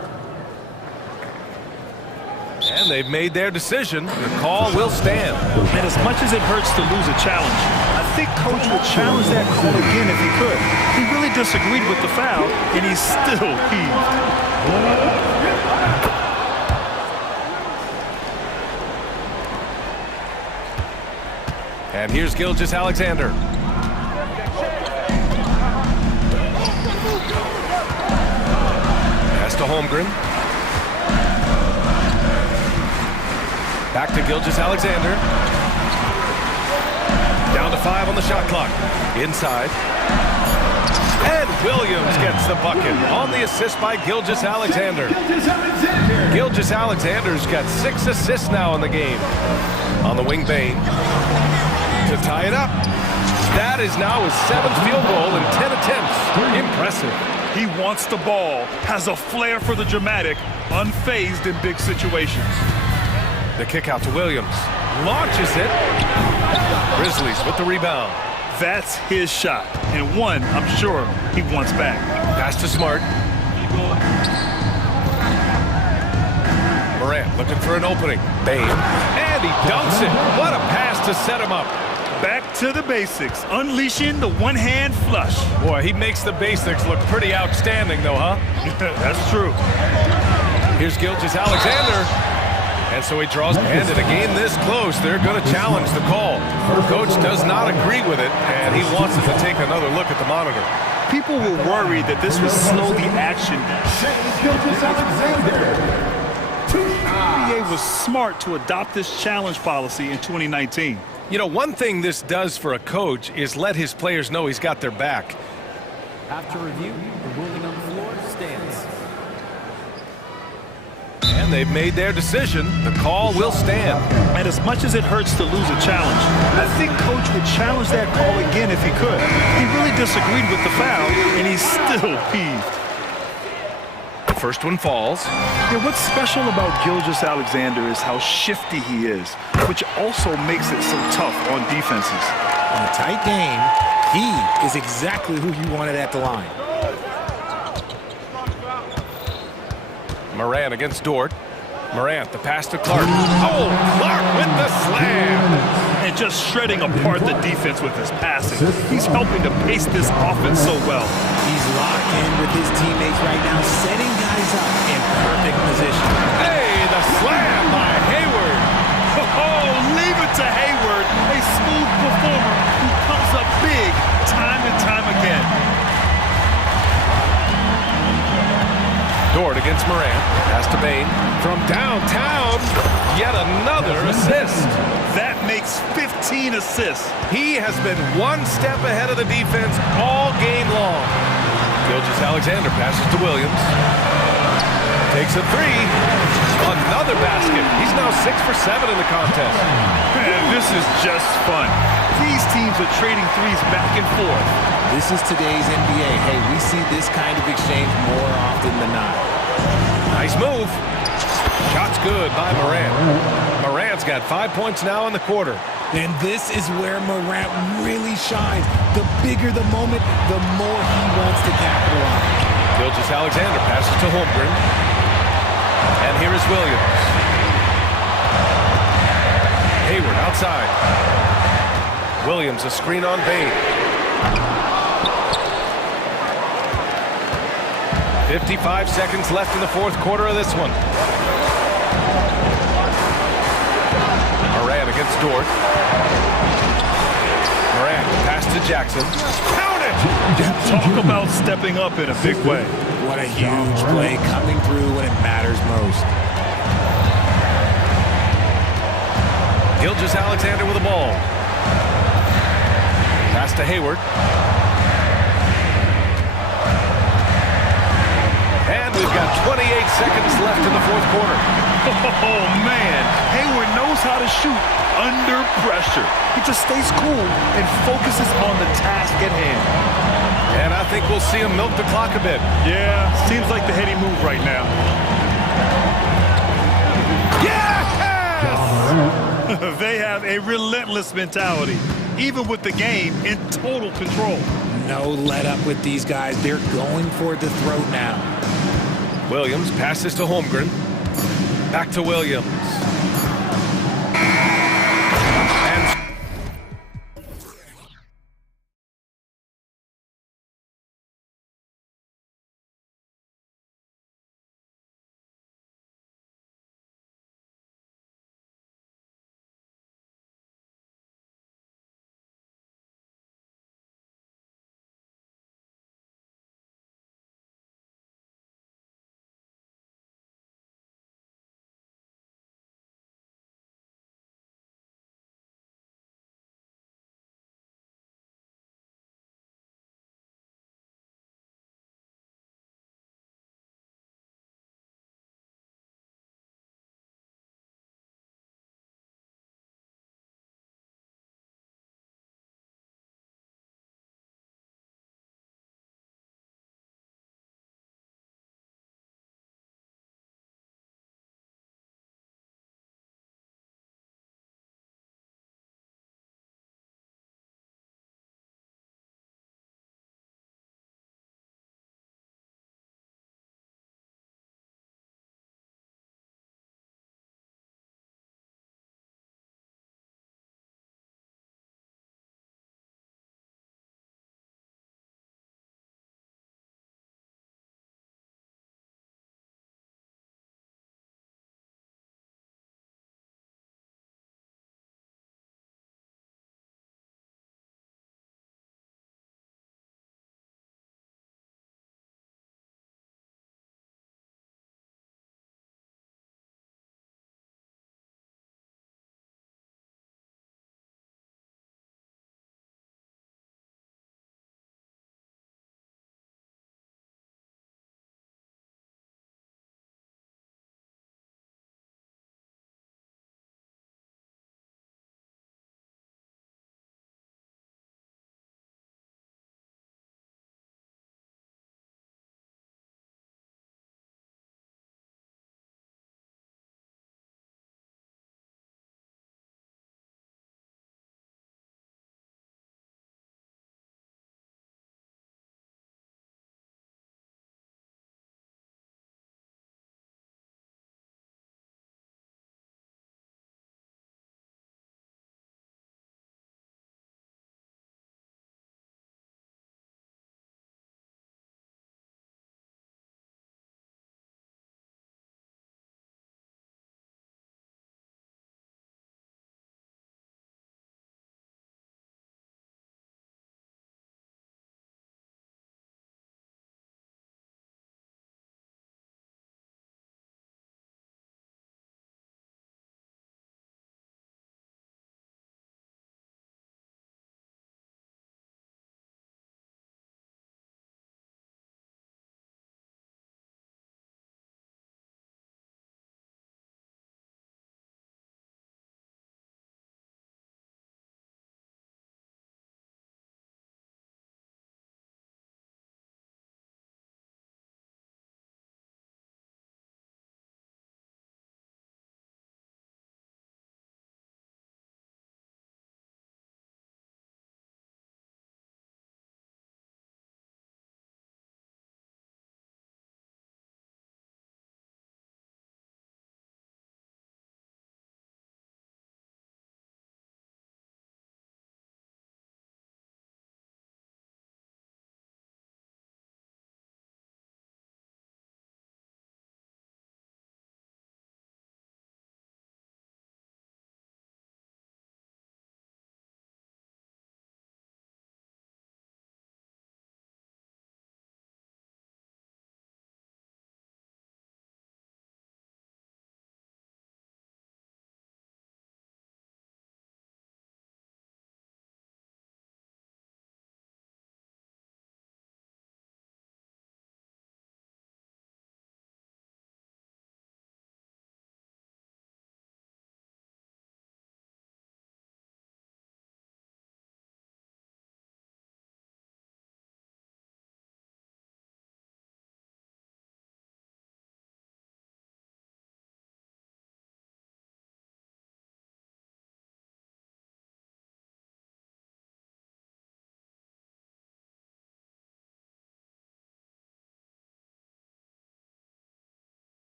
And they've made their decision. The call will stand. And as much as it hurts to lose a challenge, I think Coach would challenge that call again if he could. He really disagreed with the foul, and he's still peeved. And here's Gilgeous-Alexander. Pass to Holmgren. Back to Gilgeous-Alexander. Down to 5 on the shot clock. Inside. And Williams gets the bucket on the assist by Gilgeous-Alexander. Gilgeous-Alexander's got 6 assists now in the game. On the wing, Bain. To tie it up. That is now his 7th field goal in 10 attempts. Impressive. He wants the ball, has a flair for the dramatic, unfazed in big situations. The kick out to Williams. Launches it. Grizzlies with the rebound. That's his shot, and one I'm sure he wants back. Pass to Smart. Morant looking for an opening. Bain. And he dunks it. What a pass to set him up. Back to the basics, unleashing the one-hand flush. Boy, he makes the basics look pretty outstanding, though, huh? That's true. Here's Gilgeous-Alexander. And so he draws. And in a game this close, they're going to challenge the call. Coach does not agree with it, and he wants them to take another look at the monitor. People were worried that this would slow the action. The NBA was smart to adopt this challenge policy in 2019. You know, one thing this does for a coach is let his players know he's got their back. After review, the ruling on the floor stands. And they've made their decision. The call will stand. And as much as it hurts to lose a challenge, I think Coach would challenge that call again if he could. He really disagreed with the foul, and he's still peeved. The first one falls. Yeah, what's special about Gilgeous-Alexander is how shifty he is, which also makes it so tough on defenses. In a tight game, he is exactly who you wanted at the line. Morant against Dort. Morant, the pass to Clark. Oh, Clark with the slam. And just shredding apart the defense with his passing. He's helping to pace this offense so well. He's locked in with his teammates right now, setting guys up in perfect position. Hey, the slam by Hayward. Oh, leave it to Hayward, a smooth performer who comes up big time and time again. Dort against Morant. Pass to Bain. From downtown, yet another assist. That makes 15 assists. He has been one step ahead of the defense all game long. Gilgeous-Alexander passes to Williams. Takes a three. Another basket. He's now 6 for 7 in the contest. Man, this is just fun. These teams are trading threes back and forth. This is today's NBA. Hey, we see this kind of exchange more often than not. Nice move. Shot's good by Morant. Morant's got 5 points now in the quarter. And this is where Morant really shines. The bigger the moment, the more he wants to capitalize. Gilgeous-Alexander passes to Holmgren. And here is Williams. Hayward outside. Williams, a screen on Bain. 55 seconds left in the fourth quarter of this one. Morant against Dort. Morant, pass to Jackson. Count it! Talk about stepping up in a big way. What a huge play coming through when it matters most. Gilgeous-Alexander with the ball. Pass to Hayward. And we've got 28 seconds left in the fourth quarter. Oh, man. Hayward knows how to shoot under pressure. He just stays cool and focuses on the task at hand. And I think we'll see him milk the clock a bit. Yeah, seems like the heady move right now. Yes! They have a relentless mentality, even with the game in total control. No let up with these guys. They're going for the throat now. Williams passes to Holmgren. Back to Williams.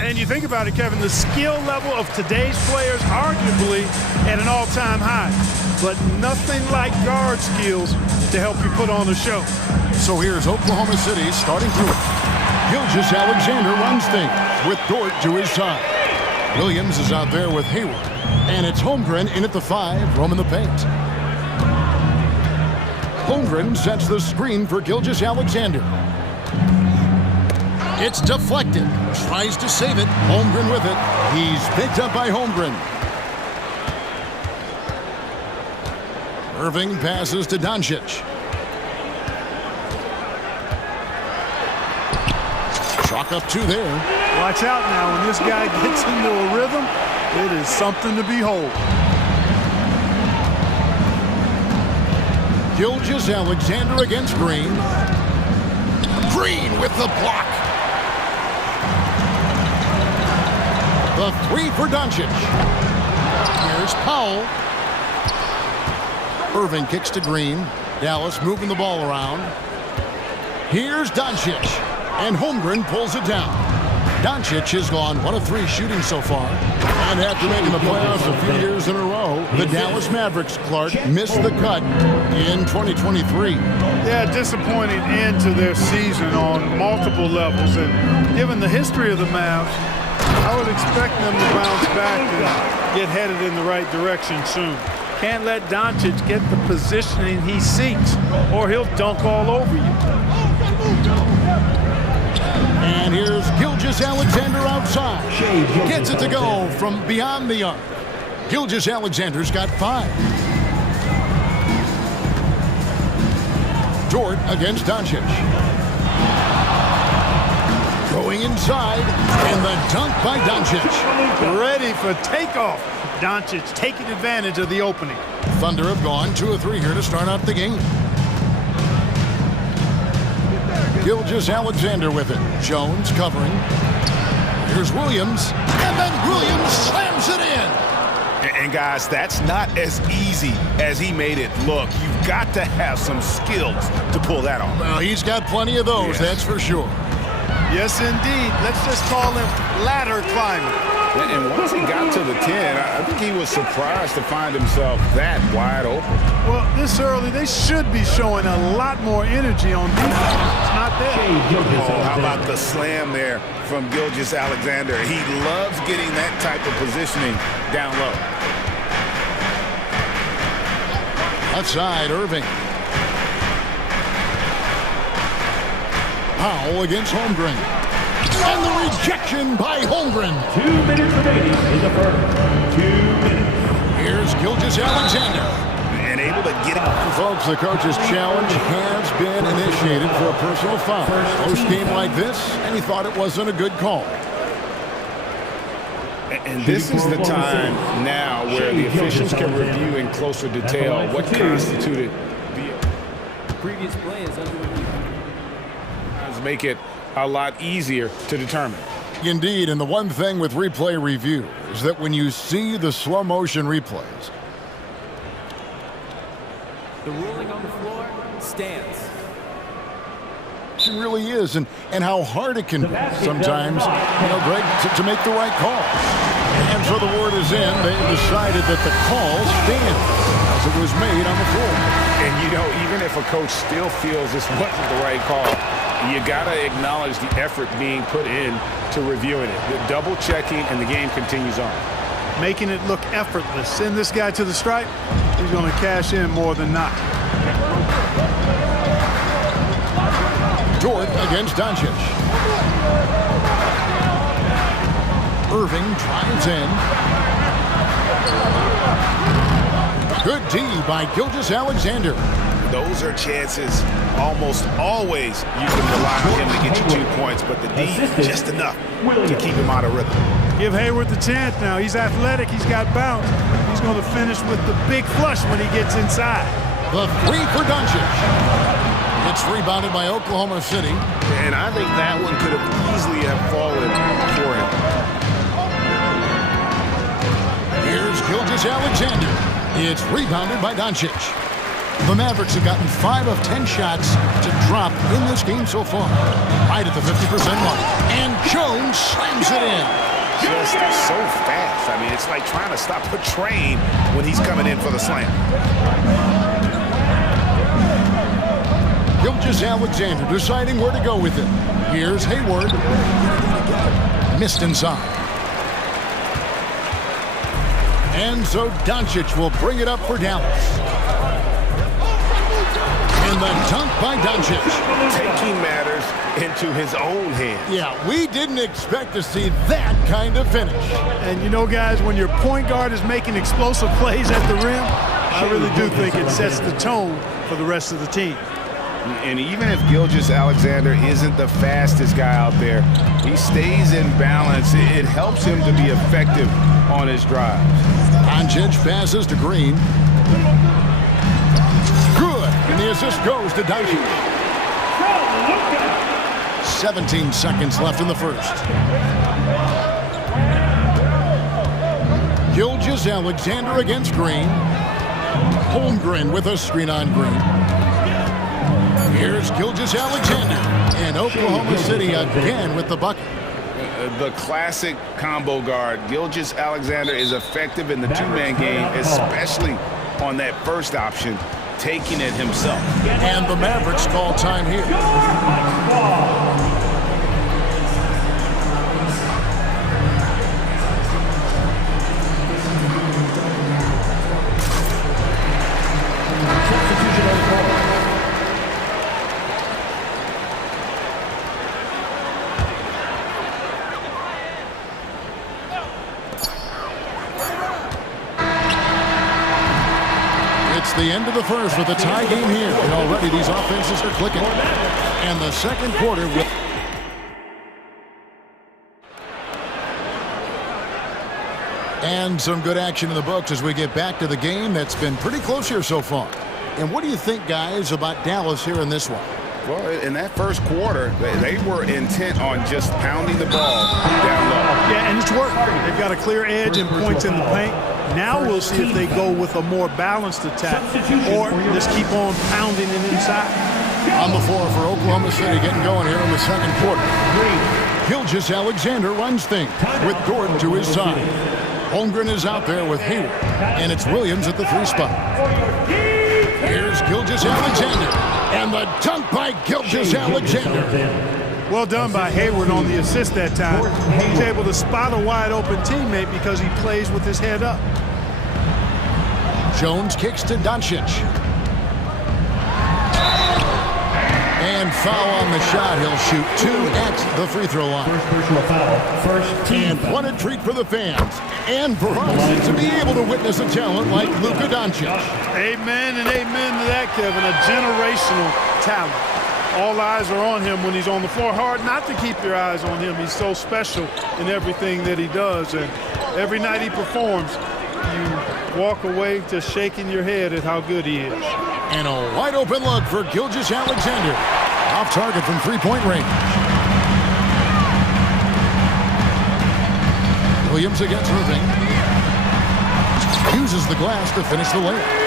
And you think about it, Kevin, the skill level of today's players arguably at an all-time high, but nothing like guard skills to help you put on a show. So here's Oklahoma City starting through it. Gilgeous-Alexander runs things with Dort to his side. Williams is out there with Hayward. And it's Holmgren in at the 5, roaming the paint. Holmgren sets the screen for Gilgeous-Alexander. It's deflected. Tries to save it. Holmgren with it. He's picked up by Holmgren. Irving passes to Doncic. Chalk up 2 there. Watch out now. When this guy gets into a rhythm, it is something to behold. Gilgeous-Alexander against Green. Green with the block. The 3 for Doncic. Here's Powell. Irving kicks to Green. Dallas moving the ball around. Here's Doncic. And Holmgren pulls it down. Doncic has gone 1 of 3 shooting so far. And after making the playoffs a few years in a row, the Dallas Mavericks, Clark, missed the cut in 2023. Yeah, disappointing end to their season on multiple levels. And given the history of the Mavs, I would expect them to bounce back and get headed in the right direction soon. Can't let Doncic get the positioning he seeks, or he'll dunk all over you. And here's Gilgeous-Alexander outside. Gets it to go from beyond the arc. Gilgeous-Alexander's got 5. Dort against Doncic. Going inside, and the dunk by Doncic. Ready for takeoff. Doncic taking advantage of the opening. Thunder have gone 2 of 3 here to start out the game. Gilgeous-Alexander with it. Jones covering. Here's Williams. And then Williams slams it in. And guys, that's not as easy as he made it look. You've got to have some skills to pull that off. Well, he's got plenty of those, that's for sure. Yes, indeed. Let's just call him ladder climbing. And once he got to the 10, I think he was surprised to find himself that wide open. Well, this early, they should be showing a lot more energy on defense. It's not there. Oh, how about the slam there from Gilgeous-Alexander? He loves getting that type of positioning down low. Outside, Irving. Powell against Holmgren. And the rejection by Holmgren. 2 minutes remaining in the first. 2 minutes. Here's Gilgeous-Alexander. And able to get it. Folks, the coach's challenge has been initiated for a personal foul. Post game like this, and he thought it wasn't a good call. And this is the time now where the officials can review in closer detail what constituted the Previous play is under review. Make it a lot easier to determine. Indeed, and the one thing with replay review is that when you see the slow motion replays, The ruling on the floor stands. it really is, and how hard it can be sometimes, Greg, to make the right call. And so the word is in. They've decided that the call stands as it was made on the floor. And even if a coach still feels this wasn't the right call, you gotta acknowledge the effort being put in to reviewing it. The double checking, and the game continues on. Making it look effortless. Send this guy to the stripe. He's going to cash in more than not. Dort against Doncic. Irving drives in. Good D by Gilgeous-Alexander. Those are chances almost always you can rely on him to get you 2 points, but the D just enough to keep him out of rhythm. Give Hayward the chance now. He's athletic. He's got bounce. He's going to finish with the big flush when he gets inside. The 3 for Doncic. It's rebounded by Oklahoma City. And I think that one could have easily have fallen for him. Here's Gilgeous-Alexander. It's rebounded by Doncic. The Mavericks have gotten 5 of 10 shots to drop in this game so far. Right at the 50% mark. And Jones slams it in. Just so fast. I mean, it's like trying to stop a train when he's coming in for the slam. Gilgeous-Alexander deciding where to go with it. Here's Hayward. Missed inside. And so Doncic will bring it up for Dallas. And the dunk by Doncic. Taking matters into his own hands. Yeah, we didn't expect to see that kind of finish. And you know, guys, when your point guard is making explosive plays at the rim, I really do think it sets the tone for the rest of the team. And even if Gilgeous-Alexander isn't the fastest guy out there, he stays in balance. It helps him to be effective on his drives. Doncic passes to Green. Good, and the assist goes to Doncic. 17 seconds left in the first. Gilgeous-Alexander against Green. Holmgren with a screen on Green. Here's Gilgeous-Alexander, and Oklahoma City again with the bucket. The classic combo guard. Gilgeous-Alexander is effective in the two-man game, especially on that first option, taking it himself. And the Mavericks call time here. The end of the first with a tie game here, and already these offenses are clicking. And the second quarter will... And some good action in the books as we get back to the game that's been pretty close here so far. And what do you think, guys, about Dallas here in this one? Well, in that first quarter, they were intent on just pounding the ball down low. Yeah, and it's worked. They've got a clear edge and points in the paint. Now we'll see if they go with a more balanced attack or just keep on pounding it inside. On the floor for Oklahoma City getting going here in the second quarter. Gilgeous-Alexander runs things with Gordon to his side. Holmgren is out there with Hayward, and it's Williams at the 3 spot. Here's Gilgeous-Alexander, and the dunk by Gilgeous-Alexander. Well done by Hayward on the assist that time. He's able to spot a wide open teammate because he plays with his head up. Jones kicks to Doncic. And foul on the shot. He'll shoot 2 at the free throw line. First personal foul. First team And what a treat for the fans and for us to be able to witness a talent like Luka Doncic. Amen and amen to that, Kevin. A generational talent. All eyes are on him when he's on the floor. Hard not to keep your eyes on him. He's so special in everything that he does. And every night he performs, you walk away just shaking your head at how good he is. And a wide open look for Gilgeous-Alexander. Off target from 3-point range. Williams against Irving. Uses the glass to finish the layup.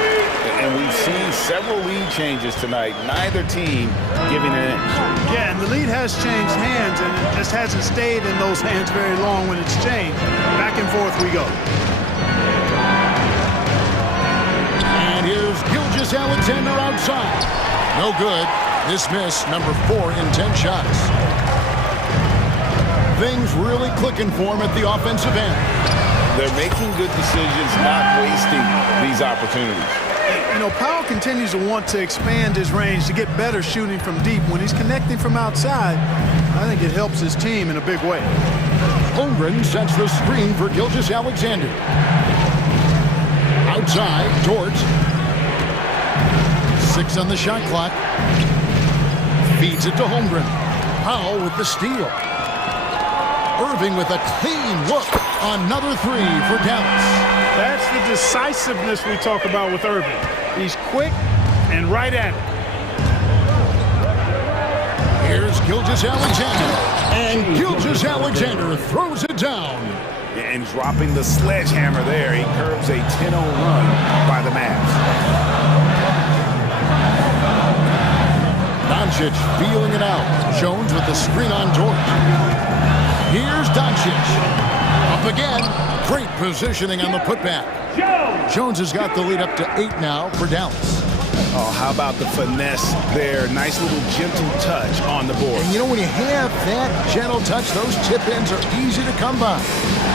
And we've seen several lead changes tonight. Neither team giving an inch. Yeah, and the lead has changed hands, and it just hasn't stayed in those hands very long when it's changed. Back and forth we go. And here's Gilgeous-Alexander outside. No good. This miss, number 4 in 10 shots. Things really clicking for him at the offensive end. They're making good decisions, not wasting these opportunities. You know, Powell continues to want to expand his range to get better shooting from deep. When he's connecting from outside, I think it helps his team in a big way. Holmgren sets the screen for Gilgeous-Alexander. Outside, George. 6 on the shot clock. Feeds it to Holmgren. Powell with the steal. Irving with a clean look. Another 3 for Dallas. That's the decisiveness we talk about with Irving. He's quick and right at it. Here's Gilgeous-Alexander. And Gilgeous-Alexander throws it down. And dropping the sledgehammer there. He curbs a 10-0 run by the Mavs. Doncic feeling it out. Jones with the screen on George. Here's Doncic. Up again. Great positioning on the putback. Jones has got the lead up to 8 now for Dallas. Oh, how about the finesse there? Nice little gentle touch on the board. And you know, when you have that gentle touch, those tip-ins are easy to come by.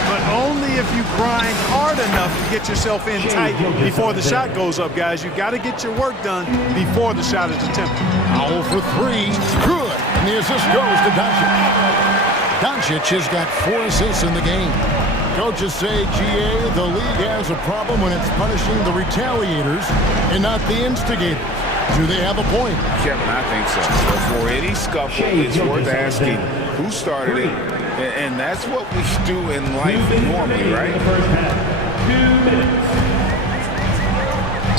But only if you grind hard enough to get yourself in tight before the shot goes up, guys. You got to get your work done before the shot is attempted. Foul for 3. Good. And the assist goes to Doncic. Doncic has got 4 assists in the game. Coaches say, GA, the league has a problem when it's punishing the retaliators and not the instigators. Do they have a point? Kevin, I think so. Before any scuffle, it's worth asking who started it. And that's what we do in life normally, right?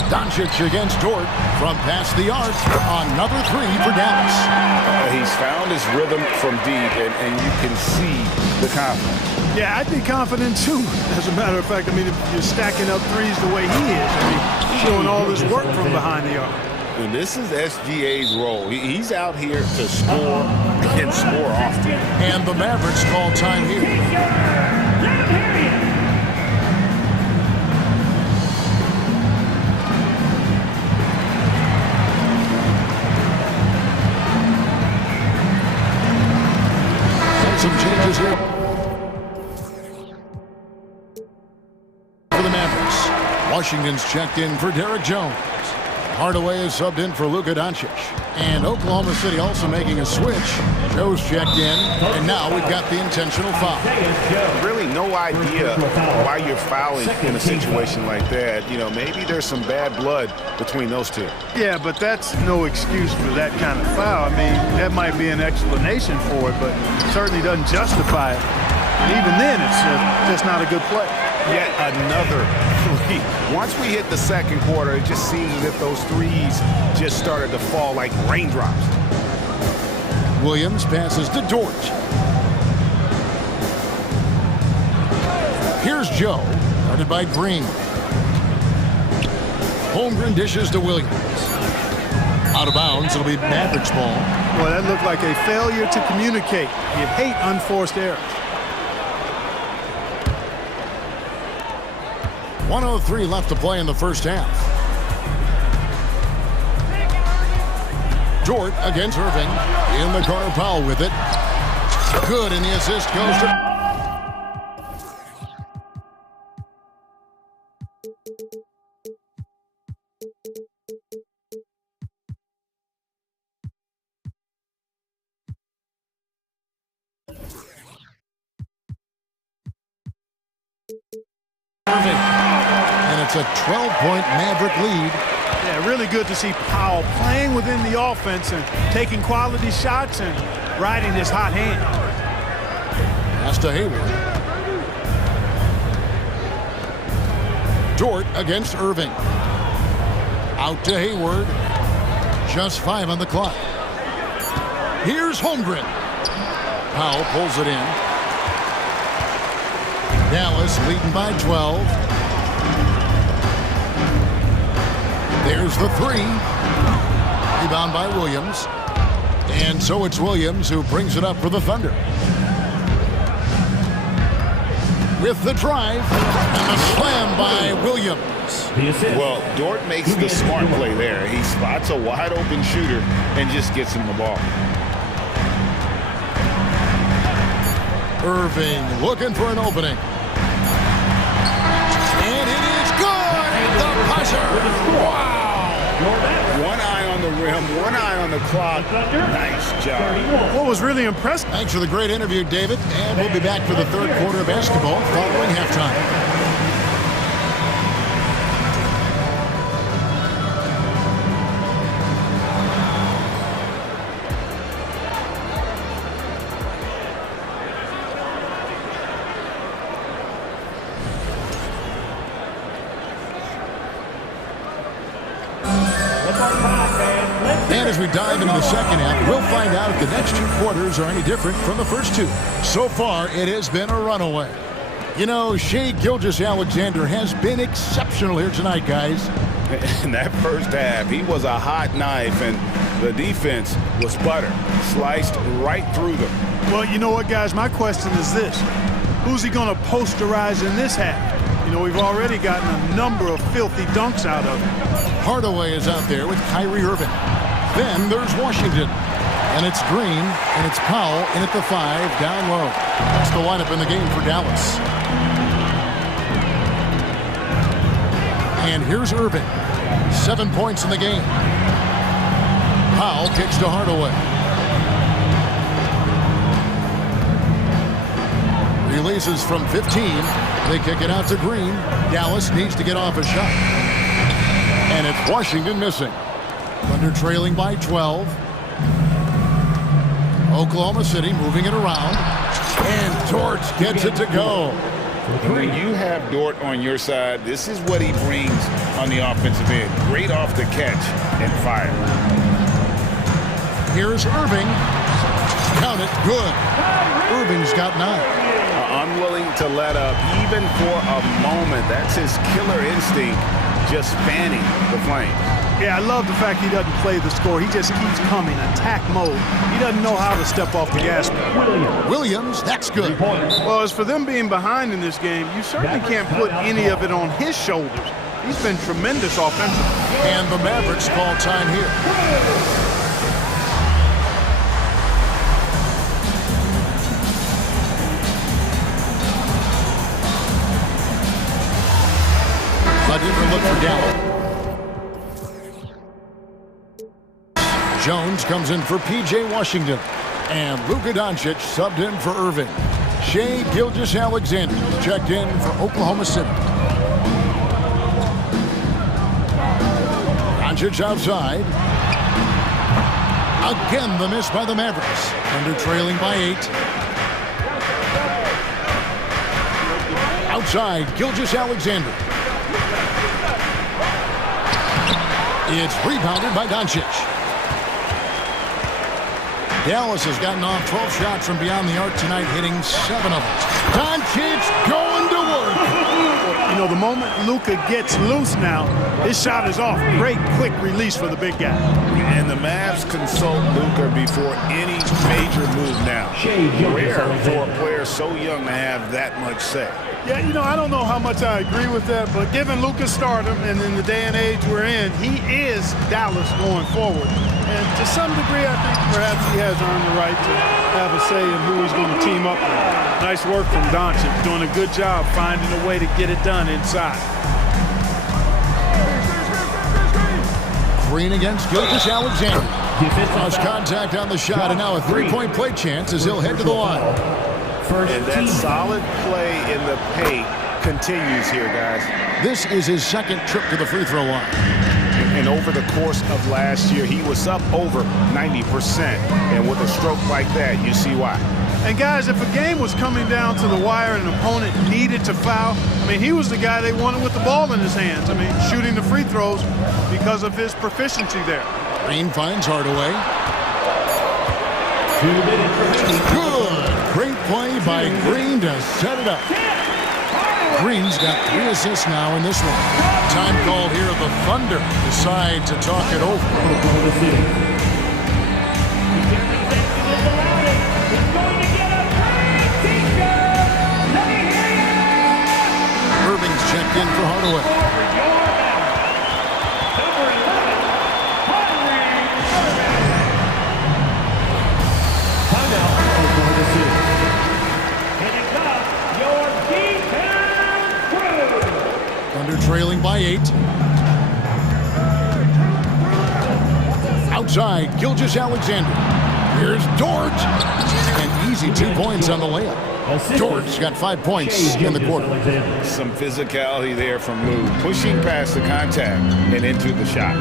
Doncic against Dort from past the arc. Another 3 for Dallas. He's found his rhythm from deep, and you can see the confidence. Yeah, I'd be confident too. As a matter of fact, I mean, if you're stacking up threes the way he is, I mean, showing all this work from behind the arc. And this is SGA's role. He's out here to score and score often. And the Mavericks call time here. Some changes here for the Mavericks. Washington's checked in for Derek Jones. Hardaway is subbed in for Luka Doncic. And Oklahoma City also making a switch. Joe's checked in, and now we've got the intentional foul. Really no idea why you're fouling in a situation like that. You know, maybe there's some bad blood between those two. Yeah, but that's no excuse for that kind of foul. I mean, that might be an explanation for it, but it certainly doesn't justify it. And even then, it's just not a good play. Yet another three. Once we hit the second quarter, it just seems as if those threes just started to fall like raindrops. Williams passes to Dort. Here's Joe, guarded by Green. Holmgren dishes to Williams. Out of bounds, it'll be Mavericks ball. Well, that looked like a failure to communicate. You hate unforced errors. 1:03 left to play in the first half. Dort against Irving. In the corner, Powell with it. Good, and the assist goes to... Irving. And it's a 12-point Maverick lead. Yeah, really good to see Powell playing within the offense and taking quality shots and riding his hot hand. Pass to Hayward. Dort against Irving. Out to Hayward. Just 5 on the clock. Here's Holmgren. Powell pulls it in. Dallas leading by 12. There's the 3. Rebound by Williams. And so it's Williams who brings it up for the Thunder. With the drive and a slam by Williams. Well, Dort makes the smart play there. He spots a wide open shooter and just gets him the ball. Irving looking for an opening. And it is good! The buzzer! Wow! One eye on the rim, one eye on the clock. Nice job. What was really impressive. Thanks for the great interview, David. And we'll be back for the third quarter of basketball following halftime. And as we dive into the second half, we'll find out if the next 2 quarters are any different from the first 2. So far, it has been a runaway. You know, Shai Gilgeous-Alexander has been exceptional here tonight, guys. In that first half, he was a hot knife, and The defense was butter, sliced right through them. Well, you know what, guys? My question is this. Who's he going to posterize in this half? You know, we've already gotten a number of filthy dunks out of him. Hardaway is out there with Kyrie Irving. Then there's Washington. And it's Green, and it's Powell in at the 5, down low. That's the lineup in the game for Dallas. And here's Irving. 7 points in the game. Powell kicks to Hardaway. Releases from 15. They kick it out to Green. Dallas needs to get off a shot. And it's Washington missing. Thunder trailing by 12. Oklahoma City moving it around. And Dort gets it to go. When you have Dort on your side, this is what he brings on the offensive end. Great off the catch and fire. Here's Irving. Count it. Good. Irving's got 9. Unwilling to let up even for a moment. That's his killer instinct, just fanning the flames. Yeah, I love the fact he doesn't play the score. He just keeps coming, attack mode. He doesn't know how to step off the gas pedal. Williams, that's good. Well, as for them being behind in this game, you certainly can't put any of it on his shoulders. He's been tremendous offensively. And the Mavericks call time here. A different look for Gallup. Jones comes in for P.J. Washington. And Luka Doncic subbed in for Irving. Shai Gilgeous-Alexander checked in for Oklahoma City. Doncic outside. Again, the miss by the Mavericks. Under trailing by 8. Outside, Gilgeous-Alexander. It's rebounded by Doncic. Dallas has gotten off 12 shots from beyond the arc tonight, hitting 7 of them. Doncic going to work. You know, the moment Luka gets loose now, his shot is off. Great quick release for the big guy. And the Mavs consult Luka before any major move now. Rare for a player so young to have that much say. Yeah, you know, I don't know how much I agree with that, but given Luka's stardom and in the day and age we're in, he is Dallas going forward. And to some degree, I think perhaps he has earned the right to have a say in who he's going to team up with. Nice work from Doncic, doing a good job finding a way to get it done inside. Green against Gilgeous-Alexander. Cross contact on the shot, and now a three-point play chance as he'll head to the line. And that solid play in the paint continues here, guys. This is his second trip to the free throw line. And over the course of last year, he was up over 90%. And with a stroke like that, you see why. And guys, if a game was coming down to the wire and an opponent needed to foul, I mean, he was the guy they wanted with the ball in his hands. I mean, shooting the free throws because of his proficiency there. Green finds Hardaway. Good. Great play by Green to set it up. Green's got 3 assists now in this one. Time called here. The Thunder decide to talk it over. Irving's checked in for Hardaway. Thunder trailing by 8. Outside, Gilgeous-Alexander. Here's Dort. An easy 2 points on the layup. Dort's got 5 points in the quarter. Some physicality there from Lou, pushing past the contact and into the shot.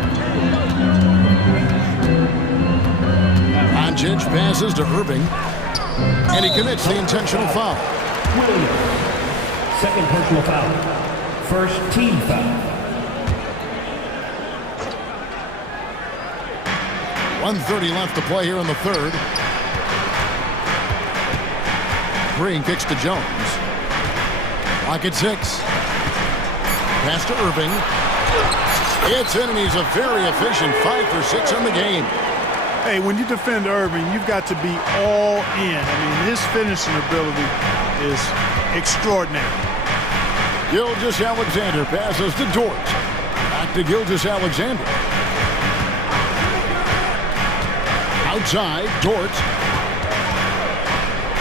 Doncic passes to Irving, and he commits the intentional foul. Second personal foul. First team foul. 1:30 left to play here in the third. Green kicks to Jones. Clock at 6. Pass to Irving. It's in, and he's a very efficient 5 for 6 on the game. Hey, when you defend Irving, you've got to be all in. I mean, his finishing ability is extraordinary. Gilgeous-Alexander passes to Dort. Back to Gilgeous-Alexander. Outside, Dort.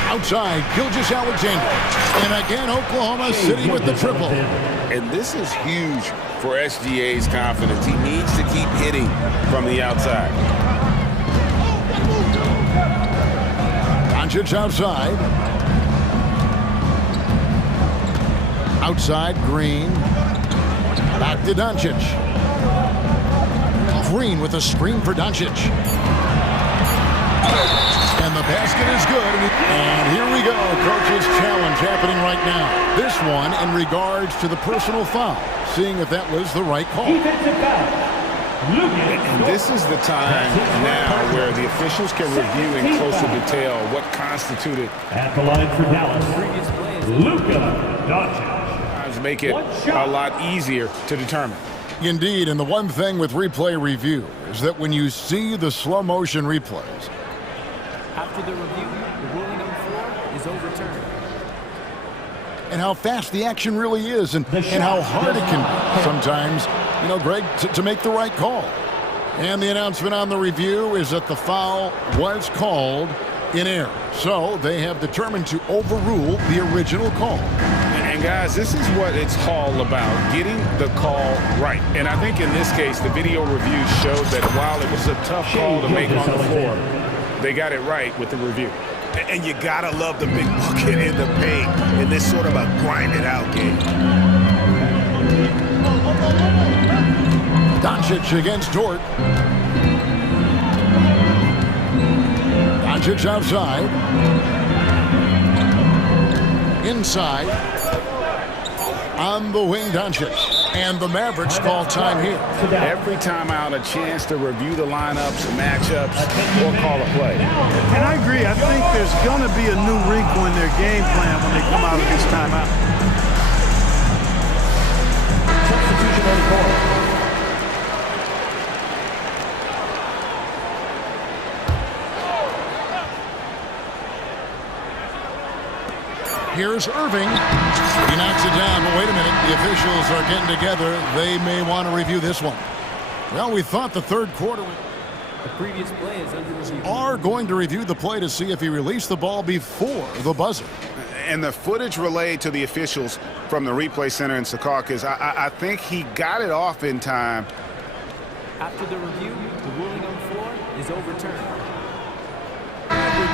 Outside, Gilgeous-Alexander. And again, Oklahoma City with the triple. And this is huge for SGA's confidence. He needs to keep hitting from the outside. Doncic outside. Outside, Green. Back to Doncic. Green with a screen for Doncic. And the basket is good. And here we go. Coach's challenge happening right now. This one in regards to the personal foul. Seeing if that was the right call. And this is the time now where the officials can review in closer detail what constituted. At the line for Dallas, Luka Doncic. Make it a lot easier to determine. Indeed, and the one thing with replay review is that when you see the slow motion replays, after the review, the ruling on the floor is overturned. And how fast the action really is, and how hard it can be sometimes, you know, Greg, to make the right call. And the announcement on the review is that the foul was called in error. So they have determined to overrule the original call. And guys, this is what it's all about, getting the call right. And I think in this case, the video review showed that while it was a tough call to make on the floor, they got it right with the review. And you gotta love the big bucket in the paint in this sort of a grind-it-out game. Doncic against Dort. Doncic outside. Inside. On the wing, Doncic. And the Mavericks call time here. Every time out, a chance to review the lineups, matchups, or call a play. And I agree. I think there's going to be a new wrinkle in their game plan when they come out of this timeout. Substitution on the court. Here's Irving. He knocks it down, but wait a minute. The officials are getting together. They may want to review this one. Well, we thought the third quarter. The previous play is under review. Are going to review the play to see if he released the ball before the buzzer. And the footage relayed to the officials from the replay center in Secaucus, I think he got it off in time. After the review, the ruling on the floor is overturned.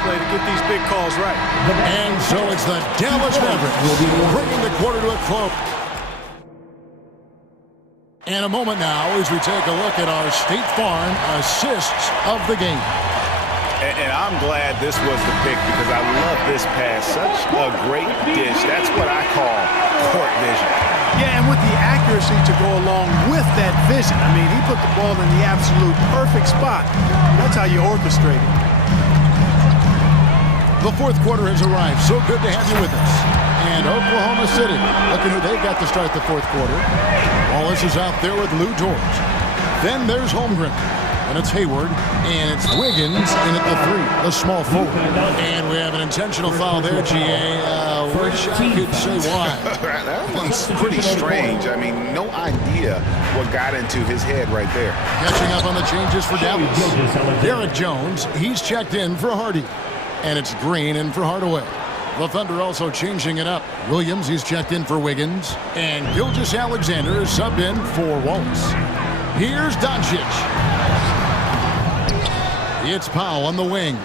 Play to get these big calls right. And so it's the Dallas Mavericks bringing the quarter to a close. And a moment now as we take a look at our State Farm assists of the game. And I'm glad this was the pick because I love this pass. Such a great dish. That's what I call court vision. Yeah, and with the accuracy to go along with that vision. I mean, he put the ball in the absolute perfect spot. That's how you orchestrate it. The fourth quarter has arrived. So good to have you with us. And Oklahoma City, looking who they've got to start the fourth quarter. Wallace is out there with Lou George. Then there's Holmgren. And it's Hayward. And it's Wiggins in at the three, the small forward. And we have an intentional foul there, GA. Wish I could say why. That one's pretty strange. I mean, no idea what got into his head right there. Catching up on the changes for Dallas. Derek Jones, he's checked in for Hardy. And it's Green in for Hardaway. The Thunder also changing it up. Williams, he's checked in for Wiggins. And Gilgeous-Alexander is subbed in for Wallace. Here's Doncic. It's Powell on the wing.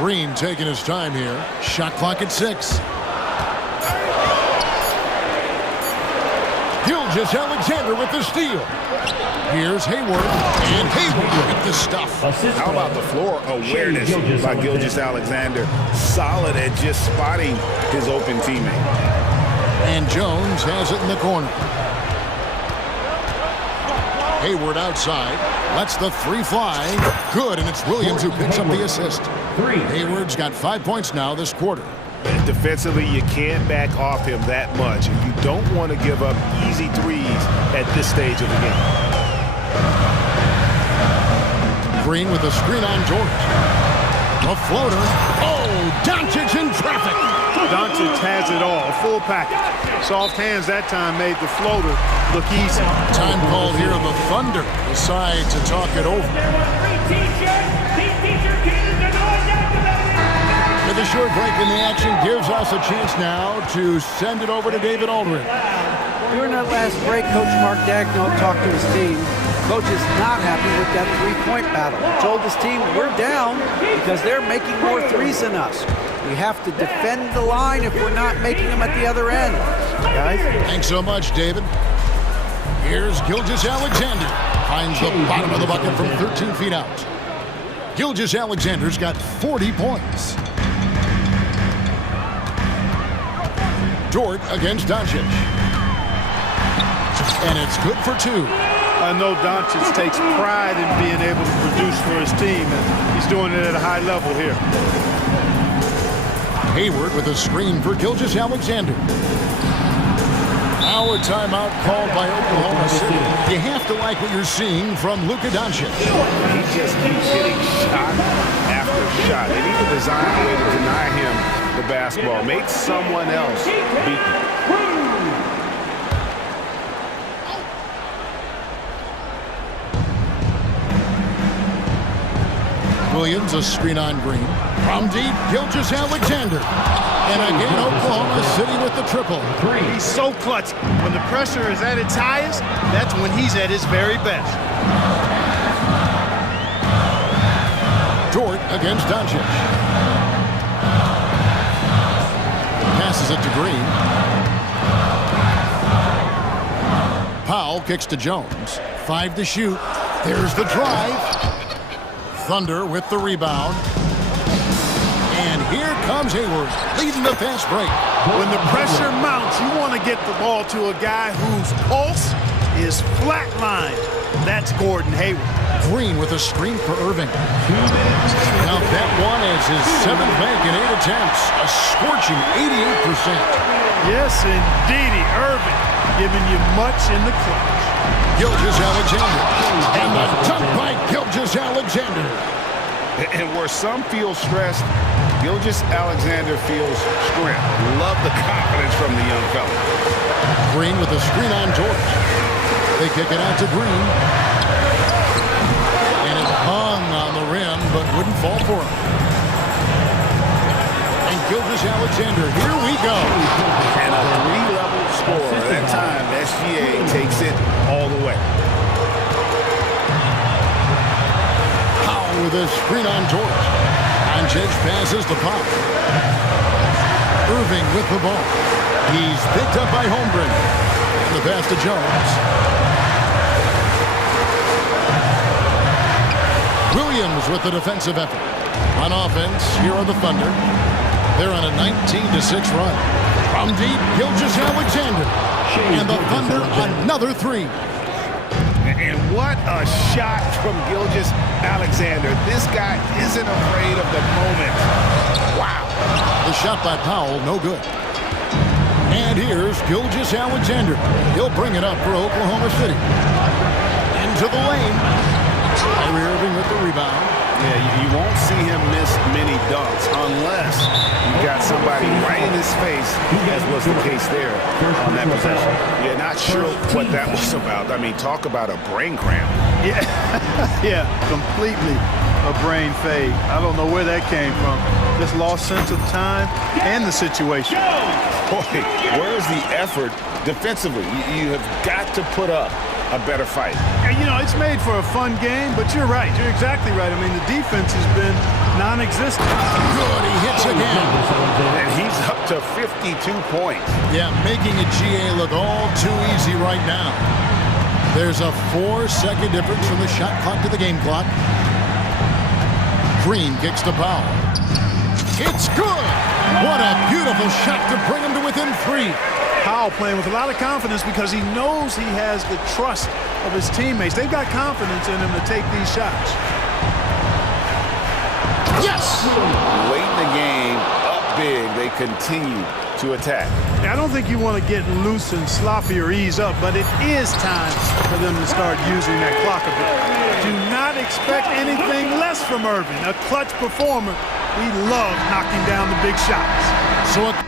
Green taking his time here. Shot clock at 6. Gilgeous-Alexander with the steal. Here's Hayward, and Hayward with the stuff. How about the floor awareness by Gilgeous-Alexander? Solid at just spotting his open teammate. And Jones has it in the corner. Hayward outside. Lets the three fly. Good, and it's Williams who picks up the assist. Hayward's got 5 points now this quarter. Defensively, you can't back off him that much. You don't want to give up easy threes at this stage of the game. Green with a screen on George. A floater. Oh, Doncic in traffic. Doncic has it all, full package. Soft hands that time made the floater look easy. Time called here. The Thunder decide to talk it over. With a short break in the action gives us a chance now to send it over to David Aldridge. During that last break, Coach Mark Daigneault talked to his team. Coach is not happy with that three-point battle. He told his team, we're down because they're making more threes than us. We have to defend the line if we're not making them at the other end. Guys? Thanks so much, David. Here's Gilgeous-Alexander. Finds the bottom of the bucket from 13 feet out. Gilgeous-Alexander's got 40 points. Dort against Doncic. And it's good for two. I know Doncic takes pride in being able to produce for his team, and he's doing it at a high level here. Hayward with a screen for Gilgeous-Alexander. Now a timeout called by Oklahoma City. You have to like what you're seeing from Luka Doncic. He just keeps hitting shot after shot. They need to design a way to deny him the basketball. Make someone else beat him. Williams, a screen on Green. From deep, Gilgeous-Alexander. And again, Oklahoma City with the triple. He's so clutch. When the pressure is at its highest, that's when he's at his very best. Dort against Doncic. Passes it to Green. Powell kicks to Jones. 5 to shoot. There's the drive. Thunder with the rebound. And here comes Hayward, leading the fast break. When the pressure mounts, you want to get the ball to a guy whose pulse is flatlined. That's Gordon Hayward. Green with a screen for Irving. Now that one is his 7th bank in 8 attempts, a scorching 88%. Yes, indeedy. Irving giving you much in the clutch. Gilgeous-Alexander. And the dunk by Gilgeous-Alexander. And where some feel stressed, Gilgeous-Alexander feels strength. Love the confidence from the young fella. Green with a screen on George. They kick it out to Green. And it hung on the rim, but wouldn't fall for him. And Gilgeous-Alexander, here we go. And a 3-level score. That time, SGA takes it all the way. Powell with a screen on George. Doncic passes the pop. Irving with the ball. He's picked up by Holmgren. And the pass to Jones. Williams with the defensive effort. On offense, here are the Thunder. They're on a 19-6 run. From deep, Gilgeous-Alexander. And the Thunder, another 3. And what a shot from Gilgeous-Alexander. This guy isn't afraid of the moment. Wow. The shot by Powell, no good. And here's Gilgeous-Alexander. He'll bring it up for Oklahoma City. Into the lane. Kyrie Irving with the rebound. Yeah, you won't see him miss many dunks unless you've got somebody right in his face, as was the case there on that possession. Yeah, not sure what that was about. I mean, talk about a brain cramp. Yeah, yeah, completely a brain fade. I don't know where that came from. Just lost sense of time and the situation. Boy, where's the effort defensively? You have got to put up a better fight. And, you know, it's made for a fun game, but you're right. You're exactly right. I mean, the defense has been non-existent. Good, he hits again. And he's up to 52 points. Yeah, making a GA look all too easy right now. There's a 4-second difference from the shot clock to the game clock. Green kicks to Powell. It's good! What a beautiful shot to bring him to within 3. Powell playing with a lot of confidence because he knows he has the trust of his teammates. They've got confidence in him to take these shots. Yes! Late in the game, up big, they continue to attack. I don't think you want to get loose and sloppy or ease up, but it is time for them to start using that clock a bit. Do not expect anything less from Irving, a clutch performer. We love knocking down the big shots. So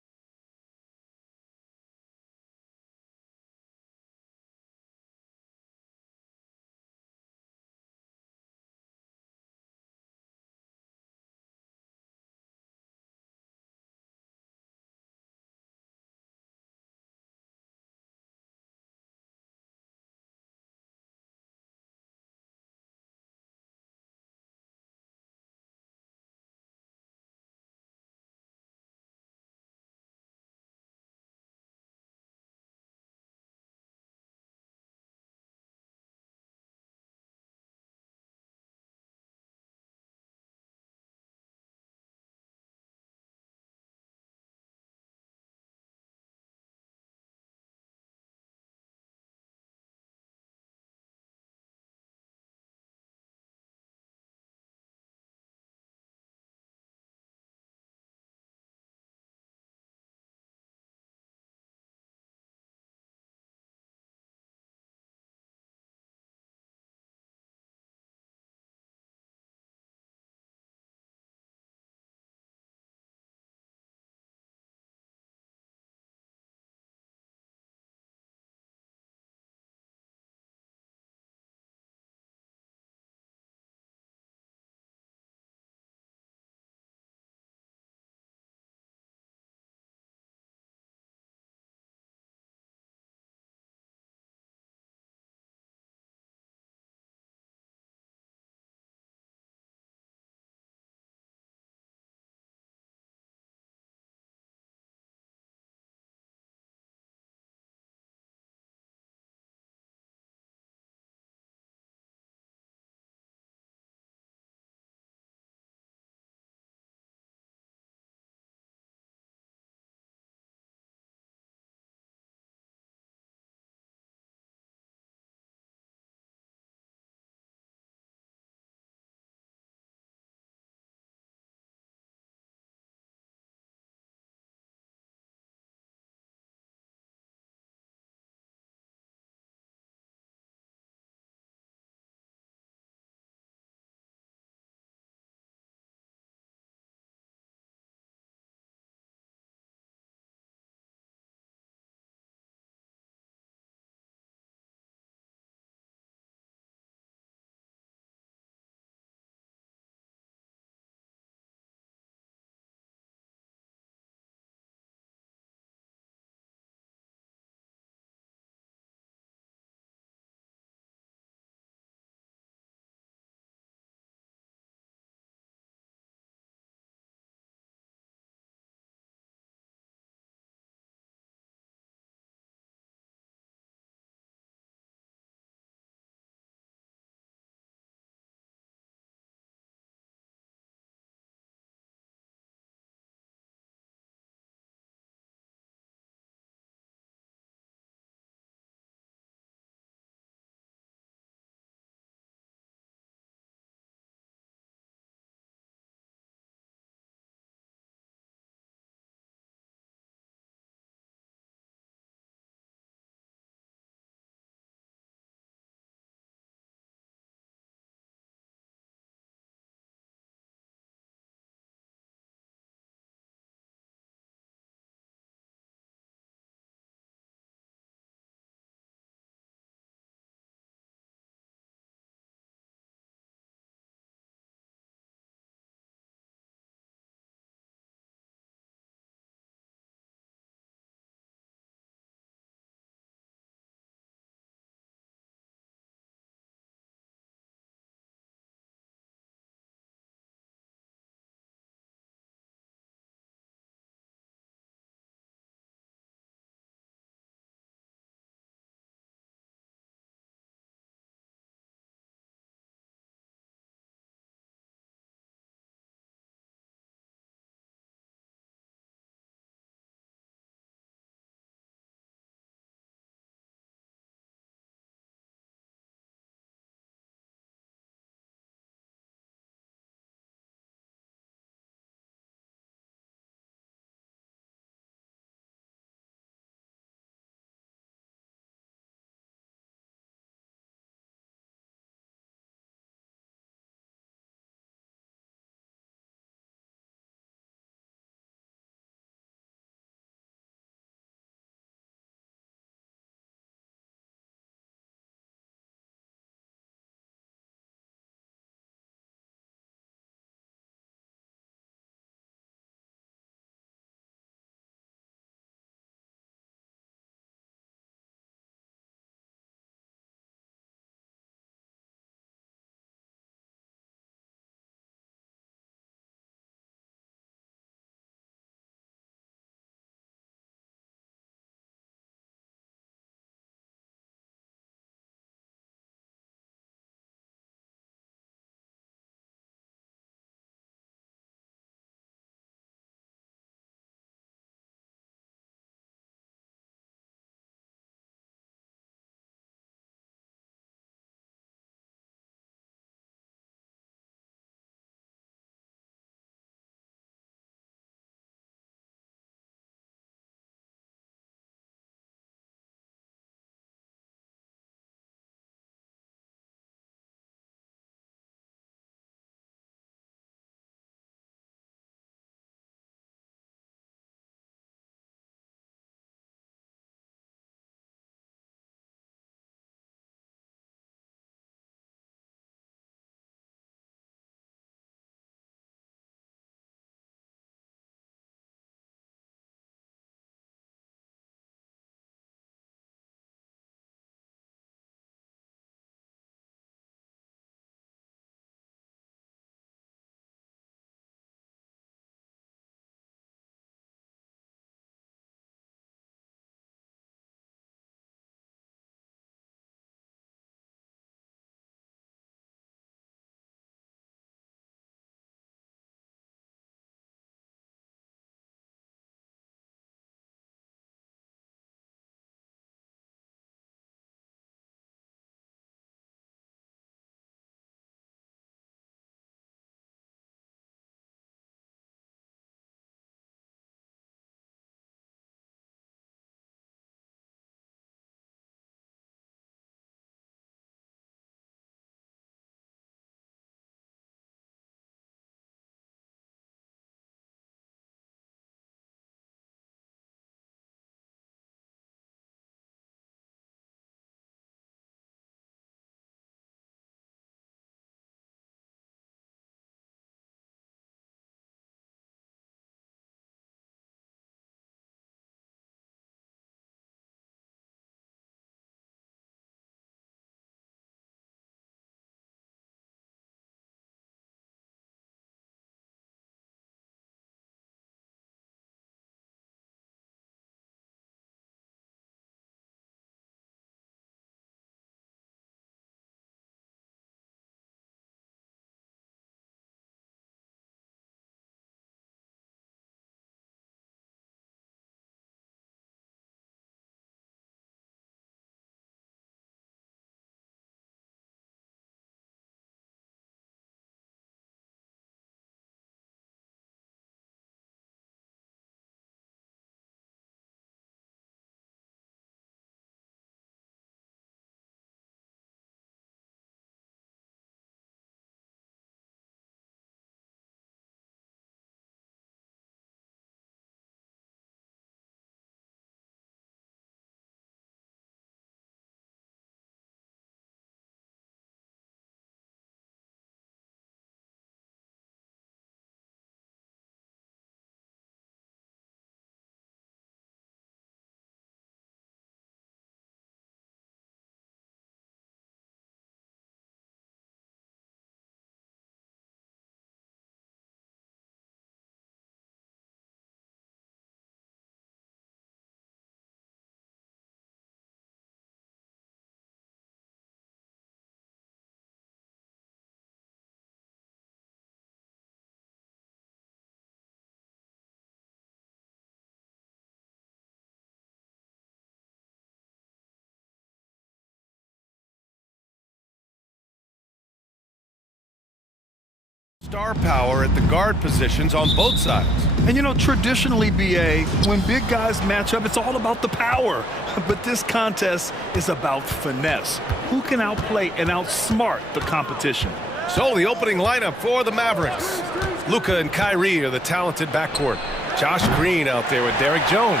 Star power at the guard positions on both sides. And you know, traditionally, BA, when big guys match up, it's all about the power. But this contest is about finesse. Who can outplay and outsmart the competition? So the opening lineup for the Mavericks. Luka and Kyrie are the talented backcourt. Josh Green out there with Derek Jones.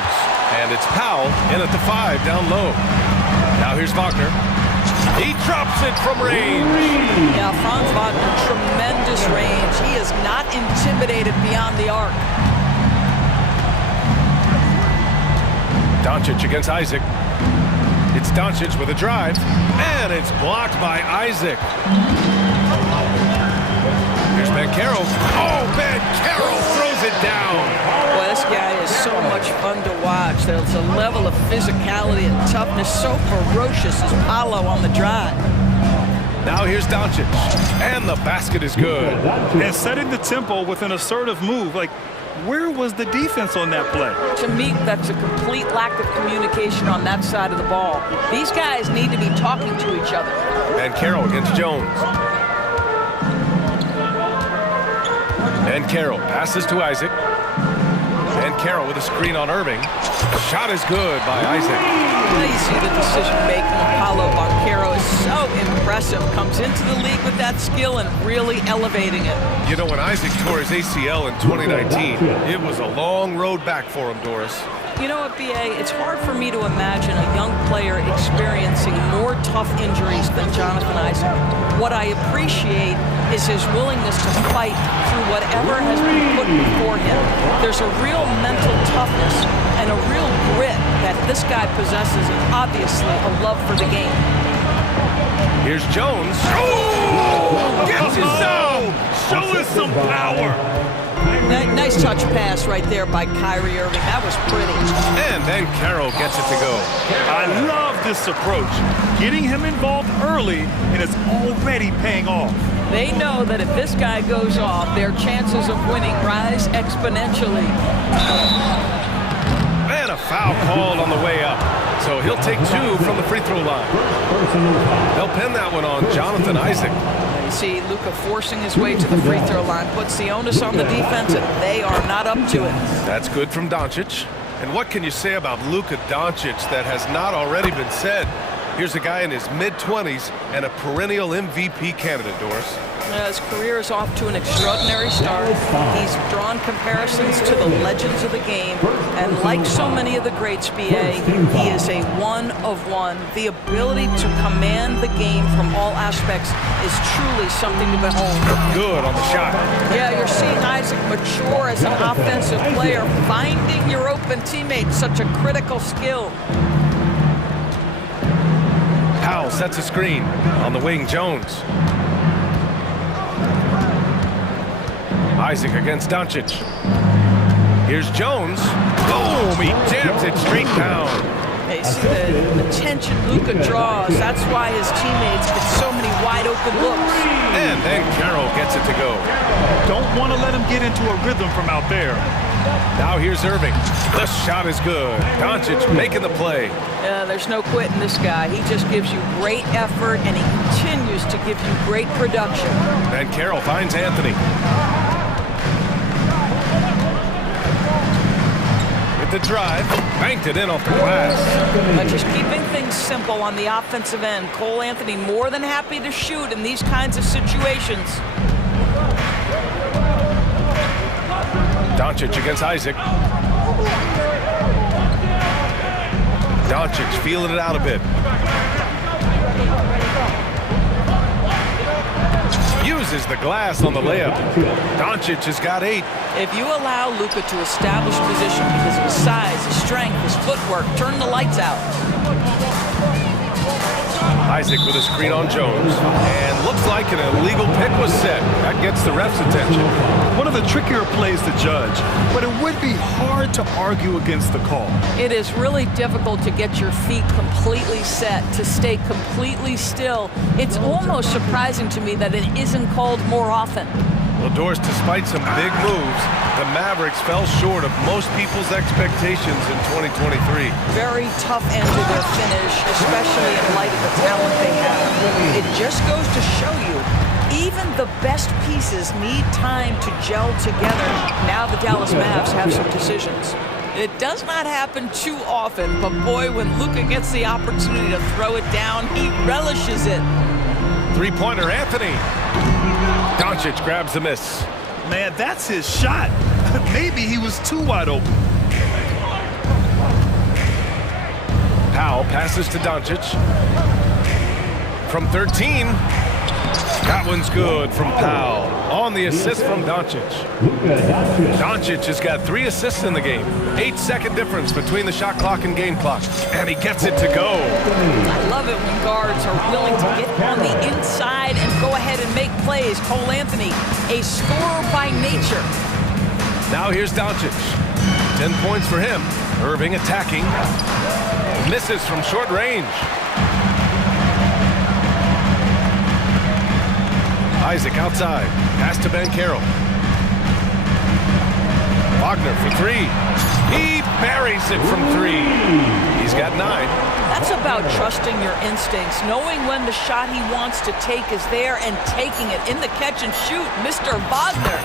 And it's Powell in at the 5 down low. Now here's Wagner. He drops it from range. Yeah, Franz Wagner, tremendous range. He is not intimidated beyond the arc. Doncic against Isaac. It's Doncic with a drive, and it's blocked by Isaac. Here's Bankero. Oh, Bankero throws it down. Boy, this guy is so much fun to watch. There's a level of physicality and toughness so ferocious as Paolo on the drive. Now here's Doncic, and the basket is good. And setting the tempo with an assertive move, like, where was the defense on that play? To me, that's a complete lack of communication on that side of the ball. These guys need to be talking to each other. And Carroll against Jones. And Carroll passes to Isaac. And Carroll with a screen on Irving. Shot is good by Isaac. You see the decision-making of Paolo Banchero is so impressive. Comes into the league with that skill and really elevating it. You know, when Isaac tore his ACL in 2019, it was a long road back for him, Doris. You know what, BA? It's hard for me to imagine a young player experiencing more tough injuries than Jonathan Isaac. What I appreciate is his willingness to fight through whatever has been put before him. There's a real mental toughness and a real grit that this guy possesses, and obviously a love for the game. Here's Jones. Oh! Gets his zone! Show us some power! Nice touch pass right there by Kyrie Irving. That was pretty. And then Carroll gets it to go. I love this approach. Getting him involved early, and it's already paying off. They know that if this guy goes off, their chances of winning rise exponentially. And a foul called on the way up. So he'll take 2 from the free throw line. They'll pin that one on Jonathan Isaac. You see Luka forcing his way to the free throw line, puts the onus on the defense, and they are not up to it. That's good from Doncic. And what can you say about Luka Doncic that has not already been said? Here's a guy in his mid-20s and a perennial MVP candidate, Doris. His career is off to an extraordinary start. He's drawn comparisons to the legends of the game, and like so many of the greats, BA, he is a one of one. The ability to command the game from all aspects is truly something to behold. Good on the shot. Yeah, you're seeing Isaac mature as an offensive player, finding your open teammates, such a critical skill. Powell sets a screen on the wing, Jones. Isaac against Doncic. Here's Jones. Boom! He jams it straight down. Hey, see the attention Luka draws. That's why his teammates get so many wide open looks. And then Carroll gets it to go. Don't want to let him get into a rhythm from out there. Now here's Irving. The shot is good. Doncic making the play. There's no quitting this guy. He just gives you great effort, and he continues to give you great production. And Carroll finds Anthony. The drive, banked it in off the glass. But just keeping things simple on the offensive end. Cole Anthony more than happy to shoot in these kinds of situations. Doncic against Isaac. Doncic feeling it out a bit. Uses the glass on the layup. Doncic has got 8. If you allow Luka to establish position because of his size, his strength, his footwork, turn the lights out. Isaac with a screen on Jones. And looks like an illegal pick was set. That gets the ref's attention. One of the trickier plays to judge, but it would be hard to argue against the call. It is really difficult to get your feet completely set, to stay completely still. It's almost surprising to me that it isn't called more often. Well, Doris, despite some big moves, the Mavericks fell short of most people's expectations in 2023. Very tough end to their finish, especially in light of the talent they have. It just goes to show you, even The best pieces need time to gel together. Now the Dallas Mavs have some decisions. It does not happen too often, but boy, when Luka gets the opportunity to throw it down, he relishes it. Three-pointer, Anthony. Doncic grabs the miss. Man, that's his shot. Maybe he was too wide open. Powell passes to Doncic. From 13. That one's good from Powell. On the assist from Doncic. Doncic has got 3 assists in the game. 8-second difference between the shot clock and game clock. And he gets it to go. I love it when guards are willing to get on the inside and go ahead and make plays. Cole Anthony, a scorer by nature. Now here's Doncic. 10 points for him. Irving attacking. Misses from short range. Isaac outside. Pass to Ben Carroll. Wagner for 3. He buries it from 3. He's got 9. That's about trusting your instincts, knowing when the shot he wants to take is there and taking it in the catch and shoot. Mr. Wagner.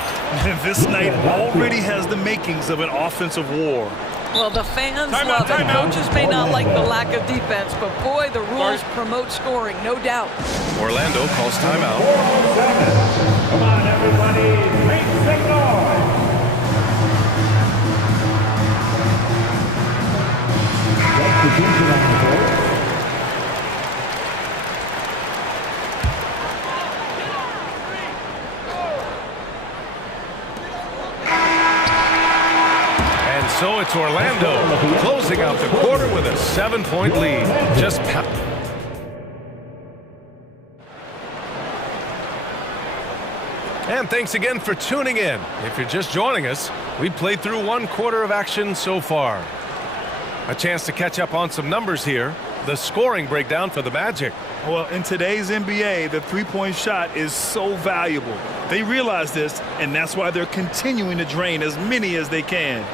This night already has the makings of an offensive war. Well, the fans love it. Coaches may not like the lack of defense, but boy, the rules promote scoring, no doubt. Orlando calls timeout. Come on, everybody, make some noise. So it's Orlando closing out the quarter with a 7-point lead. And thanks again for tuning in. If you're just joining us, we played through 1 quarter of action so far. A chance to catch up on some numbers here. The scoring breakdown for the Magic. Well, in today's NBA, the three-point shot is so valuable. They realize this, and that's why they're continuing to drain as many as they can.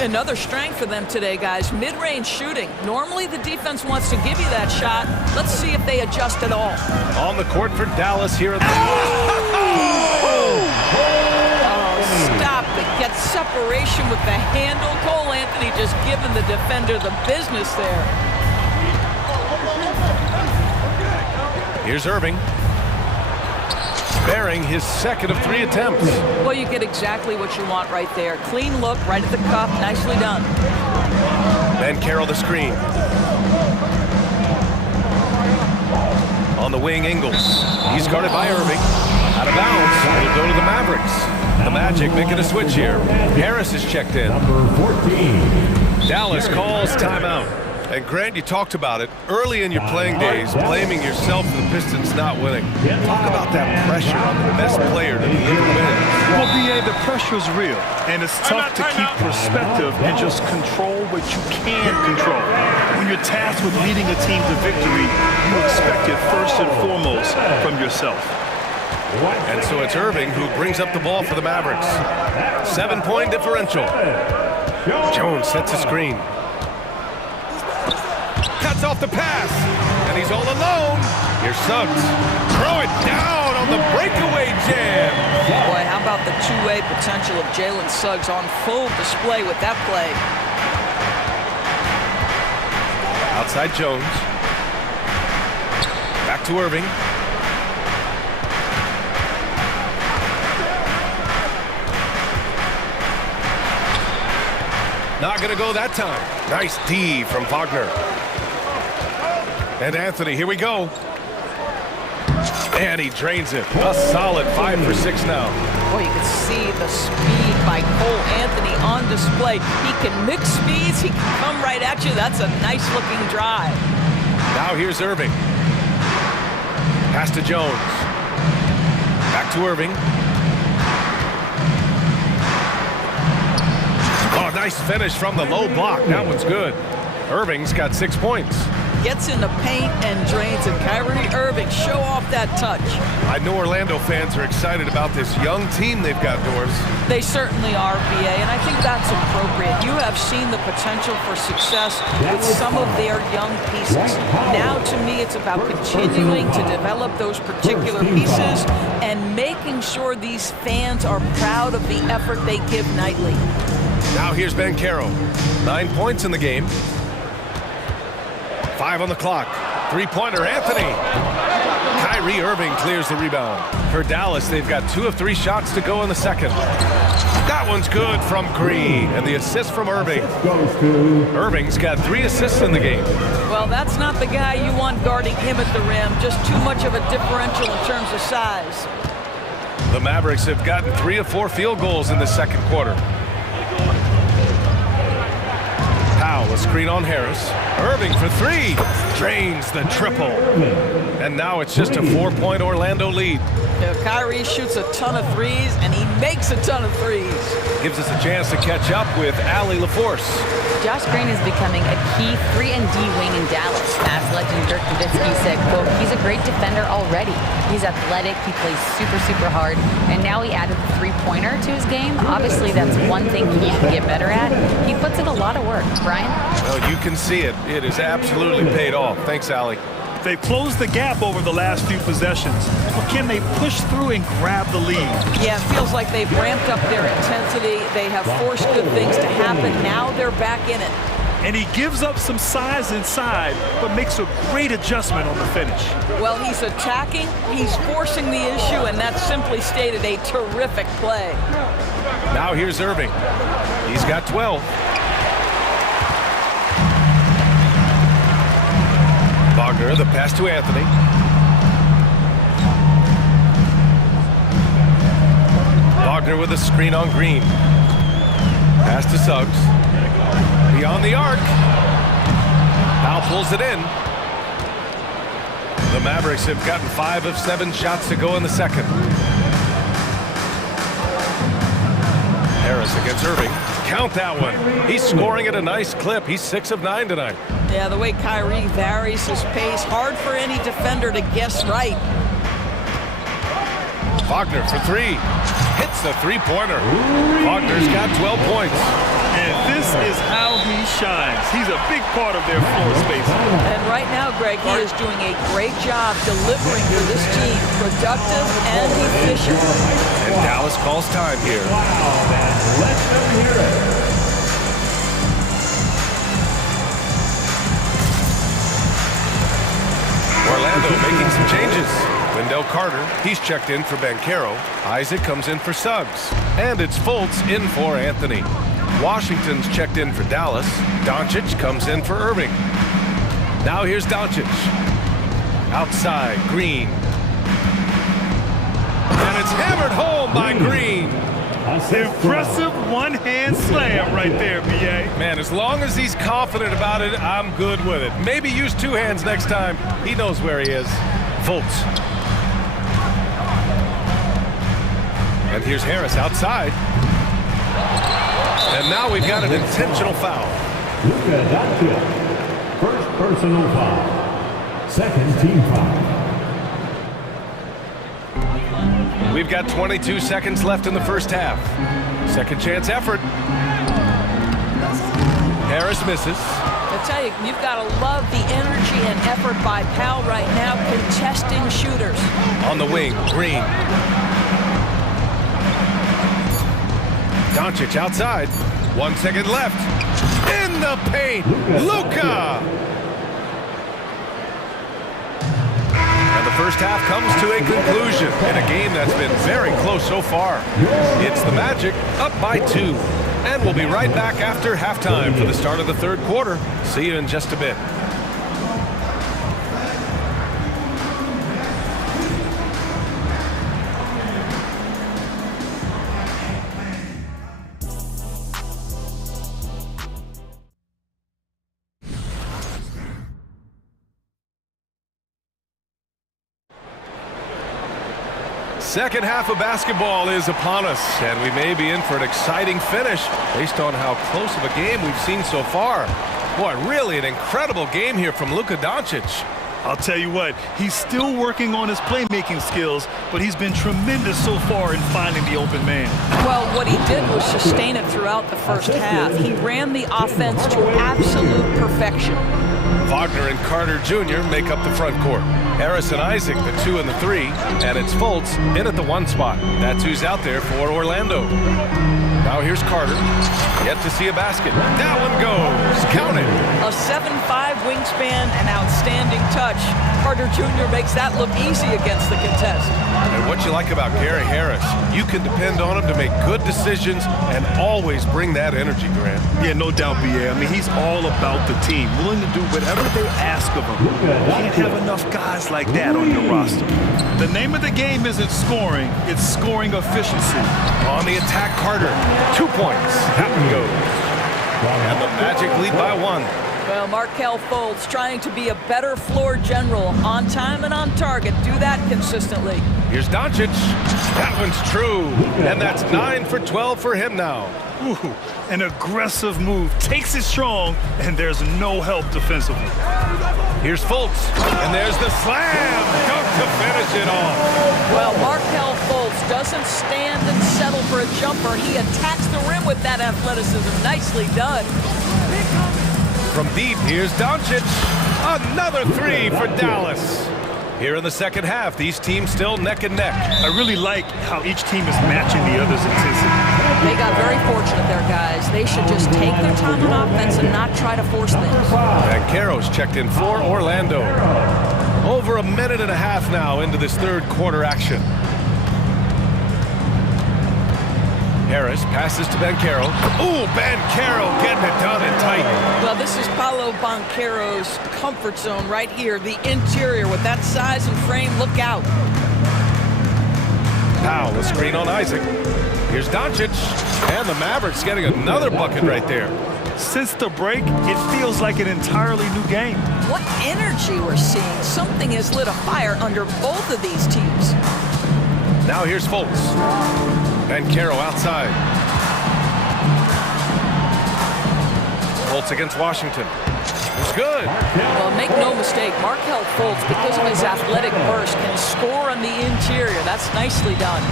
Another strength for them today, guys, mid-range shooting. Normally the defense wants to give you that shot. Let's see if they adjust at all. On the court for Dallas here at the... Stop it. Gets separation with the handle. Cole Anthony just giving the defender the business there. Here's Irving. Bearing his second of 3 attempts. Well, you get exactly what you want right there. Clean look, right at the cup. Nicely done. Ben Carroll the screen. On the wing, Ingles. He's guarded by Irving. Out of bounds. He'll go to the Mavericks. The Magic making a switch here. Harris is checked in. Number 14. Dallas calls timeout. And Grant, you talked about it early in your playing days, blaming yourself for the Pistons not winning. Talk about that pressure on the best player to deliver wins. Well, BA, the pressure's real, and it's tough to keep perspective and just control what you can control. When you're tasked with leading a team to victory, you expect it first and foremost from yourself. And so it's Irving who brings up the ball for the Mavericks. 7-point differential. Jones sets a screen. Cuts off the pass, and he's all alone. Here's Suggs. Throw it down on the breakaway jam. Boy, how about the two-way potential of Jalen Suggs on full display with that play. Outside Jones. Back to Irving. Not going to go that time. Nice D from Wagner. And Anthony, here we go. And he drains it. A solid 5 for 6 now. Boy, you can see the speed by Cole Anthony on display. He can mix speeds. He can come right at you. That's a nice-looking drive. Now here's Irving. Pass to Jones. Back to Irving. Oh, nice finish from the low block. That one's good. Irving's got 6 points. Gets in the paint and drains it. Kyrie Irving, show off that touch. I know Orlando fans are excited about this young team they've got, Doris. They certainly are, BA, and I think that's appropriate. You have seen the potential for success with some of their young pieces. Now, to me, it's about continuing to develop those particular pieces and making making sure these fans are proud of the effort they give nightly. Now here's Banchero. 9 points in the game. 5 on the clock. Three-pointer, Anthony. Kyrie Irving clears the rebound. For Dallas, they've got 2 of 3 shots to go in the second. That one's good from Green, and the assist from Irving. Irving's got 3 assists in the game. Well, that's not the guy you want guarding him at the rim. Just too much of a differential in terms of size. The Mavericks have gotten 3 of 4 field goals in the second quarter. Powell, a screen on Harris. Irving for 3. Drains the triple. And now it's just a 4-point Orlando lead. Kyrie shoots a ton of threes, and he makes a ton of threes. Gives us a chance to catch up with Allie LaForce. Josh Green is becoming a key 3-and-D wing in Dallas. Past legend Dirk Nowitzki said, quote, he's a great defender already. He's athletic, he plays super, super hard, and now he added the three-pointer to his game. Obviously, that's one thing he needs to get better at. He puts in a lot of work. Brian? Well, you can see it. It has absolutely paid off. Thanks, Allie. They've closed the gap over the last few possessions. But can they push through and grab the lead? Yeah, it feels like they've ramped up their intensity. They have forced good things to happen. Now they're back in it. And he gives up some size inside, but makes a great adjustment on the finish. Well, he's attacking, he's forcing the issue, and that's simply stated a terrific play. Now here's Irving. He's got 12. Wagner, the pass to Anthony. Wagner with a screen on Green. Pass to Suggs. Beyond the arc. Now pulls it in. The Mavericks have gotten 5 of 7 shots to go in the second. Harris against Irving. Count that one. He's scoring at a nice clip. He's 6 of 9 tonight. Yeah, the way Kyrie varies his pace, hard for any defender to guess right. Wagner for 3. Hits the three-pointer. Wagner's got 12 points. And this is how he shines. He's a big part of their floor space. And right now, Greg, he is doing a great job delivering for this team, productive and efficient. And Dallas calls time here. Let them hear it. Orlando making some changes. Wendell Carter, he's checked in for Banchero. Isaac comes in for Suggs. And it's Fultz in for Anthony. Washington's checked in for Dallas. Doncic comes in for Irving. Now here's Doncic. Outside, Green. And it's hammered home by Green. Impressive one-hand slam right there, B.A. Man, as long as he's confident about it, I'm good with it. Maybe use 2 hands next time. He knows where he is. Fultz. And here's Harris outside. And now we've got an intentional foul. First personal foul. Second team foul. We've got 22 seconds left in the first half. Second chance effort. Harris misses. I tell you, you've got to love the energy and effort by Powell right now, contesting shooters. On the wing, Green. Doncic outside. 1 second left. In the paint, Luka. And the first half comes to a conclusion in a game that's been very close so far. It's the Magic up by 2. And we'll be right back after halftime for the start of the third quarter. See you in just a bit. Second half of basketball is upon us, and we may be in for an exciting finish based on how close of a game we've seen so far. Boy, really an incredible game here from Luka Doncic. I'll tell you what, he's still working on his playmaking skills, but he's been tremendous so far in finding the open man. Well, what he did was sustain it throughout the first half. He ran the offense to absolute perfection. Wagner and Carter Jr. make up the front court. Harris and Isaac, the 2 and the 3, and it's Fultz in at the 1 spot. That's who's out there for Orlando. Now here's Carter. Yet to see a basket. That one goes. Count it. A 7'5" wingspan and outstanding touch. Carter Jr. makes that look easy against the contest. And what you like about Gary Harris, you can depend on him to make good decisions and always bring that energy, Grant. Yeah, no doubt, B.A. I mean, he's all about the team, willing to do whatever they ask of him. Can't have enough guys like that on your roster. The name of the game isn't scoring, it's scoring efficiency. On the attack, Carter. 2 points. That one goes. And the Magic lead by 1. Well, Markelle Fultz trying to be a better floor general, on time and on target. Do that consistently. Here's Doncic. That one's true. And that's 9 for 12 for him now. Ooh, an aggressive move. Takes it strong, and there's no help defensively. Here's Fultz. And there's the slam. Dunk to finish it off. Well, Markelle Fultz doesn't stand and settle for a jumper. He attacks the rim with that athleticism. Nicely done. From deep, here's Doncic. Another 3 for Dallas. Here in the second half, these teams still neck and neck. I really like how each team is matching the other's intensity. They got very fortunate there, guys. They should just take their time on offense and not try to force things. And Caro's checked in for Orlando. Over a minute and a half now into this third quarter action. Harris passes to Banchero. Ooh, Banchero getting it done and tight. Well, this is Paolo Banchero's comfort zone right here. The interior with that size and frame. Look out. Powell, a screen on Isaac. Here's Doncic. And the Mavericks getting another bucket right there. Since the break, it feels like an entirely new game. What energy we're seeing. Something has lit a fire under both of these teams. Now here's Fultz. Banchero outside. Fultz against Washington. It's good. Well, make no mistake, Markelle Fultz, because of his athletic burst, can score on the interior. That's nicely done.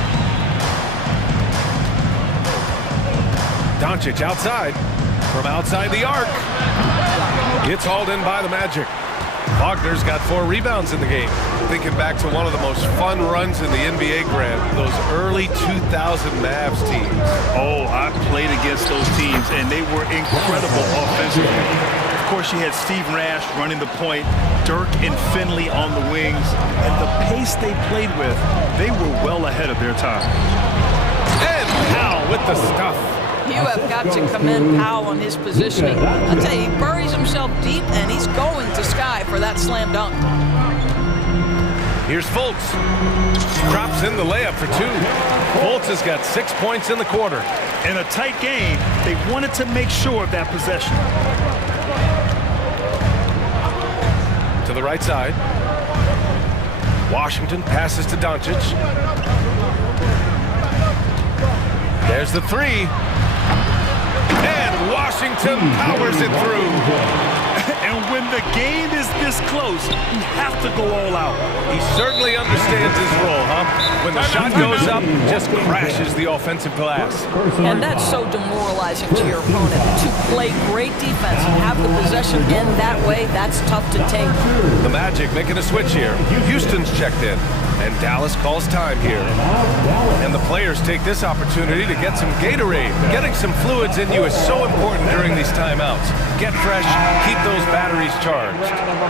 Doncic outside. From outside the arc. It's hauled in by the Magic. Wagner's got 4 rebounds in the game. Thinking back to one of the most fun runs in the NBA, Grant, those early 2000 Mavs teams. Oh, I played against those teams, and they were incredible offensively. Of course, you had Steve Nash running the point, Dirk and Finley on the wings, and the pace they played with, they were well ahead of their time. And Powell with the stuff. You have got to commend Powell on his positioning. I'll tell you, he buries himself deep, and he's going to sky for that slam dunk. Here's Fultz. Drops in the layup for 2. Fultz has got 6 points in the quarter. In a tight game, they wanted to make sure of that possession. To the right side. Washington passes to Doncic. There's the 3. And Washington powers it through. And when the game is this close, you have to go all out. He certainly understands his role, huh? When the shot goes up, just crashes the offensive glass. And that's so demoralizing to your opponent. To play great defense and have the possession end that way, that's tough to take. The Magic making a switch here. Houston's checked in. And Dallas calls time here. And the players take this opportunity to get some Gatorade. Getting some fluids in you is so important during these timeouts. Get fresh, keep those batteries charged.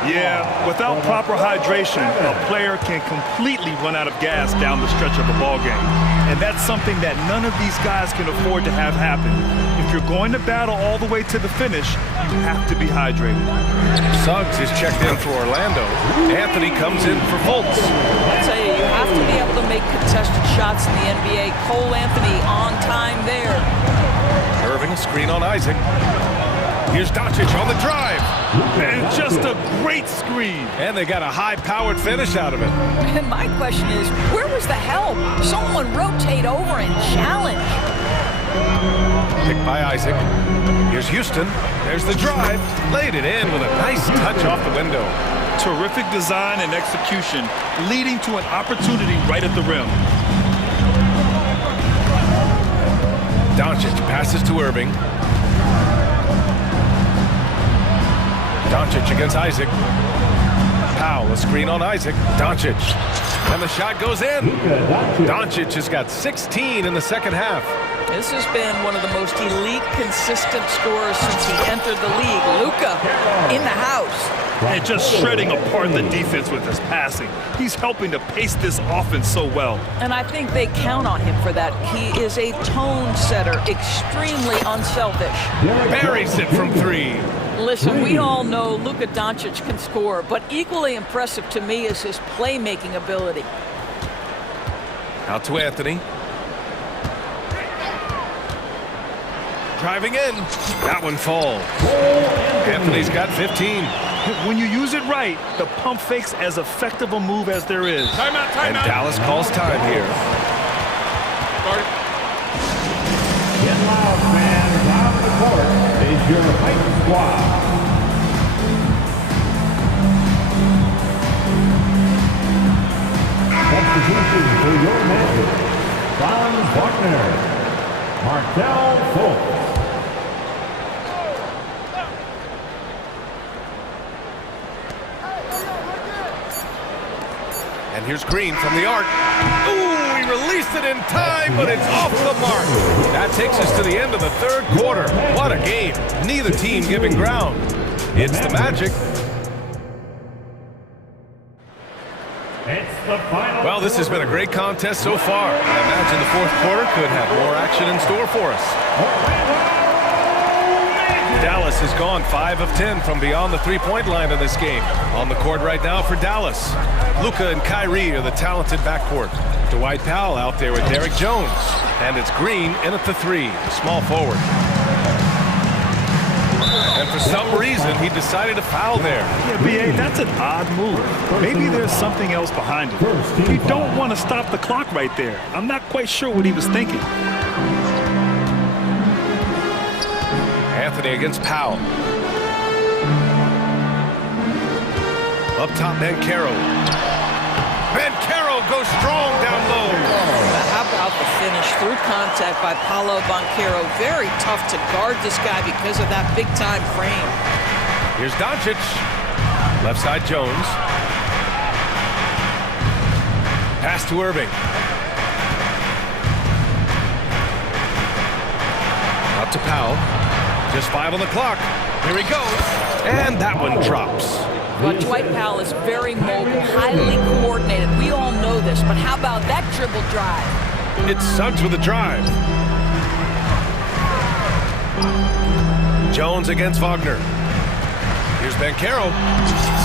Yeah, without proper hydration, a player can completely run out of gas down the stretch of a ball game. And that's something that none of these guys can afford to have happen. If you're going to battle all the way to the finish, you have to be hydrated. Suggs is checked in for Orlando. Anthony comes in for Fultz. I tell you, you have to be able to make contested shots in the NBA. Cole Anthony on time there. Irving, a screen on Isaac. Here's Doncic on the drive. And just a great screen. And they got a high-powered finish out of it. And my question is, where was the help? Someone rotate over and challenge. Picked by Isaac. Here's Houston. There's the drive. Laid it in with a nice touch off the window. Terrific design and execution, leading to an opportunity right at the rim. Doncic passes to Irving. Doncic against Isaac. Powell, a screen on Isaac. Doncic. And the shot goes in. Doncic has got 16 in the second half. This has been one of the most elite, consistent scorers since he entered the league. Luka in the house. And just shredding apart the defense with his passing. He's helping to pace this offense so well. And I think they count on him for that. He is a tone setter, extremely unselfish. Buries it from three. Listen, we all know Luka Doncic can score, but equally impressive to me is his playmaking ability. Out to Anthony. Driving in. That one falls. Anthony's got 15. When you use it right, the pump fake's as effective a move as there is. And Dallas calls time here. Get loud, fans. Out of the court is your hype squad. Substitution for your Magic. Franz Wagner. Markel Fultz. And here's Green from the arc. Ooh, he released it in time, but it's off the mark. That takes us to the end of the third quarter. What a game. Neither team giving ground. It's the Magic. Well, this has been a great contest so far. I imagine the fourth quarter could have more action in store for us. Dallas has gone 5 of 10 from beyond the three-point line in this game. On the court right now for Dallas. Luka and Kyrie are the talented backcourt. Dwight Powell out there with Derek Jones. And it's Green in at the three, the small forward. And for some reason, he decided to foul there. Yeah, B.A., that's an odd move. Maybe there's something else behind it. You don't want to stop the clock right there. I'm not quite sure what he was thinking. Anthony against Powell. Up top, Banchero. Banchero goes strong down low. How about the finish through contact by Paolo Banchero? Very tough to guard this guy because of that big-time frame. Here's Doncic. Left side, Jones. Pass to Irving. Out to Powell. Just 5 on the clock. Here he goes. And that one drops. But Dwight Powell is very mobile, highly coordinated. We all know this, but how about that dribble drive? It's Suggs with a drive. Jones against Wagner. Here's Banchero.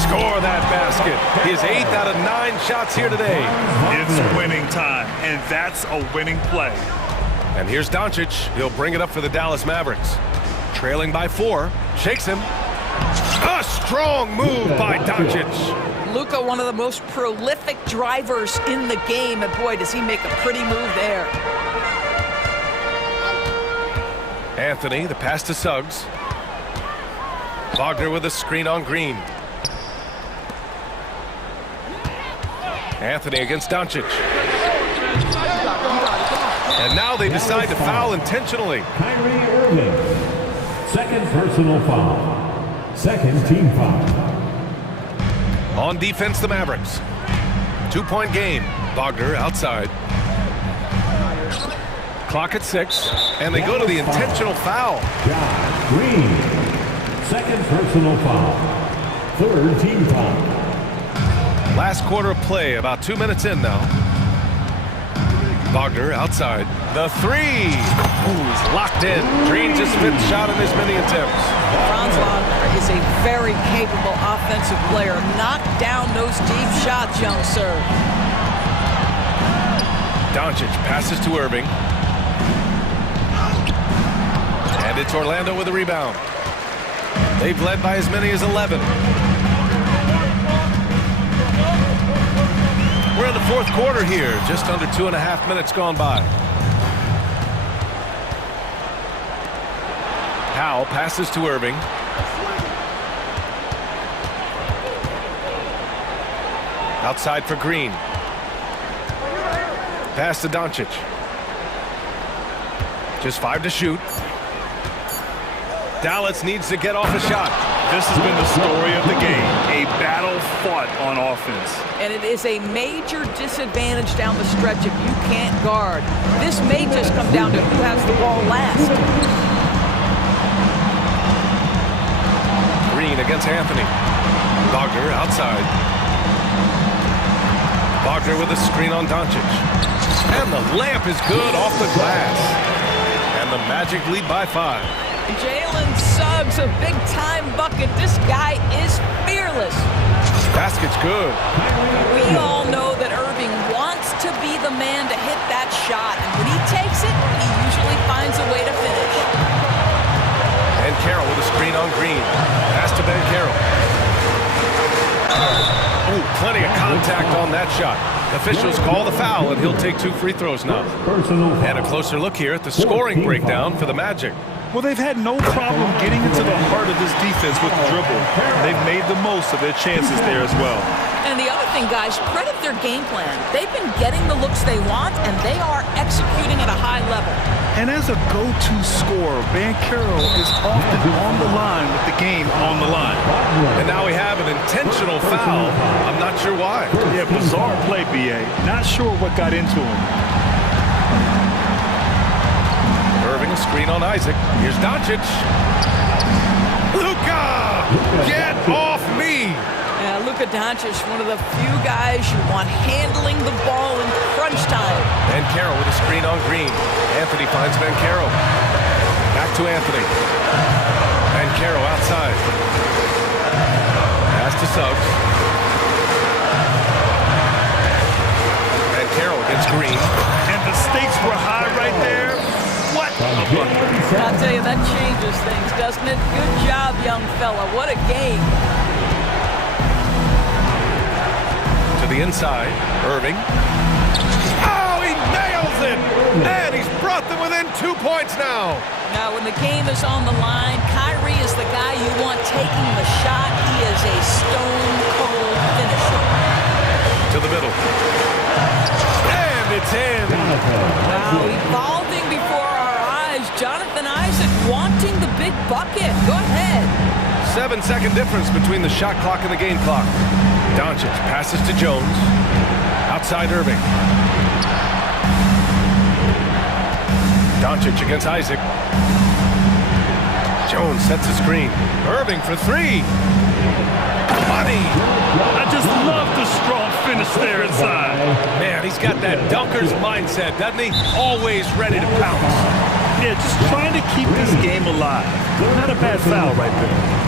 Score that basket. His 8th out of 9 shots here today. It's winning time, and that's a winning play. And here's Doncic. He'll bring it up for the Dallas Mavericks. Trailing by 4. Shakes him. A strong move by Doncic. Luka, one of the most prolific drivers in the game, and boy, does he make a pretty move there. Anthony, the pass to Suggs. Wagner with a screen on Green. Anthony against Doncic. And now they decide to foul intentionally. Kyrie Irving. Second personal foul. Second team foul. On defense, the Mavericks. 2-point game. Wagner outside. Clock at 6. And they go to the intentional foul. Josh Green. Second personal foul. Third team foul. Last quarter of play, about 2 minutes in now. Wagner outside. The three. Ooh, he's locked in. Dreams his 5th shot in as many attempts. Franz Wagner is a very capable offensive player. Knock down those deep shots, young sir. Doncic passes to Irving. And it's Orlando with a rebound. They've led by as many as 11. We're in the fourth quarter here, just under 2.5 minutes gone by. Powell passes to Irving. Outside for Green. Pass to Doncic. Just 5 to shoot. Dallas needs to get off a shot. This has been the story of the game, a battle fought on offense. And it is a major disadvantage down the stretch if you can't guard. This may just come down to who has the ball last. Green against Anthony. Wagner outside. Wagner with a screen on Doncic. And the layup is good off the glass. And the Magic lead by 5. Jalen Suggs, a big-time bucket. This guy is fearless. Basket's good. We all know that Irving wants to be the man to hit that shot. And when he takes it, he usually finds a way to finish. And Carroll with a screen on Green. Pass to Ben Carroll. Oh, plenty of contact on that shot. Officials call the foul, and he'll take 2 free throws now. And a closer look here at the scoring breakdown for the Magic. Well, they've had no problem getting into the heart of this defense with the dribble. They've made the most of their chances there as well. And the other thing, guys, credit their game plan. They've been getting the looks they want, and they are executing at a high level. And as a go-to scorer, Ben Carroll is often on the line with the game on the line. And now we have an intentional foul. I'm not sure why. Yeah, bizarre play, B.A. Not sure what got into him. Irving, screen on Isaac. Here's Doncic. Luka! Get off me! Yeah, Luka Doncic, one of the few guys you want handling the ball in crunch time. And Carroll with a screen on Green. Anthony finds Ben Carroll. Back to Anthony. Ben Carroll outside. Pass to Suggs. Ben Carroll against Green. And the stakes were high right there. What a bucket. I'll tell you, that changes things, doesn't it? Good job, young fella. What a game. To the inside, Irving. Oh, he nails it! And he's brought them within 2 points now. Now, when the game is on the line, Kyrie is the guy you want taking the shot. He is a stone-cold finisher. To the middle. And it's in. Wow, evolving before our eyes. Jonathan Isaac wanting the big bucket. Go ahead. 7-second difference between the shot clock and the game clock. Doncic passes to Jones. Outside Irving. Doncic against Isaac. Jones sets a screen. Irving for 3. Money! I just love the strong finish there inside. Man, he's got that dunker's mindset, doesn't he? Always ready to pounce. Yeah, just trying to keep this game alive. Not a bad foul right there.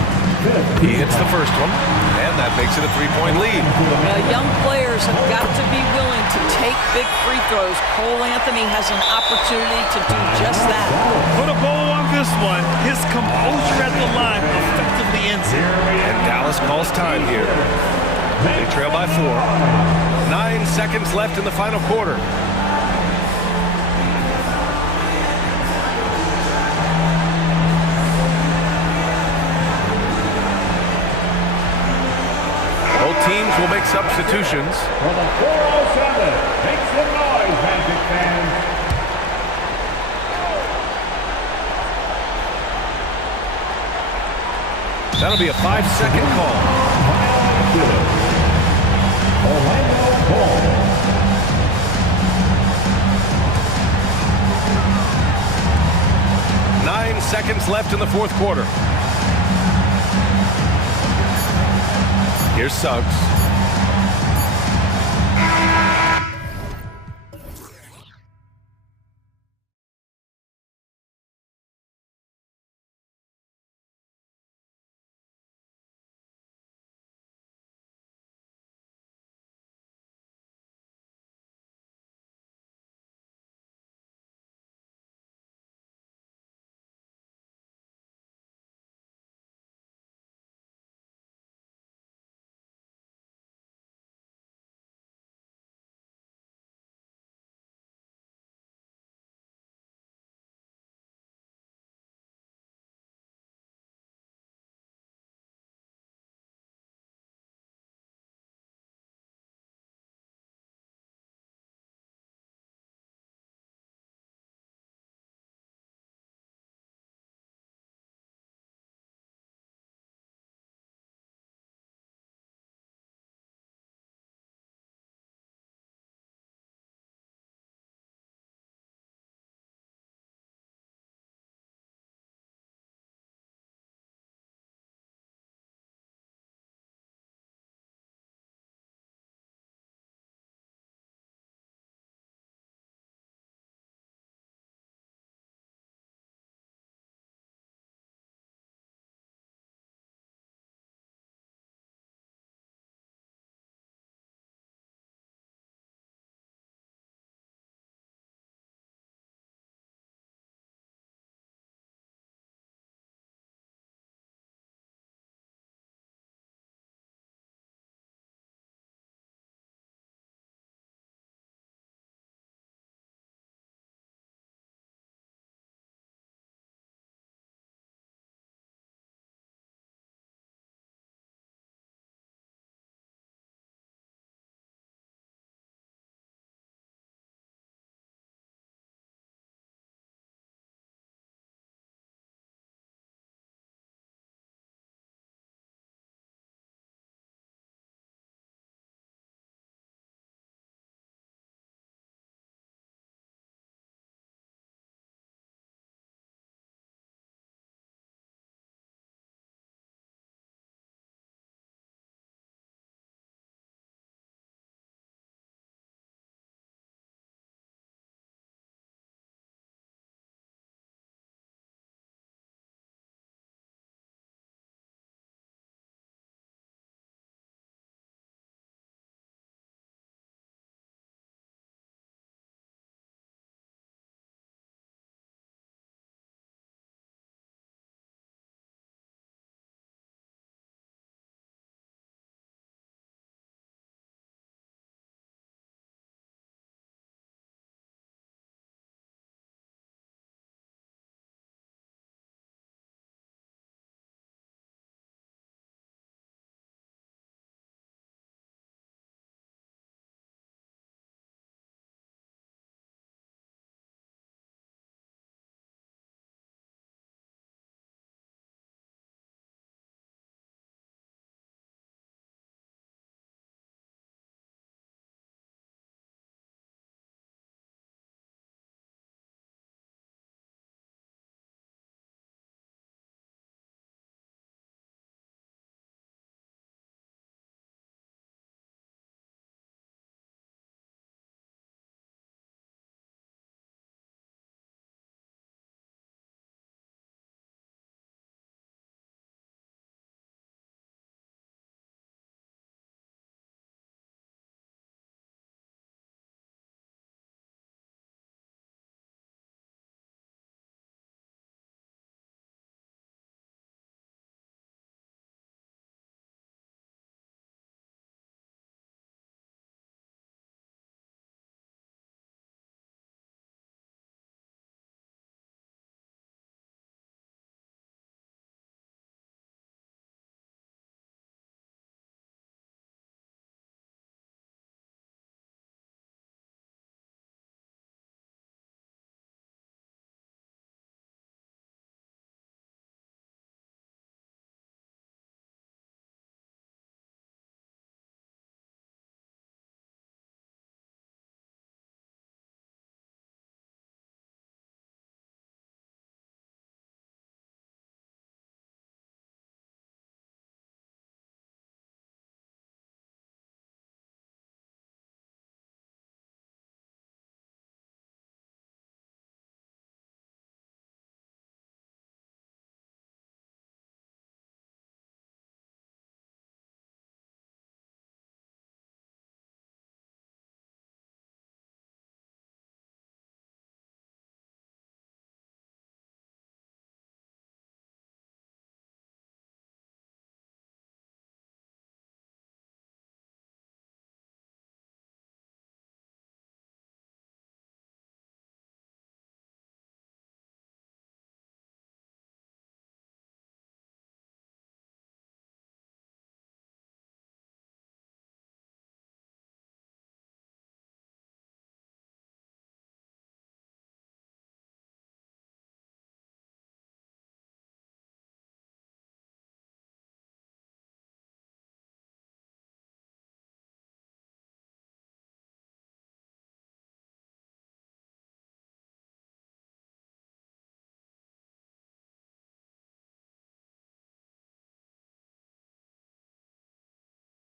He hits the first one, and that makes it a 3-point lead. Young players have got to be willing to take big free throws. Cole Anthony has an opportunity to do just that. Put a bow on this one. His composure at the line effectively ends it. And Dallas calls time here. They trail by 4. 9 seconds left in the final quarter. Both teams will make substitutions. For the 407, make some noise, Magic fans. That'll be a 5-second call. Orlando Ball. 9 seconds left in the fourth quarter. Here's Suggs.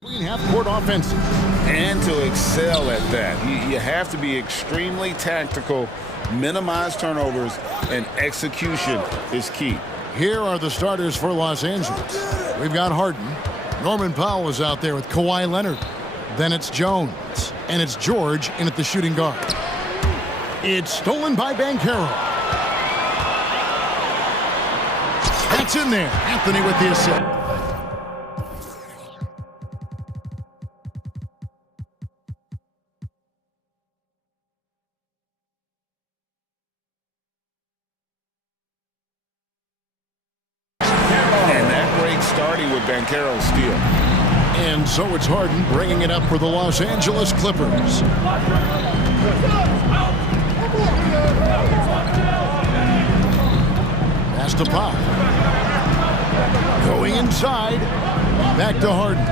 Half-court offensive. And to excel at that, you have to be extremely tactical, minimize turnovers, and execution is key. Here are the starters for Los Angeles. We've got Harden. Norman Powell is out there with Kawhi Leonard. Then it's Jones. And it's George in at the shooting guard. It's stolen by Banchero. That's in there. Anthony with the assist. Banchero's steal. And so it's Harden bringing it up for the Los Angeles Clippers. Pass to Pop. Going inside. Back to Harden.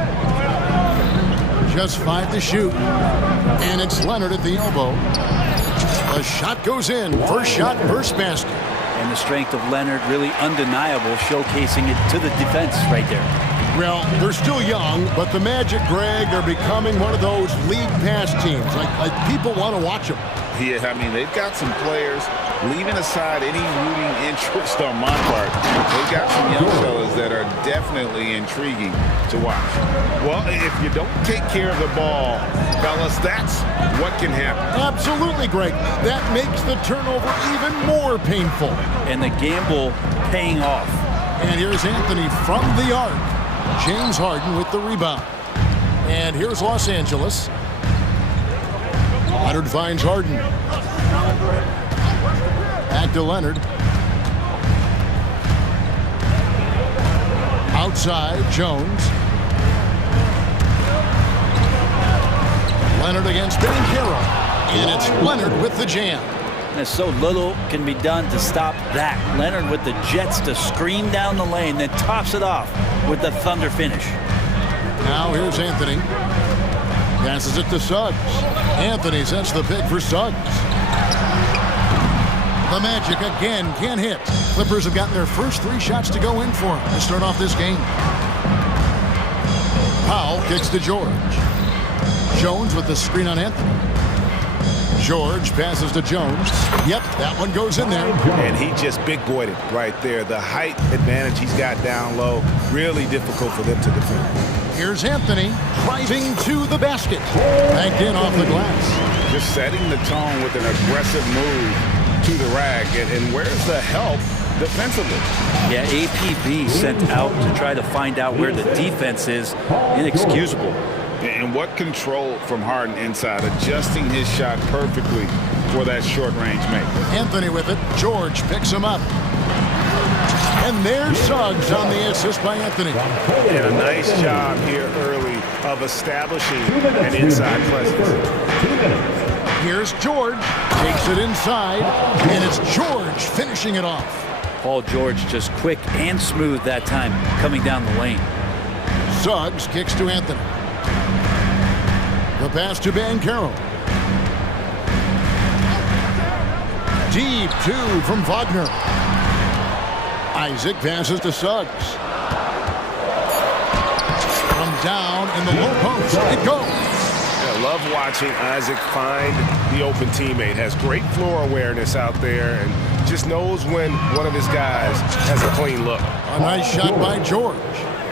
Just 5 to shoot. And it's Leonard at the elbow. The shot goes in. First shot, first basket. And the strength of Leonard really undeniable, showcasing it to the defense right there. Well, they're still young, but the Magic, Greg, are becoming one of those league pass teams. Like people want to watch them. Yeah, I mean, they've got some players, leaving aside any rooting interest on my part, they've got some young fellas that are definitely intriguing to watch. Well, if you don't take care of the ball, fellas, that's what can happen. Absolutely, Greg. That makes the turnover even more painful. And the gamble paying off. And here's Anthony from the arc. James Harden with the rebound. And here's Los Angeles. Leonard finds Harden. Back to Leonard. Outside, Jones. Leonard against Banchero. And it's Leonard with the jam. And so little can be done to stop that. Leonard with the jets to scream down the lane, then tops it off with the thunder finish. Now here's Anthony. Passes it to Suggs. Anthony sets the pick for Suggs. The Magic again can't hit. Clippers have gotten their first 3 shots to go in for them to start off this game. Powell kicks to George. Jones with the screen on Anthony. George passes to Jones. Yep, that one goes in there. And he just big-boyed it right there. The height advantage he's got down low, really difficult for them to defend. Here's Anthony driving to the basket. Banked in off the glass. Just setting the tone with an aggressive move to the rack. And where's the help defensively? Yeah, APB sent out to try to find out where the defense is. Inexcusable. And what control from Harden inside, adjusting his shot perfectly for that short-range make. Anthony with it. George picks him up. And there's Suggs on the assist by Anthony. And a nice job here early of establishing an inside presence. Here's George. Takes it inside. And it's George finishing it off. Paul George just quick and smooth that time coming down the lane. Suggs kicks to Anthony. The pass to Banchero. Deep 2 from Wagner. Isaac passes to Suggs. From down in the low post, it goes. I love watching Isaac find the open teammate. Has great floor awareness out there and just knows when one of his guys has a clean look. A nice shot by George.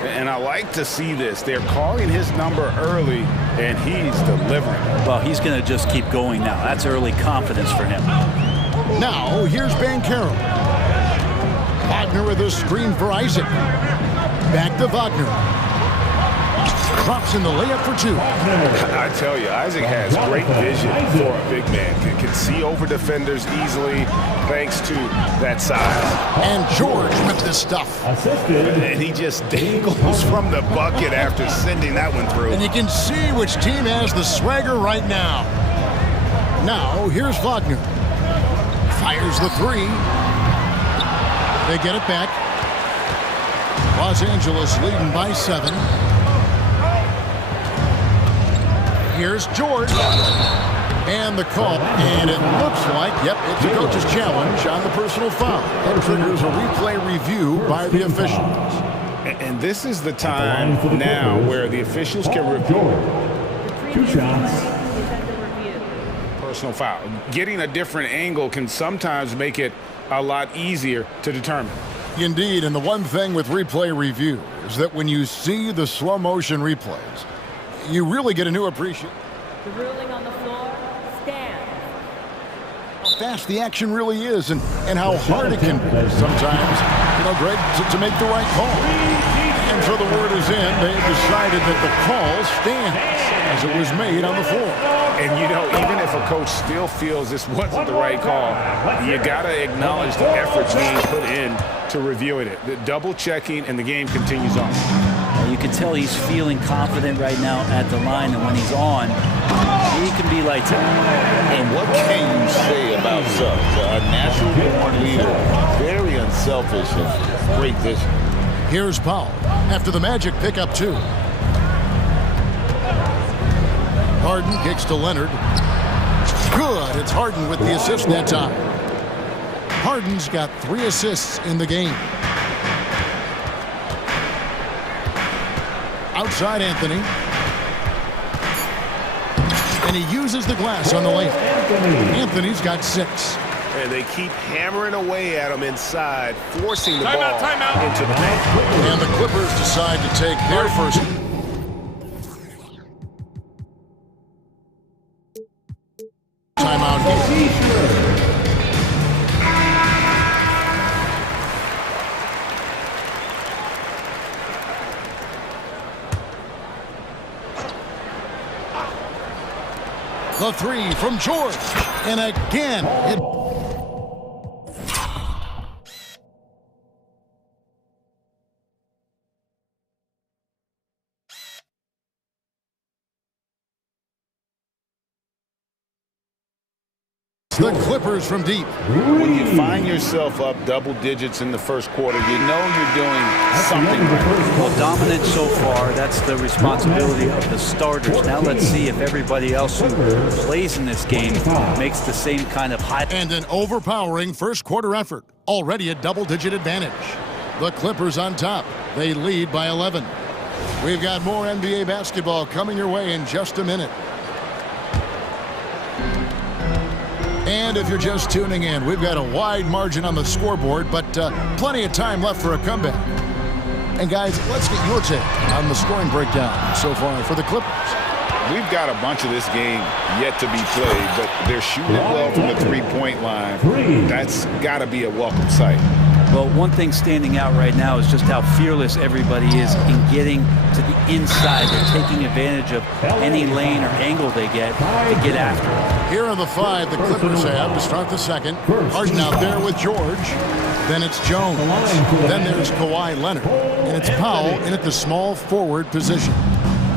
And I like to see this. They're calling his number early, and he's delivering. Well, he's going to just keep going now. That's early confidence for him. Now, here's Banchero. Wagner with a screen for Isaac. Back to Wagner. Drops in the layup for 2. I tell you, Isaac has great vision for a big man. Can see over defenders easily thanks to that size. And George with this stuff. And he just dangles from the bucket after sending that one through. And you can see which team has the swagger right now. Now, here's Wagner. Fires the 3. They get it back. Los Angeles leading by 7. Here's George. And the call. And it looks like, yep, it's a coach's challenge on the personal foul. That triggers a replay review by the officials. And this is the time now where the officials can review. 2 shots. Personal foul. Getting a different angle can sometimes make it a lot easier to determine. Indeed, and the one thing with replay review is that when you see the slow motion replays, you really get a new appreciation. The ruling on the floor stands. How fast the action really is and how hard it can be sometimes, Greg, to make the right call. And so the word is in. They decided that the call stands as it was made on the floor. And, even if a coach still feels this wasn't the right call, you got to acknowledge the efforts being put in to reviewing it. The double checking, and the game continues on. You can tell he's feeling confident right now at the line, and when he's on, he can be lights out. And what can you say about Suggs? A natural-born leader, very unselfish and great vision. Here's Powell after the Magic pick up 2. Harden kicks to Leonard. Good. It's Harden with the assist that time. Harden's got 3 assists in the game. Outside Anthony. And he uses the glass on the lane. Anthony's got 6. And they keep hammering away at him inside, forcing the ball into the paint. And the Clippers decide to take their first. Timeout here. The 3 from George. And again, it... The Clippers from deep. When you find yourself up double digits in the first quarter, you know you're doing something right. Well, dominant so far, that's the responsibility of the starters. Now let's see if everybody else who plays in this game makes the same kind of high. And an overpowering first quarter effort. Already a double-digit advantage. The Clippers on top. They lead by 11. We've got more NBA basketball coming your way in just a minute. And if you're just tuning in, we've got a wide margin on the scoreboard, but plenty of time left for a comeback. And guys, let's get your take on the scoring breakdown so far for the Clippers. We've got a bunch of this game yet to be played, but they're shooting it well from the three-point line. That's got to be a welcome sight. Well, one thing standing out right now is just how fearless everybody is in getting to the inside. They're taking advantage of any lane or angle they get to get after it. Here are the 5 the Clippers have to start the second. Harden out there with George. Then it's Jones. Then there's Kawhi Leonard. And it's Powell in at the small forward position.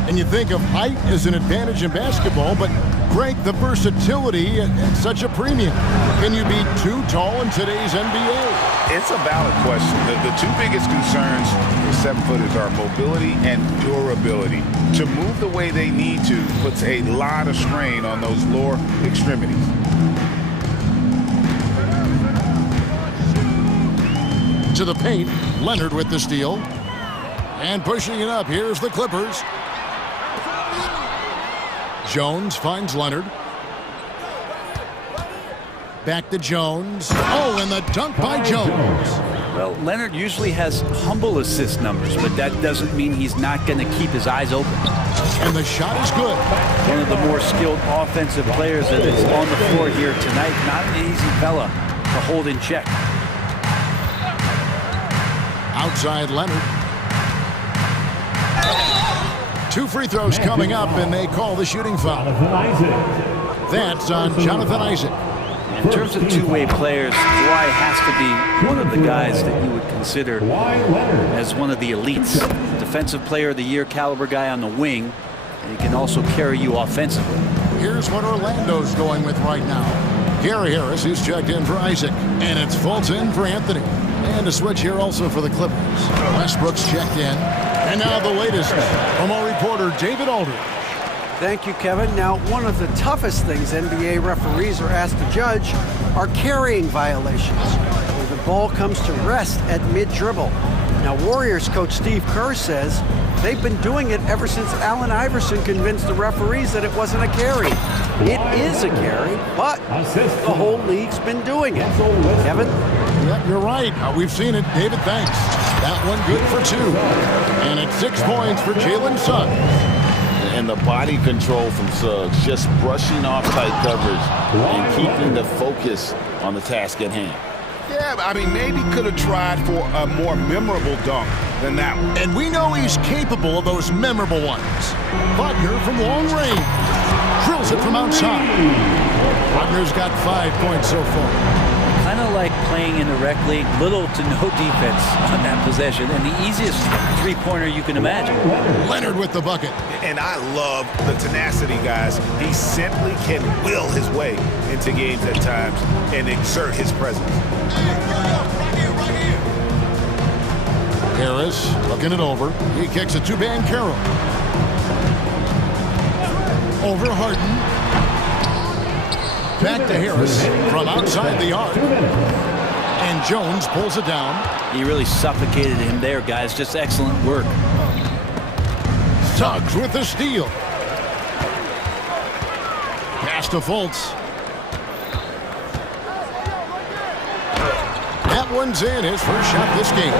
And you think of height as an advantage in basketball, but Greg, the versatility at such a premium. Can you be too tall in today's NBA? It's a valid question. The 2 biggest concerns for 7-footers are mobility and durability. To move the way they need to puts a lot of strain on those lower extremities. To the paint, Leonard with the steal. And pushing it up, here's the Clippers. Jones finds Leonard. Back to Jones. Oh, and the dunk by Jones. Well, Leonard usually has humble assist numbers, but that doesn't mean he's not going to keep his eyes open. And the shot is good. One of the more skilled offensive players that is on the floor here tonight. Not an easy fella to hold in check. Outside Leonard. 2 free throws coming up, and they call the shooting foul. That's on Jonathan Isaac. In terms of two-way players, Kawhi has to be one of the guys that you would consider as one of the elites. Defensive player of the year caliber guy on the wing, and he can also carry you offensively. Here's what Orlando's going with right now. Gary Harris, who's checked in for Isaac, and it's Fultz in for Anthony. And a switch here also for the Clippers. Westbrook's checked in. And now the latest from our reporter, David Aldridge. Thank you, Kevin. Now, one of the toughest things NBA referees are asked to judge are carrying violations, where the ball comes to rest at mid-dribble. Now, Warriors coach Steve Kerr says they've been doing it ever since Allen Iverson convinced the referees that it wasn't a carry. It is a carry, but the whole league's been doing it. Kevin? Yep, you're right. We've seen it. David, thanks. That one good for 2. And it's 6 points for Jalen Suggs. And the body control from Suggs, just brushing off tight coverage and keeping the focus on the task at hand. Yeah, I mean, maybe could have tried for a more memorable dunk than that one. And we know he's capable of those memorable ones. Wagner from long range drills it from outside. Wagner's got 5 points so far. Kind of like playing in the rec league, little to no defense on that possession, and the easiest three-pointer you can imagine. Leonard with the bucket. And I love the tenacity, guys. He simply can will his way into games at times and exert his presence. Harris looking it over. He kicks it to Banchero. Over Harden. Back to Harris from outside the arc. And Jones pulls it down. He really suffocated him there, guys. Just excellent work. Suggs with the steal. Pass to Fultz. That one's in, his first shot this game.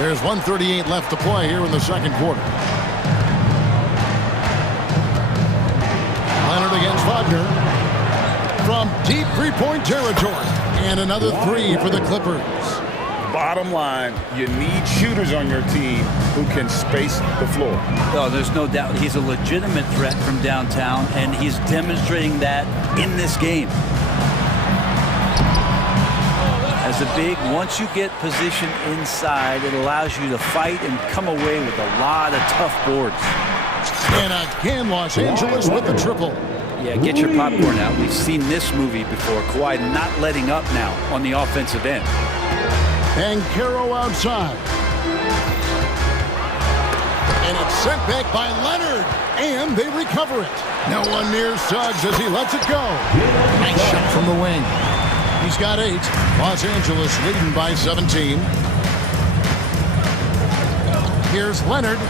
There's 1:38 left to play here in the second quarter. Leonard against Wagner from deep three-point territory. And another 3 for the Clippers. Bottom line, you need shooters on your team who can space the floor. Oh, there's no doubt he's a legitimate threat from downtown, and he's demonstrating that in this game. As a big, once you get position inside, it allows you to fight and come away with a lot of tough boards. And again, Los Angeles with the triple. Yeah, get your popcorn out. We've seen this movie before. Kawhi not letting up now on the offensive end. Banchero outside. And it's sent back by Leonard. And they recover it. No one near Suggs as he lets it go. Nice shot from the wing. He's got 8. Los Angeles leading by 17. Here's Leonard.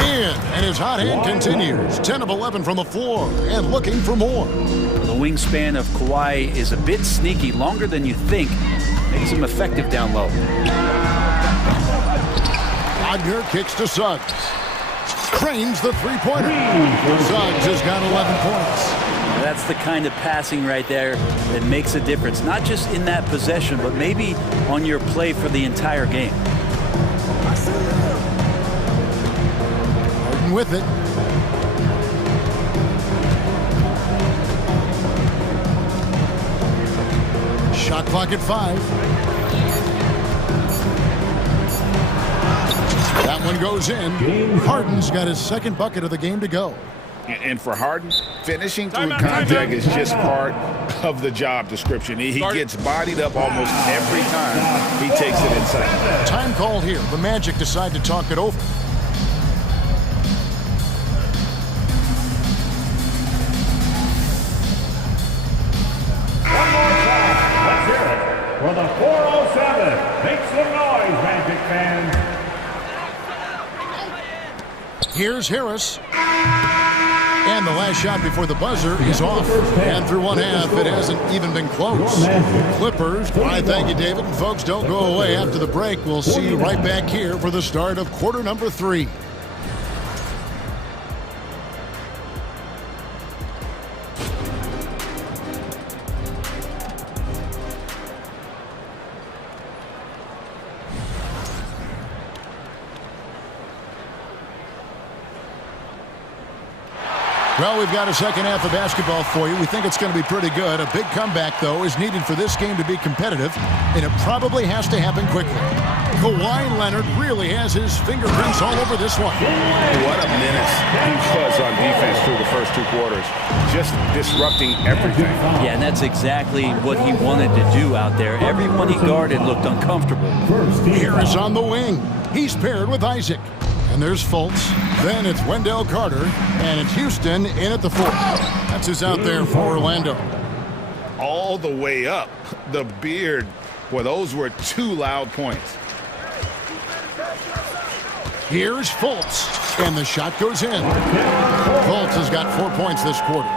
In, and his hot hand continues. 10 of 11 from the floor and looking for more. The wingspan of Kawhi is a bit sneaky, longer than you think. Makes him effective down low. Wagner kicks to Suggs. Cranes the three-pointer. Suggs has got 11 points. That's the kind of passing right there that makes a difference, not just in that possession, but maybe on your play for the entire game. Harden with it. Shot clock at 5. That one goes in. Harden's got his second bucket of the game to go. And for Harden, finishing through contact is just part of the job description. He gets bodied up almost every time he takes it inside. Time call here. The Magic decide to talk it over. One more time. Let's hear it for the 407. Make some noise, Magic fans. Here's Harris. And the last shot before the buzzer is off. And through one half, it hasn't even been close. Clippers, I thank you, David. And folks, don't go away after the break. We'll see you right back here for the start of quarter number 3. Well, we've got a second half of basketball for you. We think it's going to be pretty good. A big comeback, though, is needed for this game to be competitive, and it probably has to happen quickly. Kawhi Leonard really has his fingerprints all over this one. What a menace he was on defense through the first 2 quarters. Just disrupting everything. Yeah, and that's exactly what he wanted to do out there. Everyone he guarded looked uncomfortable. Here is on the wing. He's paired with Isaac. And there's Fultz. Then it's Wendell Carter. And it's Houston in at the 4. That's who's out there for Orlando. All the way up. The beard Well, those were 2 loud points. Here's Fultz, and the shot goes in. Fultz has got 4 points this quarter.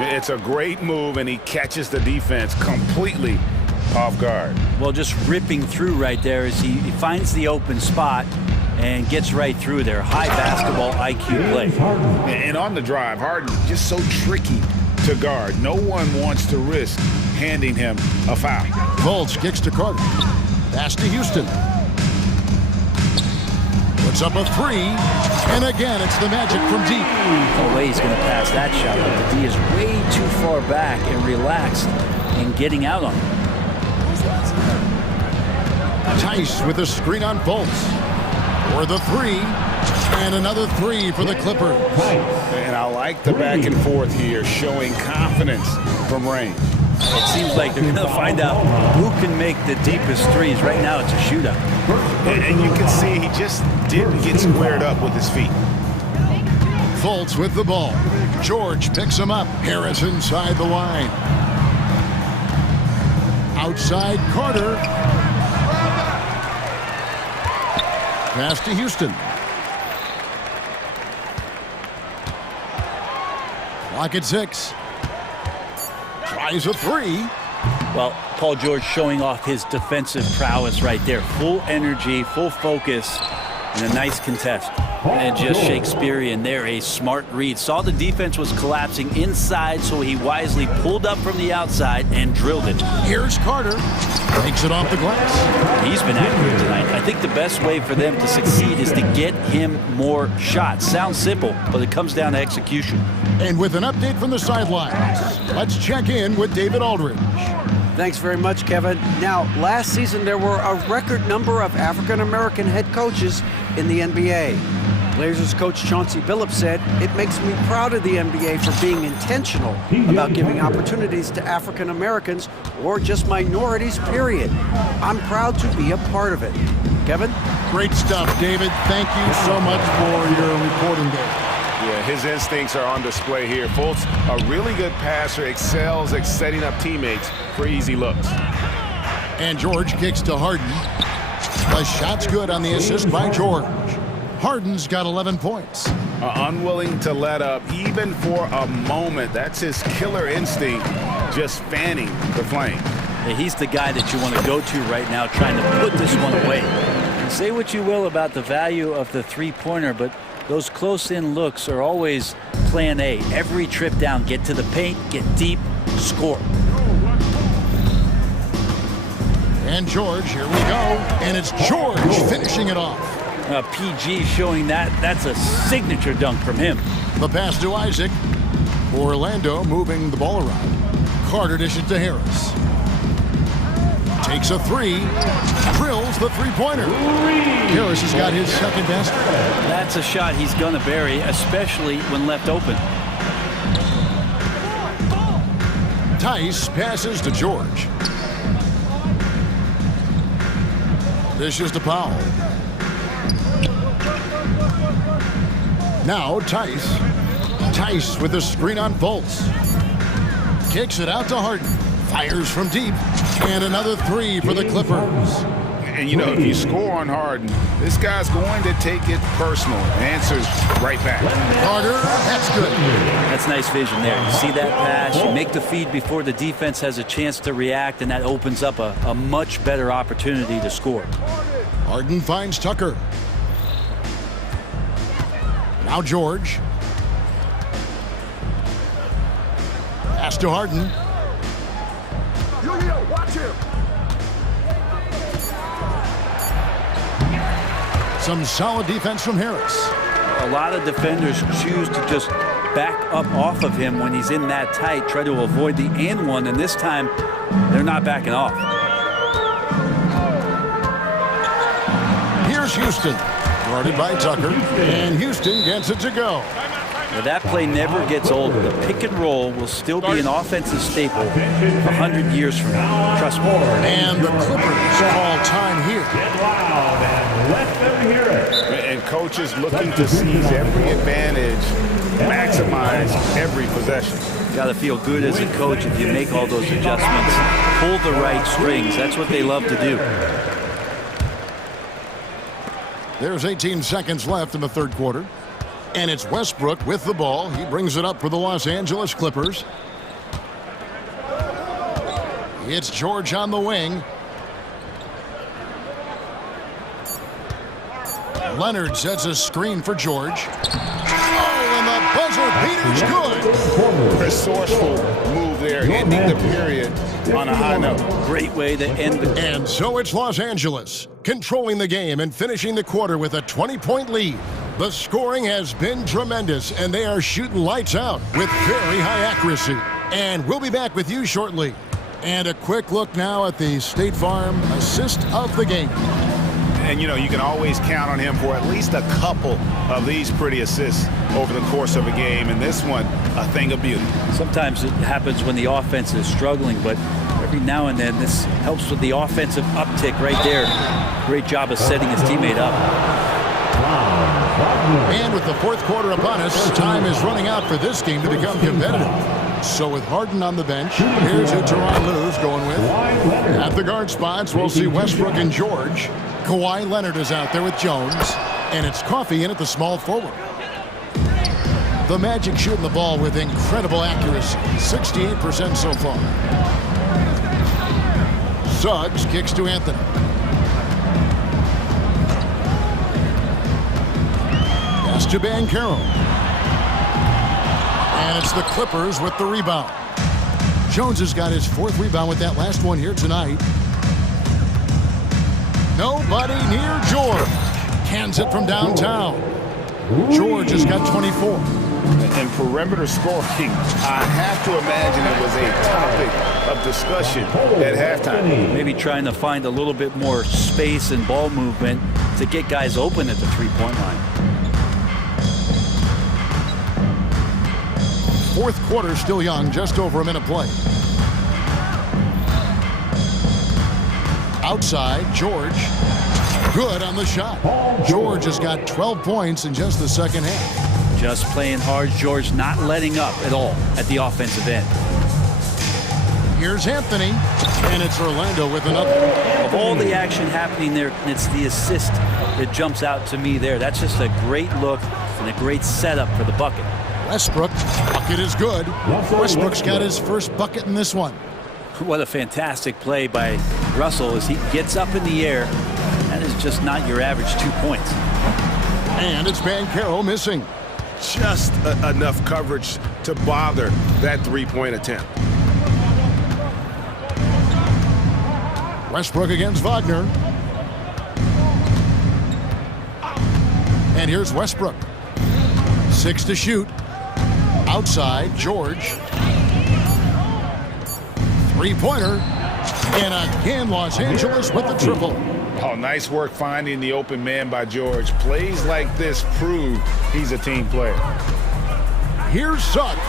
It's a great move, and he catches the defense completely off guard. Well, just ripping through right there as he finds the open spot and gets right through there. High basketball IQ play. And on the drive, Harden just so tricky to guard. No one wants to risk handing him a foul. Fultz kicks to Carter. Pass to Houston. Puts up a 3, and again, it's the Magic from deep. No way he's going to pass that shot. The D is way too far back and relaxed in getting out on him. Tice with a screen on Fultz. For the 3, and another 3 for the Clippers. And I like the back and forth here, showing confidence from range. It seems like they're going to find out who can make the deepest threes. Right now, it's a shootout. And you can see he just didn't get squared up with his feet. Fultz with the ball. George picks him up. Harris inside the line. Outside Carter. Pass to Houston. Clock at 6. Tries a 3. Well, Paul George showing off his defensive prowess right there. Full energy, full focus, and a nice contest. And just Shakespearean there, a smart read. Saw the defense was collapsing inside, so he wisely pulled up from the outside and drilled it. Here's Carter. Takes it off the glass. He's been accurate tonight. I think the best way for them to succeed is to get him more shots. Sounds simple, but it comes down to execution. And with an update from the sidelines, let's check in with David Aldridge. Thanks very much, Kevin. Now, last season there were a record number of African-American head coaches in the NBA. Blazers coach Chauncey Billups said, "It makes me proud of the NBA for being intentional about giving opportunities to African Americans or just minorities, period. I'm proud to be a part of it." Kevin? Great stuff, David. Thank you so much for your reporting there. Yeah, his instincts are on display here. Fultz, a really good passer, excels at setting up teammates for easy looks. And George kicks to Harden. The shot's good on the assist by George. Harden's got 11 points. Unwilling to let up even for a moment. That's his killer instinct, just fanning the flame. Yeah, he's the guy that you want to go to right now, trying to put this one away. And say what you will about the value of the three-pointer, but those close-in looks are always plan A. Every trip down, get to the paint, get deep, score. And George, here we go. And it's George finishing it off. PG showing that's a signature dunk from him. The pass to Isaac. Orlando moving the ball around. Carter dishes to Harris. Takes a 3. Drills the three-pointer. Harris has got his second basket. That's a shot he's going to bury, especially when left open. Tice passes to George. Dishes to Powell. Now Tice. Tice with a screen on Fultz. Kicks it out to Harden. Fires from deep. And another 3 for the Clippers. And, you know, if you score on Harden, this guy's going to take it personal. Answers right back. Carter, that's good. That's nice vision there. You see that pass, you make the feed before the defense has a chance to react, and that opens up a much better opportunity to score. Harden finds Tucker. Now George. Pass to Harden. Watch him. Some solid defense from Harris. A lot of defenders choose to just back up off of him when he's in that tight, try to avoid the and one, and this time they're not backing off. Here's Houston, guarded by Tucker, and Houston gets it to go. Now that play never gets old. The pick and roll will still be an offensive staple 100 years from now. Trust me. And the Clippers call time here. And coaches looking to seize every advantage, maximize every possession. Got to feel good as a coach if you make all those adjustments. pull the right strings. That's what they love to do. There's 18 seconds left in the third quarter. And it's Westbrook with the ball. He brings it up for the Los Angeles Clippers. It's George on the wing. Leonard sets a screen for George. Oh, and the buzzer beater's good. Resourceful move there, ending the period on a high note. Great way to end the... And so it's Los Angeles, controlling the game and finishing the quarter with a 20-point lead. The scoring has been tremendous, and they are shooting lights out with very high accuracy. And we'll be back with you shortly. And a quick look now at the State Farm assist of the game. And, you know, you can always count on him for at least a couple of these pretty assists over the course of a game. And this one, a thing of beauty. Sometimes it happens when the offense is struggling, but every now and then this helps with the offensive uptick right there. Great job of setting his teammate up. And with the fourth quarter upon us, time is running out for this game to become competitive. So with Harden on the bench, here's who Tyronn Lue's going with. At the guard spots, we'll see Westbrook and George. Kawhi Leonard is out there with Jones. And it's Coffey in at the small forward. The Magic shooting the ball with incredible accuracy. 68% so far. Suggs kicks to Anthony. Pass to Banchero. And it's the Clippers with the rebound. Jones has got his fourth rebound with that last one here tonight. Nobody near George. Cans it from downtown. George has got 24. And perimeter scoring, I have to imagine it was a topic of discussion at halftime. Maybe trying to find a little bit more space and ball movement to get guys open at the three-point line. Fourth quarter still young, just over a minute play. Outside, George. Good on the shot. George has got 12 points in just the second half. Just playing hard. George not letting up at all at the offensive end. Here's Anthony, and it's Orlando with another. Of all the action happening there, it's the assist that jumps out to me there. That's just a great look and a great setup for the bucket. Westbrook, bucket is good. Westbrook's got his first bucket in this one. What a fantastic play by Russell as he gets up in the air. That is just not your average 2 points. And it's Banchero missing. Just enough coverage to bother that three-point attempt. Westbrook against Wagner. And here's Westbrook. 6 to shoot. Outside, George. Three-pointer. And again, Los Angeles with the triple. Oh, nice work finding the open man by George. Plays like this prove he's a team player. Here's Suggs.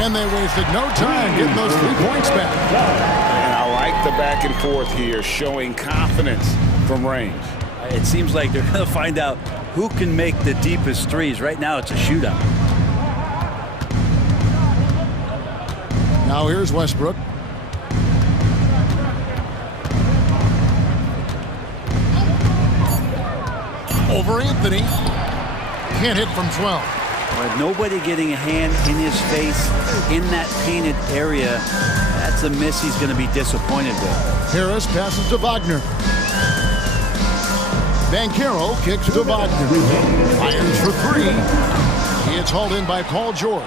And they wasted no time getting those 3 points back. And I like the back and forth here, showing confidence from range. It seems like they're going to find out who can make the deepest threes. Right now, it's a shootout. Now here's Westbrook. Over Anthony. Can't hit from 12. With nobody getting a hand in his face in that painted area, that's a miss he's going to be disappointed with. Harris passes to Wagner. Banchero kicks to Wagner. Fires for three. He is hauled in by Paul George.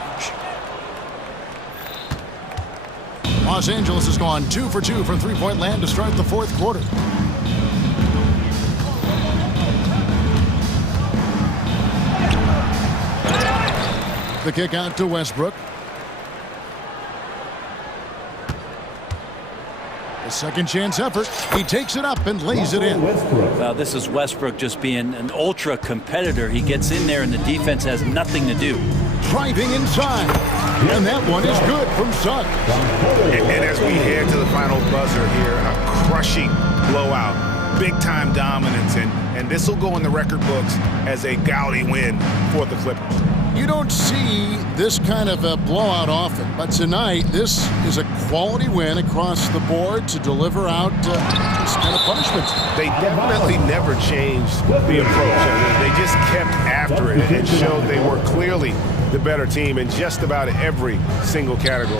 Los Angeles has gone 2 for 2 from three-point land to start the fourth quarter. The kick out to Westbrook. A second chance effort. He takes it up and lays it in. Well, this is Westbrook just being an ultra competitor. He gets in there and the defense has nothing to do. Driving inside. And that one is good from Suggs. And as we head to the final buzzer here, a crushing blowout. Big-time dominance. And this will go in the record books as a gaudy win for the Clippers. You don't see this kind of a blowout often, but tonight this is a quality win across the board to deliver out this kind of punishment. They definitely never changed the approach. They just kept after it and showed they were clearly the better team in just about every single category.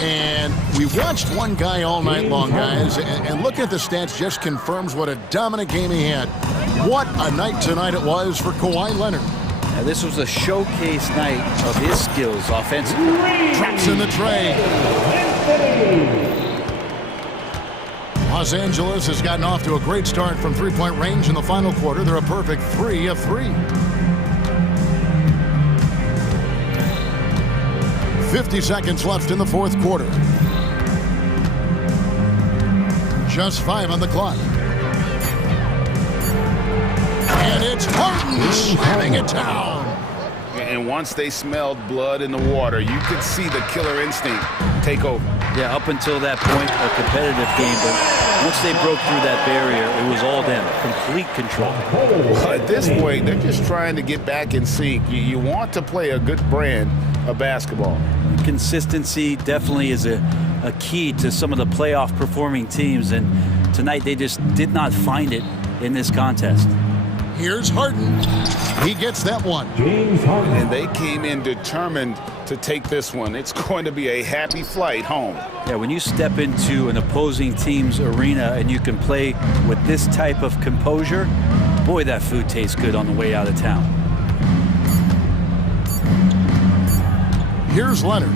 And we watched one guy all night long, guys, and looking at the stats just confirms what a dominant game he had. What a night tonight it was for Kawhi Leonard. Now, this was a showcase night of his skills offensively. Drops in the tray. Los Angeles has gotten off to a great start from three-point range in the final quarter. They're a perfect 3 of 3. 50 seconds left in the fourth quarter. Just 5 on the clock. And it's Harden slamming it down. And once they smelled blood in the water, you could see the killer instinct take over. Yeah, up until that point, a competitive game, but once they broke through that barrier, it was all them, complete control. Well, at this point, they're just trying to get back in sync. You want to play a good brand of basketball. Consistency definitely is a key to some of the playoff performing teams, and tonight they just did not find it in this contest. Here's Harden. He gets that one. And they came in determined to take this one. It's going to be a happy flight home. Yeah, when you step into an opposing team's arena and you can play with this type of composure, boy, that food tastes good on the way out of town. Here's Leonard.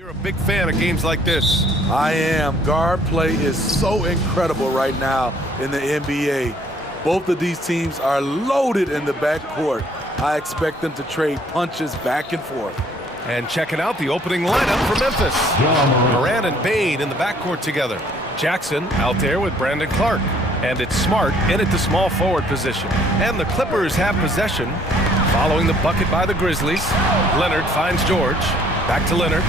You're a big fan of games like this. I am. Guard play is so incredible right now in the NBA. Both of these teams are loaded in the backcourt. I expect them to trade punches back and forth. And checking out the opening lineup for Memphis. Moran and Bain in the backcourt together. Jackson out there with Brandon Clark. And it's Smart in at the small forward position. And the Clippers have possession following the bucket by the Grizzlies. Leonard finds George. Back to Leonard.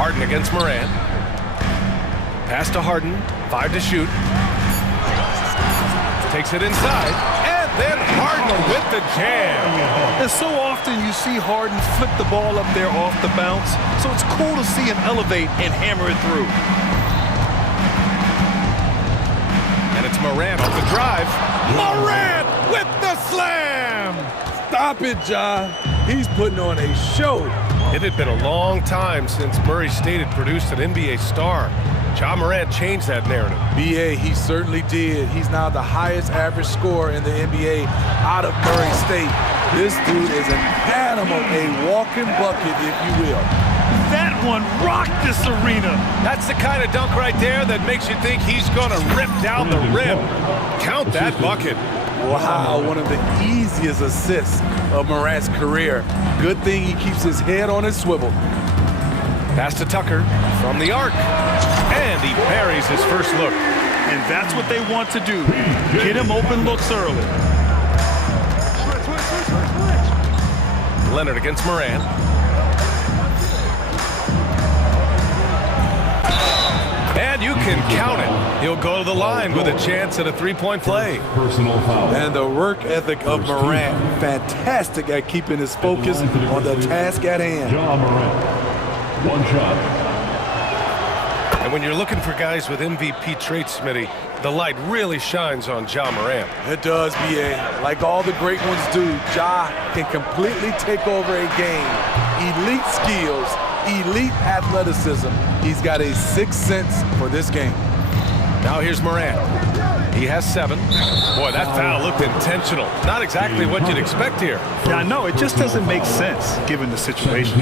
Harden against Moran. Pass to Harden. 5 to shoot. Takes it inside. And then Harden with the jam. And so often you see Harden flip the ball up there off the bounce. So it's cool to see him elevate and hammer it through. And it's Moran off the drive. Moran with the slam! Stop it, John. He's putting on a show. It had been a long time since Murray State had produced an NBA star. Ja Morant changed that narrative. B.A., he certainly did. He's now the highest average scorer in the NBA out of Murray State. This dude is an animal, a walking bucket, if you will. That one rocked this arena. That's the kind of dunk right there that makes you think he's going to rip down the rim. Count that bucket. Wow, one of the easiest assists of Morant's career. Good thing he keeps his head on his swivel. Pass to Tucker from the arc. And he buries his first look. And that's what they want to do. Get him open looks early. Leonard against Moran. And you can count it. He'll go to the line with a chance at a three-point play. Personal foul. And the work ethic of Morant, fantastic at keeping his focus on the task at hand. One shot. And when you're looking for guys with MVP traits, Smitty, the light really shines on Ja Morant. It does, B.A. Like all the great ones do, Ja can completely take over a game. Elite skills, elite athleticism. He's got a sixth sense for this game. Now here's Morant. He has 7. Boy, that foul looked intentional. Not exactly what you'd expect here. Yeah, I know. It just doesn't make sense, given the situation.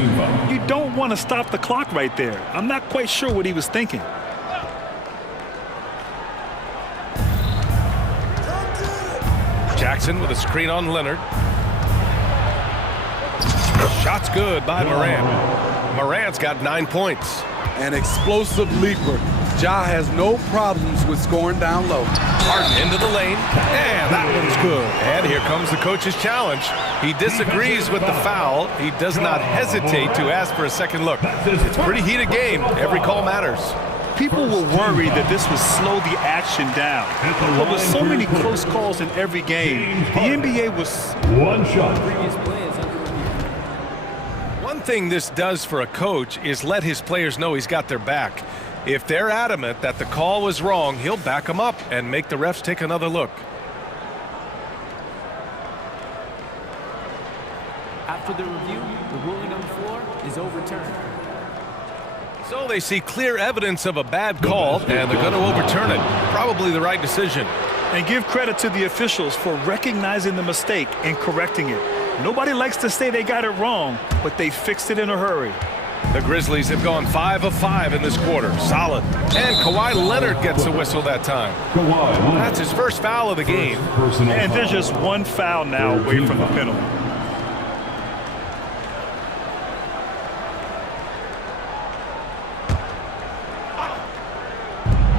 You don't want to stop the clock right there. I'm not quite sure what he was thinking. Jackson with a screen on Leonard. Shot's good by Morant. Morant's got 9 points. An explosive leaper. Ja has no problems with scoring down low. Harden into the lane, and that one's good. And here comes the coach's challenge. He disagrees with the foul. He does not hesitate to ask for a second look. It's a pretty heated game. Every call matters. People were worried that this would slow the action down. But with so many close calls in every game, the NBA was... One shot. One thing this does for a coach is let his players know he's got their back. If they're adamant that the call was wrong, he'll back them up and make the refs take another look. After the review, the ruling on the floor is overturned. So they see clear evidence of a bad call, and they're going to overturn it. Probably the right decision. And give credit to the officials for recognizing the mistake and correcting it. Nobody likes to say they got it wrong, but they fixed it in a hurry. The Grizzlies have gone 5 of 5 in this quarter. Solid. And Kawhi Leonard gets a whistle that time. That's his first foul of the game. And there's just one foul now away from the penalty.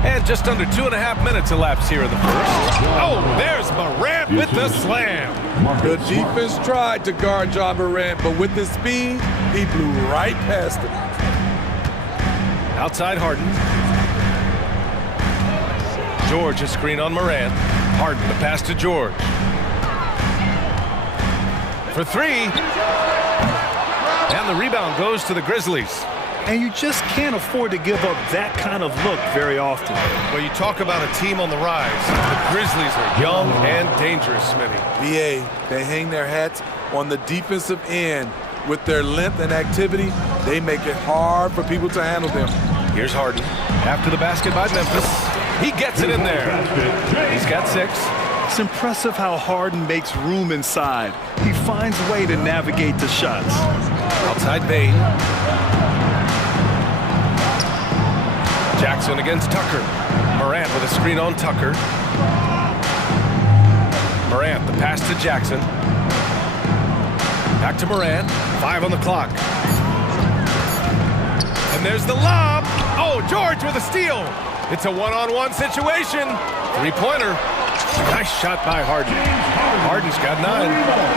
And just under 2.5 minutes elapsed here in the first. Oh, there's Morant with the slam. The defense tried to guard Ja Morant, but with his speed, he blew right past it. Outside Harden. George a screen on Morant. Harden the pass to George. For 3. And the rebound goes to the Grizzlies. And you just can't afford to give up that kind of look very often. Well, you talk about a team on the rise. The Grizzlies are young and dangerous, Smitty. B.A., they hang their hats on the defensive end. With their length and activity, they make it hard for people to handle them. Here's Harden. After the basket by Memphis. He gets it in there. He's got 6. It's impressive how Harden makes room inside. He finds a way to navigate the shots. Outside Bane. Jackson against Tucker. Morant with a screen on Tucker. Morant, the pass to Jackson. Back to Morant. 5 on the clock. And there's the lob. Oh, George with a steal. It's a one-on-one situation. Three-pointer. Nice shot by Harden. Harden's got 9.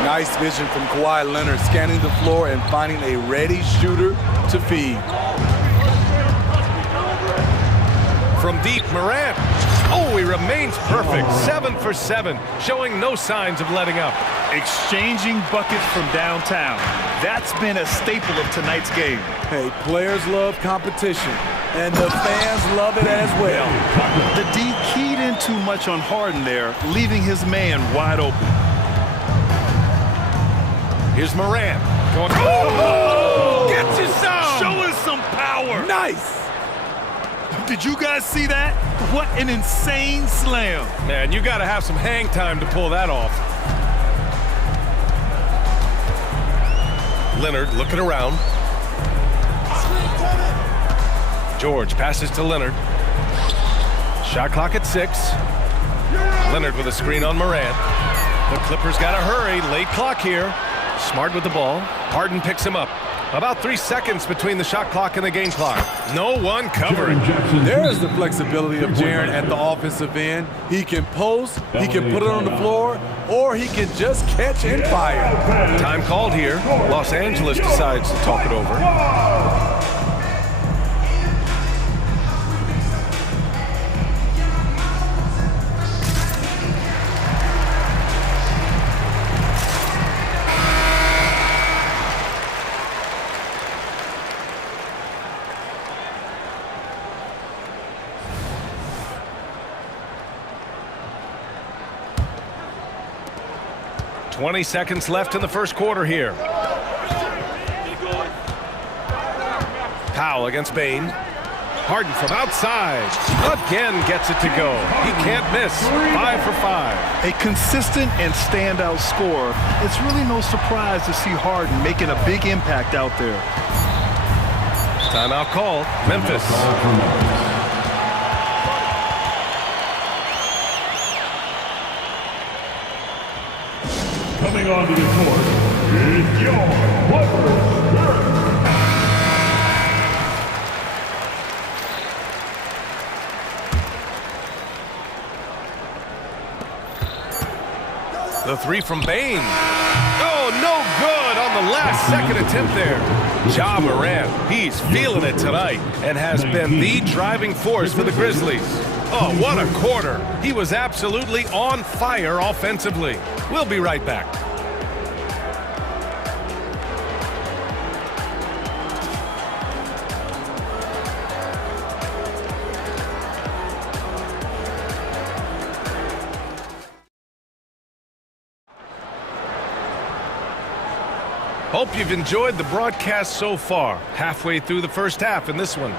Nice vision from Kawhi Leonard, scanning the floor and finding a ready shooter to feed. From deep, Morant. Oh, he remains perfect. 7 for 7, showing no signs of letting up. Exchanging buckets from downtown. That's been a staple of tonight's game. Hey, players love competition, and the fans love it as well. The D keyed in too much on Harden there, leaving his man wide open. Here's Morant. Going, oh! Gets you some! Show us some power! Nice! Did you guys see that? What an insane slam. Man, you got to have some hang time to pull that off. Leonard looking around. George passes to Leonard. Shot clock at 6. Leonard with a screen on Morant. The Clippers got to hurry. Late clock here. Smart with the ball. Harden picks him up. About 3 seconds between the shot clock and the game clock. No one covering. There's the flexibility of Jaren at the offensive end. He can post, he can put it on the floor, or he can just catch and fire. Time called here. Los Angeles decides to talk it over. 20 seconds left in the first quarter here. Powell against Bane. Harden from outside. Again gets it to go. He can't miss. 5 for 5. A consistent and standout scorer. It's really no surprise to see Harden making a big impact out there. Timeout call. Memphis. Coming on to the court is your The three from Bane. Oh, no good on the last second attempt there. Ja Morant, he's feeling it tonight and has been the driving force for the Grizzlies. Oh, what a quarter. He was absolutely on fire offensively. We'll be right back. Hope you've enjoyed the broadcast so far. Halfway through the first half in this one.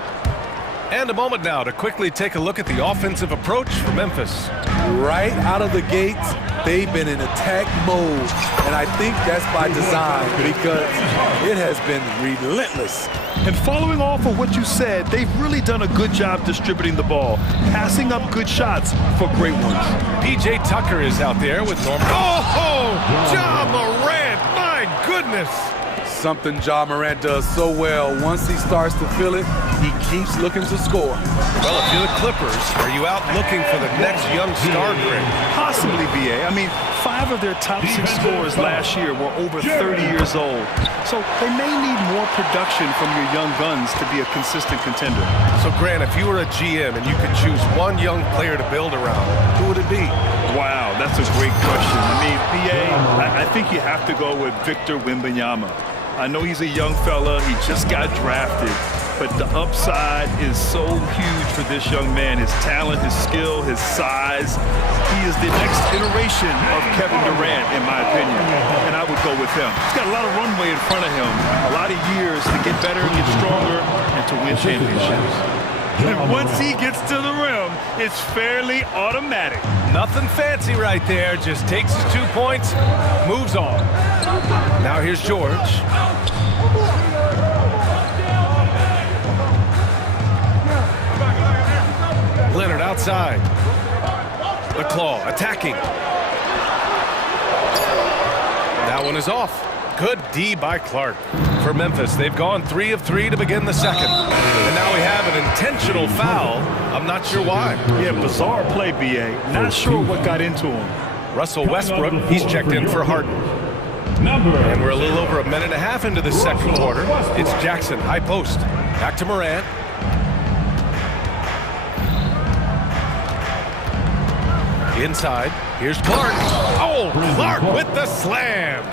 And a moment now to quickly take a look at the offensive approach for Memphis. Right out of the gates, they've been in attack mode. And I think that's by design because it has been relentless. And following off of what you said, they've really done a good job distributing the ball, passing up good shots for great ones. PJ Tucker is out there with Norman. Oh, Ja Morant, my goodness. Something Ja Morant does so well. Once he starts to feel it, he keeps looking to score. Well, if you're the Clippers, are you out looking for the next young star grid? Possibly, BA. I mean, 5 of their top 6 scorers last year were over 30 years old. So they may need more production from your young guns to be a consistent contender. So, Grant, if you were a GM and you could choose one young player to build around, who would it be? Wow, that's a great question. I mean, BA, I think you have to go with Victor Wembanyama. I know he's a young fella. He just got drafted. But the upside is so huge for this young man. His talent, his skill, his size. He is the next iteration of Kevin Durant, in my opinion. And I would go with him. He's got a lot of runway in front of him. A lot of years to get better, get stronger, and to win championships. And once he gets to the rim, it's fairly automatic. Nothing fancy right there. Just takes his 2 points, moves on. Now here's George. Leonard outside. The claw attacking. That one is off. Good D by Clark. For Memphis, they've gone 3 of 3 to begin the second. And now we have an intentional foul. I'm not sure why. Yeah, bizarre play, B.A. Not sure what got into him. Russell Westbrook, he's checked in for Harden. And we're a little over a minute and a half into the second quarter. It's Jackson, high post. Back to Morant. Inside, here's Clark. Oh, Clark with the slam.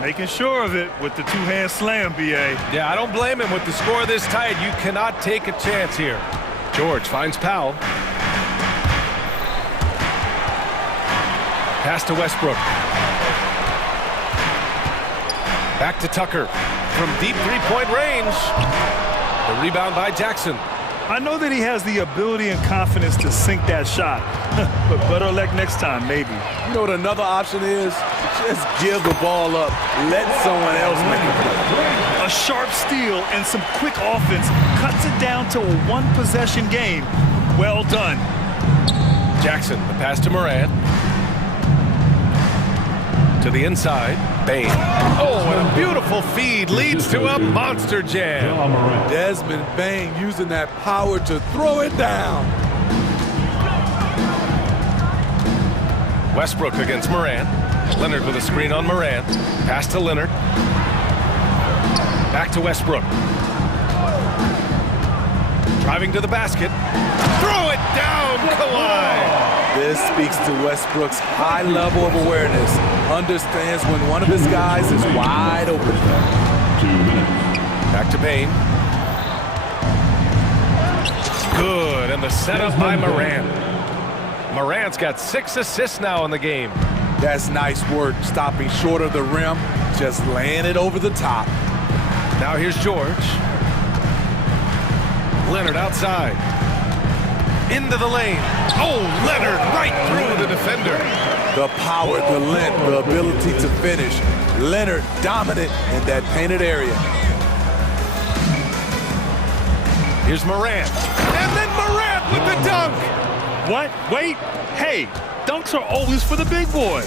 Making sure of it with the two-hand slam, B.A. Yeah, I don't blame him with the score this tight. You cannot take a chance here. George finds Powell. Pass to Westbrook. Back to Tucker. From deep three-point range. The rebound by Jackson. I know that he has the ability and confidence to sink that shot, but better luck next time, maybe. You know what another option is? Just give the ball up. Let someone else make it play. A sharp steal and some quick offense cuts it down to a one-possession game. Well done. Jackson, the pass to Morant. To the inside, Bane. Oh, and a beautiful feed leads to a monster jam. Desmond Bane using that power to throw it down. Westbrook against Morant. Leonard with a screen on Morant. Pass to Leonard. Back to Westbrook. Driving to the basket. Throw it down, Kawhi. This speaks to Westbrook's high level of awareness. Understands when one of his guys is wide open. 2 minutes. Back to Bane. Good, and the setup by Morant. Morant's got 6 assists now in the game. That's nice work, stopping short of the rim, just laying it over the top. Now here's George. Leonard outside. Into the lane. Oh, Leonard right through the defender. The power, the length, the ability to finish. Leonard dominant in that painted area. Here's Morant. And then Morant with the dunk. What? Wait. Hey, dunks are always for the big boy.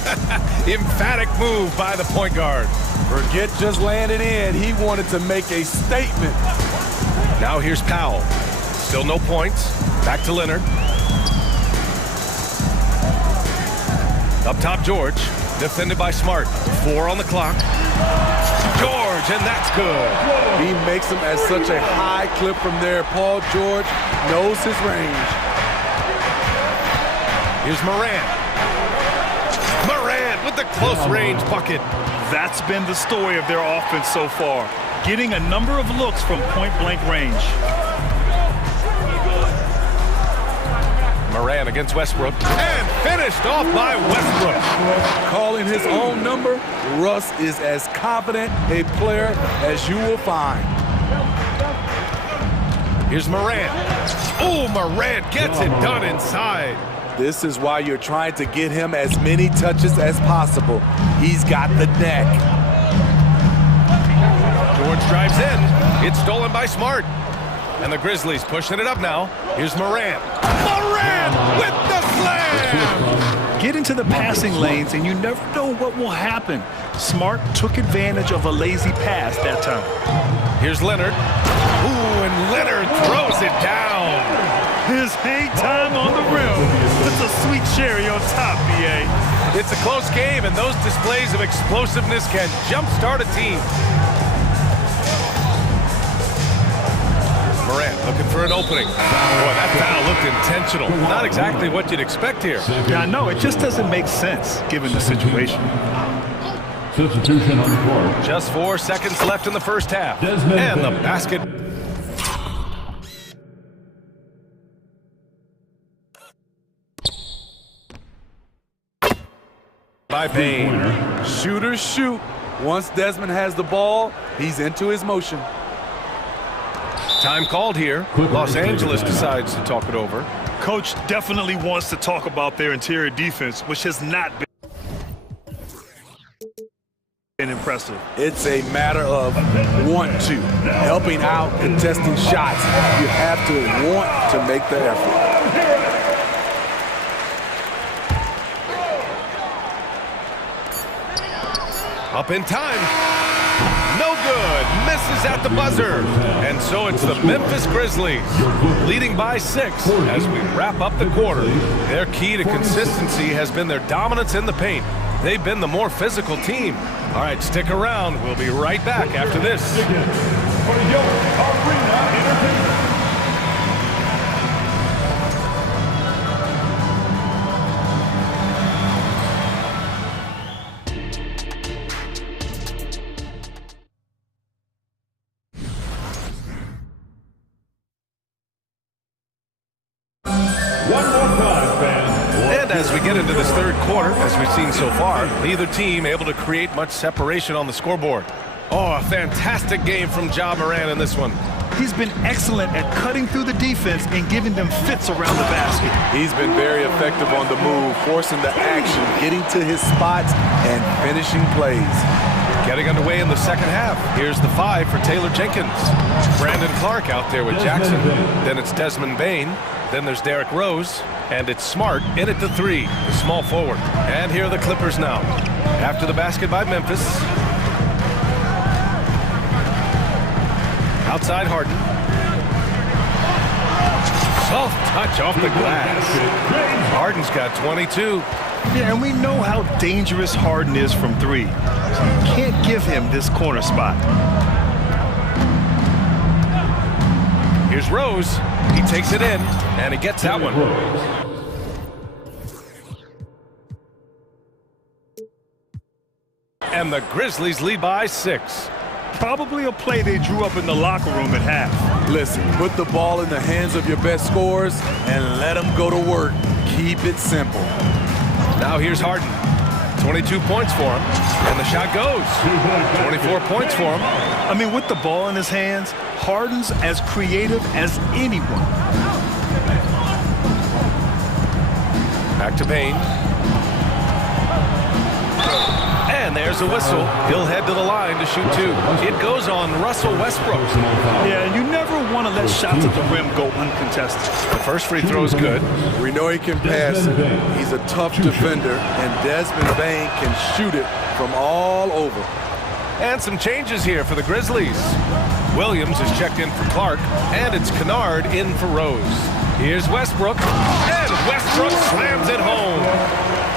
Emphatic move by the point guard. Forget just laying it in. He wanted to make a statement. Now here's Powell. Still no points. Back to Leonard. Up top, George. Defended by Smart. 4 on the clock. George, and that's good. He makes them at such a high clip from there. Paul George knows his range. Here's Morant. Morant with the close-range bucket. That's been the story of their offense so far. Getting a number of looks from point-blank range. Morant against Westbrook. And finished off by Westbrook. Calling his own number, Russ is as confident a player as you will find. Here's Morant. Oh, Morant gets it done inside. This is why you're trying to get him as many touches as possible. He's got the neck. George drives in. It's stolen by Smart. And the Grizzlies pushing it up now. Here's Morant. Morant with the slam! Get into the passing lanes and you never know what will happen. Smart took advantage of a lazy pass that time. Here's Leonard. Ooh, and Leonard throws it down. His hang time on the rim. It's a sweet cherry on top, B.A. It's a close game, and those displays of explosiveness can jumpstart a team. Morant looking for an opening. Boy, that foul looked intentional. Not exactly what you'd expect here. Yeah, I know. It just doesn't make sense, given the situation. Substitution on the court. Just 4 seconds left in the first half. And the basket. By Bane. Shooters shoot. Once Desmond has the ball, he's into his motion. Time called here. Los Angeles decides to talk it over. Coach definitely wants to talk about their interior defense, which has not been impressive. It's a matter of want to. Helping out, contesting shots. You have to want to make the effort. Up in time. No good. Misses at the buzzer. And so it's the Memphis Grizzlies leading by 6 as we wrap up the quarter. Their key to consistency has been their dominance in the paint. They've been the more physical team. All right, stick around. We'll be right back after this. As we get into this third quarter, as we've seen so far, neither team able to create much separation on the scoreboard. Oh, a fantastic game from Ja Morant in this one. He's been excellent at cutting through the defense and giving them fits around the basket. He's been very effective on the move, forcing the action, getting to his spots, and finishing plays. Getting underway in the second half. Here's the 5 for Taylor Jenkins. Brandon Clark out there with Jackson. Then it's Desmond Bane. Then there's Derrick Rose. And it's Smart in at the 3, the small forward. And here are the Clippers now. After the basket by Memphis. Outside Harden. Soft touch off the glass. Harden's got 22. Yeah, and we know how dangerous Harden is from 3. So you can't give him this corner spot. Here's Rose. He takes it in, and he gets that one. And the Grizzlies lead by 6. Probably a play they drew up in the locker room at half. Listen, put the ball in the hands of your best scorers and let them go to work. Keep it simple. Now here's Harden. 22 points for him, and the shot goes. 24 points for him. I mean, with the ball in his hands, Harden's as creative as anyone. Back to Bane. And there's a whistle. He'll head to the line to shoot 2. It goes on Russell Westbrook. Yeah, and you never want to let shots at the rim go uncontested. The first free throw is good. We know he can pass it. He's a tough defender, and Desmond Bane can shoot it from all over. And some changes here for the Grizzlies. Williams is checked in for Clark, and it's Kennard in for Rose. Here's Westbrook, and Westbrook slams it home.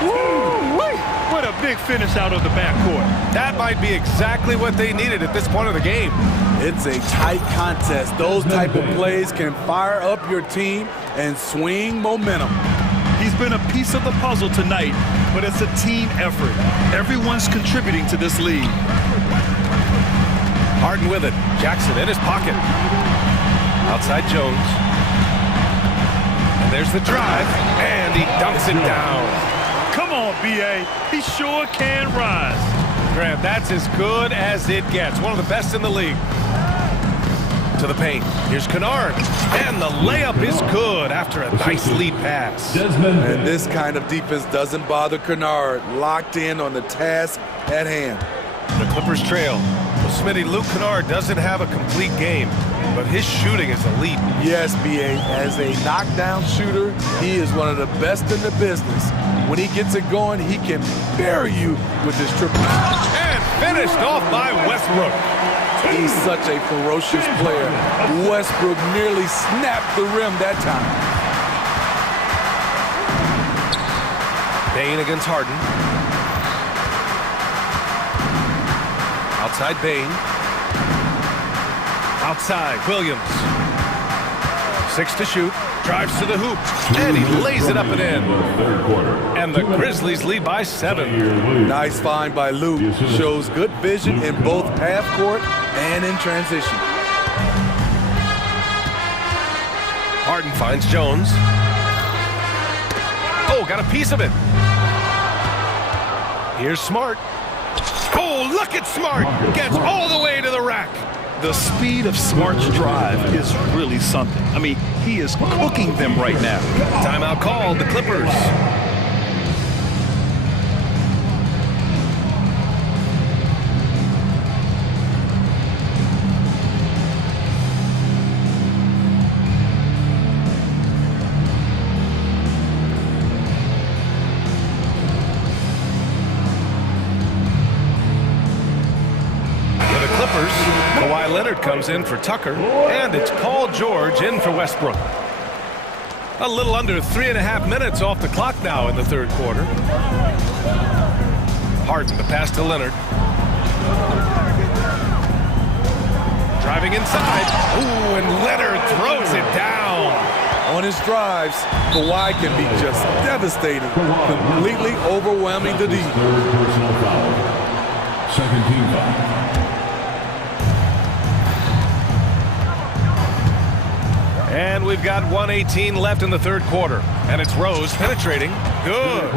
Woo-wee! What a big finish out of the backcourt. That might be exactly what they needed at this point of the game. It's a tight contest. Those type of plays can fire up your team and swing momentum. He's been a piece of the puzzle tonight, but it's a team effort. Everyone's contributing to this lead. Harden with it. Jackson in his pocket. Outside Jones. And there's the drive, and he dunks it down. Come on, B.A. He sure can rise. Grant, that's as good as it gets. One of the best in the league. To the paint. Here's Kennard. And the layup is good after a nice lead pass. And this kind of defense doesn't bother Kennard. Locked in on the task at hand. The Clippers trail. Well, Smitty, Luke Kennard doesn't have a complete game, but his shooting is elite. Yes, B.A. As a knockdown shooter, he is one of the best in the business. When he gets it going, he can bury you with his triple. And finished off by Westbrook. He's such a ferocious player. Westbrook nearly snapped the rim that time. Bane against Harden. Outside Bane. Outside Williams. 6 to shoot. Drives to the hoop. And he lays it up and in. And the Grizzlies lead by 7. Nice find by Luke. Shows good vision in both half court and in transition. Harden finds Jones. Oh, got a piece of it. Here's Smart. Oh, look at Smart. Gets all the way to the rack. The speed of Smart's drive is really something. I mean, he is cooking them right now. Timeout called, the Clippers. Kawhi Leonard comes in for Tucker, and it's Paul George in for Westbrook. A little under 3.5 minutes off the clock now in the third quarter. Harden, the pass to Leonard. Driving inside. Ooh, and Leonard throws it down. On his drives, Kawhi can be just devastating, completely overwhelming the D. Second team foul. And we've got 1:18 left in the third quarter. And it's Rose penetrating. Good.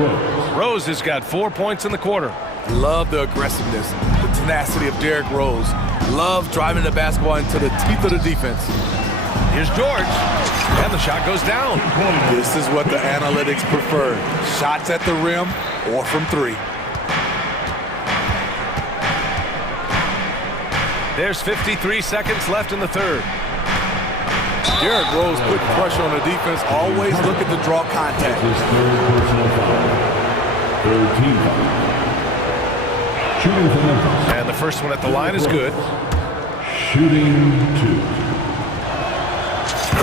Rose has got 4 points in the quarter. Love the aggressiveness, the tenacity of Derrick Rose. Love driving the basketball into the teeth of the defense. Here's George. And the shot goes down. This is what the analytics prefer. Shots at the rim or from three. There's 53 seconds left in the third. Derrick Rose put pressure on the defense, always looking to draw contact. Third team foul. Shooting for Memphis. And the first one at the line is good. Shooting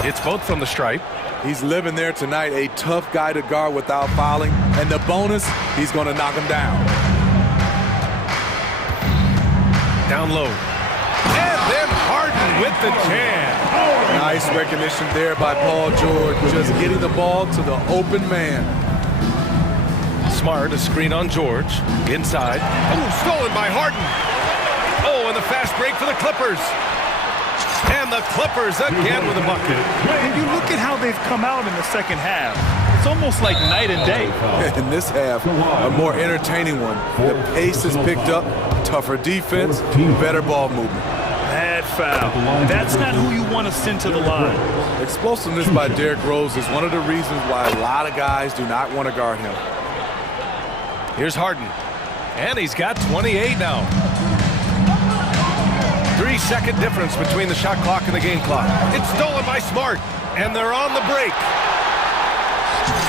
2. It's both from the stripe. He's living there tonight, a tough guy to guard without fouling. And the bonus, he's going to knock him down. Down low. And then Harden with the jam. Nice recognition there by Paul George, just getting the ball to the open man. Smart, a screen on George. Inside. Oh, stolen by Harden. Oh, and the fast break for the Clippers. And the Clippers again with a bucket. And you look at how they've come out in the second half. It's almost like night and day. In this half, a more entertaining one. The pace is picked up, tougher defense, better ball movement. Bad foul. That's not who you want to send to the line. Explosiveness by Derrick Rose is one of the reasons why a lot of guys do not want to guard him. Here's Harden. And he's got 28 now. 3-second difference between the shot clock and the game clock. It's stolen by Smart. And they're on the break.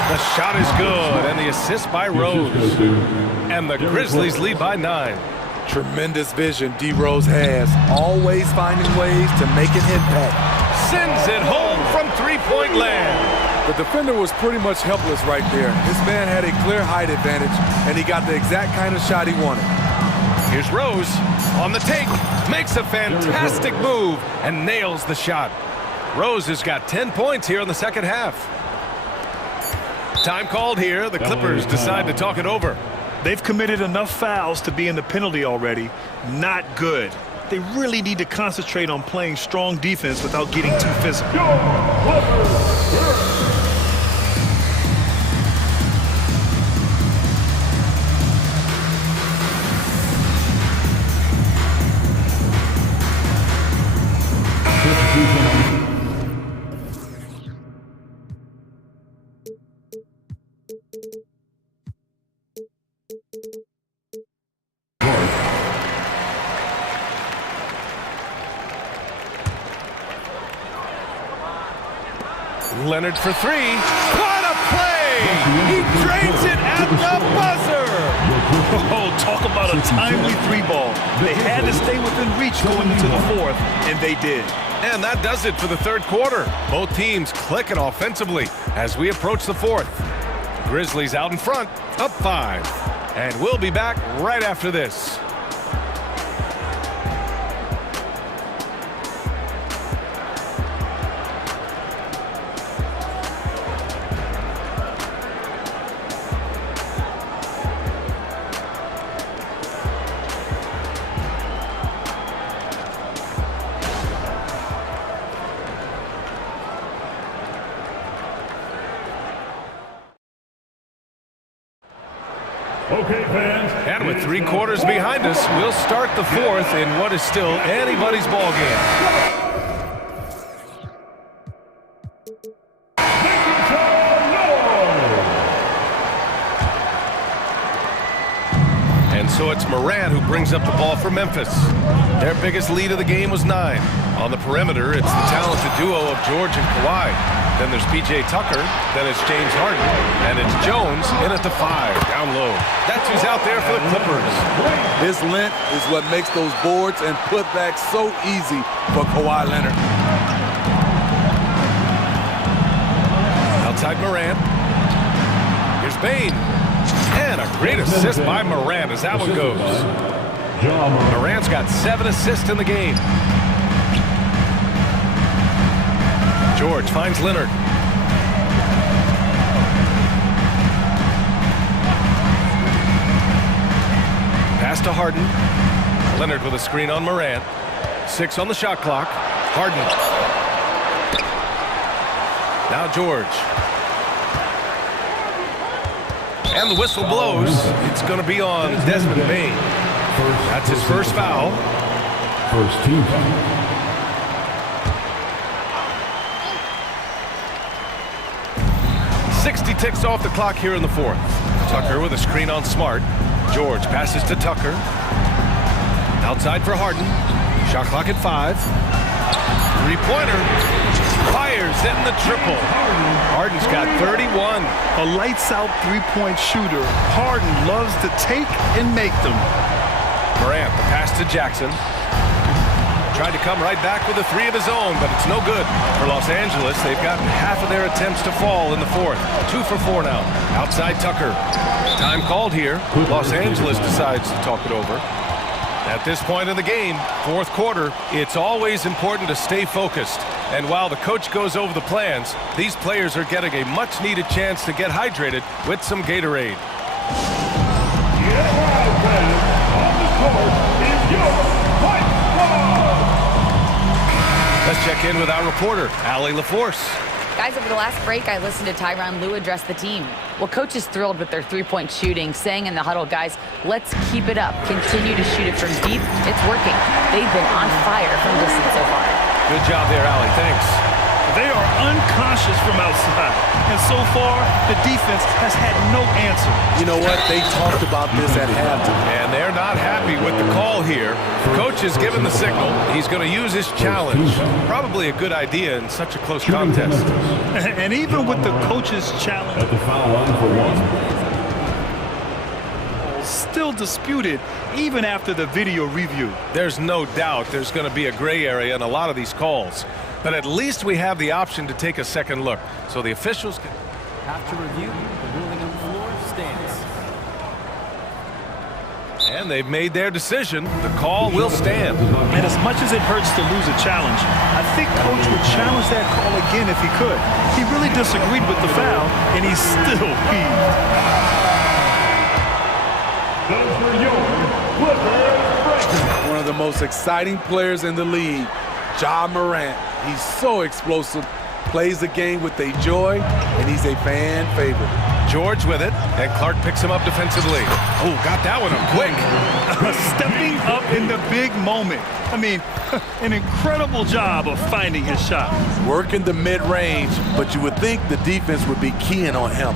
The shot is good. And the assist by Rose. And the Grizzlies lead by 9. Tremendous vision D. Rose has, always finding ways to make an impact. Sends it home from three-point land. The defender was pretty much helpless right there. This man had a clear height advantage, and he got the exact kind of shot he wanted. Here's Rose on the take, makes a fantastic move, and nails the shot. Rose has got 10 points here in the second half. Time called here. The Clippers decide to talk it over. They've committed enough fouls to be in the penalty already. Not good. They really need to concentrate on playing strong defense without getting too physical. Leonard for three. What a play! He drains it at the buzzer! Oh, talk about a timely three ball. They had to stay within reach going into the fourth, and they did. And that does it for the third quarter. Both teams clicking offensively as we approach the fourth. Grizzlies out in front, up 5. And we'll be back right after this. Okay, fans. And And with 3 quarters behind us, we'll start the 4th in what is still anybody's ball game. And so it's Morant who brings up the ball for Memphis. Their biggest lead of the game was 9. On the perimeter, it's the talented duo of George and Kawhi. Then there's PJ Tucker, then it's James Harden, and it's Jones in at the 5, down low. That's who's out there for the Clippers. This length is what makes those boards and putbacks so easy for Kawhi Leonard. Outside Morant. Here's Bane. And a great assist by Morant as that one goes. Morant's got 7 assists in the game. George finds Leonard. Pass to Harden. Leonard with a screen on Morant. 6 on the shot clock. Harden. Now George. And the whistle blows. It's going to be on Desmond Bane. That's his first foul. First team foul. .60 ticks off the clock here in the 4th. Tucker with a screen on Smart. George passes to Tucker. Outside for Harden. Shot clock at 5. 3-pointer. Fires in the triple. Harden's got 31. A lights-out three-point shooter. Harden loves to take and make them. Morant, the pass to Jackson. Tried to come right back with a 3 of his own, but it's no good. For Los Angeles, they've gotten half of their attempts to fall in the 4th. 2 for 4 now. Outside Tucker. Time called here. Los Angeles decides to talk it over. At this point in the game, 4th quarter, it's always important to stay focused. And while the coach goes over the plans, these players are getting a much-needed chance to get hydrated with some Gatorade. Let's check in with our reporter, Allie LaForce. Guys, over the last break, I listened to Tyronn Lue address the team. Well, coach is thrilled with their 3-point shooting, saying in the huddle, guys, let's keep it up. Continue to shoot it from deep. It's working. They've been on fire from distance so far. Good job there, Allie. Thanks. They are unconscious from outside. And so far, the defense has had no answer. You know what? They talked about this at halftime. And they're not happy with the call here. Coach has given the signal. He's going to use his challenge. Probably a good idea in such a close contest. And even with the coach's challenge, At the foul line for 1. still disputed even after the video review. There's no doubt there's going to be a gray area in a lot of these calls. But at least we have the option to take a second look. So the officials can... After review, the ruling on the floor stands. And they've made their decision. The call will stand. And as much as it hurts to lose a challenge, I think coach would challenge that call again if he could. He really disagreed with the foul, and he's still peeved. One of the most exciting players in the league, Ja Morant. He's so explosive, plays the game with a joy, and he's a fan favorite. George with it, and Clark picks him up defensively. Oh, got that one up quick. Stepping up in the big moment. I mean, an incredible job of finding his shot. Working the mid-range, but you would think the defense would be keying on him.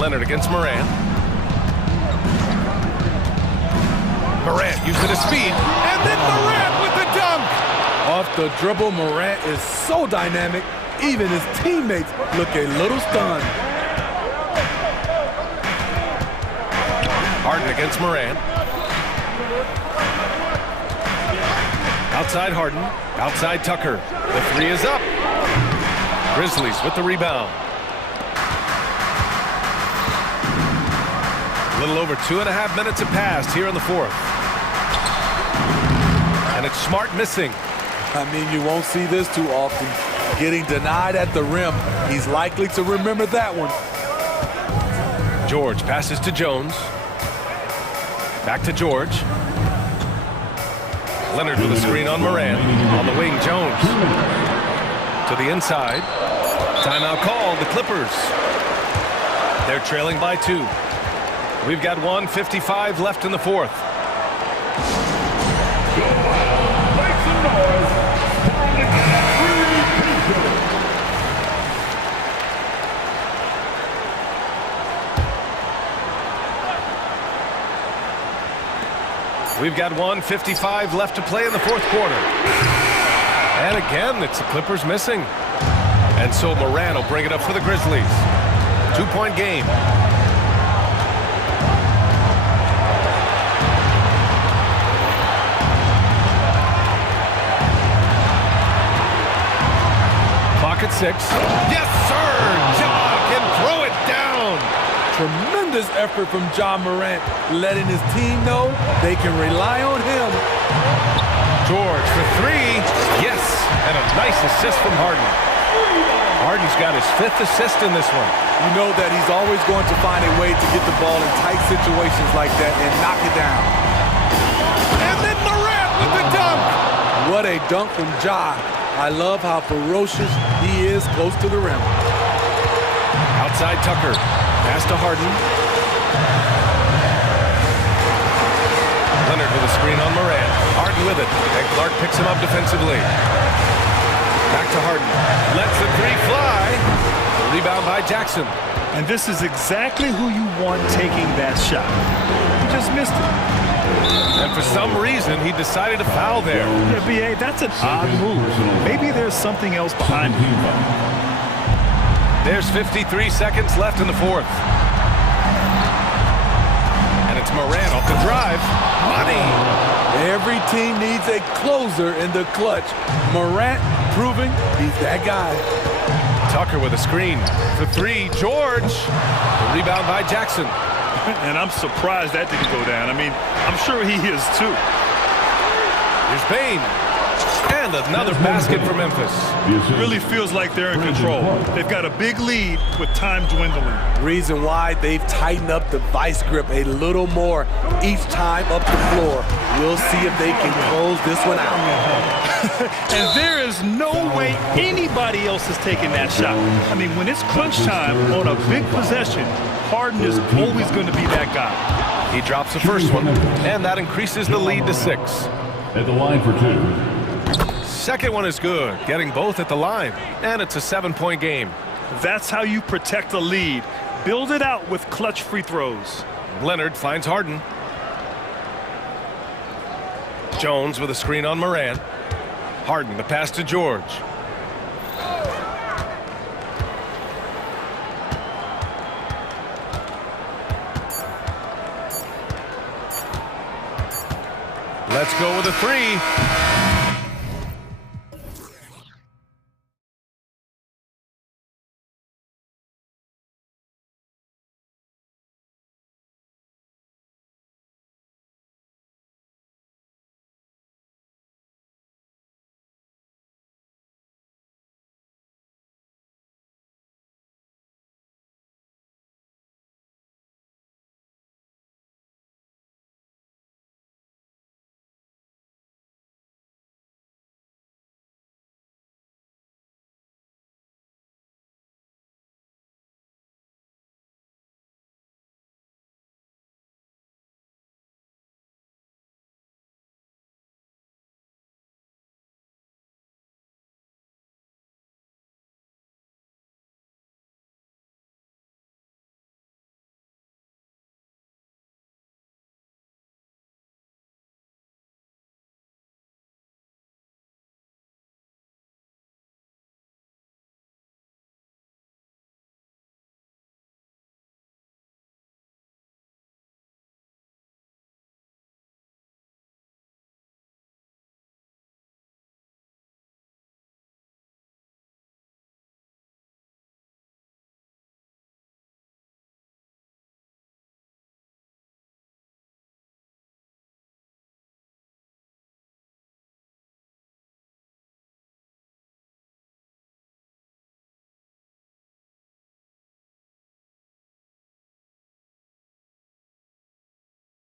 Leonard against Morant. Morant using his speed, and then Morant with the dunk! Off the dribble, Morant is so dynamic, even his teammates look a little stunned. Harden against Morant. Outside Harden, outside Tucker. The 3 is up. Grizzlies with the rebound. A little over 2.5 minutes have passed here in the 4th. And it's Smart missing. I mean, you won't see this too often. Getting denied at the rim. He's likely to remember that one. George passes to Jones. Back to George. Leonard with a screen on Morant. On the wing, Jones. To the inside. Timeout called, the Clippers. They're trailing by 2. We've got 1:55 left in the fourth. Make some noise for the We've got 1:55 left to play in the fourth quarter. And again, it's the Clippers missing. And so Moran will bring it up for the Grizzlies. 2-point game. Clock at 6. Yes, sir! Ja can throw it down. Tremendous effort from Ja Morant, letting his team know they can rely on him. George for 3. Yes, and a nice assist from Harden. Harden's got his 5th assist in this one. You know that he's always going to find a way to get the ball in tight situations like that and knock it down. And then Morant with the dunk. What a dunk from Ja. I love how ferocious he is close to the rim. Outside Tucker. Pass to Harden. Leonard with a screen on Morant. Harden with it. And Clark picks him up defensively. Back to Harden. Lets the 3 fly. Rebound by Jackson. And this is exactly who you want taking that shot. He just missed it. And for some reason, he decided to foul there. Yeah, B.A., that's an odd move. Maybe there's something else behind it. There's 53 seconds left in the fourth. And it's Morant off the drive. Money. Every team needs a closer in the clutch. Morant proving he's that guy. Tucker with a screen for 3. George. The rebound by Jackson. And I'm surprised that didn't go down. I mean, I'm sure he is too. Here's Bane. And another basket for Memphis. It really feels like they're in control. They've got a big lead with time dwindling. Reason why they've tightened up the vice grip a little more each time up the floor. We'll see if they can close this one out. And there is no way anybody else is taking that shot. I mean, when it's crunch time on a big possession, Harden is always going to be that guy. He drops the first one, and that increases the lead to 6. At the line for 2. Second one is good, getting both at the line, and it's a 7-point game. That's how you protect a lead. Build it out with clutch free throws. Leonard finds Harden. Jones with a screen on Morant. Harden, the pass to George. Let's go with a 3.